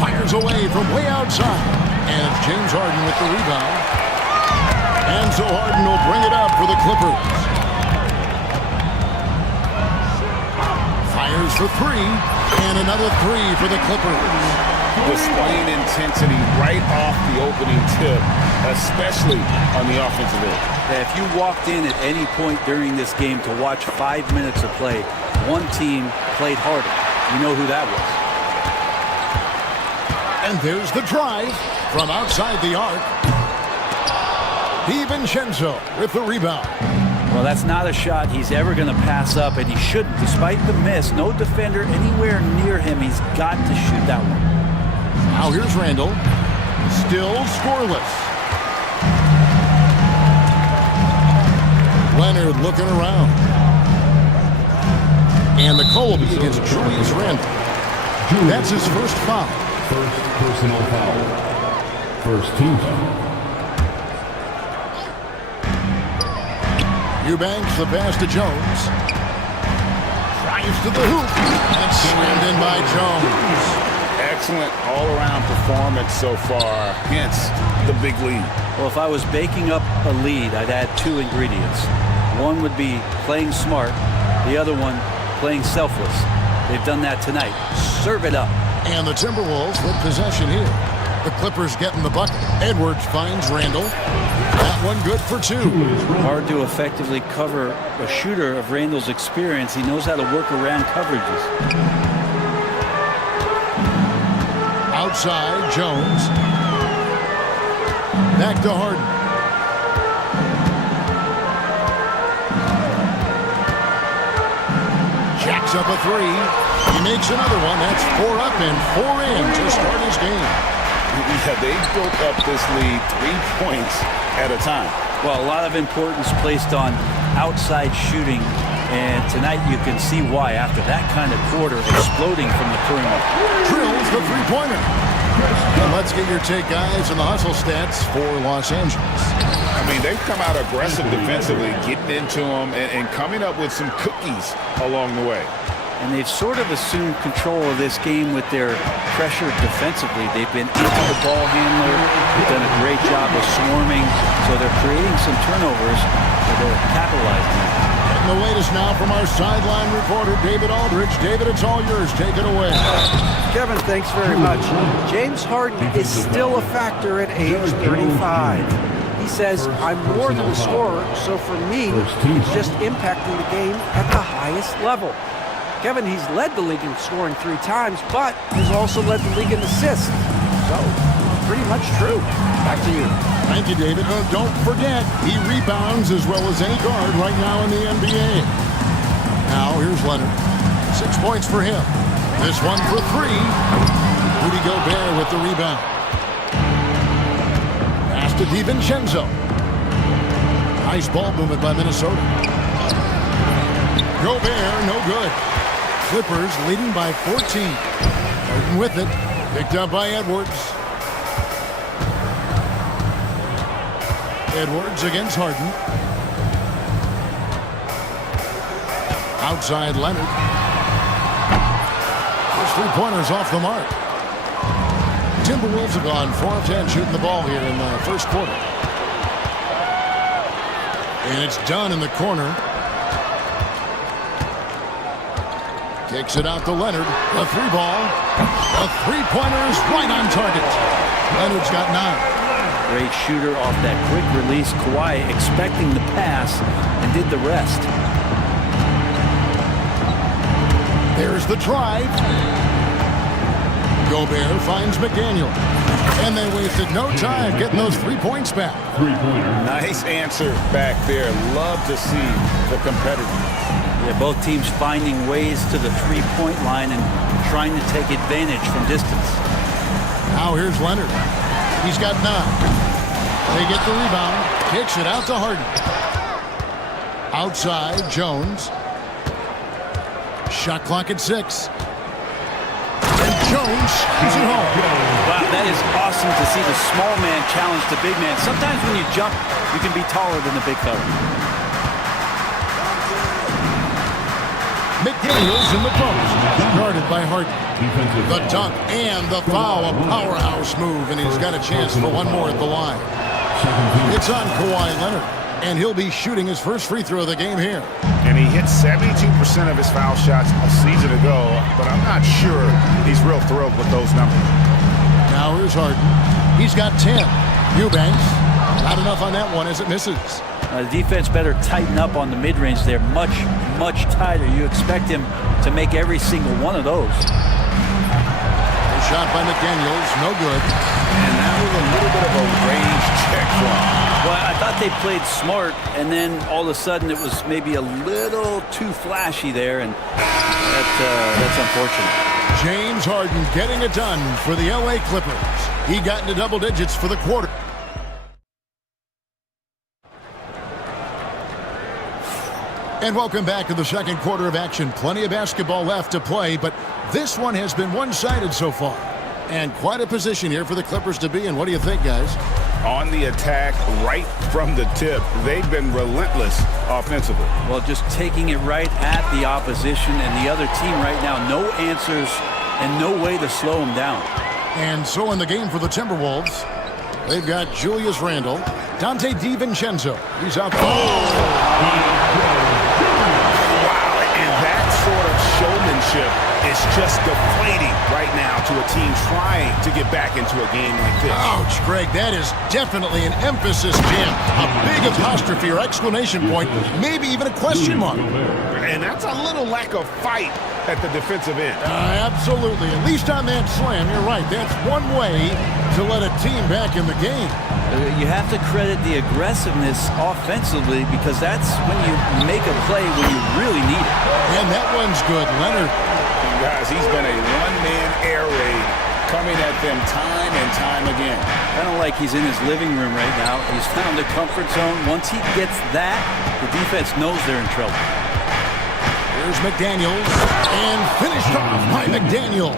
Fires away from way outside. And it's James Harden with the rebound. And so Harden will bring it up for the Clippers. Fires for 3. And another 3 for the Clippers. Displaying intensity right off the opening tip, especially on the offensive end. If you walked in at any point during this game to watch 5 minutes of play, one team played harder. You know who that was. And there's the drive from outside the arc. DiVincenzo with the rebound. Well, that's not a shot he's ever going to pass up, and he shouldn't. Despite the miss, no defender anywhere near him. He's got to shoot that one. Now here's Randall. Still scoreless. Leonard looking around. And the call will be against Julius Randall. That's his first foul. First personal foul. First team foul. Eubanks, the pass to Jones. Drives to the hoop. And it's slammed in by Jones. Excellent all-around performance so far, hence the big lead. Well, if I was baking up a lead, I'd add 2 ingredients. One would be playing smart. The other one, playing selfless. They've done that tonight. Serve it up. And the Timberwolves with possession here. The Clippers getting the bucket. Edwards finds Randall. That one good for 2. Hard to effectively cover a shooter of Randall's experience. He knows how to work around coverages. Outside, Jones. Back to Harden. Puts up a three. He makes another one. That's 4 up and 4 in to start his game. Yeah, they built up this lead 3 points at a time. Well, a lot of importance placed on outside shooting, and tonight you can see why after that kind of quarter exploding from the perimeter. Drills the three-pointer. And let's get your take, guys, on the hustle stats for Los Angeles. I mean, they've come out aggressive defensively, getting into them and coming up with some cookies along the way. And they've sort of assumed control of this game with their pressure defensively. They've been into the ball handler. They've done a great job of swarming. So they're creating some turnovers that they're capitalizing on. And the latest now from our sideline reporter, David Aldridge. David, it's all yours. Take it away. Kevin, thanks very much. James Harden is still a factor at age 35. He says, I'm more than a scorer, so for me, it's just impacting the game at the highest level. Kevin, he's led the league in scoring 3 times, but he's also led the league in assists. So, pretty much true. Back to you. Thank you, David. Don't forget, he rebounds as well as any guard right now in the NBA. Now, here's Leonard. 6 points for him. This one for 3. Rudy Gobert with the rebound. Pass to DiVincenzo. Nice ball movement by Minnesota. Gobert, no good. Clippers leading by 14. Harden with it. Picked up by Edwards. Edwards against Harden. Outside Leonard. First 3-pointers off the mark. Timberwolves have gone 4 of 10 shooting the ball here in the first quarter. And it's done in the corner. Kicks it out to Leonard. The 3-ball. The 3-pointer is right on target. Leonard's got 9. Great shooter off that quick release. Kawhi expecting the pass and did the rest. There's the drive. Gobert finds McDaniel. And they wasted no time getting those 3 points back. 3-pointer. Nice answer back there. Love to see the competitiveness. Yeah, both teams finding ways to the 3-point line and trying to take advantage from distance. Now here's Leonard. He's got 9. They get the rebound. Kicks it out to Harden. Outside, Jones. Shot clock at 6. And Jones is at home. Wow, that is awesome to see the small man challenge the big man. Sometimes when you jump, you can be taller than the big fella. McDaniels in the post. Guarded by Harden. The dunk and the foul. A powerhouse move, and he's got a chance for one more at the line. It's on Kawhi Leonard, and he'll be shooting his first free throw of the game here. And he hit 72% of his foul shots a season ago, but I'm not sure he's real thrilled with those numbers. Now here's Harden. He's got 10. Eubanks, not enough on that one as it misses. The defense better tighten up on the mid-range. They're much, much tighter. You expect him to make every single one of those. A shot by McDaniels, no good. And that was a little bit of a range check for him. Well, I thought they played smart, and then all of a sudden it was maybe a little too flashy there, and that's unfortunate. James Harden getting it done for the LA Clippers. He got into double digits for the quarter. And welcome back to the second quarter of action. Plenty of basketball left to play, but this one has been one-sided so far. And quite a position here for the Clippers to be in. What do you think, guys? On the attack right from the tip. They've been relentless offensively. Well, just taking it right at the opposition and the other team right now. No answers and no way to slow them down. And so in the game for the Timberwolves, they've got Julius Randle, Dante DiVincenzo. He's out there. Wow, and that sort of showmanship is just deflating right now to a team trying to get back into a game like this. Ouch, Greg, that is definitely an emphasis jam. A big apostrophe or exclamation point, maybe even a question mark. And that's a little lack of fight at the defensive end. Absolutely. At least on that slam, you're right. That's one way to let a team back in the game. You have to credit the aggressiveness offensively because that's when you make a play when you really need it. And that one's good, Leonard. Guys, he's been a one-man air raid coming at them time and time again. Kind of like he's in his living room right now. He's found the comfort zone. Once he gets that, the defense knows they're in trouble. Here's McDaniels, and finished off by McDaniels.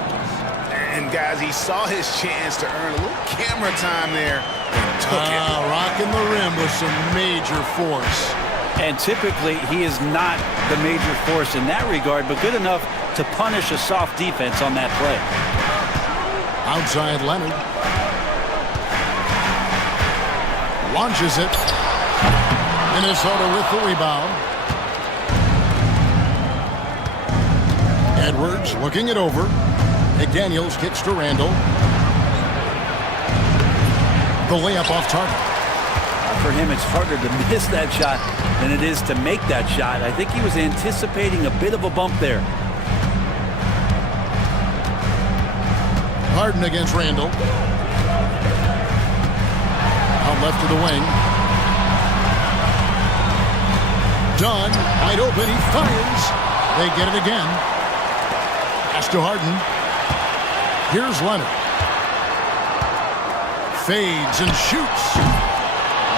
And guys, he saw his chance to earn a little camera time there and took it. Rocking the rim with some major force. And typically, he is not the major force in that regard, but good enough to punish a soft defense on that play. Outside Leonard. Launches it. Minnesota with the rebound. Edwards looking it over. McDaniels kicks to Randall. The layup off target. For him, it's harder to miss that shot than it is to make that shot. I think he was anticipating a bit of a bump there. Harden against Randall. Out left to the wing. Dunn, wide open, he fires. They get it again. Pass to Harden. Here's Leonard. Fades and shoots.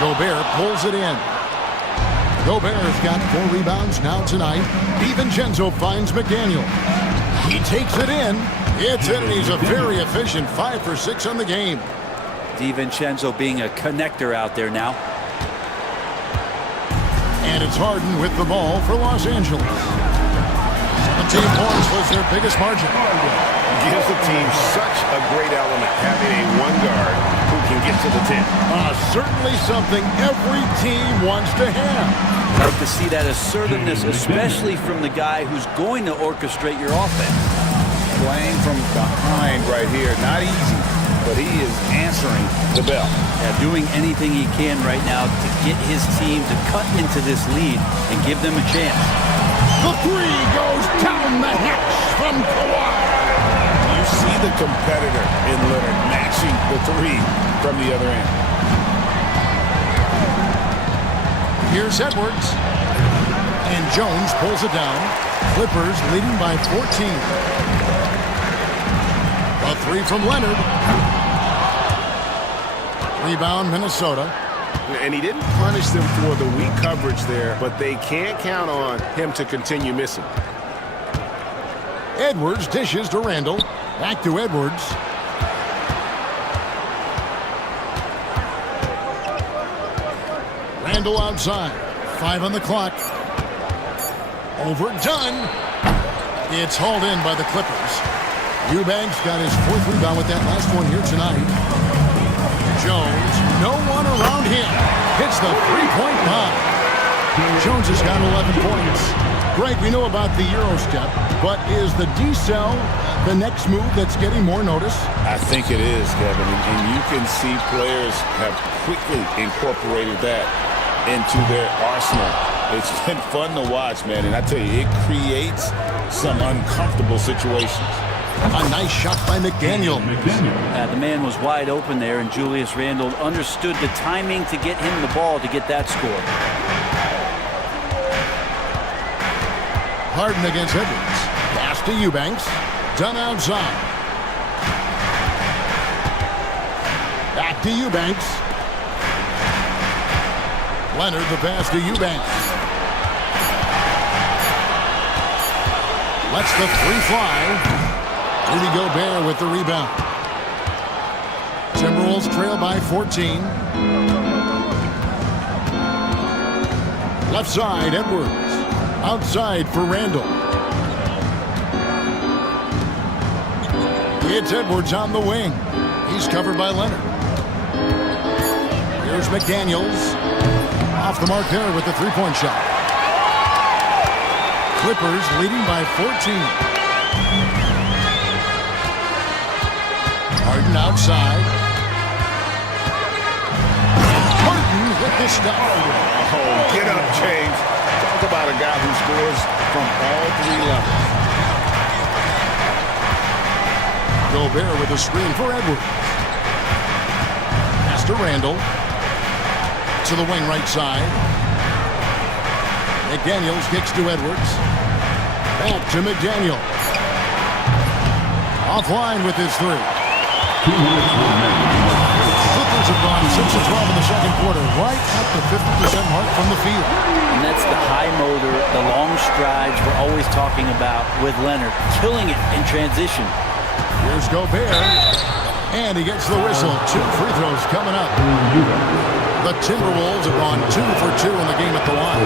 Gobert pulls it in. Gobert's got 4 rebounds now tonight. DiVincenzo finds McDaniel. He takes it in. It's in, and he's a very efficient 5 for 6 on the game. DiVincenzo being a connector out there now. And it's Harden with the ball for Los Angeles. 17 points was their biggest margin. Gives the team such a great element, having a one guard who can get to the 10. Certainly something every team wants to have. I'd like to see that assertiveness, especially from the guy who's going to orchestrate your offense. Playing from behind right here, not easy, but he is answering the bell. Yeah, doing anything he can right now to get his team to cut into this lead and give them a chance. The 3 goes down the hatch from Kawhi. You see the competitor in Leonard matching the 3 from the other end. Here's Edwards. And Jones pulls it down. Clippers leading by 14. A 3 from Leonard. Rebound, Minnesota. And he didn't punish them for the weak coverage there, but they can't count on him to continue missing. Edwards dishes to Randall. Back to Edwards. Randall outside. 5 on the clock. Overdone. It's hauled in by the Clippers. Eubanks got his 4th rebound with that last one here tonight. Jones, no one around him. Hits the 3-point bomb. Jones has got 11 points. Greg, we know about the Euro step, but is the decel the next move that's getting more notice? I think it is, Kevin, and you can see players have quickly incorporated that into their arsenal. It's been fun to watch, man, and I tell you, it creates some uncomfortable situations. A nice shot by McDaniel. The man was wide open there, and Julius Randle understood the timing to get him the ball to get that score. Harden against Edwards. Pass to Eubanks. Done outside. Back to Eubanks. Leonard the pass to Eubanks. Lets the 3 fly. Rudy Gobert with the rebound. Timberwolves trail by 14. Left side, Edwards. Outside for Randall. It's Edwards on the wing. He's covered by Leonard. Here's McDaniels. Off the mark there with the 3-point shot. Clippers leading by 14. Harden outside. Harden with the stuff. Oh, get up, James. Talk about a guy who scores from all three levels. Gobert with a screen for Edwards. Pass to Randall. To the wing right side. McDaniels kicks to Edwards. Back to McDaniel. Offline with his three. Clippers have gone 6 of 12 in the second quarter, right at the 50% mark from the field. And that's the high motor, the long strides we're always talking about with Leonard. Killing it in transition. Here's Gobert. And he gets the whistle. 2 free throws coming up. The Timberwolves have gone 2 for 2 in the game at the line.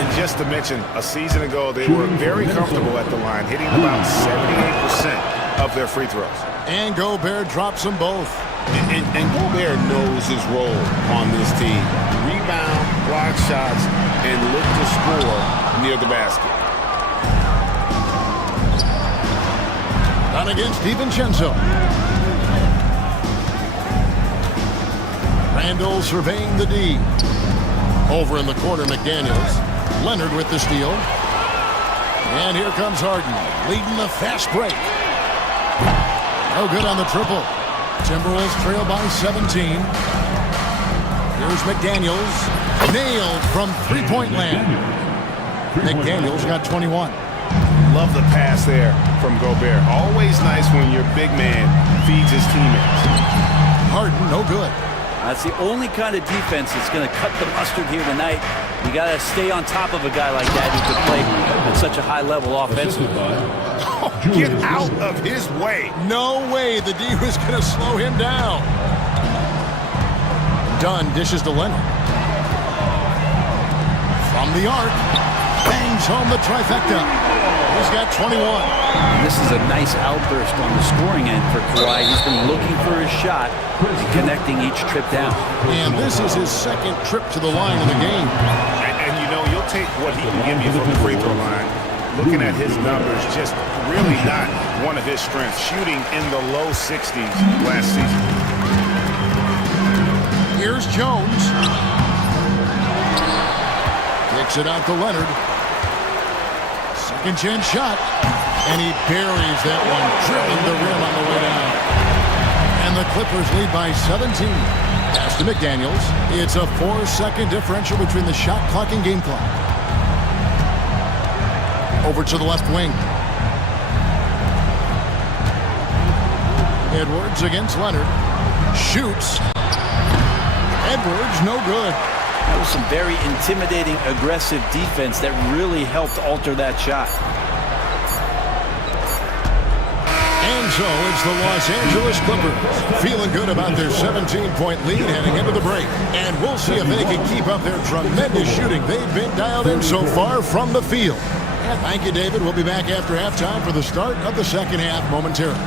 And just to mention, a season ago, they were very comfortable at the line, hitting about 78% of their free throws. And Gobert drops them both. And Gobert knows his role on this team. Rebound, block shots, and look to score near the basket. Done against DiVincenzo. Randall surveying the D. Over in the corner, McDaniels. Leonard with the steal. And here comes Harden, leading the fast break. No good on the triple. Timberwolves trail by 17. Here's McDaniels. Nailed from three-point land. McDaniels got 21. Love the pass there from Gobert. Always nice when your big man feeds his teammates. Harden, no good. That's the only kind of defense that's going to cut the mustard here tonight. You got to stay on top of a guy like that who can play at such a high level offensively. Oh, get out of his way. No way the D was going to slow him down. Dunn dishes to Leonard. From the arc, bangs home the trifecta. He's got 21. And this is a nice outburst on the scoring end for Kawhi. He's been looking for his shot and connecting each trip down. And this is his second trip to the line in the game. And you know, you'll take what he can give you from the free throw line. Looking at his numbers, just really not one of his strengths. Shooting in the low 60s last season. Here's Jones. Kicks it out to Leonard. Second chance shot. And he buries that one, drilling the rim on the way down. And the Clippers lead by 17. Pass to McDaniels. It's a 4-second differential between the shot clock and game clock. Over to the left wing. Edwards against Leonard. Shoots. Edwards, no good. That was some very intimidating, aggressive defense that really helped alter that shot. And so it's the Los Angeles Clippers feeling good about their 17-point lead heading into the break. And we'll see if they can keep up their tremendous shooting they've been dialed in so far from the field. And thank you, David. We'll be back after halftime for the start of the second half momentarily.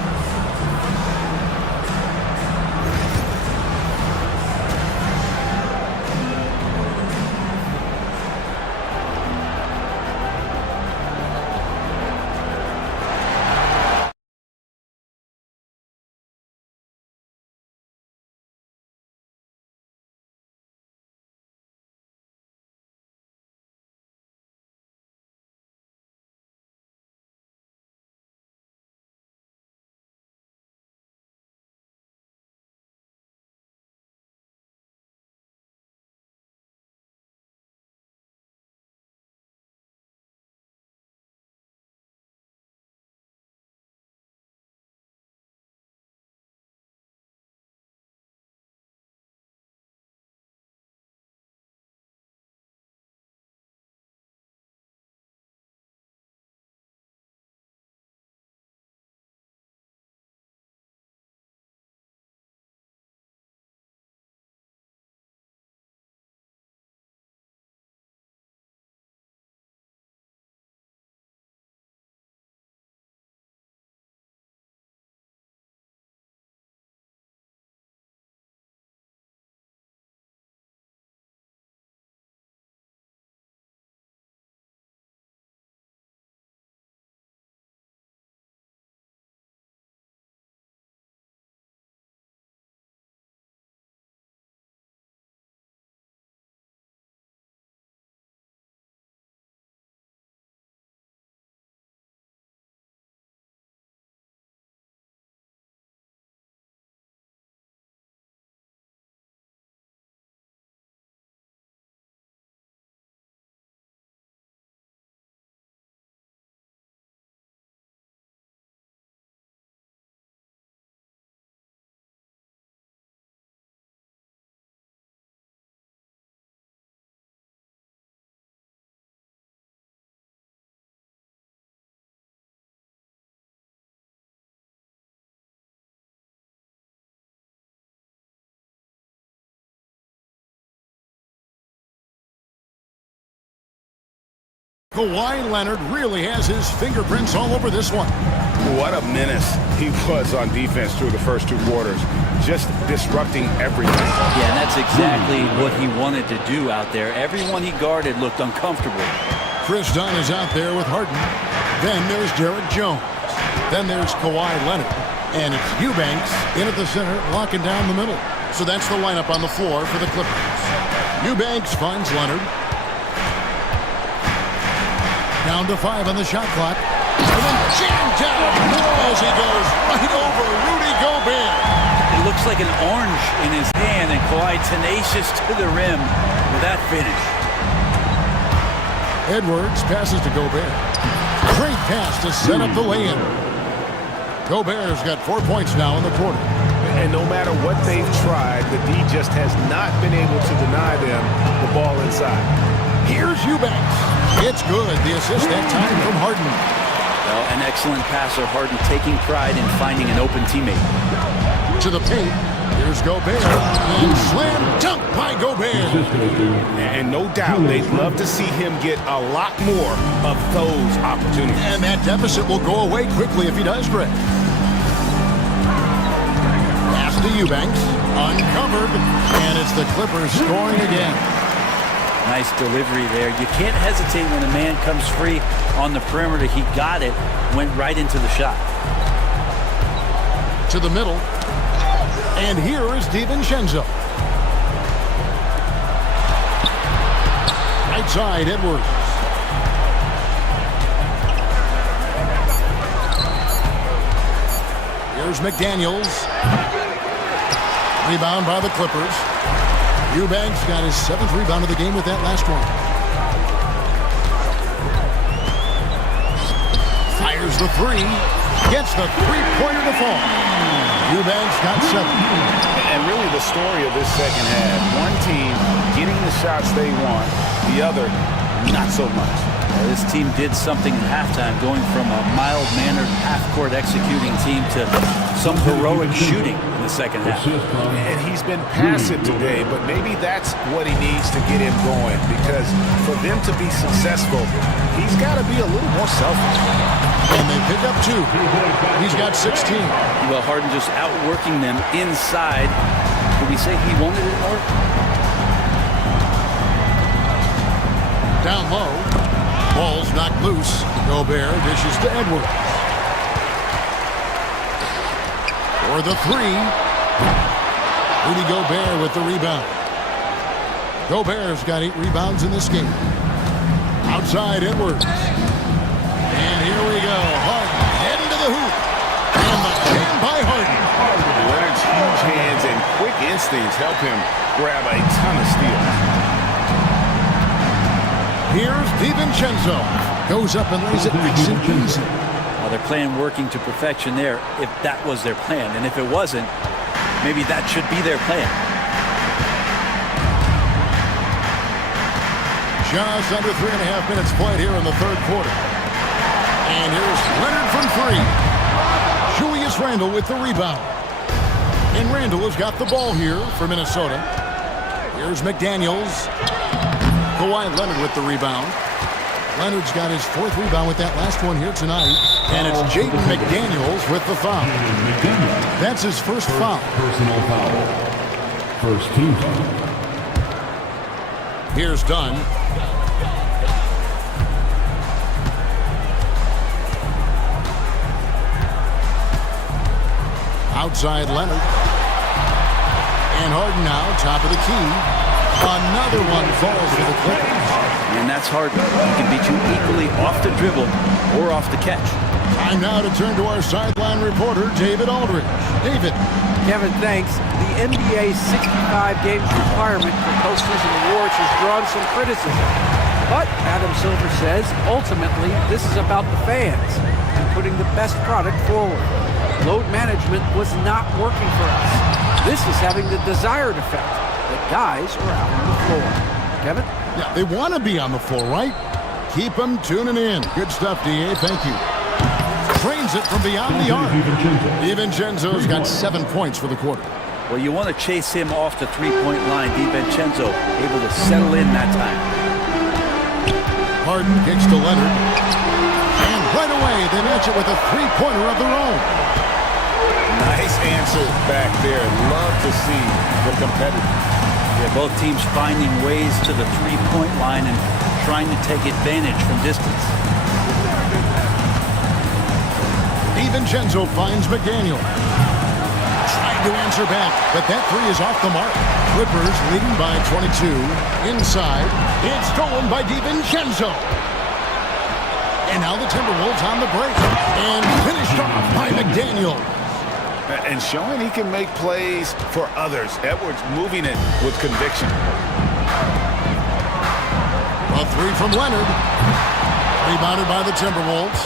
Kawhi Leonard really has his fingerprints all over this one. What a menace he was on defense through the first 2 quarters. Just disrupting everything. Yeah, and that's exactly what he wanted to do out there. Everyone he guarded looked uncomfortable. Chris Dunn is out there with Harden. Then there's Derek Jones. Then there's Kawhi Leonard. And it's Eubanks in at the center, locking down the middle. So that's the lineup on the floor for the Clippers. Eubanks finds Leonard. Down to 5 on the shot clock. And then jammed down as he goes right over Rudy Gobert. It looks like an orange in his hand, and Kawhi tenacious to the rim with that finish. Edwards passes to Gobert. Great pass to set up the lay-in. Gobert's got 4 points now in the quarter. And no matter what they've tried, the D just has not been able to deny them the ball inside. Here's Eubanks. It's good. The assist that time from Harden. Well, an excellent passer. Harden taking pride in finding an open teammate. To the paint. Here's Gobert. And slam dunk by Gobert. And no doubt they'd love to see him get a lot more of those opportunities. And that deficit will go away quickly if he does, Greg. Pass to Eubanks. Uncovered. And it's the Clippers scoring again. Nice delivery there. You can't hesitate when a man comes free on the perimeter. He got it. Went right into the shot. To the middle. And here is DiVincenzo. Right side, Edwards. Here's McDaniels. Rebound by the Clippers. Eubanks got his 7th rebound of the game with that last one. Fires the 3. Gets the 3-pointer to fall. Eubanks got 7. And really the story of this second half, one team getting the shots they want, the other not so much. Well, this team did something in halftime, going from a mild-mannered half-court executing team to some heroic shooting in the second half. And he's been passive today, but maybe that's what he needs to get him going, because for them to be successful, he's got to be a little more selfish. And they pick up 2. He's got 16. Well, Harden just outworking them inside. Could we say he wanted it more? Down low. Ball's knocked loose. Gobert dishes to Edwards. For the 3. Rudy Gobert with the rebound. Gobert's got 8 rebounds in this game. Outside Edwards. And here we go. Harden heading to the hoop. And the jam by Harden. Leonard's huge hands and quick instincts help him grab a ton of steals. Here's DiVincenzo. Goes up and lays it nice and easy. Well, they're playing working to perfection there, if that was their plan. And if it wasn't, maybe that should be their plan. Just under 3.5 minutes played here in the 3rd quarter. And here's Leonard from 3. Julius Randle with the rebound. And Randle has got the ball here for Minnesota. Here's McDaniels. Kawhi Leonard with the rebound. Leonard's got his 4th rebound with that last one here tonight. And it's Jaden McDaniels with the foul. That's his first foul. Personal foul. First team foul. Here's Dunn. Outside Leonard. And Harden now, top of the key. Another one falls for the Clippers. And that's Harden. He can beat you equally off the dribble or off the catch. Time now to turn to our sideline reporter, David Aldridge. David. Kevin, thanks. The NBA's 65 games requirement for postseason awards has drawn some criticism. But Adam Silver says, ultimately, this is about the fans and putting the best product forward. Load management was not working for us. This is having the desired effect. The guys are out on the floor. Kevin? Yeah, they want to be on the floor, right? Keep them tuning in. Good stuff, D.A. Thank you. Trains it from beyond the arc. DiVincenzo's got 7 points for the quarter. Well, you want to chase him off the 3-point line. DiVincenzo able to settle in that time. Harden kicks to Leonard. And right away, they match it with a three-pointer of their own. Nice answer back there. Love to see the competitor. Yeah, both teams finding ways to the three-point line and trying to take advantage from distance. DiVincenzo finds McDaniel. Trying to answer back, but that three is off the mark. Clippers leading by 22. Inside, it's stolen by DiVincenzo. And now the Timberwolves on the break. And finished off by McDaniel. And showing he can make plays for others. Edwards moving it with conviction. A three from Leonard. Rebounded by the Timberwolves.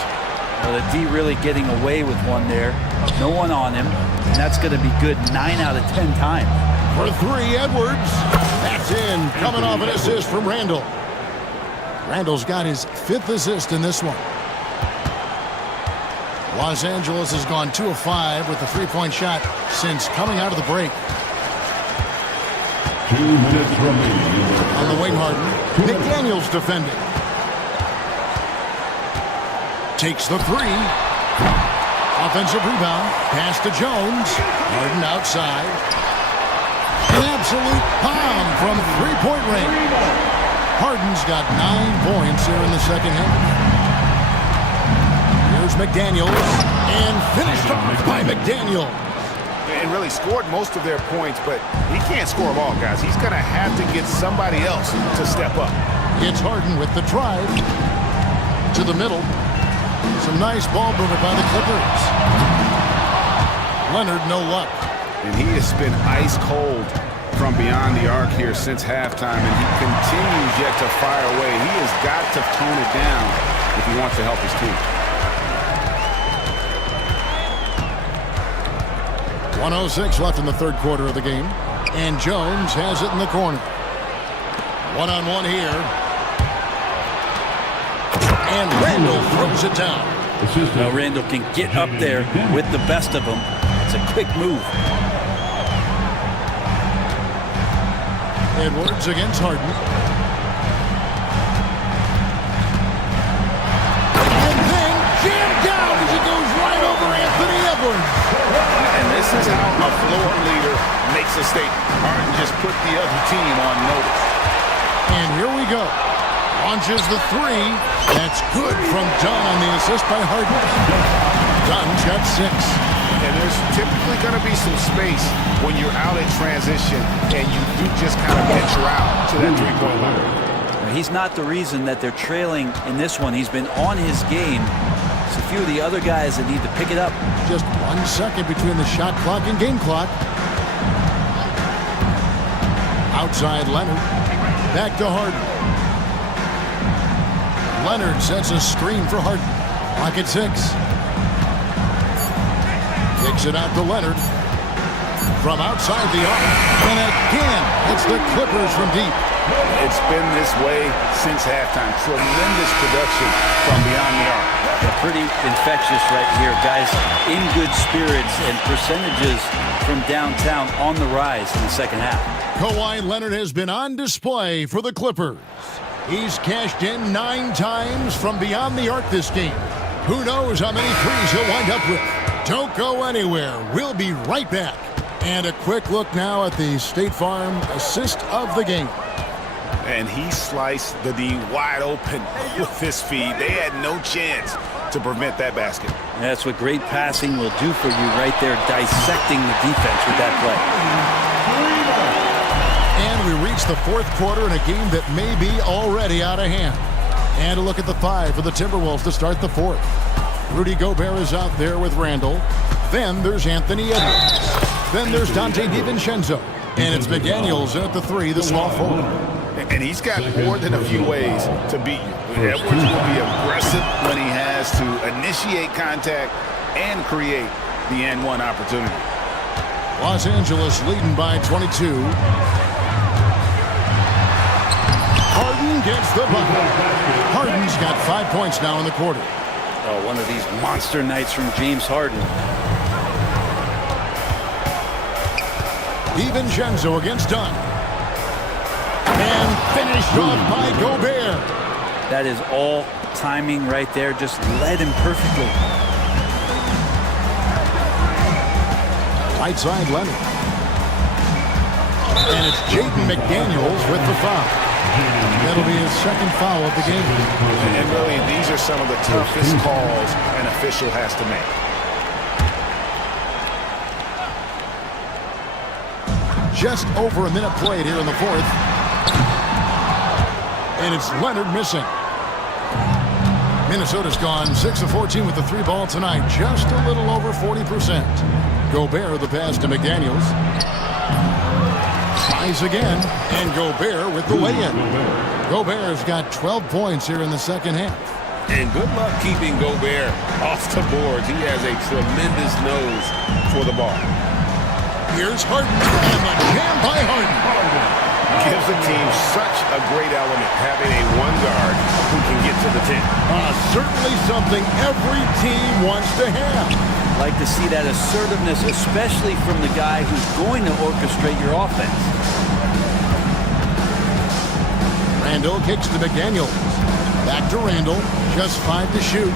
Well, the D really getting away with one there. No one on him. And that's going to be good 9 out of 10 times. For three, Edwards. That's in. Coming off an assist from Randall. Randall's got his 5th assist in this one. Los Angeles has gone 2 of 5 with the three-point shot since coming out of the break. 2 minutes remaining. On the wing, Harden. McDaniels defending. Takes the three. Offensive rebound. Pass to Jones. Harden outside. An absolute bomb from three-point range. Harden's got 9 points here in the second half. Here's McDaniels, and finished off by McDaniel. And really scored most of their points, but he can't score them all, guys. He's going to have to get somebody else to step up. It's Harden with the drive to the middle. Some nice ball movement by the Clippers. Leonard, no luck. And he has been ice cold from beyond the arc here since halftime, and he continues yet to fire away. He has got to tone it down if he wants to help his team. 1:06 left in the third quarter of the game. And Jones has it in the corner. One-on-one here. And Randall throws it down. Now Randall can get up there with the best of them. It's a quick move. Edwards against Harden. And then jammed down as it goes right over Anthony Edwards. And this is how a floor leader makes a statement. Harden just put the other team on notice. And here we go. Launches the three. That's good from Dunn on the assist by Harden. Dunn's got 6. And there's typically going to be some space when you're out in transition and you do just kind of venture out to that three-point line. He's not the reason that they're trailing in this one. He's been on his game. It's a few of the other guys that need to pick it up. Just 1 second between the shot clock and game clock. Outside Leonard. Back to Harden. Leonard sets a screen for Harden. Clock at 6. Kicks it out to Leonard. From outside the arc. And again, it's the Clippers from deep. It's been this way since halftime. Tremendous production from beyond the arc. They're pretty infectious right here. Guys in good spirits and percentages from downtown on the rise in the second half. Kawhi Leonard has been on display for the Clippers. He's cashed in 9 times from beyond the arc this game. Who knows how many threes he'll wind up with. Don't go anywhere. We'll be right back. And a quick look now at the State Farm assist of the game. And he sliced the D wide open with his feed. They had no chance to prevent that basket. That's what great passing will do for you right there, dissecting the defense with that play. And we reach the fourth quarter in a game that may be already out of hand. And a look at the 5 for the Timberwolves to start the fourth. Rudy Gobert is out there with Randall. Then there's Anthony Edwards. Then there's Dante DiVincenzo. And it's McDaniels in at the 3, the small forward. And he's got more than a few ways to beat you. Edwards will be aggressive when he has to initiate contact and create the N1 opportunity. Los Angeles leading by 22. Harden gets the bucket. Harden's got 5 points now in the quarter. Oh, one of these monster nights from James Harden. DiVincenzo against Dunn. And finished off by Gobert. That is all timing right there. Just led him perfectly. Right side Leonard. And it's Jaden McDaniels with the foul. That'll be his second foul of the game. And really, these are some of the toughest calls an official has to make. Just over a minute played here in the fourth. And it's Leonard missing. Minnesota's gone 6 of 14 with the three ball tonight. Just a little over 40%. Gobert the pass to McDaniels. Tries again. And Gobert with the lay-in. Gobert's got 12 points here in the second half. And good luck keeping Gobert off the boards. He has a tremendous nose for the ball. Here's Harden, and the jam by Harden. Gives the team such a great element, having a one guard who can get to the 10. Certainly something every team wants to have. Like to see that assertiveness, especially from the guy who's going to orchestrate your offense. Randall kicks to McDaniels. Back to Randall, just 5 to shoot.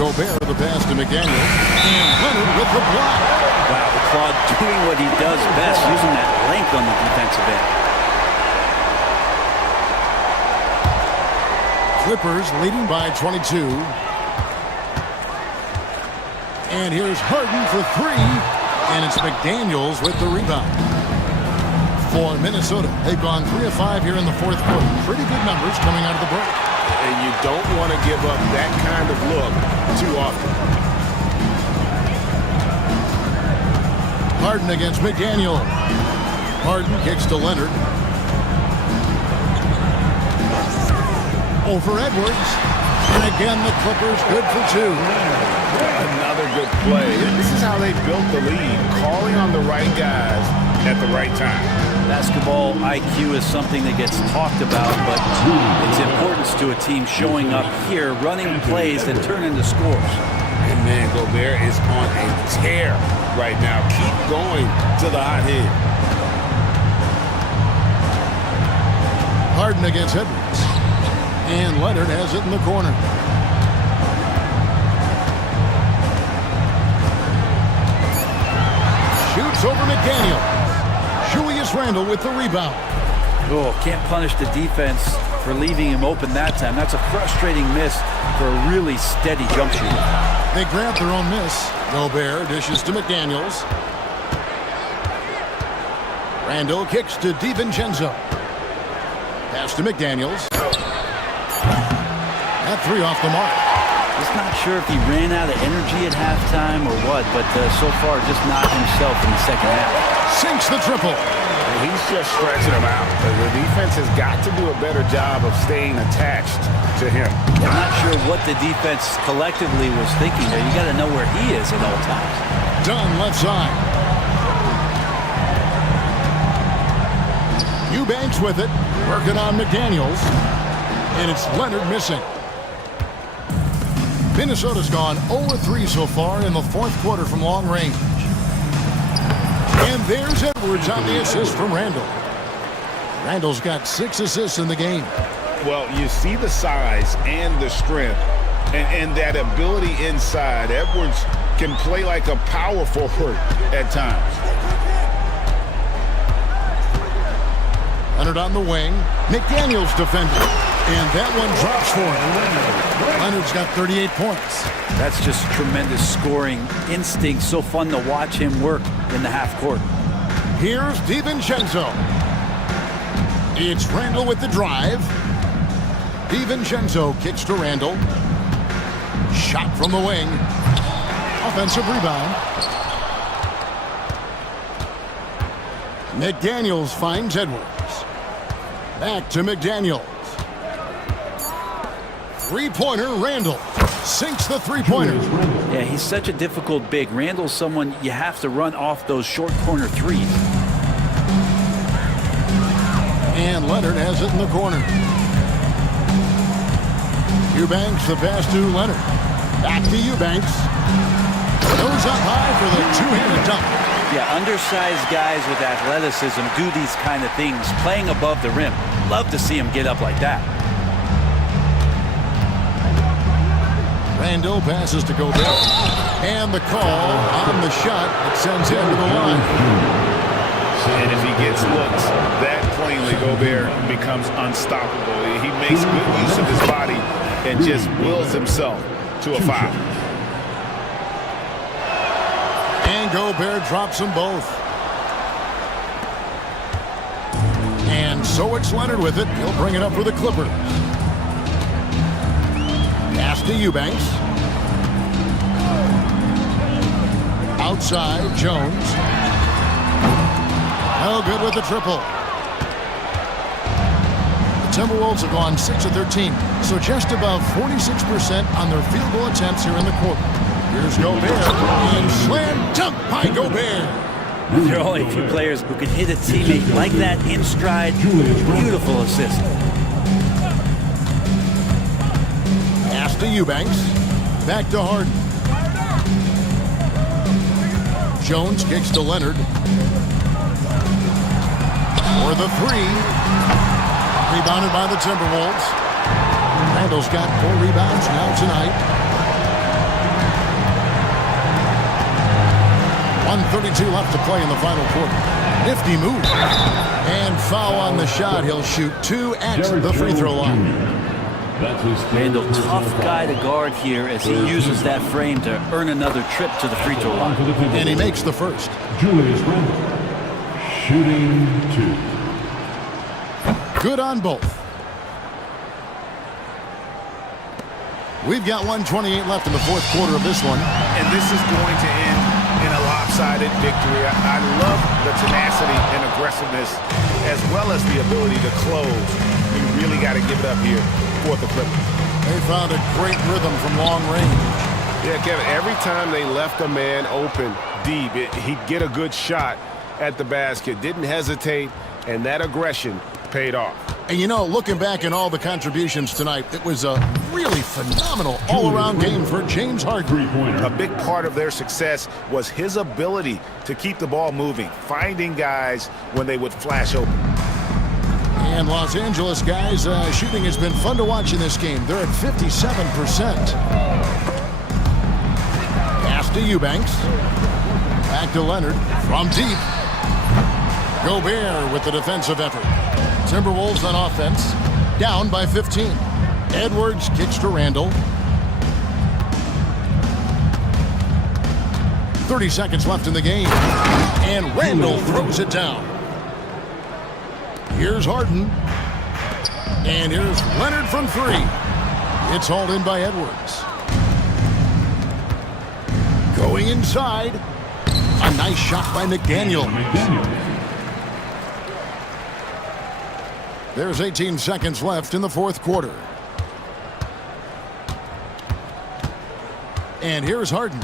Gobert the pass to McDaniels. And Leonard with the block. Wow, Claude doing what he does best, using that length on the defensive end. Clippers leading by 22. And here's Harden for 3. And it's McDaniels with the rebound. For Minnesota, they've gone 3 of 5 here in the fourth quarter. Pretty good numbers coming out of the break. And you don't want to give up that kind of look too often. Harden against McDaniel. Harden kicks to Leonard. Over Edwards. And again, the Clippers good for 2. Another good play. This is how they built the lead, calling on the right guys at the right time. Basketball IQ is something that gets talked about, but its importance to a team showing up here, running plays that turn into scores. And man, Gobert is on a tear right now. Keep going to the hot hand. Harden against Edwards. And Leonard has it in the corner. Shoots over McDaniel. Julius Randle with the rebound. Oh, can't punish the defense for leaving him open that time. That's a frustrating miss for a really steady jump shooter. They grab their own miss. Gobert dishes to McDaniels. Randle kicks to DiVincenzo. Pass to McDaniels. That 3 off the mark. Just not sure if he ran out of energy at halftime or what, but so far just not himself in the second half. Sinks the triple. He's just stretching him out. The defense has got to do a better job of staying attached to him. I'm not sure what the defense collectively was thinking there. You got to know where he is at all times. Dunn left side. Eubanks with it, working on McDaniels. And it's Leonard missing. Minnesota's gone 0-3 so far in the fourth quarter from long range. And there's Edwards on the assist from Randall. Randall's got 6 assists in the game. Well, you see the size and the strength and that ability inside. Edwards can play like a power forward at times. Leonard on the wing. McDaniels defending. And that one drops for him. Leonard's got 38 points. That's just tremendous scoring instinct. So fun to watch him work in the half court. Here's DiVincenzo. It's Randall with the drive. DiVincenzo kicks to Randall. Shot from the wing. Offensive rebound. McDaniels finds Edwards. Back to McDaniels. Three-pointer, Randall. Sinks the three-pointer. Yeah, he's such a difficult big. Randall's someone you have to run off those short corner threes. And Leonard has it in the corner. Eubanks the pass to Leonard. Back to Eubanks. Goes up high for the two-handed dunk. Yeah, undersized guys with athleticism do these kind of things, playing above the rim. Love to see him get up like that. Randall passes to Gobert. And the call on the shot that sends him to the line. And if he gets looks that plainly, Gobert becomes unstoppable. He makes good use of his body and just wills himself to a foul. And Gobert drops them both. And so it's Leonard with it. He'll bring it up for the Clippers. Pass to Eubanks. Outside, Jones. No good with the triple. The Timberwolves have gone 6 of 13, so just above 46% on their field goal attempts here in the quarter. Here's Gobert, and slam dunk by Gobert. There are only a few players who can hit a teammate like that in stride. Beautiful assist. Pass to Eubanks. Back to Harden. Jones kicks to Leonard. For the three. Rebounded by the Timberwolves. Randall's got 4 rebounds now tonight. 1:32 left to play in the final quarter. Nifty move. And foul on the shot. He'll shoot 2 at the free throw line. Randall, tough guy to guard here as he uses that frame to earn another trip to the free throw line. And he makes the first. Julius Randle, shooting 2. Good on both. We've got 1:28 left in the fourth quarter of this one. And this is going to end in a lopsided victory. I love the tenacity and aggressiveness as well as the ability to close. You really got to give it up here for the Clippers. They found a great rhythm from long range. Yeah, Kevin, every time they left a man open deep, he'd get a good shot at the basket. Didn't hesitate, and that aggression paid off. And you know, looking back in all the contributions tonight, it was a really phenomenal all-around game for James Harden. A big part of their success was his ability to keep the ball moving, finding guys when they would flash open. And Los Angeles guys, shooting has been fun to watch in this game. They're at 57%. Pass to Eubanks. Back to Leonard from deep. Gobert with the defensive effort. Timberwolves on offense, down by 15. Edwards kicks to Randall. 30 seconds left in the game. And Randall throws it down. Here's Harden. And here's Leonard from 3. It's hauled in by Edwards. Going inside. A nice shot by McDaniel. There's 18 seconds left in the fourth quarter. And here's Harden.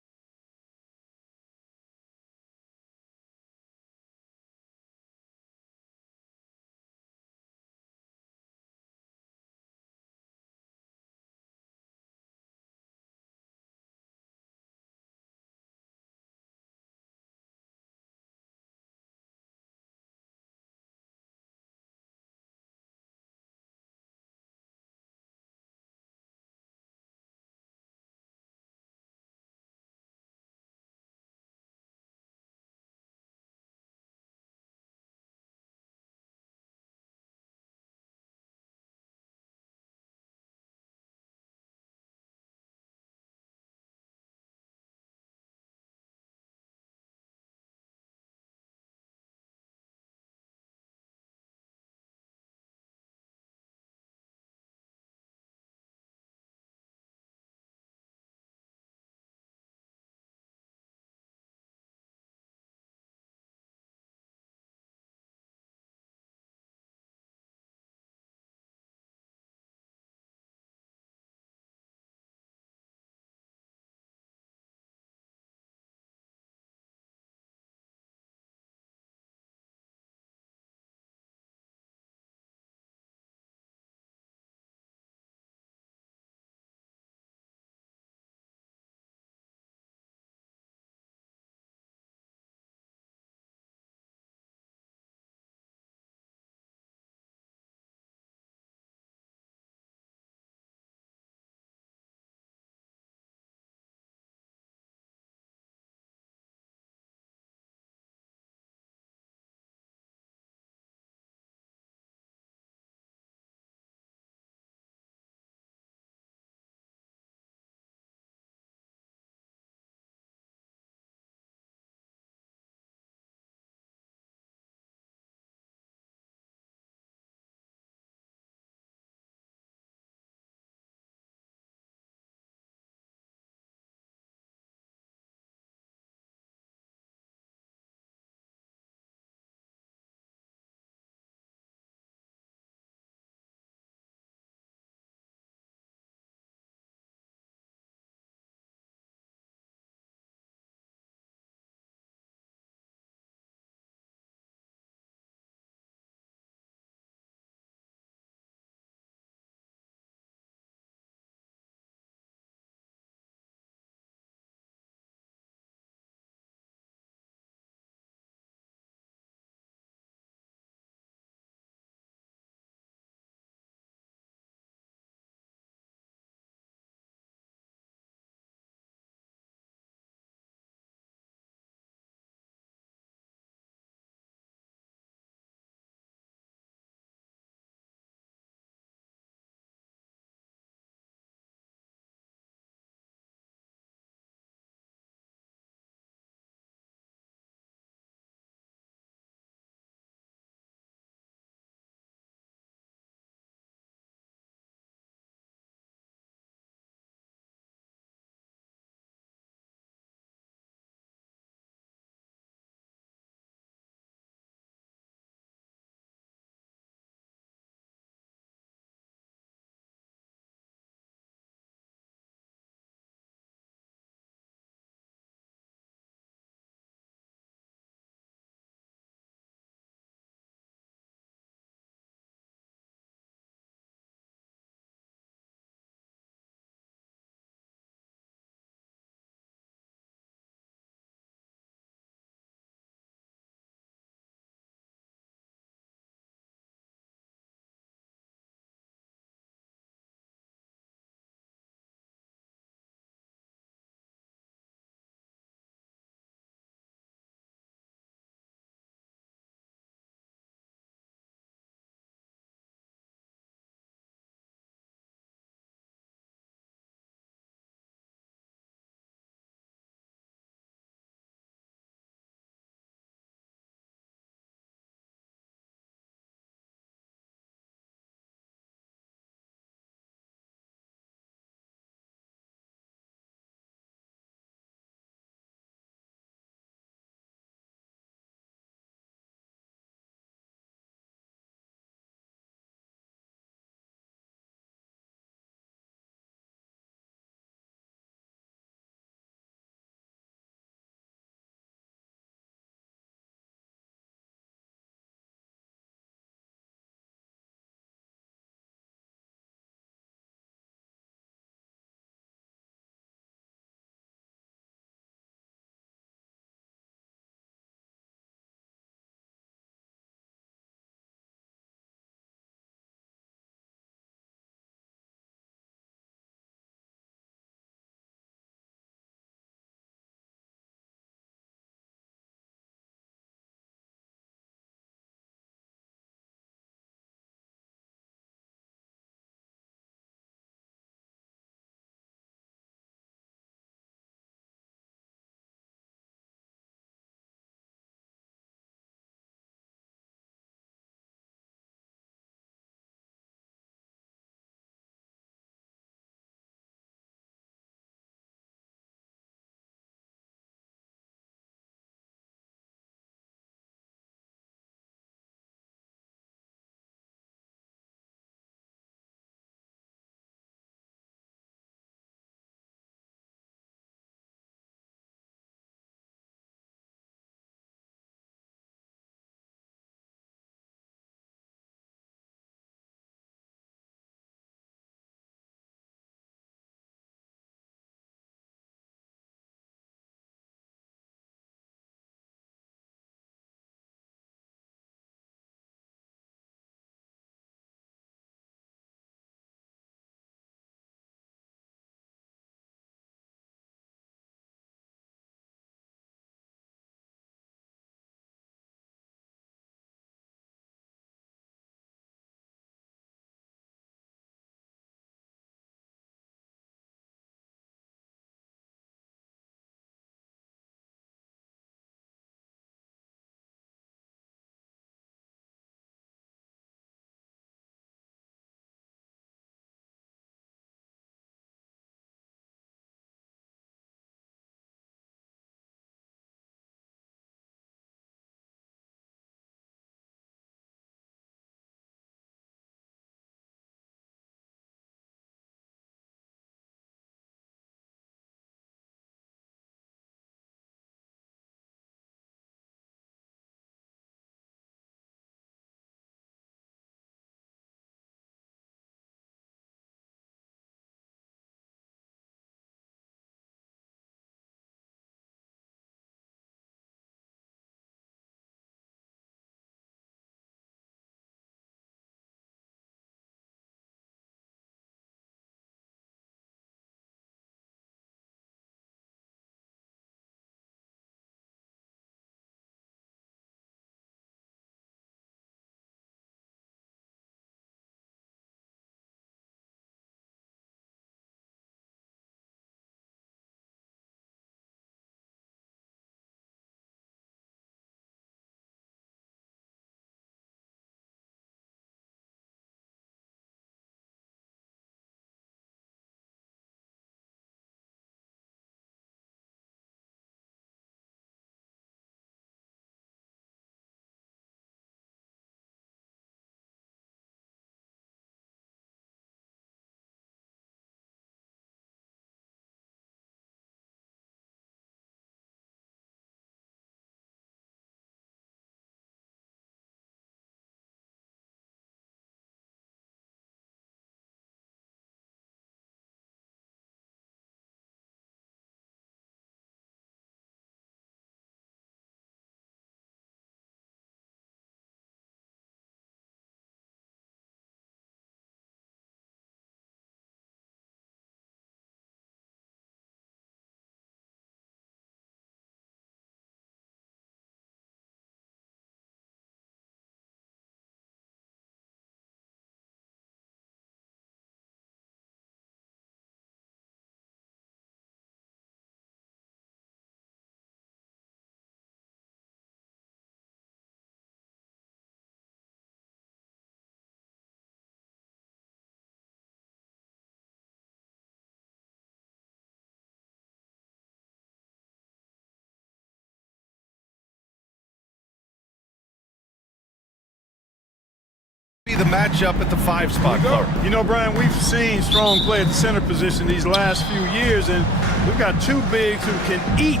Be the matchup at the 5 spot, Clark. You know, Brian, we've seen strong play at the center position these last few years, and we've got two bigs who can each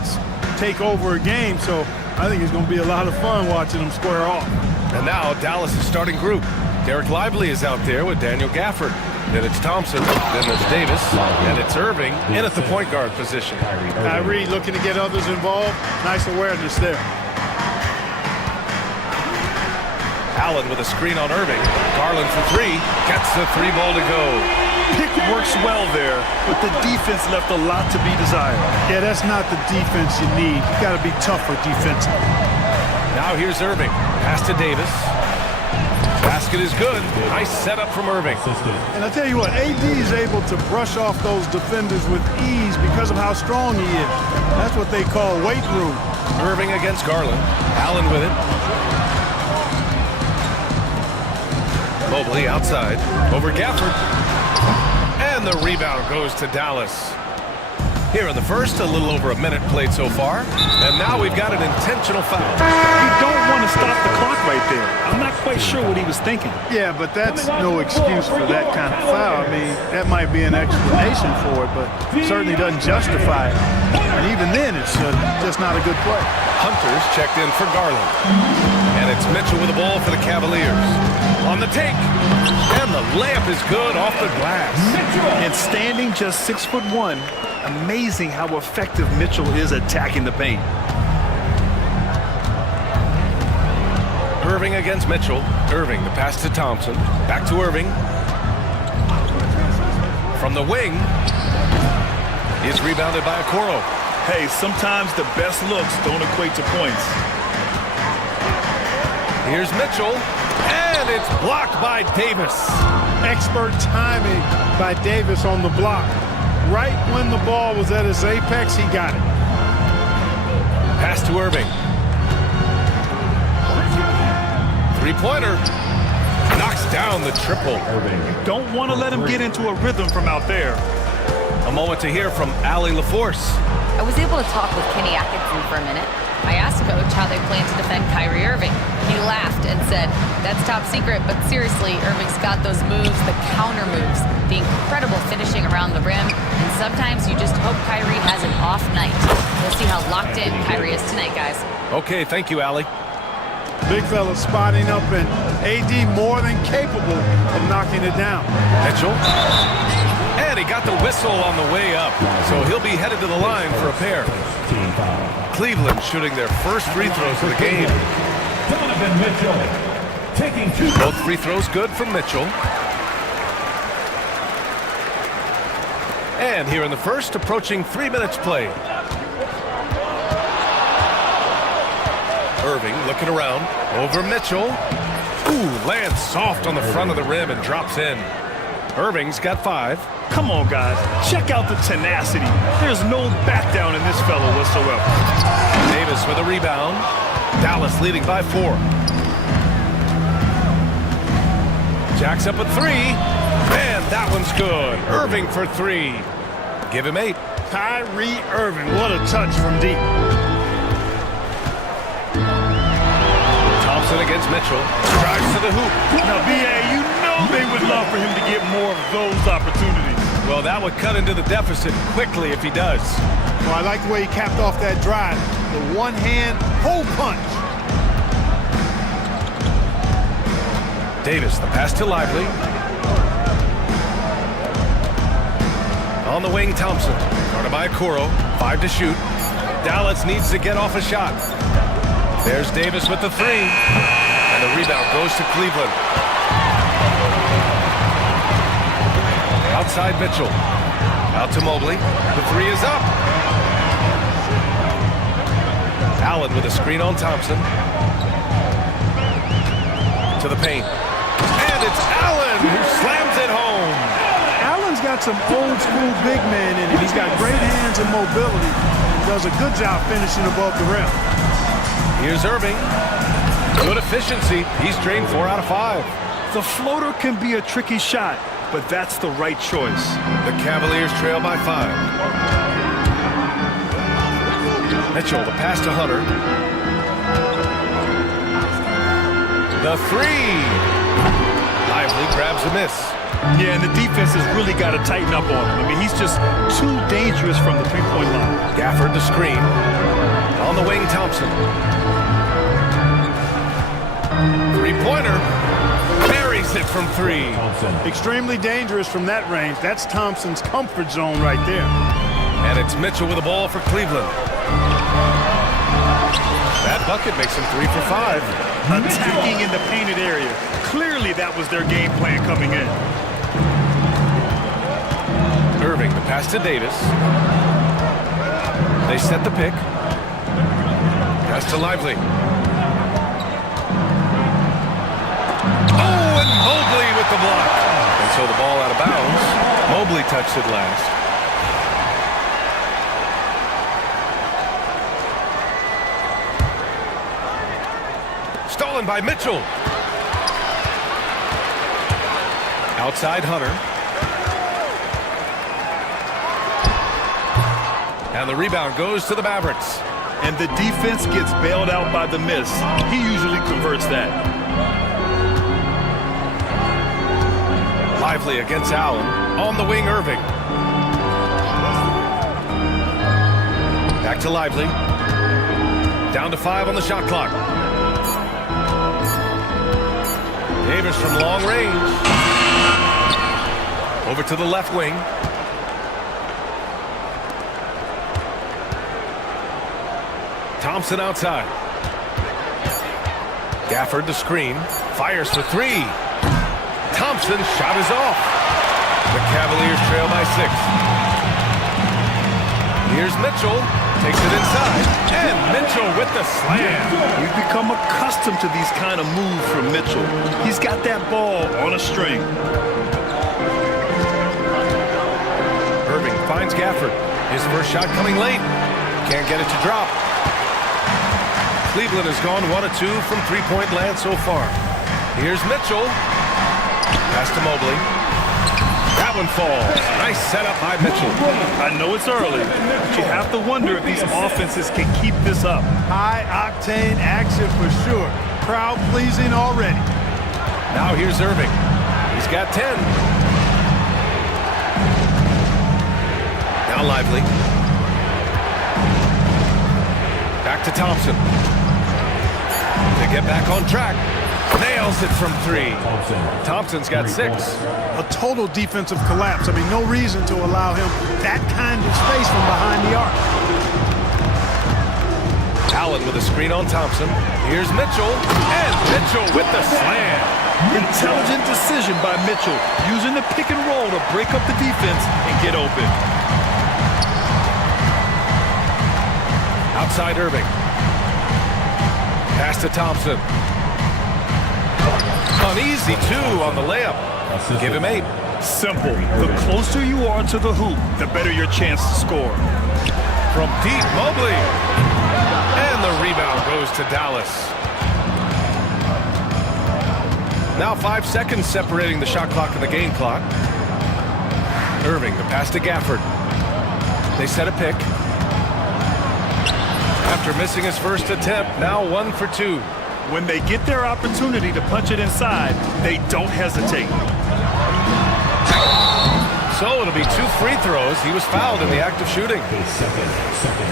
take over a game, so I think it's going to be a lot of fun watching them square off. And now Dallas' starting group. Derek Lively is out there with Daniel Gafford. Then it's Thompson, then there's Davis, and it's Irving in at the point guard position. Kyrie looking to get others involved. Nice awareness there. Allen with a screen on Irving. Garland for 3. Gets the 3 ball to go. Pick works well there, but the defense left a lot to be desired. Yeah, that's not the defense you need. You got to be tougher defensively. Now here's Irving. Pass to Davis. Basket is good. Nice setup from Irving. And I tell you what, AD is able to brush off those defenders with ease because of how strong he is. That's what they call weight room. Irving against Garland. Allen with it. Mobley outside. Over Gafford. And the rebound goes to Dallas. Here in the first, a little over a minute played so far. And now we've got an intentional foul. You don't want to stop the clock right there. I'm not quite sure what he was thinking. Yeah, but that's no excuse for that kind of foul. I mean, that might be an explanation for it, but certainly doesn't justify it. And even then, it's just not a good play. Hunter's checked in for Garland. And it's Mitchell with the ball for the Cavaliers. On the take. And the layup is good off the glass. And standing just 6'1", amazing how effective Mitchell is attacking the paint. Irving against Mitchell. Irving, the pass to Thompson. Back to Irving. From the wing. Is rebounded by Okoro. Hey, sometimes the best looks don't equate to points. Here's Mitchell. And it's blocked by Davis. Expert timing by Davis on the block. Right when the ball was at its apex, he got it. Pass to Irving. Three-pointer. Knocks down the triple. You don't want to let him get into a rhythm from out there. A moment to hear from Allie LaForce. I was able to talk with Kenny Atkinson for a minute. I asked Coach how they plan to defend Kyrie Irving. He laughed and said, "That's top secret, but seriously, Irving's got those moves, the counter moves, the incredible finishing around the rim, and sometimes you just hope Kyrie has an off night." We'll see how locked in Kyrie is tonight, guys. Okay, thank you, Allie. Big fella spotting up, and AD more than capable of knocking it down. Mitchell. And he got the whistle on the way up, so he'll be headed to the line for a pair. Cleveland shooting their first free throws of the game. Donovan Mitchell taking 2. Both free throws good from Mitchell. And here in the first, approaching 3 minutes played. Irving looking around. Over Mitchell. Ooh, lands soft on the front of the rim and drops in. Irving's got 5. Come on, guys. Check out the tenacity. There's no back down in this fellow whatsoever. Davis with a rebound. Dallas leading by 4. Jacks up at 3. And that one's good. Irving for 3. Give him 8. Kyrie Irving, what a touch from deep. Thompson against Mitchell. Drives to the hoop. Now, B.A., you know they would love for him to get more of those opportunities. Well, that would cut into the deficit quickly if he does. Well, I like the way he capped off that drive. The one-hand hole punch. Davis, the pass to Lively. On the wing, Thompson. Guarded by Okoro. 5 to shoot. Dallas needs to get off a shot. There's Davis with the 3. And the rebound goes to Cleveland. Outside Mitchell. Out to Mobley. The 3 is up. Allen with a screen on Thompson. To the paint. And it's Allen who slams it home. Allen's got some old school big man in him. He's got great hands and mobility. He does a good job finishing above the rim. Here's Irving. Good efficiency. He's drained 4 out of 5. The floater can be a tricky shot, but that's the right choice. The Cavaliers trail by 5. Mitchell, the pass to Hunter. The 3. Lively grabs a miss. Yeah, and the defense has really got to tighten up on him. I mean, he's just too dangerous from the three-point line. Gafford to screen. On the wing, Thompson. Three-pointer. Buries it from three. Extremely dangerous from that range. That's Thompson's comfort zone right there. And it's Mitchell with the ball for Cleveland. That bucket makes him 3 for 5. Attacking in the painted area. Clearly that was their game plan coming in. Irving, the pass to Davis. They set the pick. Pass to Lively. Oh, and Mobley with the block. And so the ball out of bounds. Mobley touched it last. Stolen by Mitchell. Outside Hunter. And the rebound goes to the Mavericks. And the defense gets bailed out by the miss. He usually converts that. Lively against Allen. On the wing, Irving. Back to Lively. Down to 5 on the shot clock. Davis from long range. Over to the left wing. Thompson outside. Gafford to screen. Fires for 3. Thompson shot is off. The Cavaliers trail by 6. Here's Mitchell. Takes it inside. And Mitchell with the slam. We've become accustomed to these kind of moves from Mitchell. He's got that ball on a string. Irving finds Gafford. His first shot coming late. Can't get it to drop. Cleveland has gone 1 of 2 from three-point land so far. Here's Mitchell. Pass to Mobley. That one falls. Nice setup by Mitchell. I know it's early, but you have to wonder if these offenses can keep this up. High-octane action for sure. Crowd-pleasing already. Now here's Irving. He's got 10. Now Lively. Back to Thompson. To get back on track. Nails it from 3. Thompson's got 6. A total defensive collapse. I mean, no reason to allow him that kind of space from behind the arc. Allen with a screen on Thompson. Here's Mitchell. And Mitchell with the slam. Intelligent decision by Mitchell, using the pick and roll to break up the defense and get open. Outside Irving. Pass to Thompson. Uneasy 2 on the layup. Give him 8. Simple. The closer you are to the hoop, the better your chance to score. From deep, Mobley. And the rebound goes to Dallas. Now 5 seconds separating the shot clock and the game clock. Irving, the pass to Gafford. They set a pick. After missing his first attempt, now 1 for 2. When they get their opportunity to punch it inside, they don't hesitate. So it'll be 2 free throws. He was fouled in the act of shooting.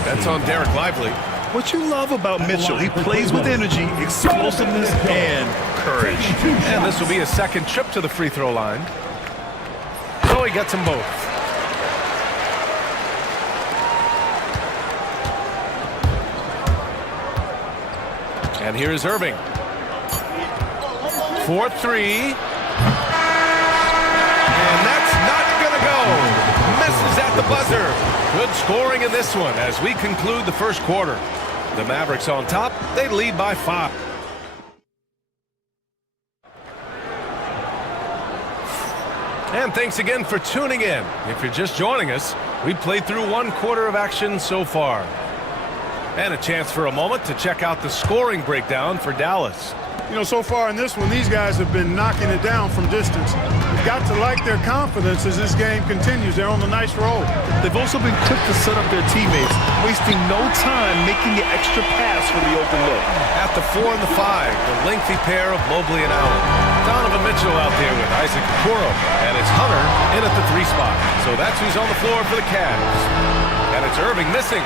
That's on Derek Lively. What you love about Mitchell, he plays with energy, explosiveness, and courage. And this will be his second trip to the free throw line. So he gets them both. And here's Irving. 4-3. And that's not going to go. Misses at the buzzer. Good scoring in this one as we conclude the first quarter. The Mavericks on top. They lead by 5. And thanks again for tuning in. If you're just joining us, we've played through 1 quarter of action so far. And a chance for a moment to check out the scoring breakdown for Dallas. You know, so far in this one, these guys have been knocking it down from distance. You've got to like their confidence as this game continues. They're on a nice roll. They've also been quick to set up their teammates, wasting no time making the extra pass for the open look. At the 4 and the 5, the lengthy pair of Mobley and Allen. Donovan Mitchell out there with Isaac Okoro. And it's Hunter in at the 3 spot. So that's who's on the floor for the Cavs. And it's Irving missing.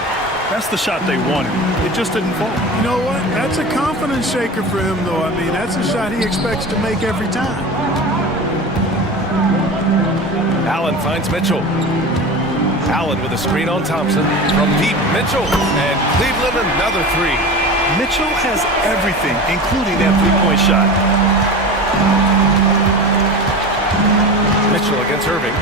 That's the shot they wanted. It just didn't fall. You know what? That's a confidence shaker for him, though. I mean, that's a shot he expects to make every time. Allen finds Mitchell. Allen with a screen on Thompson. From deep, Mitchell. And Cleveland another 3. Mitchell has everything, including that three-point shot. Mitchell against Irving.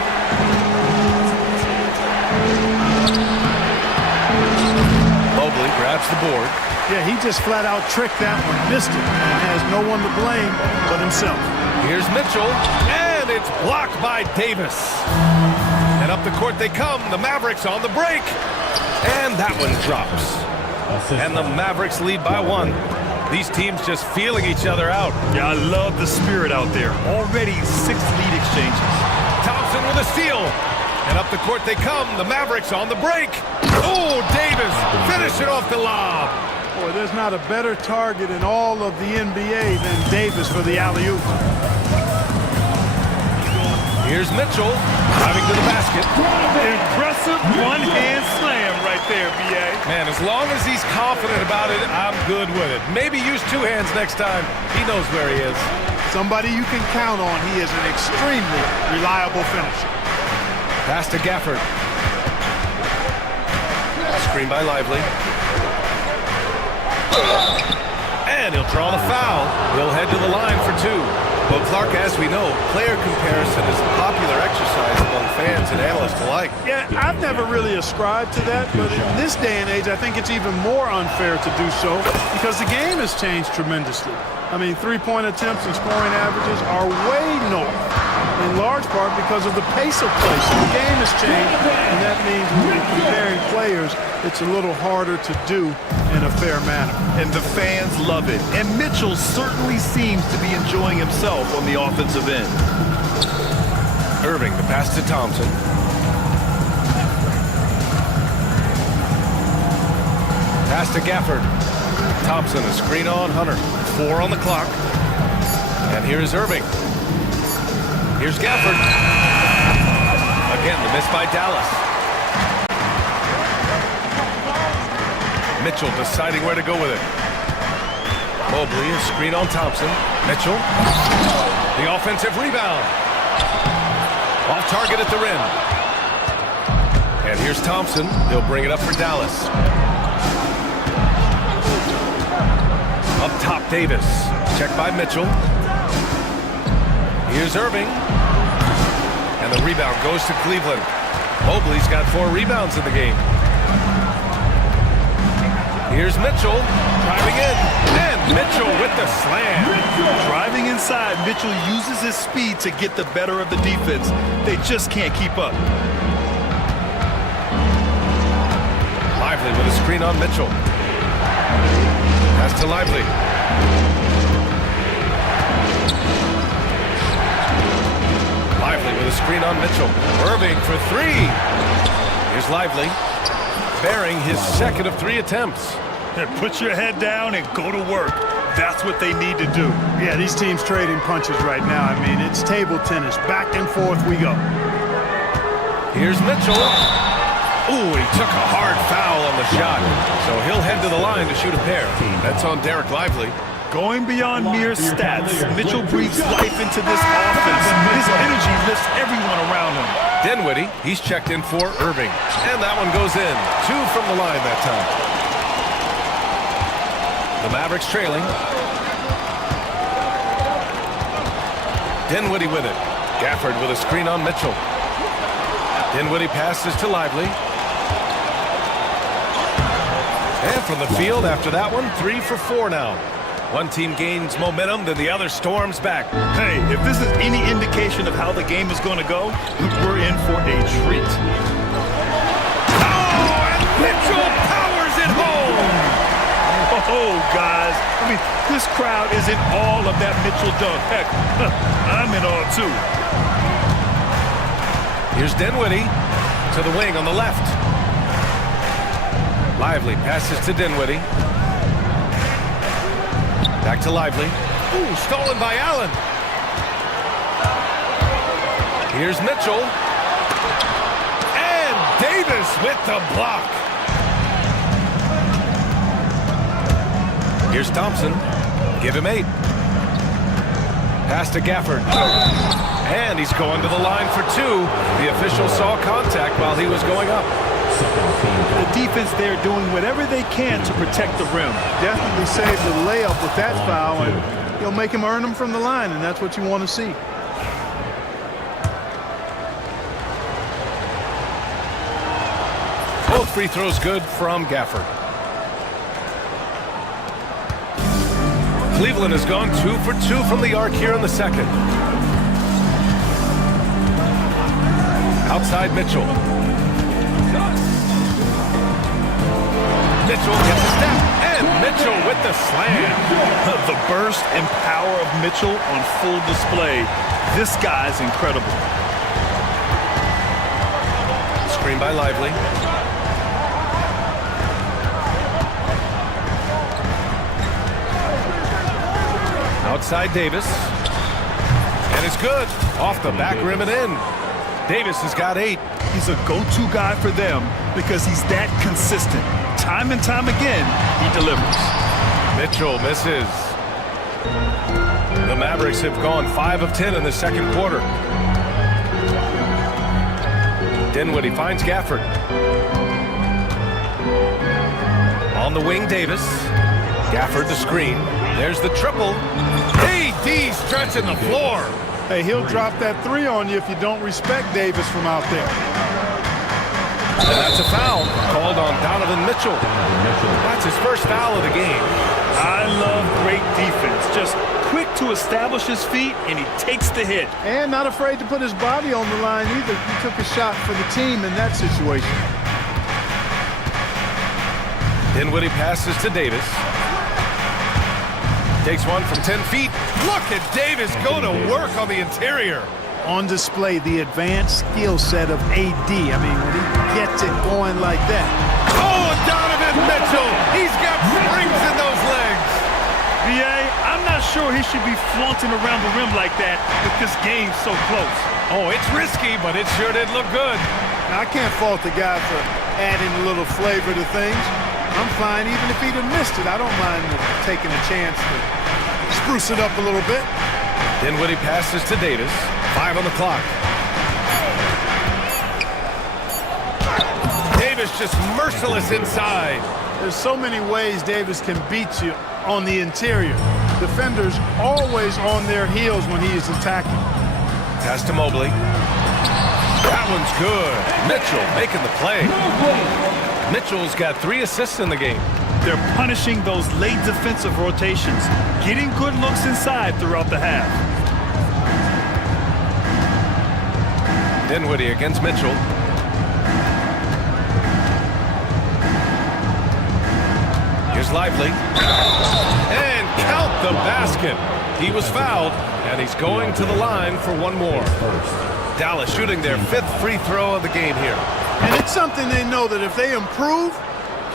Mobley grabs the board. Yeah, he just flat out tricked that one, missed it, and has no one to blame but himself. Here's Mitchell, and it's blocked by Davis. And up the court they come, the Mavericks on the break. And that one drops. And the Mavericks lead by 1. These teams just feeling each other out. Yeah, I love the spirit out there. Already 6 lead exchanges. Thompson with a steal. And up the court they come, the Mavericks on the break. Oh, Davis, finish it off the lob. Boy, there's not a better target in all of the NBA than Davis for the alley-oop. Here's Mitchell, driving to the basket. Impressive one-hand slam right there, B.A. Man, as long as he's confident about it, I'm good with it. Maybe use 2 hands next time. He knows where he is. Somebody you can count on. He is an extremely reliable finisher. Pass to Gafford. Screen by Lively. And he'll draw the foul. He'll head to the line for 2. Well, Clark, as we know, player comparison is a popular exercise among fans and analysts alike. Yeah, I've never really ascribed to that, but in this day and age, I think it's even more unfair to do so because the game has changed tremendously. I mean, 3-point attempts and scoring averages are way north, in large part because of the pace of play. So the game has changed, and that means when you're comparing players, it's a little harder to do in a fair manner. And the fans love it. And Mitchell certainly seems to be enjoying himself on the offensive end. Irving, the pass to Thompson. Pass to Gafford. Thompson, a screen on Hunter. 4 on the clock. And here's Irving. Here's Gafford. Again, the miss by Dallas. Mitchell deciding where to go with it. Mobley, a screen on Thompson. Mitchell. The offensive rebound. Off target at the rim. And here's Thompson. He'll bring it up for Dallas. Up top, Davis. Check by Mitchell. Here's Irving. And the rebound goes to Cleveland. Mobley's got 4 rebounds in the game. Here's Mitchell, driving in, and Mitchell with the slam. Driving inside, Mitchell uses his speed to get the better of the defense. They just can't keep up. Lively with a screen on Mitchell. Pass to Lively. Lively with a screen on Mitchell. Irving for 3. Here's Lively, bearing his second of 3 attempts. Put your head down and go to work. That's what they need to do. Yeah, these teams trading punches right now. I mean, it's table tennis. Back and forth we go. Here's Mitchell. Ooh, he took a hard foul on the shot. So he'll head to the line to shoot a pair. That's on Derek Lively. Going beyond mere stats, Mitchell breathes life into this offense. His energy lifts everyone around him. Dinwiddie, he's checked in for Irving. And that one goes in. 2 from the line that time. The Mavericks trailing. Dinwiddie with it. Gafford with a screen on Mitchell. Dinwiddie passes to Lively. And from the field after that one, 3 for 4 now. One team gains momentum, then the other storms back. Hey, if this is any indication of how the game is going to go, we're in for a treat. Oh, and Mitchell powers it home! Oh, guys. I mean, this crowd is in all of that Mitchell dunk. Heck, I'm in awe, too. Here's Dinwiddie to the wing on the left. Lively passes to Dinwiddie. Back to Lively. Ooh, stolen by Allen. Here's Mitchell. And Davis with the block. Here's Thompson. Give him 8. Pass to Gafford. And he's going to the line for 2. The official saw contact while he was going up. The defense there doing whatever they can to protect the rim. Definitely saved the layup with that foul, and he'll make him earn them from the line, and that's what you want to see. Both free throws good from Gafford. Cleveland has gone 2 for 2 from the arc here in the second. Outside Mitchell. Mitchell gets a step, and Mitchell with the slam. The burst and power of Mitchell on full display. This guy's incredible. Screen by Lively. Outside Davis. And it's good. Off the back rim and in. Davis has got 8. He's a go-to guy for them because he's that consistent. Time and time again, he delivers. Mitchell misses. The Mavericks have gone 5 of 10 in the second quarter. Dinwiddie finds Gafford. On the wing, Davis. Gafford the screen. There's the triple. AD stretching the floor. Hey, he'll drop that 3 on you if you don't respect Davis from out there. And that's a foul called on Donovan Mitchell. That's his first foul of the game. I love great defense. Just quick to establish his feet, and he takes the hit. And not afraid to put his body on the line either. He took a shot for the team in that situation. Dinwiddie passes to Davis. Takes one from 10 feet. Look at Davis go to work on the interior. On display, the advanced skill set of AD. I mean, when he gets it going like that. Oh, Donovan Mitchell. He's got springs in those legs. VA, I'm not sure he should be flaunting around the rim like that with this game so close. Oh, it's risky, but it sure did look good. Now, I can't fault the guy for adding a little flavor to things. I'm fine even if he'd have missed it. I don't mind taking a chance to spruce it up a little bit. Dinwiddie passes to Davis. 5 on the clock. Davis just merciless inside. There's so many ways Davis can beat you on the interior. Defenders always on their heels when he is attacking. Pass to Mobley. That one's good. Mitchell making the play. Mitchell's got 3 assists in the game. They're punishing those late defensive rotations, getting good looks inside throughout the half. Dinwiddie against Mitchell. Here's Lively. And count the basket. He was fouled, and he's going to the line for one more. Dallas shooting their 5th free throw of the game here. And it's something they know that if they improve,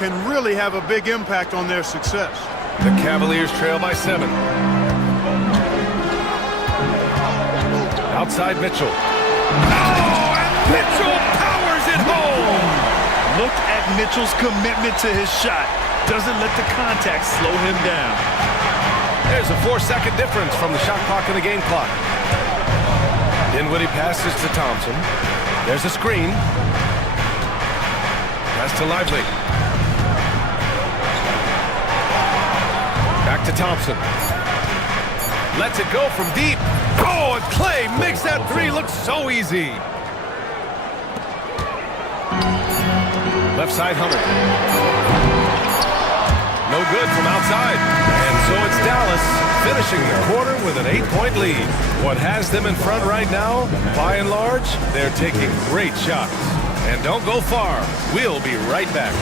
can really have a big impact on their success. The Cavaliers trail by 7. Outside Mitchell. Oh, and Mitchell powers it home! Look at Mitchell's commitment to his shot. Doesn't let the contact slow him down. There's a 4-second difference from the shot clock and the game clock. Dinwiddie passes to Thompson. There's a screen. Pass to Lively. Back to Thompson. Lets it go from deep. Oh, and Clay makes that 3 look so easy. Left side Hunter. No good from outside. And so it's Dallas finishing the quarter with an 8-point lead. What has them in front right now, by and large, they're taking great shots. And don't go far. We'll be right back.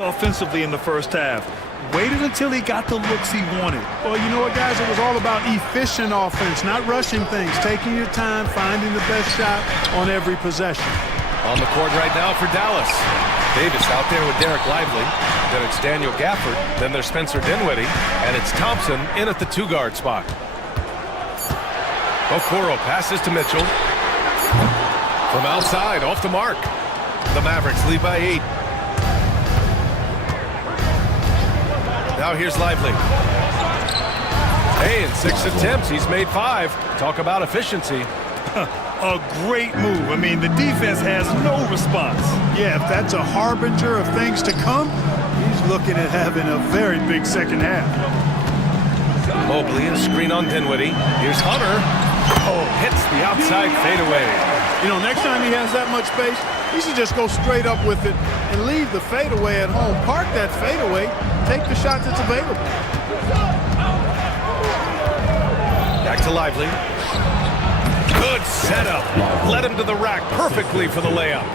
offensively in the first half. Waited until he got the looks he wanted. Well, you know what, guys? It was all about efficient offense, not rushing things, taking your time, finding the best shot on every possession. On the court right now for Dallas. Davis out there with Derek Lively. Then it's Daniel Gafford. Then there's Spencer Dinwiddie. And it's Thompson in at the two-guard spot. Okoro passes to Mitchell. From outside, off the mark. The Mavericks lead by 8. Now here's Lively. Hey, in 6 attempts, he's made 5. Talk about efficiency. A great move. I mean, the defense has no response. Yeah, if that's a harbinger of things to come, he's looking at having a very big second half. Mobley, a screen on Dinwiddie. Here's Hunter. Oh, hits the outside fadeaway. You know, next time he has that much space, he should just go straight up with it and leave the fadeaway at home. Park that fadeaway, take the shot that's available. Back to Lively. Good setup. Led him to the rack perfectly for the layup.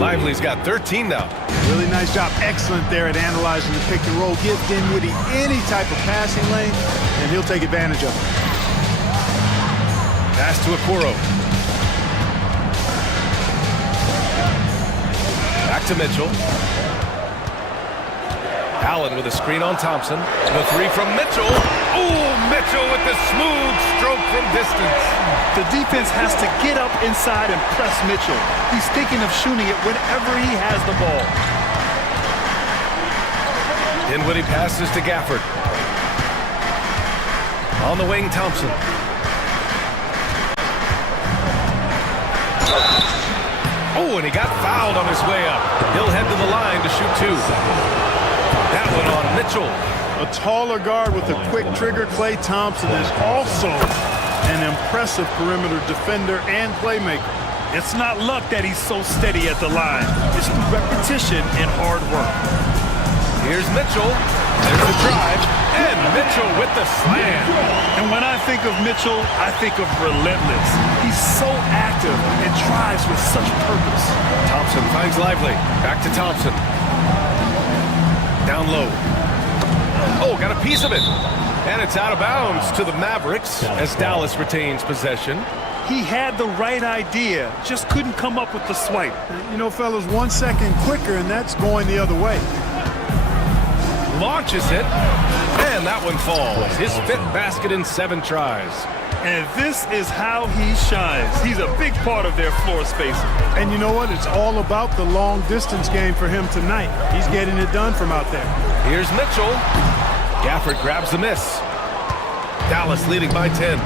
Lively's got 13 now. Really nice job. Excellent there at analyzing the pick and roll. Give Dinwiddie any type of passing lane, and he'll take advantage of it. Pass to Okoro. Back to Mitchell. Allen with a screen on Thompson. The 3 from Mitchell. Ooh, Mitchell with the smooth stroke from distance. The defense has to get up inside and press Mitchell. He's thinking of shooting it whenever he has the ball. Dinwiddie passes to Gafford. On the wing, Thompson. Oh, and he got fouled on his way up. He'll head to the line to shoot 2. That one on Mitchell. A taller guard with a quick trigger, Klay Thompson, is also an impressive perimeter defender and playmaker. It's not luck that he's so steady at the line. It's repetition and hard work. Here's Mitchell. There's the drive. And Mitchell with the slam. And when I think of Mitchell, I think of relentless. He's so active and drives with such purpose. Thompson finds Lively. Back to Thompson. Down low. Oh, got a piece of it. And it's out of bounds to the Mavericks as Dallas retains possession. He had the right idea, just couldn't come up with the swipe. You know, fellas, 1 second quicker, and that's going the other way. Launches it, and that one falls. His 5th basket in 7 tries. And this is how he shines. He's a big part of their floor spacing. And you know what? It's all about the long distance game for him tonight. He's getting it done from out there. Here's Mitchell. Gafford grabs the miss. Dallas leading by 10.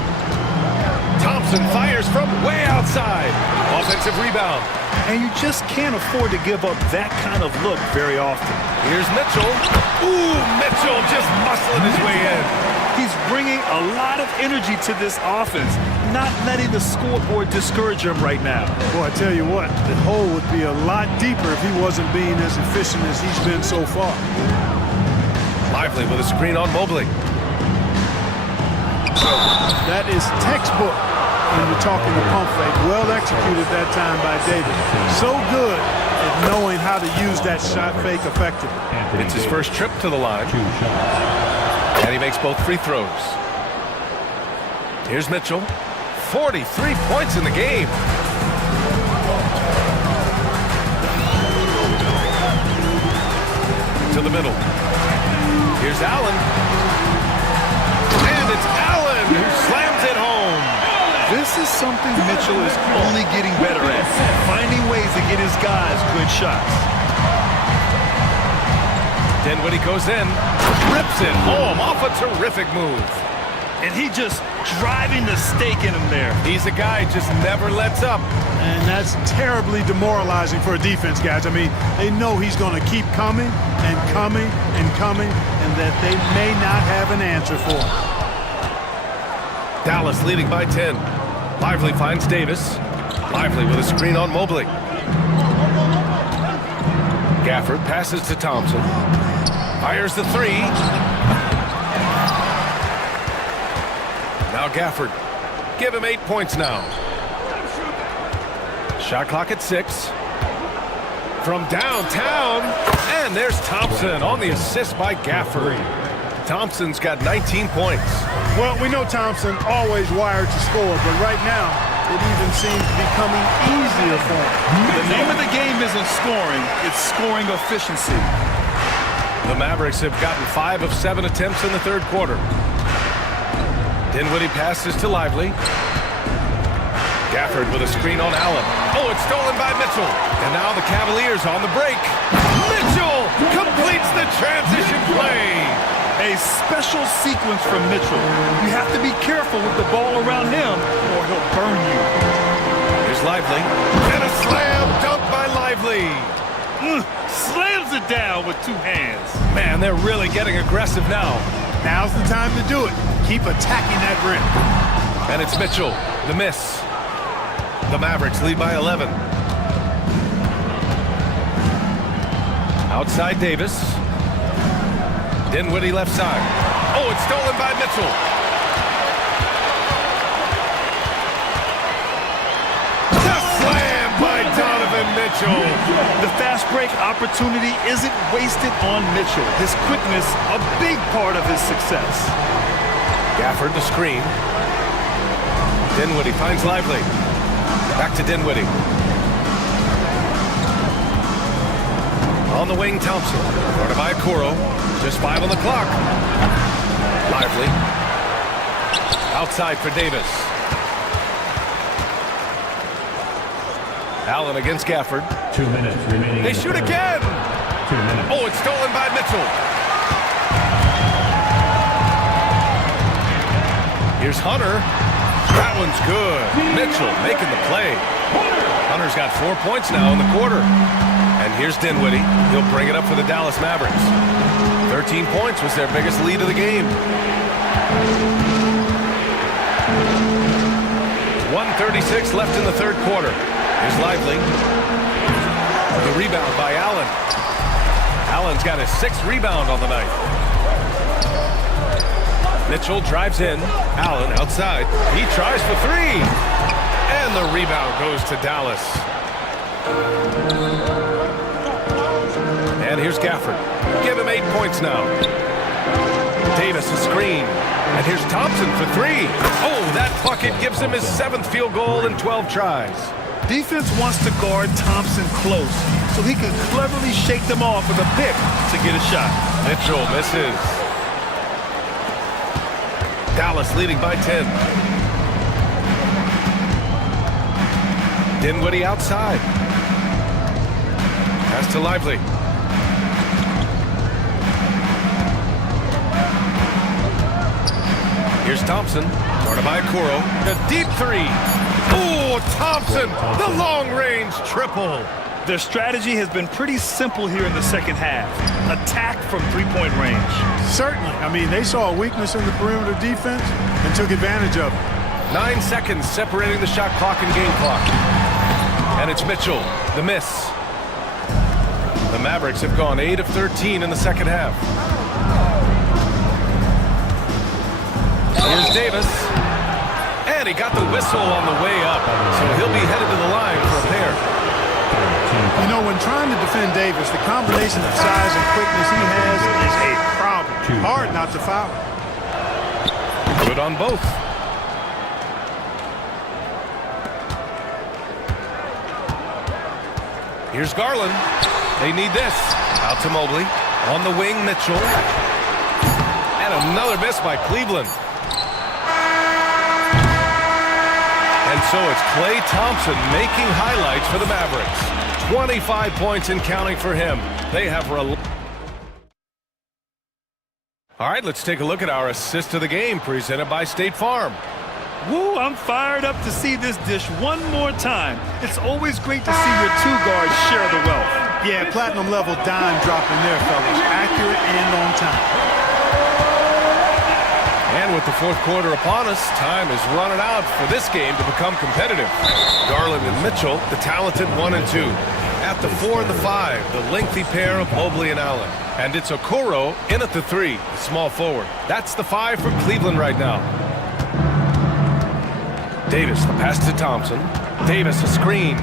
Thompson fires from way outside. Offensive rebound. And you just can't afford to give up that kind of look very often. Here's Mitchell. Ooh, Mitchell just muscling his way in. He's bringing a lot of energy to this offense, not letting the scoreboard discourage him right now. Boy, I tell you what, the hole would be a lot deeper if he wasn't being as efficient as he's been so far. Lively with a screen on Mobley. That is textbook when you're talking the pump fake. Well executed that time by Davis. So good at knowing how to use that shot fake effectively. It's his first trip to the line. And he makes both free throws. Here's Mitchell. 43 points in the game. To the middle. Here's Allen. And it's Allen who slams it home. This is something Mitchell is only getting better at, finding ways to get his guys good shots. Dinwiddie goes in, rips it home off a terrific move. And he just driving the stake in him there. He's a guy who just never lets up. And that's terribly demoralizing for a defense, guys. I mean, they know he's going to keep coming and coming and coming, and that they may not have an answer for him. Dallas leading by 10. Lively finds Davis. Lively with a screen on Mobley. Gafford passes to Thompson. Fires the 3. Now Gafford. Give him 8 points now. Shot clock at 6. From downtown. And And there's Thompson on the assist by Gafford. Thompson's got 19 points. Well, we know Thompson always wired to score, but right now, it even seems to be coming easier for him. The name of the game isn't scoring, it's scoring efficiency. The Mavericks have gotten 5 of 7 attempts in the third quarter. Dinwiddie passes to Lively. Gafford with a screen on Allen. Oh, it's stolen by Mitchell. And now the Cavaliers on the break. Mitchell completes the transition play. A special sequence from Mitchell. You have to be careful with the ball around him or he'll burn you. Here's Lively. And a slam dunk by Lively. Slams it down with 2 hands. Man, they're really getting aggressive now. Now's the time to do it. Keep attacking that rim. And it's Mitchell, the miss. The Mavericks lead by 11. Outside Davis. Dinwiddie left side. Oh, it's stolen by Mitchell. The slam by Donovan Mitchell. The fast break opportunity isn't wasted on Mitchell. His quickness, a big part of his success. Gafford the screen. Dinwiddie finds Lively. Back to Dinwiddie. On the wing, Thompson. Guarded by Okoro. Just 5 on the clock. Lively. Outside for Davis. Allen against Gafford. 2 minutes remaining. They shoot again. 2 minutes. Oh, it's stolen by Mitchell. Here's Hunter. That one's good. Mitchell making the play. Hunter's got 4 points now in the quarter. And here's Dinwiddie. He'll bring it up for the Dallas Mavericks. 13 points was their biggest lead of the game. 1:36 left in the third quarter. Here's Lively. The rebound by Allen. Allen's got his 6th rebound on the night. Mitchell drives in. Allen outside. He tries for 3. And the rebound goes to Dallas. And here's Gafford. Give him 8 points now. Davis a screen. And here's Thompson for 3. Oh, that bucket gives him his 7th field goal in 12 tries. Defense wants to guard Thompson close so he can cleverly shake them off with a pick to get a shot. Mitchell misses. Dallas leading by 10. Dinwiddie outside. Pass to Lively. Here's Thompson. Guarded by Okoro. A deep 3. Oh, Thompson, the long-range triple. Their strategy has been pretty simple here in the second half. Attack from 3-point range. Certainly. I mean, they saw a weakness in the perimeter defense and took advantage of it. 9 seconds separating the shot clock and game clock. And it's Mitchell, the miss. The Mavericks have gone 8 of 13 in the second half. Here's Davis. And he got the whistle on the way up. So he'll be headed to the line for a pair. You know, when trying to defend Davis, the combination of size and quickness he has is a problem. Hard not to foul. Good on both. Here's Garland. They need this. Out to Mobley. On the wing, Mitchell. And another miss by Cleveland. And so it's Klay Thompson making highlights for the Mavericks. 25 points and counting for him. They have... All right, let's take a look at our assist of the game presented by State Farm. Woo, I'm fired up to see this dish one more time. It's always great to see your 2 guards share the wealth. Yeah, platinum level dime dropping there, fellas. Accurate and on time. And with the fourth quarter upon us, time is running out for this game to become competitive. Garland and Mitchell, the talented 1 and 2. At the 4 and the 5, the lengthy pair of Mobley and Allen. And it's Okoro in at the 3, the small forward. That's the 5 for Cleveland right now. Davis, the pass to Thompson. Davis, a screen.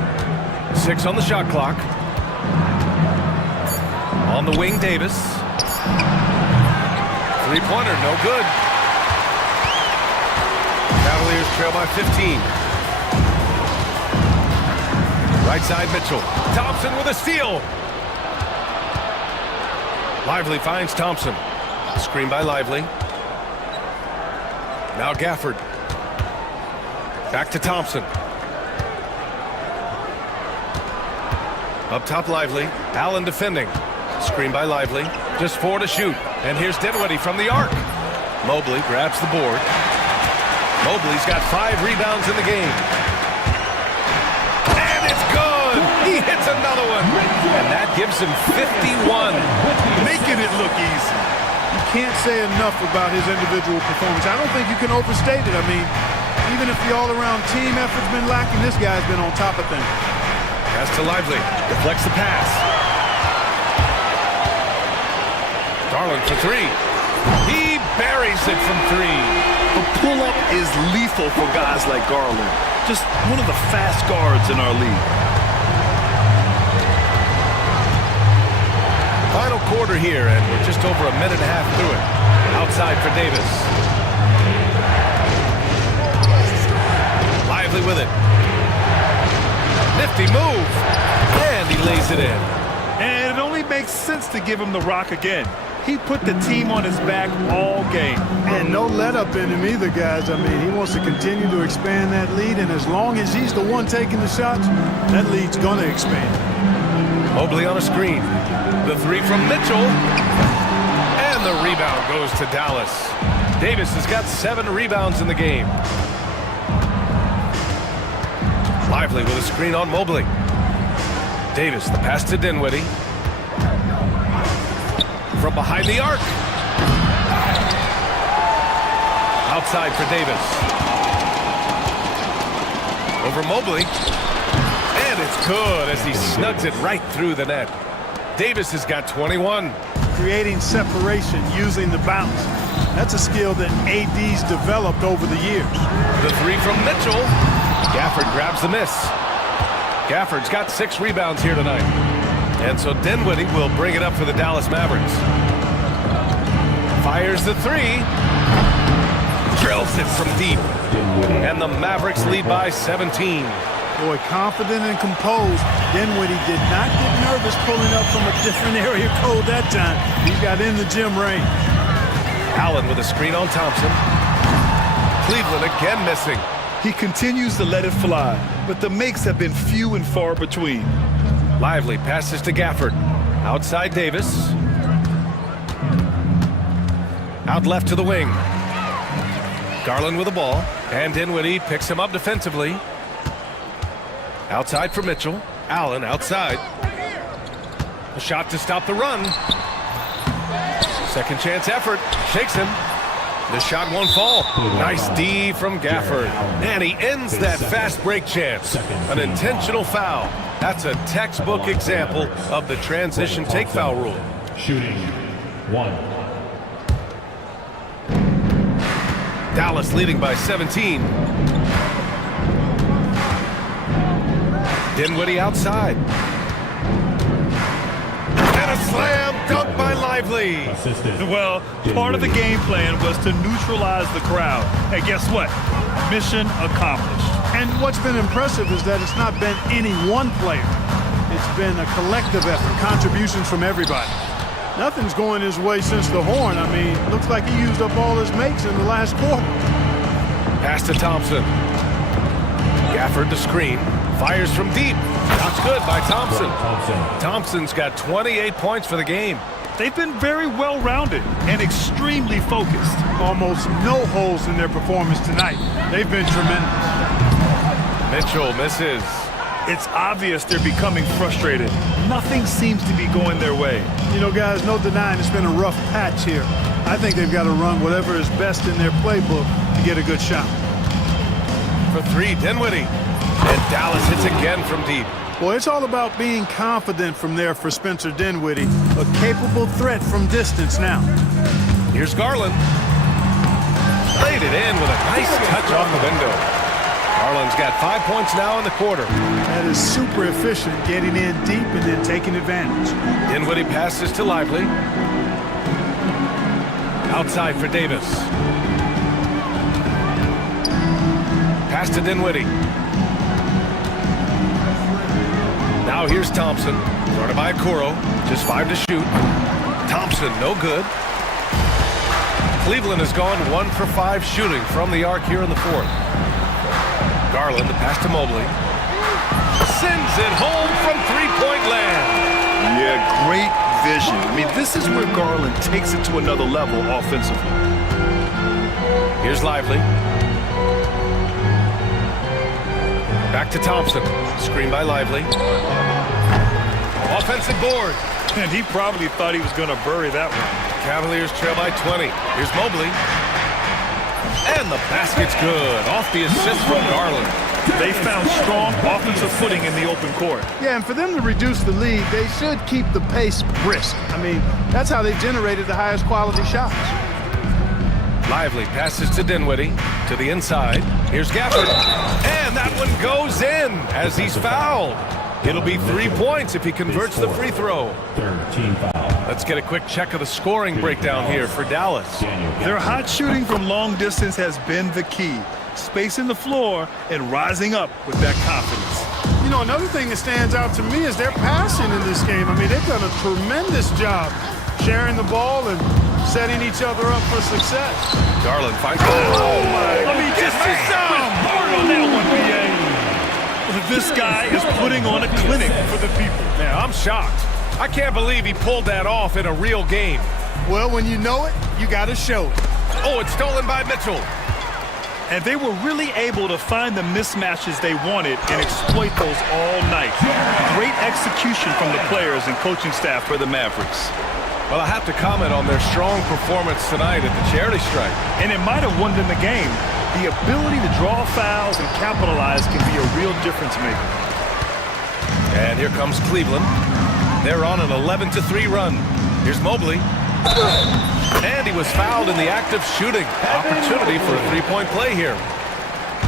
6 on the shot clock. On the wing, Davis. Three-pointer, no good. Cavaliers trail by 15. Right side, Mitchell. Thompson with a steal. Lively finds Thompson. Screen by Lively. Now Gafford. Back to Thompson. Up top, Lively. Allen defending. Screen by Lively. Just 4 to shoot. And here's Dinwiddie from the arc. Mobley grabs the board. Mobley's got 5 rebounds in the game. And it's good! He hits another one. And that gives him 51. Making it look easy. You can't say enough about his individual performance. I don't think you can overstate it. I mean, even if the all-around team effort's been lacking, this guy's been on top of things. Pass to Lively. Deflects the pass. Garland for 3. He buries it from 3. The pull-up is lethal for guys like Garland. Just one of the fast guards in our league. Final quarter here, and we're just over a minute and a half through it. Outside for Davis. Lively with it. Nifty move. And he lays it in. And it only makes sense to give him the rock again. He put the team on his back all game. And no let-up in him either, guys. I mean, he wants to continue to expand that lead, and as long as he's the one taking the shots, that lead's going to expand. Mobley on a screen. The 3 from Mitchell. And the rebound goes to Dallas. Davis has got 7 rebounds in the game. Lively with a screen on Mobley. Davis, the pass to Dinwiddie. From behind the arc. Outside for Davis. Over Mobley. And it's good as he snugs it right through the net. Davis has got 21. Creating separation using the bounce. That's a skill that AD's developed over the years. The 3 from Mitchell. Gafford grabs the miss. Gafford's got 6 rebounds here tonight. And so Dinwiddie will bring it up for the Dallas Mavericks. Fires the 3. Drills it from deep. And the Mavericks lead by 17. Boy, confident and composed. Dinwiddie did not get nervous pulling up from a different area code that time. He got in the gym range. Allen with a screen on Thompson. Cleveland again missing. He continues to let it fly, but the makes have been few and far between. Lively passes to Gafford. Outside Davis. Out left to the wing. Garland with the ball. And Dinwiddie picks him up defensively. Outside for Mitchell. Allen outside. A shot to stop the run. Second chance effort. Shakes him. The shot won't fall. Nice D from Gafford. And he ends that fast break chance. An intentional foul. That's a textbook example of the transition take foul rule. Shooting 1. Dallas leading by 17. Dinwiddie outside. And a slam dunk by Lively. Well, part of the game plan was to neutralize the crowd. And guess what? Mission accomplished. And what's been impressive is that it's not been any one player. It's been a collective effort, contributions from everybody. Nothing's going his way since the horn. I mean, looks like he used up all his makes in the last quarter. Pass to Thompson. Gafford the screen. Fires from deep. That's good by Thompson. Thompson's got 28 points for the game. They've been very well-rounded and extremely focused. Almost no holes in their performance tonight. They've been tremendous. Mitchell misses. It's obvious they're becoming frustrated. Nothing seems to be going their way. You know, guys, no denying it's been a rough patch here. I think they've got to run whatever is best in their playbook to get a good shot. For 3, Dinwiddie. And Dallas hits again from deep. Boy, it's all about being confident from there for Spencer Dinwiddie. A capable threat from distance now. Here's Garland. Laid it in with a nice touch off the window. Garland's got 5 points now in the quarter. That is super efficient, getting in deep and then taking advantage. Dinwiddie passes to Lively. Outside for Davis. Pass to Dinwiddie. Now here's Thompson. Guarded by Kuro. Just 5 to shoot. Thompson, no good. Cleveland has gone 1 for 5 shooting from the arc here in the fourth. Garland, the pass to Mobley. Sends it home from three-point land. Yeah, great vision. I mean, this is where Garland takes it to another level offensively. Here's Lively. Back to Thompson. Screen by Lively. Offensive board. And he probably thought he was going to bury that one. Cavaliers trail by 20. Here's Mobley. And the basket's good. Off the assist from Garland. They found strong offensive footing in the open court. Yeah, and for them to reduce the lead, they should keep the pace brisk. I mean, that's how they generated the highest quality shots. Lively passes to Dinwiddie. To the inside. Here's Gafford. And that one goes in as he's fouled. It'll be 3 points if he converts the free throw. Third team foul. Let's get a quick check of the scoring breakdown here for Dallas. Their hot shooting from long distance has been the key. Spacing the floor and rising up with that confidence. You know, another thing that stands out to me is their passing in this game. I mean, they've done a tremendous job sharing the ball and setting each other up for success. Garland finds... Oh, my. Let me just hard on that one, BA. This guy is putting on a clinic for the people. Yeah, I'm shocked. I can't believe he pulled that off in a real game. Well, when you know it, you got to show it. Oh, it's stolen by Mitchell. And they were really able to find the mismatches they wanted and exploit those all night. Great execution from the players and coaching staff for the Mavericks. Well, I have to comment on their strong performance tonight at the charity stripe. And it might have won them the game. The ability to draw fouls and capitalize can be a real difference maker. And here comes Cleveland. They're on an 11-3 run. Here's Mobley. And he was fouled in the act of shooting. Opportunity for a three-point play here.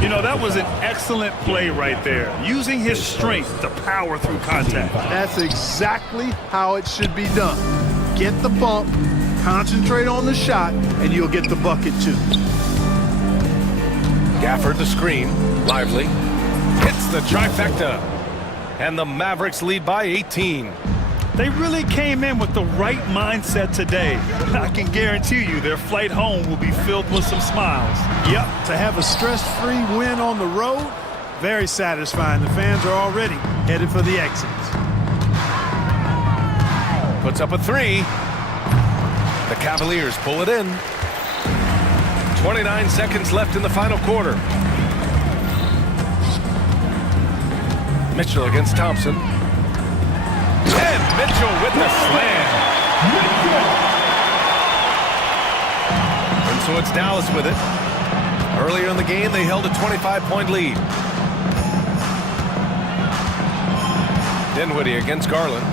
You know, that was an excellent play right there. Using his strength to power through contact. That's exactly how it should be done. Get the bump, concentrate on the shot, and you'll get the bucket too. Gafford the screen. Lively. Hits the trifecta. And the Mavericks lead by 18. They really came in with the right mindset today. I can guarantee you their flight home will be filled with some smiles. Yep, to have a stress-free win on the road, very satisfying. The fans are already headed for the exits. Puts up a three. The Cavaliers pull it in. 29 seconds left in the final quarter. Mitchell against Thompson. And Mitchell with the slam. And so it's Dallas with it. Earlier in the game, they held a 25-point lead. Dinwiddie against Garland.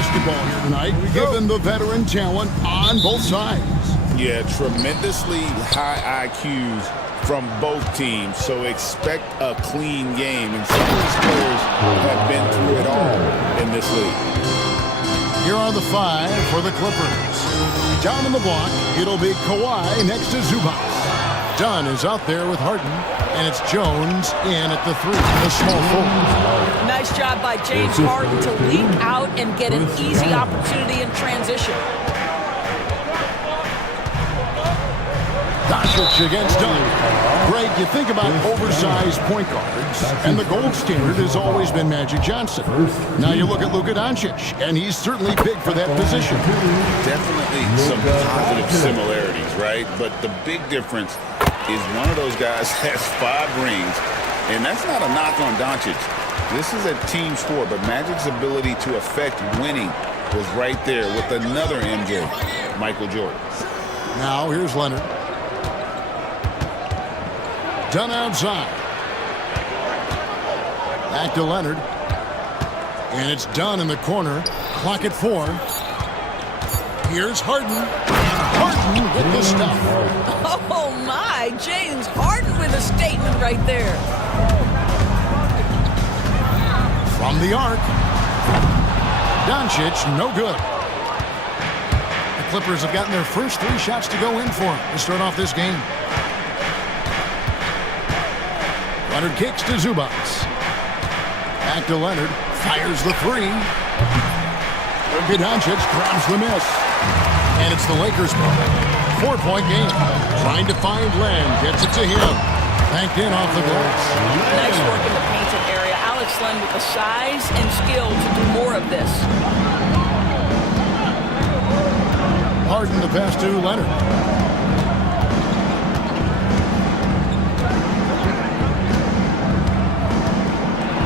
basketball here tonight, given the veteran talent on both sides. Yeah, tremendously high IQs from both teams, so expect a clean game. And some of these players have been through it all in this league. Here are the 5 for the Clippers. Down in the block, it'll be Kawhi next to Zubac. Dunn is out there with Harden, and it's Jones in at the 3, the small forward. Nice job by James Harden to leak out and get an easy opportunity in transition. Doncic against Dunn. Greg, you think about oversized point guards, and the gold standard has always been Magic Johnson. Now you look at Luka Doncic, and he's certainly big for that position. Definitely some positive similarities, right? But the big difference is one of those guys has 5 rings, and that's not a knock on Doncic. This is a team sport, but Magic's ability to affect winning was right there with another MJ, Michael Jordan. Now here's Leonard. Dunn outside. Back to Leonard. And it's Dunn in the corner. Clock at 4. Here's Harden. And Harden with the stuff. Oh my, James Harden with a statement right there. From the arc. Doncic, no good. The Clippers have gotten their first 3 shots to go in for him to start off this game. Leonard kicks to Zubac. Back to Leonard. Fires the 3. Doncic grabs the miss. And it's the Lakers' ball. 4-point game. Trying to find Len. Gets it to him. Banked in off the glass. Nice work in the painted area. Alex Len with the size and skill to do more of this. Harden the pass to Leonard.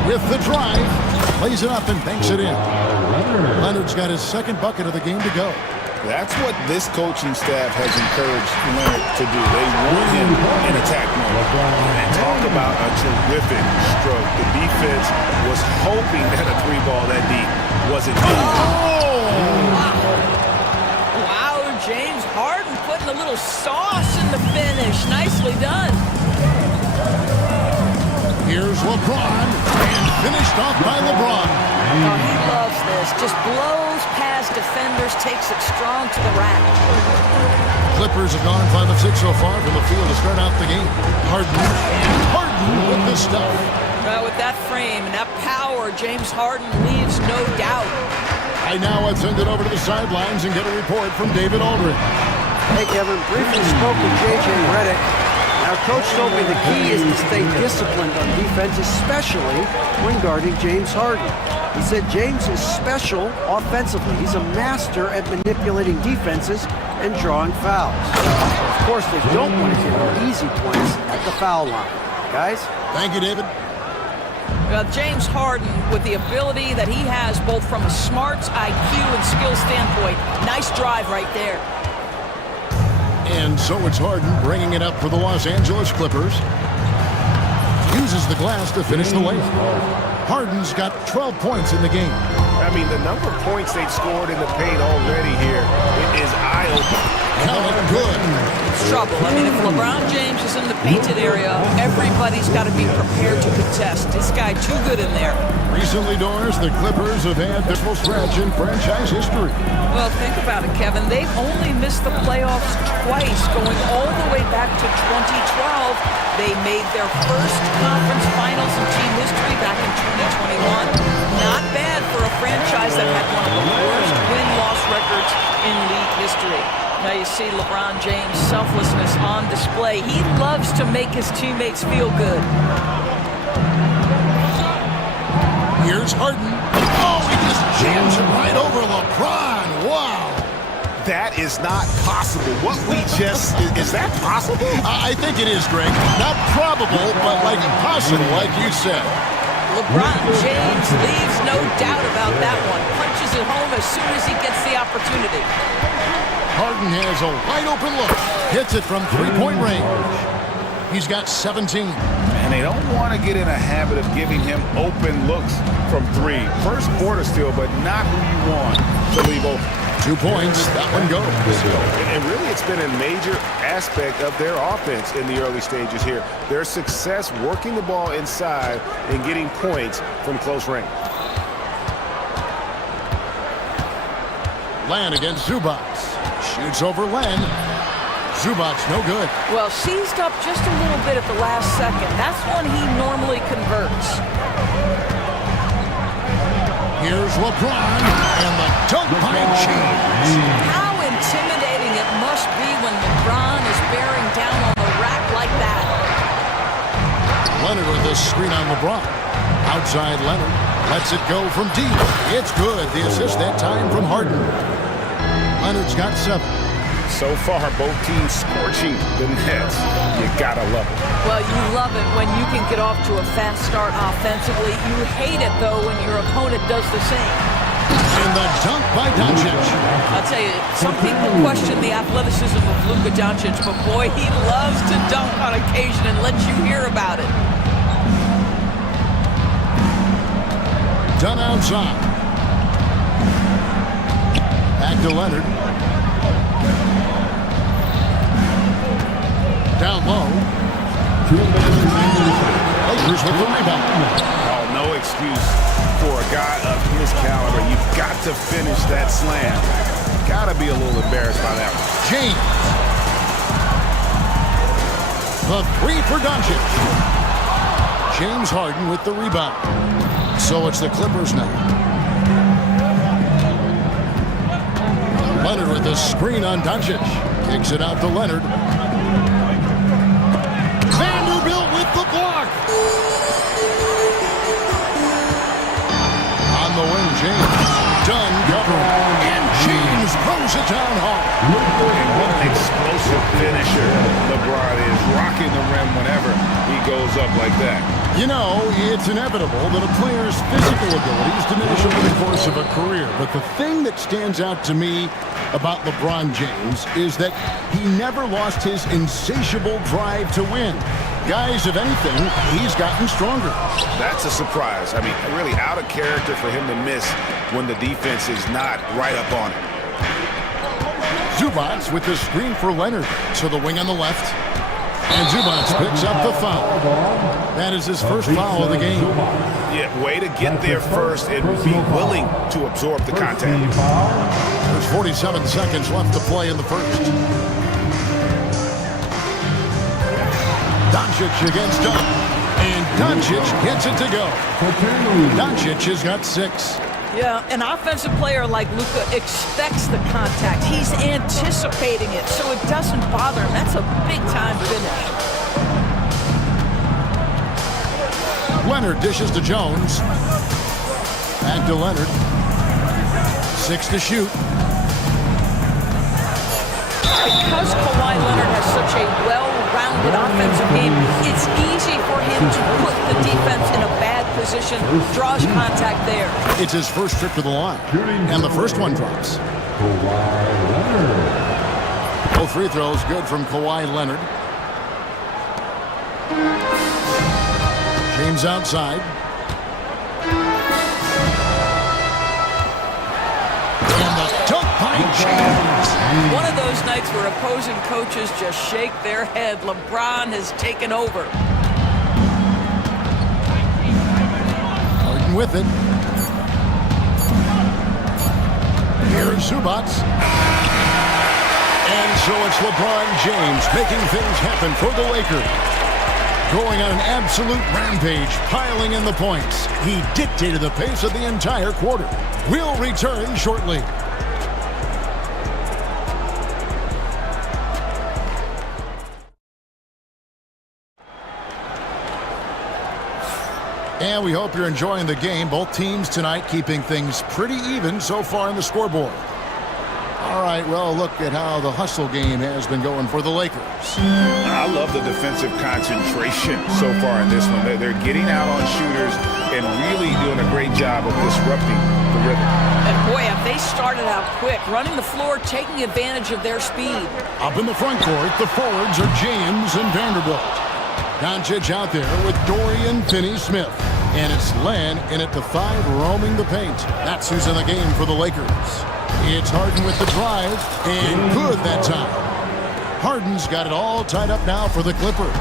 With the drive, plays it up and banks it in. Leonard's got his second bucket of the game to go. That's what this coaching staff has encouraged Leonard to do. They want him in attack mode. And talk about a terrific stroke. The defense was hoping that a 3-ball that deep wasn't good. Wow, James Harden putting a little sauce in the finish. Nicely done. Here's LeBron, and finished off by LeBron. Oh, he loves this. Just blows past defenders, takes it strong to the rack. Clippers have gone 5 of 6 so far from the field to start out the game. Harden with the stuff. Well, with that frame and that power, James Harden leaves no doubt. Right now, I'd send it over to the sidelines and get a report from David Aldridge. Hey, Kevin, briefly spoke with J.J. Redick. Now, Coach told me the key is to stay disciplined on defense, especially when guarding James Harden. He said James is special offensively. He's a master at manipulating defenses and drawing fouls. Of course, they don't want to get easy points at the foul line. Guys? Thank you, David. Well, James Harden, with the ability that he has both from a smarts, IQ, and skill standpoint, nice drive right there. And so it's Harden bringing it up for the Los Angeles Clippers. Uses the glass to finish the layup. Harden's got 12 points in the game. I mean, the number of points they've scored in the paint already here is eye-opening. Count good. It's trouble. I mean, if LeBron James is in the painted area, everybody's got to be prepared to contest. This guy too good in there. Recently, Doris, the Clippers have had their full stretch in franchise history. Well, think about it, Kevin. They've only missed the playoffs twice, going all the way back to 2012. They made their first conference finals in team history back in 2021. Not bad for a franchise that had one of the worst win-loss records in league history. Now you see LeBron James' selflessness on display. He loves to make his teammates feel good. Here's Harden. Oh, he just jams it right over LeBron. Wow. That is not possible. What we just... Is that possible? I think it is, Greg. Not probable, but like possible, like you said. LeBron James leaves no doubt about that one. Punches it home as soon as he gets the opportunity. Harden has a wide open look. Hits it from 3-point range. He's got 17. And they don't want to get in a habit of giving him open looks from three. First quarter still, but not who you want to leave open. 2 points, that one goes. And really, it's been a major aspect of their offense in the early stages here. Their success working the ball inside and getting points from close range. Len against Zubac. Shoots over Len. Zubac, no good. Well, seized up just a little bit at the last second. That's when he normally converts. Here's LeBron, and the dunk by James. How intimidating it must be when LeBron is bearing down on the rack like that. Leonard with the screen on LeBron. Outside Leonard. Lets it go from deep. It's good. The assist that time from Harden. Leonard's got 7. So far, both teams scorching the Nets. You gotta love it. Well, you love it when you can get off to a fast start offensively. You hate it, though, when your opponent does the same. And the dunk by Doncic. I'll tell you, some people question the athleticism of Luka Doncic, but boy, he loves to dunk on occasion and let you hear about it. Done outside. Back to Leonard. Down low. Lakers with the rebound. Oh, no excuse for a guy of his caliber. You've got to finish that slam. Gotta be a little embarrassed by that one. James. The 3 for Doncic. James Harden with the rebound. So it's the Clippers now. Leonard with the screen on Doncic. Kicks it out to Leonard. Vanderbilt with the block. On the wing, James. Done covering. And James throws it down hard. And what an explosive finisher LeBron is. Rocking the rim whenever he goes up like that. You know, it's inevitable that a player's physical abilities diminish over the course of a career. But the thing that stands out to me about LeBron James is that he never lost his insatiable drive to win. Guys, if anything, he's gotten stronger. That's a surprise. I mean, really out of character for him to miss when the defense is not right up on him. Zubac with the screen for Leonard to the wing on the left. And Zubac picks up the foul. That is his first foul of the game. Yeah, way to get there first and be willing to absorb the contact. There's 47 seconds left to play in the first. Doncic against Dunn. And Doncic gets it to go. Doncic has got 6. Yeah, an offensive player like Luka expects the contact. He's anticipating it, so it doesn't bother him. That's a big-time finish. Leonard dishes to Jones. Back to Leonard. 6 to shoot. Because Kawhi Leonard has such a well-rounded offensive game, it's easy for him to put the defense in a bad position, draws contact there. It's his first trip to the line, and the first one drops. Both free throws good from Kawhi Leonard. James outside. And the dunk by James. One of those nights where opposing coaches just shake their head. LeBron has taken over. Harden with it. Here's Zubac. And so it's LeBron James making things happen for the Lakers. Going on an absolute rampage, piling in the points. He dictated the pace of the entire quarter. We'll return shortly. And we hope you're enjoying the game. Both teams tonight keeping things pretty even so far in the scoreboard. All right, well, look at how the hustle game has been going for the Lakers. I love the defensive concentration so far in this one. They're getting out on shooters and really doing a great job of disrupting the rhythm. And boy, have they started out quick, running the floor, taking advantage of their speed. Up in the front court, the forwards are James and Vanderbilt. Doncic out there with Dorian Finney-Smith. And it's Len in at the 5, roaming the paint. That's who's in the game for the Lakers. It's Harden with the drive, and good that time. Harden's got it all tied up now for the Clippers.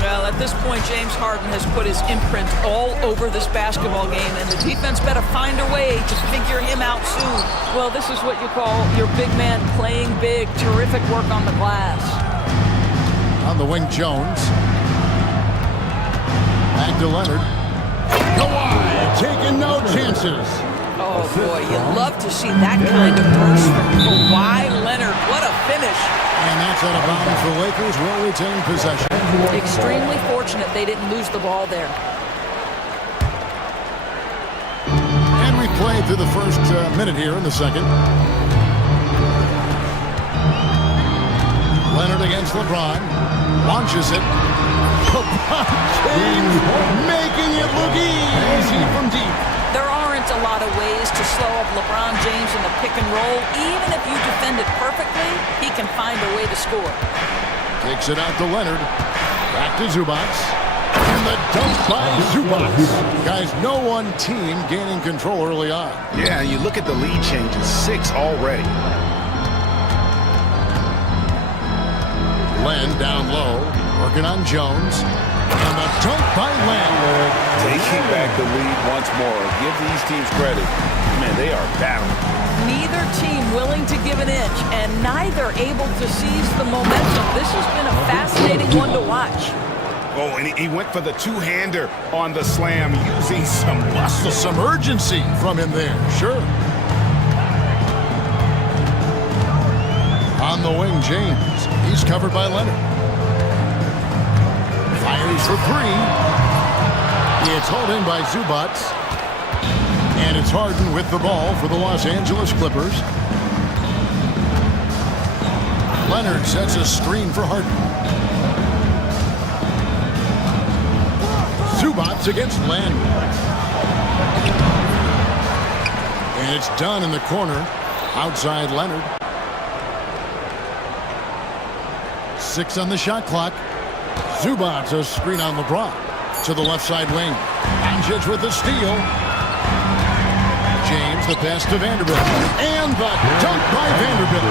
Well, at this point, James Harden has put his imprint all over this basketball game, and the defense better find a way to figure him out soon. Well, this is what you call your big man playing big. Terrific work on the glass. On the wing, Jones. Back to Leonard. Kawhi taking no chances. Oh, boy, you love to see that kind of burst from Kawhi Leonard. What a finish. And that's out of bounds. The Lakers will retain possession. Extremely fortunate they didn't lose the ball there. And we played through the first minute here in the second. Leonard against LeBron. Launches it. LeBron James making it look easy from deep. There aren't a lot of ways to slow up LeBron James in the pick and roll. Even if you defend it perfectly, he can find a way to score. Takes it out to Leonard. Back to Zubac. And the dunk by Zubac. Guys, no one team gaining control early on. Yeah, you look at the lead changes. 6 already. Len down low. Working on Jones. And the dunk by Len. Taking back the lead once more. Give these teams credit. Man, they are battling. Neither team willing to give an inch, and neither able to seize the momentum. This has been a fascinating one to watch. Oh, and he went for the two-hander on the slam, using some muscle. Some urgency from him there, sure. On the wing, James. He's covered by Leonard. Fires for 3. It's hauled in by Zubac. And it's Harden with the ball for the Los Angeles Clippers. Leonard sets a screen for Harden. Zubac against Len. And it's done in the corner. Outside Leonard. 6 on the shot clock. Zubac a screen on LeBron. To the left side wing. Doncic with the steal. James the pass to Vanderbilt. And the dunk by Vanderbilt.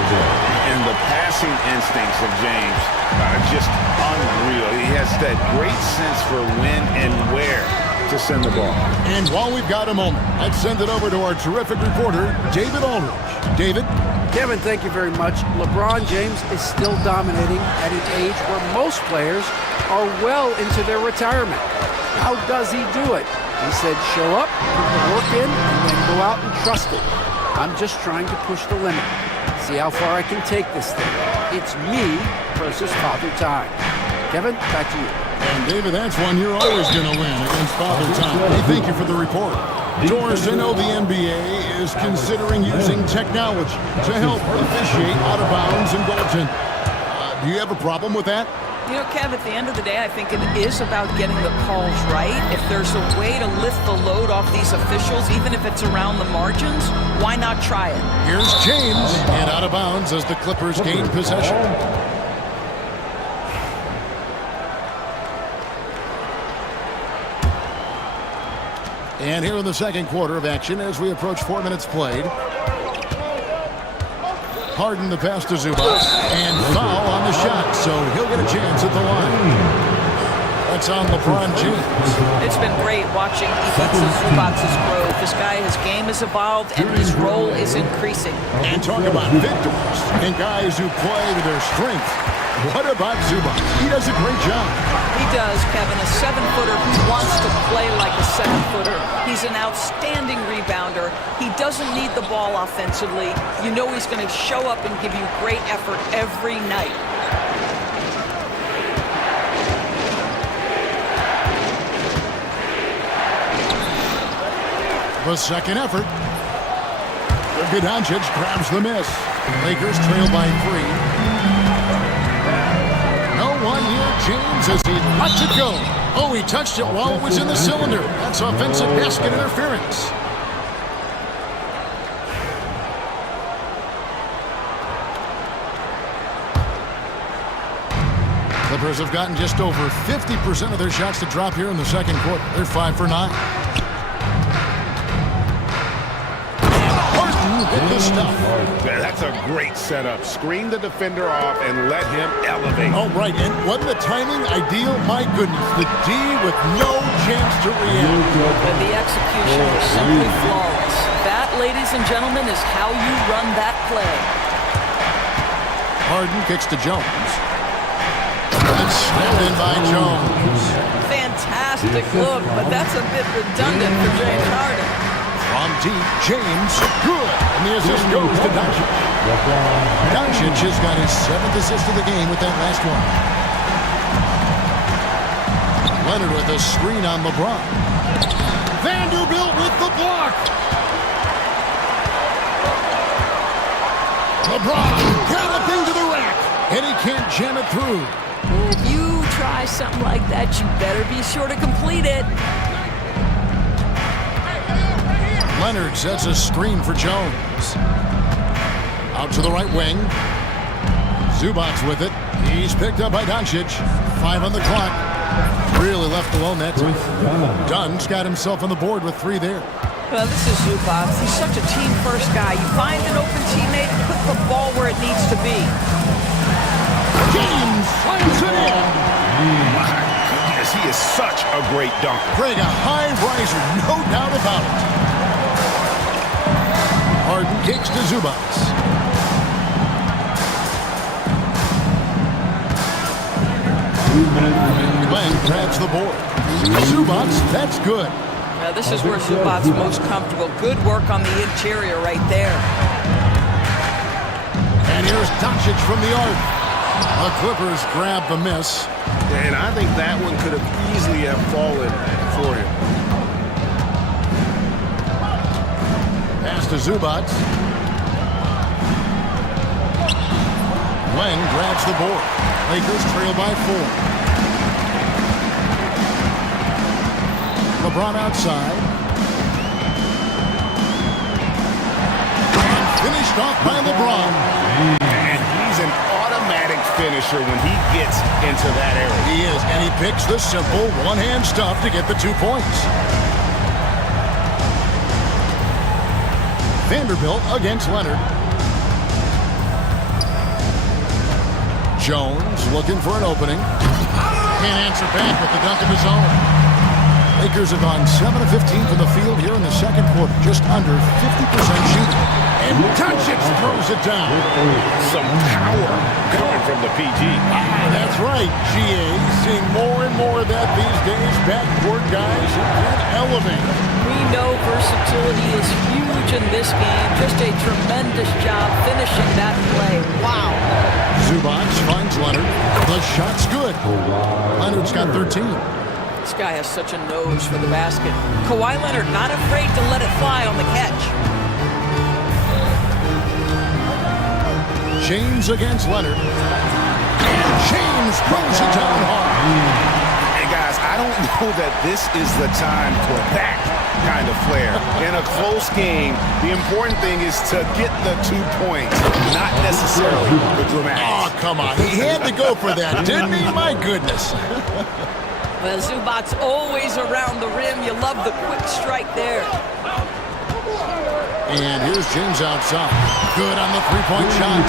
And the passing instincts of James are just unreal. He has that great sense for when and where to send the ball. And while we've got a moment, let's send it over to our terrific reporter, David Aldridge. David? Kevin, thank you very much. LeBron James is still dominating at an age where most players are well into their retirement. How does he do it? He said, show up, put the work in, and then go out and trust it. I'm just trying to push the limit. See how far I can take this thing. It's me versus Father Time. Kevin, back to you. And David, that's one you're always going to win against Father Time. Hey, thank you for the report. Doris, I know the NBA is considering using technology to help officiate out of bounds and goaltending. Do you have a problem with that? You know, Kev, at the end of the day, I think it is about getting the calls right. If there's a way to lift the load off these officials, even if it's around the margins, why not try it? Here's James, and out of bounds as the Clippers gain possession. And here in the second quarter of action as we approach 4 minutes played. Harden the pass to Zubac, and foul on the shot, so he'll get a chance at the line. That's on LeBron James. It's been great watching Zubac's growth. This guy, his game has evolved, and his role is increasing. And talk about victors and guys who play to their strength. What about Zubac? He does a great job. He does, Kevin. A 7-footer who wants to play like a 7-footer. He's an outstanding rebounder. He doesn't need the ball offensively. You know he's going to show up and give you great effort every night. The second effort. Doncic grabs the miss. Lakers trail by 3. James as he lets it go. Oh, he touched it while it was in the cylinder. That's offensive basket interference. The Clippers have gotten just over 50% of their shots to drop here in the second quarter. They're 5 for 9. Hit the stuff. That's a great setup. Screen the defender off and let him elevate. Oh, right. And wasn't the timing ideal? My goodness. The D with no chance to react. But the execution was simply flawless. That, ladies and gentlemen, is how you run that play. Harden kicks to Jones. And snapped in by Jones. Fantastic look, but that's a bit redundant for James Harden. From deep, James, good. And the assist goes to Doncic. Doncic has got his 7th assist of the game with that last one. Leonard with a screen on LeBron. Vanderbilt with the block. LeBron galloping to the rack. And he can't jam it through. If you try something like that, you better be sure to complete it. Leonard sets a screen for Jones. Out to the right wing. Zubac's with it. He's picked up by Doncic. 5 on the clock. Really left alone that time. Dunn's got himself on the board with 3 there. Well, this is Zubac. He's such a team-first guy. You find an open teammate, put the ball where it needs to be. James slams it in. My goodness, he is such a great dunker. Greg, a high riser, no doubt about it. Harden kicks to Zubac. Glenn grabs the board. Zubac, that's good. Now, this is where Zubac's most comfortable. Good work on the interior right there. And here's Doncic from the arc. The Clippers grab the miss. And I think that one could have easily have fallen for him. Pass to Zubac. Glenn grabs the board. Lakers trail by 4. LeBron outside. And finished off by LeBron. And he's an automatic finisher when he gets into that area. He is, and he picks the simple one-hand stuff to get the 2 points. Vanderbilt against Leonard. Jones looking for an opening. Can't answer back with the dunk of his own. Lakers have gone 7 of 15 from the field here in the second quarter, just under 50% shooting. And Doncic throws it down. Some power coming from the PG. That's right, GA. Seeing more and more of that these days. Backcourt guys who can elevate. We know versatility is huge in this game. Just a tremendous job finishing that play. Wow. Zubac finds Leonard. The shot's good. Leonard's got 13. This guy has such a nose for the basket. Kawhi Leonard not afraid to let it fly on the catch. James against Leonard. And James throws it down hard. Hey, guys, I don't know that this is the time for that kind of flair. In a close game, the important thing is to get the 2 points, not necessarily the dramatics. Oh, come on. He had to go for that, didn't he? My goodness. Well, Zubac's always around the rim. You love the quick strike there. And here's James outside. Good on the three-point shot.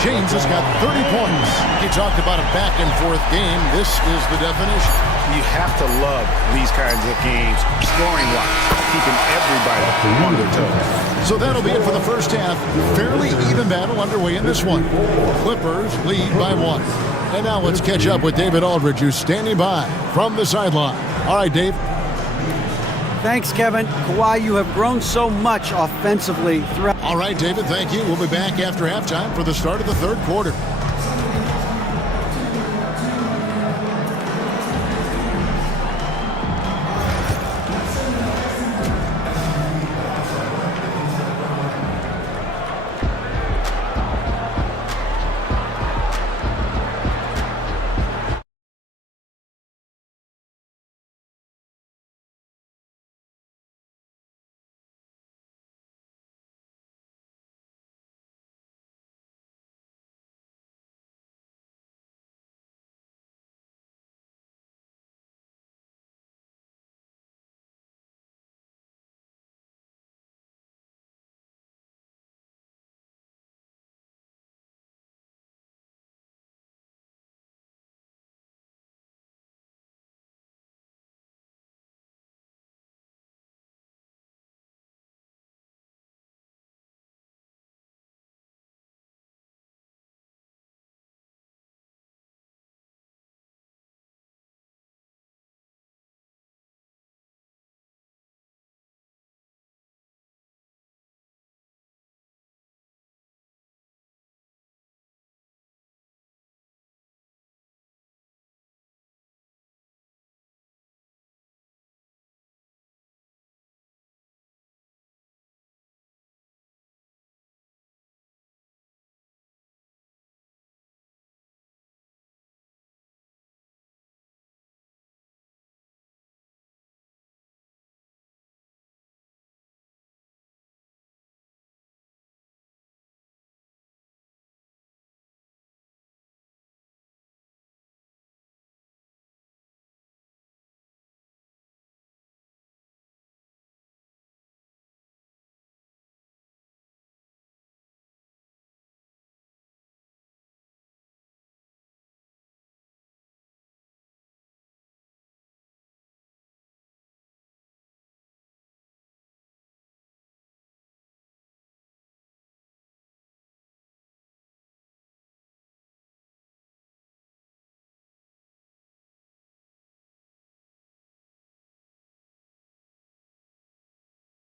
James has got 30 points. He talked about a back-and-forth game. This is the definition. You have to love these kinds of games, scoring-wise, keeping everybody on their toes. So that'll be it for the first half. Fairly even battle underway in this one. Clippers lead by 1. And now let's catch up with David Aldridge, who's standing by from the sideline. All right, Dave. Thanks, Kevin. Kawhi, you have grown so much offensively throughout. All right, David, thank you. We'll be back after halftime for the start of the third quarter.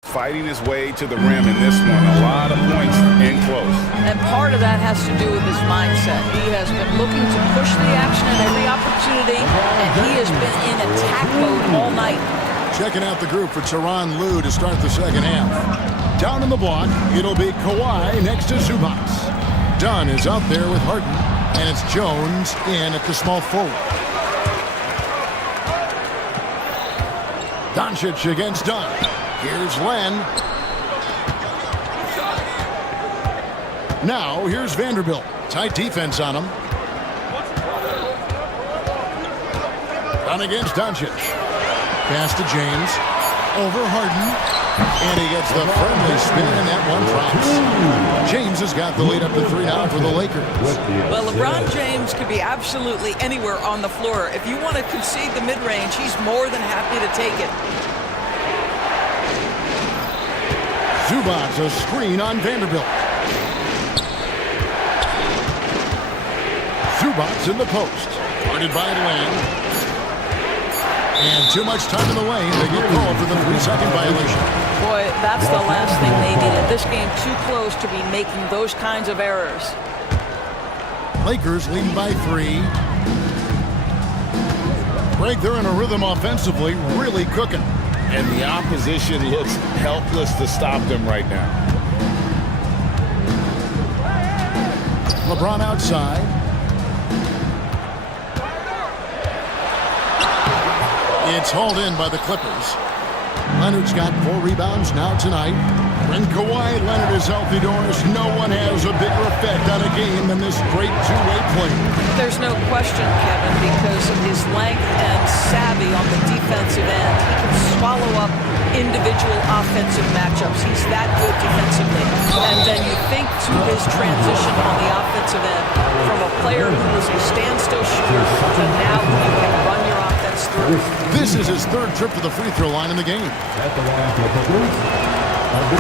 Fighting his way to the rim in this one. A lot of points in close. And part of that has to do with his mindset. He has been looking to push the action at every opportunity, and he has been in attack mode all night. Checking out the group for Tyronn Lue to start the second half. Down in the block, it'll be Kawhi next to Zubac. Dunn is out there with Harden, and it's Jones in at the small forward. Doncic against Dunn. Here's Len. Now, here's Vanderbilt. Tight defense on him. Dunn against Doncic. Pass to James. Over Harden. And he gets the friendly spin, and that one drops. James has got the lead up to 3 now for the Lakers. Well, LeBron James could be absolutely anywhere on the floor. If you want to concede the mid-range, he's more than happy to take it. Zubac, a screen on Vanderbilt. Zubac in the post. Guarded by Len. And too much time in the lane. They get called for the 3-second violation. Boy, that's the last thing they needed. This game too close to be making those kinds of errors. Lakers leading by 3. Greg, they're in a rhythm offensively, really cooking. And the opposition looks helpless to stop them right now. LeBron outside. It's hauled in by the Clippers. Leonard's got 4 rebounds now tonight. When Kawhi Leonard is healthy, Doris, no one has a bigger effect on a game than this great two-way play. There's no question, Kevin, because of his length and savvy on the defensive end. He can swallow up individual offensive matchups. He's that good defensively. And then you think to his transition on the offensive end from a player who was a standstill shooter to now who you can run your offense through. This is his 3rd trip to the free throw line in the game.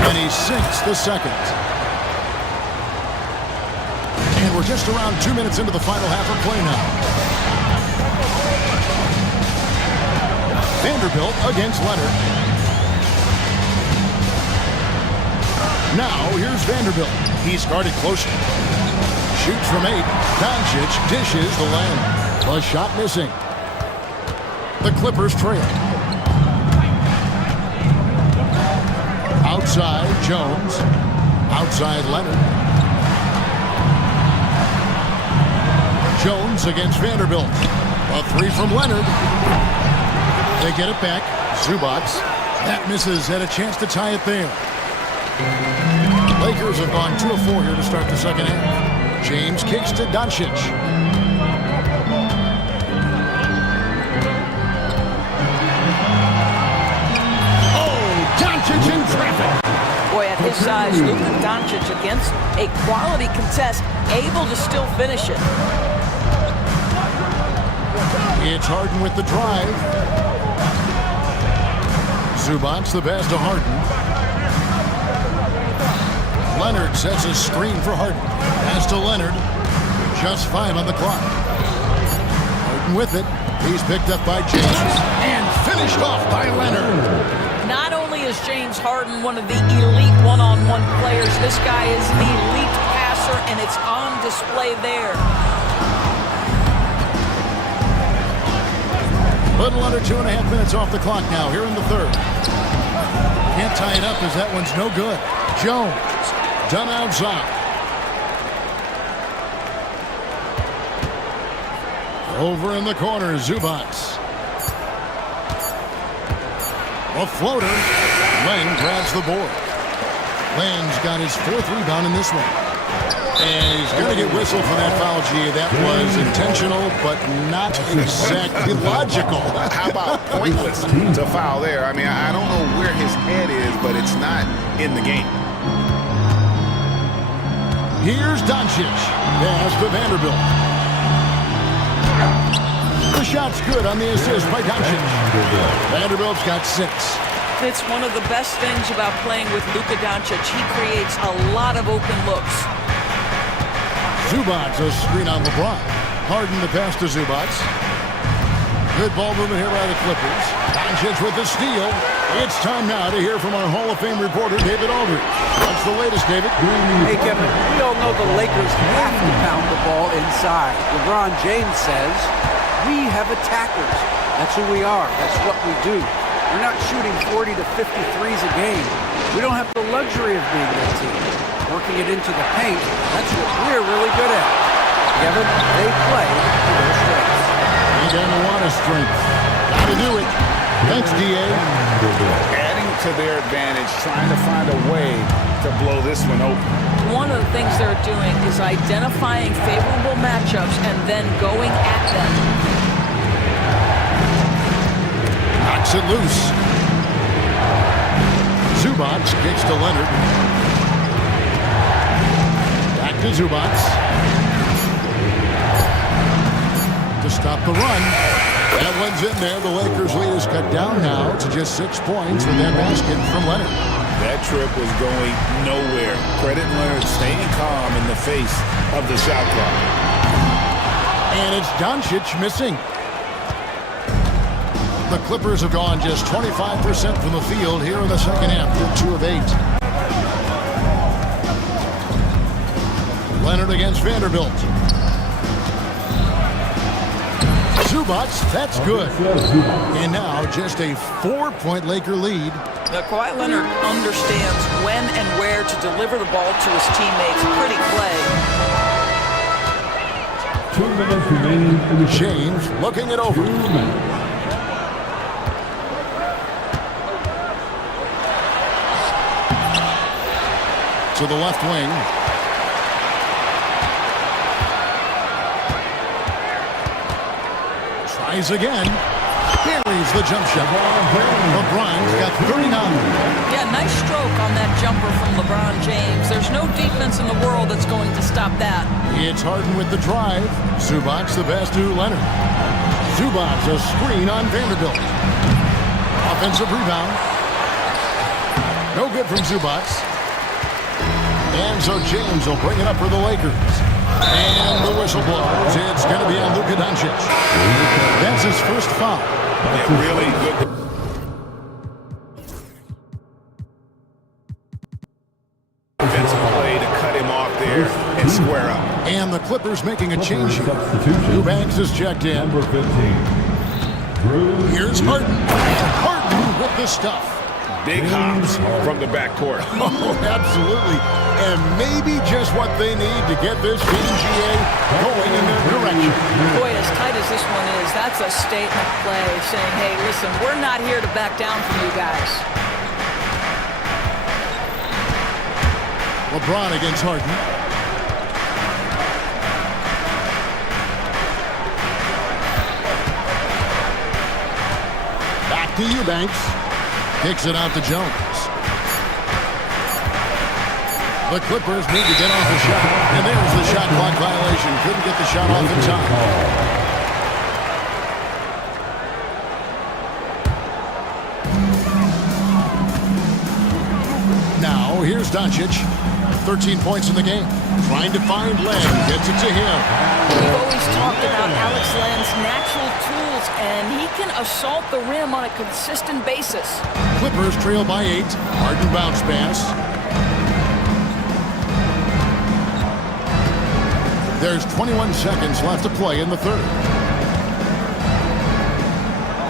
And he sinks the second. And we're just around 2 minutes into the final half of play now. Vanderbilt against Leonard. Now, here's Vanderbilt. He's guarded closer. Shoots from 8. Doncic dishes the lane. The shot missing. The Clippers trail. Outside, Jones. Outside, Leonard. Jones against Vanderbilt. A 3 from Leonard. They get it back. Zubac. That misses. Had a chance to tie it there. Lakers have gone 2 of 4 here to start the second half. James kicks to Doncic. Doncic in traffic. Boy, at his size, Luka Doncic against a quality contest, able to still finish it. It's Harden with the drive. Zubac the pass to Harden. Leonard sets a screen for Harden. Pass to Leonard. Just 5 on the clock. Harden with it. He's picked up by James and finished off by Leonard. Not only is James Harden one of the elite one-on-one players, this guy is an elite passer, and it's on display there. Little under 2.5 minutes off the clock now, here in the 3rd. Can't tie it up as that one's no good. Jones, done outside. Over in the corner, Zubac. A floater. Len grabs the board. Len's got his 4th rebound in this one. And he's going to get whistled for that foul, G. That was intentional, but not exactly logical. How about pointless to foul there? I mean, I don't know where his head is, but it's not in the game. Here's Doncic. Pass to Vanderbilt. The shot's good on the assist by Doncic. Vanderbilt's got 6. It's one of the best things about playing with Luka Doncic. He creates a lot of open looks. Zubac, a screen on LeBron. Harden the pass to Zubac. Good ball movement here by the Clippers. Doncic with the steal. It's time now to hear from our Hall of Fame reporter, David Aldridge. What's the latest, David? Hey, Kevin, we all know the Lakers have to pound the ball inside. LeBron James says, we have attackers. That's who we are. That's what we do. We're not shooting 40 to 50 threes a game. We don't have the luxury of being that team. Working it into the paint, that's what we're really good at. Kevin, they play to their strengths. And a lot of strength. Got to do it. Thanks, D.A. Adding to their advantage, trying to find a way to blow this one open. One of the things they're doing is identifying favorable matchups and then going at them. Knocks it loose. Zubac kicks to Leonard. Back to Zubac. To stop the run. That one's in there. The Lakers lead is cut down now to just 6 points with that basket from Leonard. That trip was going nowhere. Credit Leonard staying calm in the face of the shot clock. And it's Doncic missing. The Clippers have gone just 25% from the field here in the second half. They're 2 of 8. Leonard against Vanderbilt. Zubac, that's good. And now just a 4-point Laker lead. Now, Kawhi Leonard understands when and where to deliver the ball to his teammates. Pretty play. 2 minutes remaining in the James looking it over. 2 minutes. To the left wing. Tries again. Buries the jump shot. LeBron's got 39. Yeah, nice stroke on that jumper from LeBron James. There's no defense in the world that's going to stop that. It's Harden with the drive. Zubac the pass to Leonard. Zubac a screen on Vanderbilt. Offensive rebound. No good from Zubac. And so James will bring it up for the Lakers. And the whistle blows. It's going to be on Luka Doncic. That's his first foul. Yeah, really good. Defensive play to cut him off there and square up. And the Clippers making a change here. Eubanks is checked in. Number 15. Here's Harden. And Harden with the stuff. Big hops from the backcourt. Oh, absolutely. And maybe just what they need to get this team, GA, going in their direction. Boy, as tight as this one is, that's a statement play saying, hey, listen, we're not here to back down from you guys. LeBron against Harden. Back to Eubanks. Kicks it out to Jones. The Clippers need to get off the shot. And there's the shot clock violation. Couldn't get the shot off in time. Now, here's Doncic. 13 points in the game. Trying to find Len. Gets it to him. We've always talked about Alex Len's natural tools, and he can assault the rim on a consistent basis. Clippers trail by 8. Harden bounce pass. There's 21 seconds left to play in the third.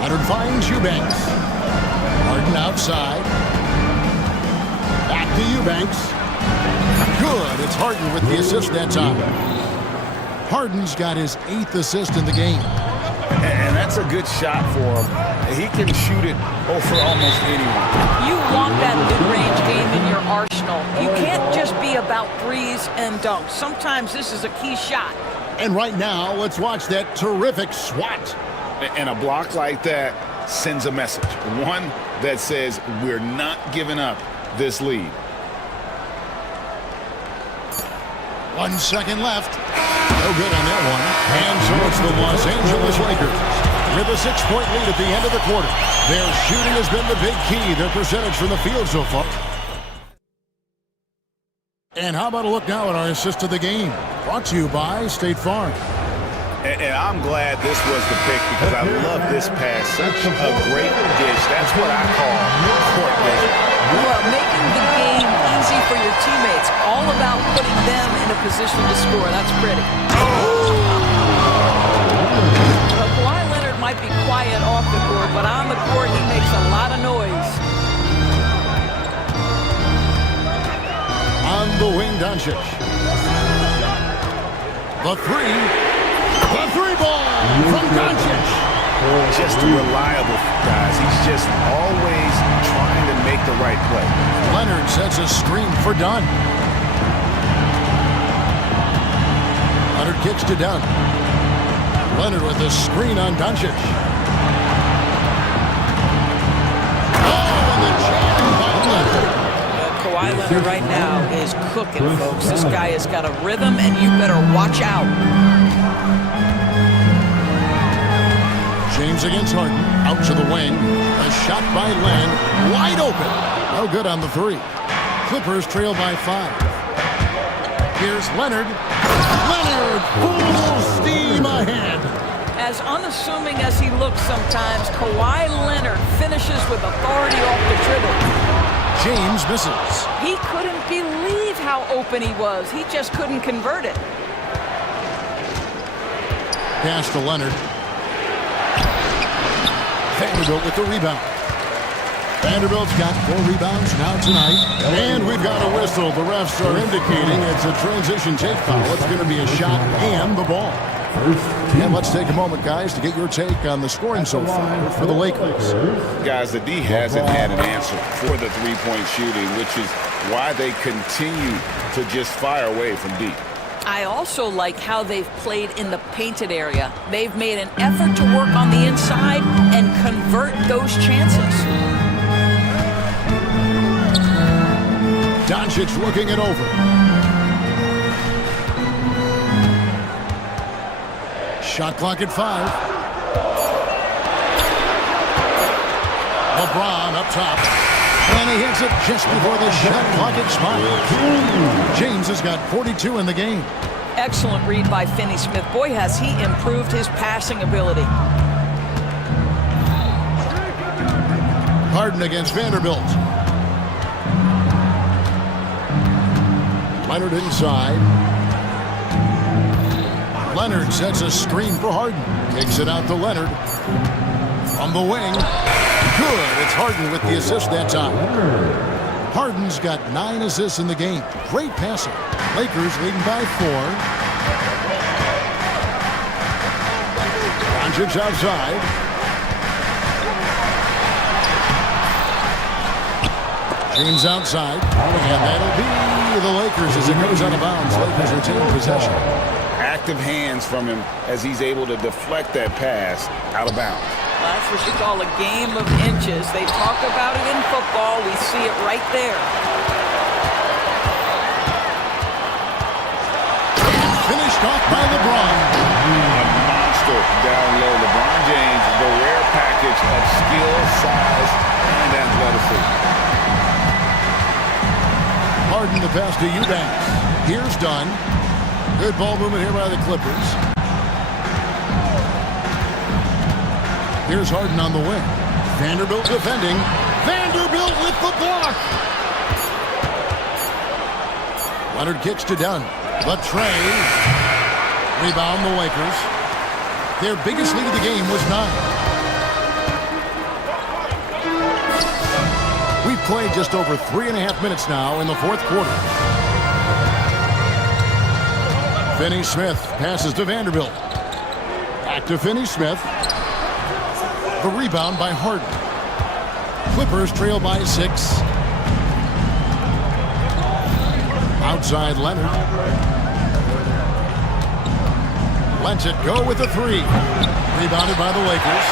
Leonard finds Eubanks. Harden outside. Back to Eubanks. Good. It's Harden with the assist that time. Harden's got his 8th assist in the game. And that's a good shot for him. He can shoot it over almost anyone. You want that mid-range game in your arsenal. You can't just be about threes and dunks. Sometimes this is a key shot. And right now, let's watch that terrific swat. And a block like that sends a message. One that says we're not giving up this lead. 1 second left. No good on that one. And so it's the Los Angeles Lakers with a 6-point lead at the end of the quarter. Their shooting has been the big key. Their percentage from the field so far. And how about a look now at our assist of the game? Brought to you by State Farm. And I'm glad this was the pick because I love this pass. Such a great dish. That's what I call court vision. Well, making the game easy for your teammates. All about putting them in a position to score. That's pretty. Well, Kawhi Leonard might be quiet off the court, but on the court he makes a lot of noise. On the wing, Doncic. The three ball from Doncic. Just reliable, guys. He's just always trying to make the right play. Leonard sets a screen for Dunn. Leonard kicks to Dunn. Leonard with a screen on Doncic. Oh, and the jam by Leonard. Kawhi Leonard right now is cooking, folks. This guy has got a rhythm, and you better watch out. James against Harden. Out to the wing. A shot by Len. Wide open. No good on the three. Clippers trail by 5. Here's Leonard. Leonard full steam ahead. As unassuming as he looks sometimes, Kawhi Leonard finishes with authority off the dribble. James misses. He couldn't believe how open he was. He just couldn't convert it. Pass to Leonard. Vanderbilt with the rebound. Vanderbilt's got 4 rebounds now tonight. And we've got a whistle. The refs are indicating it's a transition take foul. It's going to be a shot and the ball. And let's take a moment, guys, to get your take on the scoring so far for the Lakers. Guys, the D hasn't had an answer for the three-point shooting, which is why they continue to just fire away from deep. I also like how they've played in the painted area. They've made an effort to work on the inside and convert those chances. Doncic looking it over. Shot clock at 5. LeBron up top. And he hits it just before the shot clock expires. James has got 42 in the game. Excellent read by Finney-Smith. Boy, has he improved his passing ability. Harden against Vanderbilt. Leonard inside. Leonard sets a screen for Harden. Kicks it out to Leonard. From the wing. Good. It's Harden with the assist that time. Harden's got 9 assists in the game. Great passing. Lakers leading by 4. Doncic outside. James outside. And that'll be the Lakers as it goes out of bounds. Lakers retain possession. Active hands from him as he's able to deflect that pass out of bounds. That's what you call a game of inches. They talk about it in football. We see it right there. Finished off by LeBron. A monster down low. LeBron James, the rare package of skill, size, and athleticism. Harden the pass to Eubanks. Here's Dunn. Good ball movement here by the Clippers. Here's Harden on the wing. Vanderbilt defending. Vanderbilt with the block. Leonard kicks to Dunn. The tray. Rebound the Lakers. Their biggest lead of the game was 9. We've played just over 3.5 minutes now in the fourth quarter. Finney-Smith passes to Vanderbilt. Back to Finney-Smith. The rebound by Harden. Clippers trail by 6. Outside Leonard. Lets it go with the 3. Rebounded by the Lakers.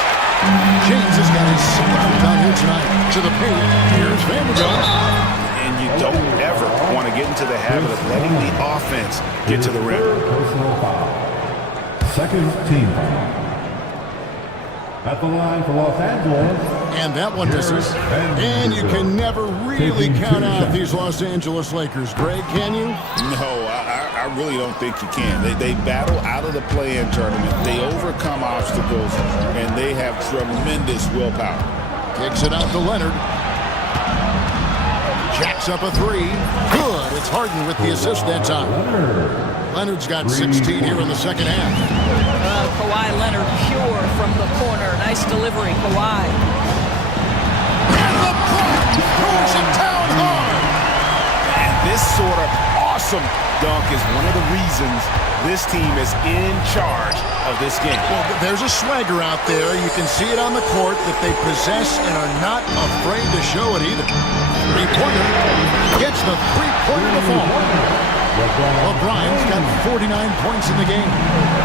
James has got his second down here tonight. To the paint. Here's Vanderbilt. And you don't ever want to get into the habit of letting the offense get to the rim. Personal foul. Second team foul. At the line for Los Angeles, And that one misses. And you can never really count out these Los Angeles Lakers. Greg, can you? No, I really don't think you can. They battle out of the play-in tournament. They overcome obstacles, and they have tremendous willpower. Kicks it out to Leonard. Jacks up a three. Good. It's Harden with the assist that time. Leonard's got 16 here in the second half. Kawhi Leonard pure from the corner. Nice delivery, Kawhi. And LeBron throws it down hard. And this sort of awesome dunk is one of the reasons this team is in charge of this game. Well, there's a swagger out there. You can see it on the court that they possess and are not afraid to show it either. Three-pointer gets the three-pointer to fall. LeBron's got 49 points in the game.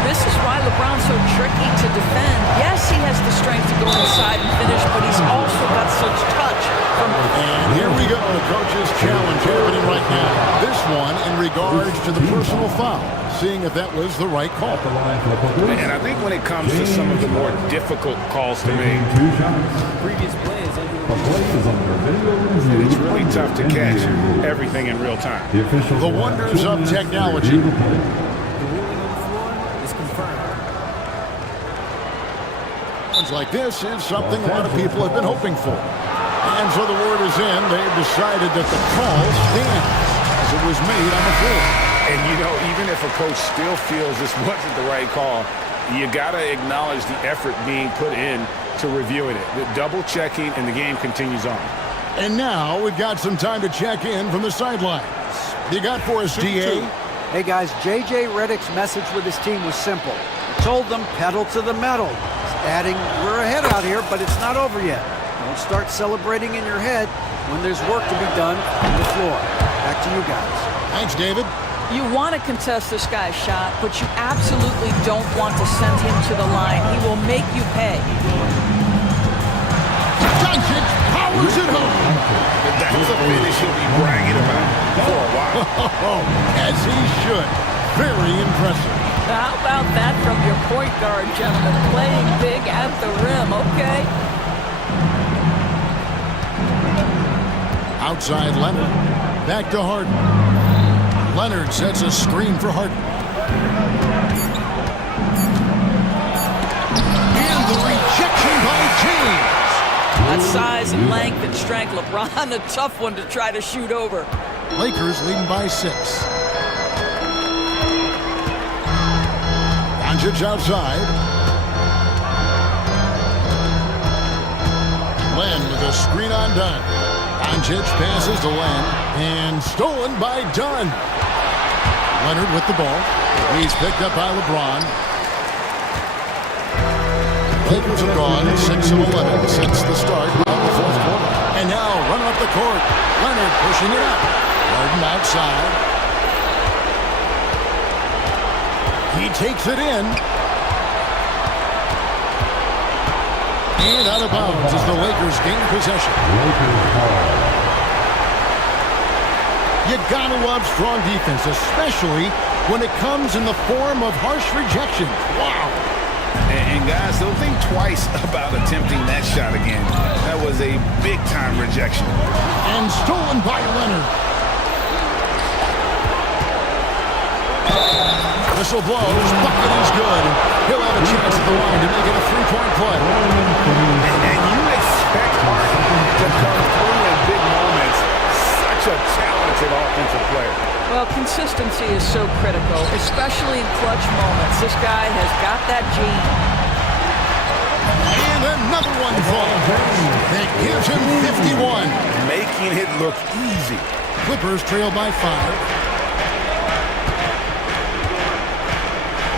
This is why LeBron's so tricky to defend. Yes, he has the strength to go inside and finish, but he's also got such touch. And here we go. The coach's challenge happening right now. This one in regards to the personal foul. Seeing if that was the right call. And I think when it comes to some of the more difficult calls to make, it's really tough to catch everything in real time. The wonders of technology. Ones like this is something a lot of people have been hoping for. And so the word is in. They've decided that the call stands as it was made on the floor. And, you know, even if a coach still feels this wasn't the right call, you got to acknowledge the effort being put in to reviewing it. The double checking, and the game continues on. And now we've got some time to check in from the sidelines. You got for us, DA? Hey, guys, J.J. Redick's message with his team was simple. He told them, pedal to the metal. Adding, we're ahead out here, but it's not over yet. Don't start celebrating in your head when there's work to be done on the floor. Back to you guys. Thanks, David. You want to contest this guy's shot, but you absolutely don't want to send him to the line. He will make you pay. Doncic powers it home. That's a finish he'll be bragging about for a while. As he should. Very impressive. How about that from your point guard, gentlemen? Playing big at the rim, okay? Outside Leonard. Back to Harden. Leonard sets a screen for Harden. And the rejection by James. That size and length and strength, LeBron, a tough one to try to shoot over. Lakers leading by 6. Doncic outside. Len with a screen on Dunn. Doncic passes to Len, and stolen by Dunn. Leonard with the ball. He's picked up by LeBron. Lakers have gone 6 of 11 since the start of the fourth quarter. And now running up the court. Leonard pushing it up. Harden outside. He takes it in. And out of bounds as the Lakers gain possession. You gotta love strong defense, especially when it comes in the form of harsh rejection. Wow. And guys, don't think twice about attempting that shot again. That was a big-time rejection. And stolen by Leonard. Whistle blows, bucket is good. He'll have a chance at the line to make it a three-point play. And you expect Harden to come through in big moments. Such a talented offensive player. Well, consistency is so critical, especially in clutch moments. This guy has got that gene. And another one falls. That gives him 51. Making it look easy. Clippers trail by 5.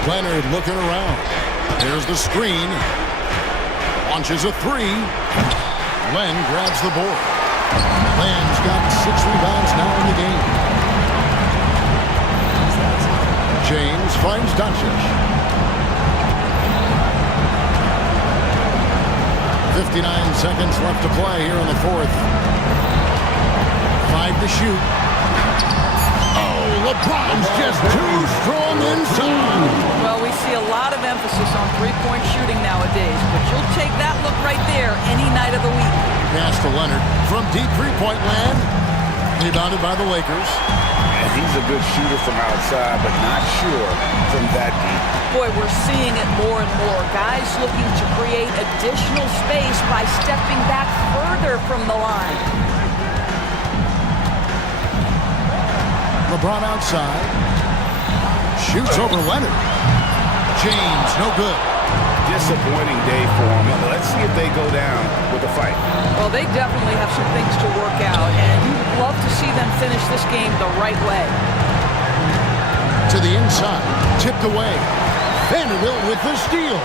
Leonard looking around. There's the screen. Launches a 3. Len grabs the board. Len's got 6 rebounds now in the game. James finds Doncic. 59 seconds left to play here in the fourth. 5 to shoot. Oh, LeBron's just too strong inside. Well, we see a lot of emphasis on three-point shooting nowadays, but you'll take that look right there any night of the week. Pass to Leonard from deep three-point land. Rebounded by the Lakers. And he's a good shooter from outside, but not sure from that deep. Boy, we're seeing it more and more. Guys looking to create additional space by stepping back further from the line. LeBron outside. Shoots over Leonard. James, no good. Disappointing day for him. Let's see if they go down with a fight. Well, they definitely have some things to work out, and you'd love to see them finish this game the right way. To the inside. Tipped away. Vanderbilt with the steal.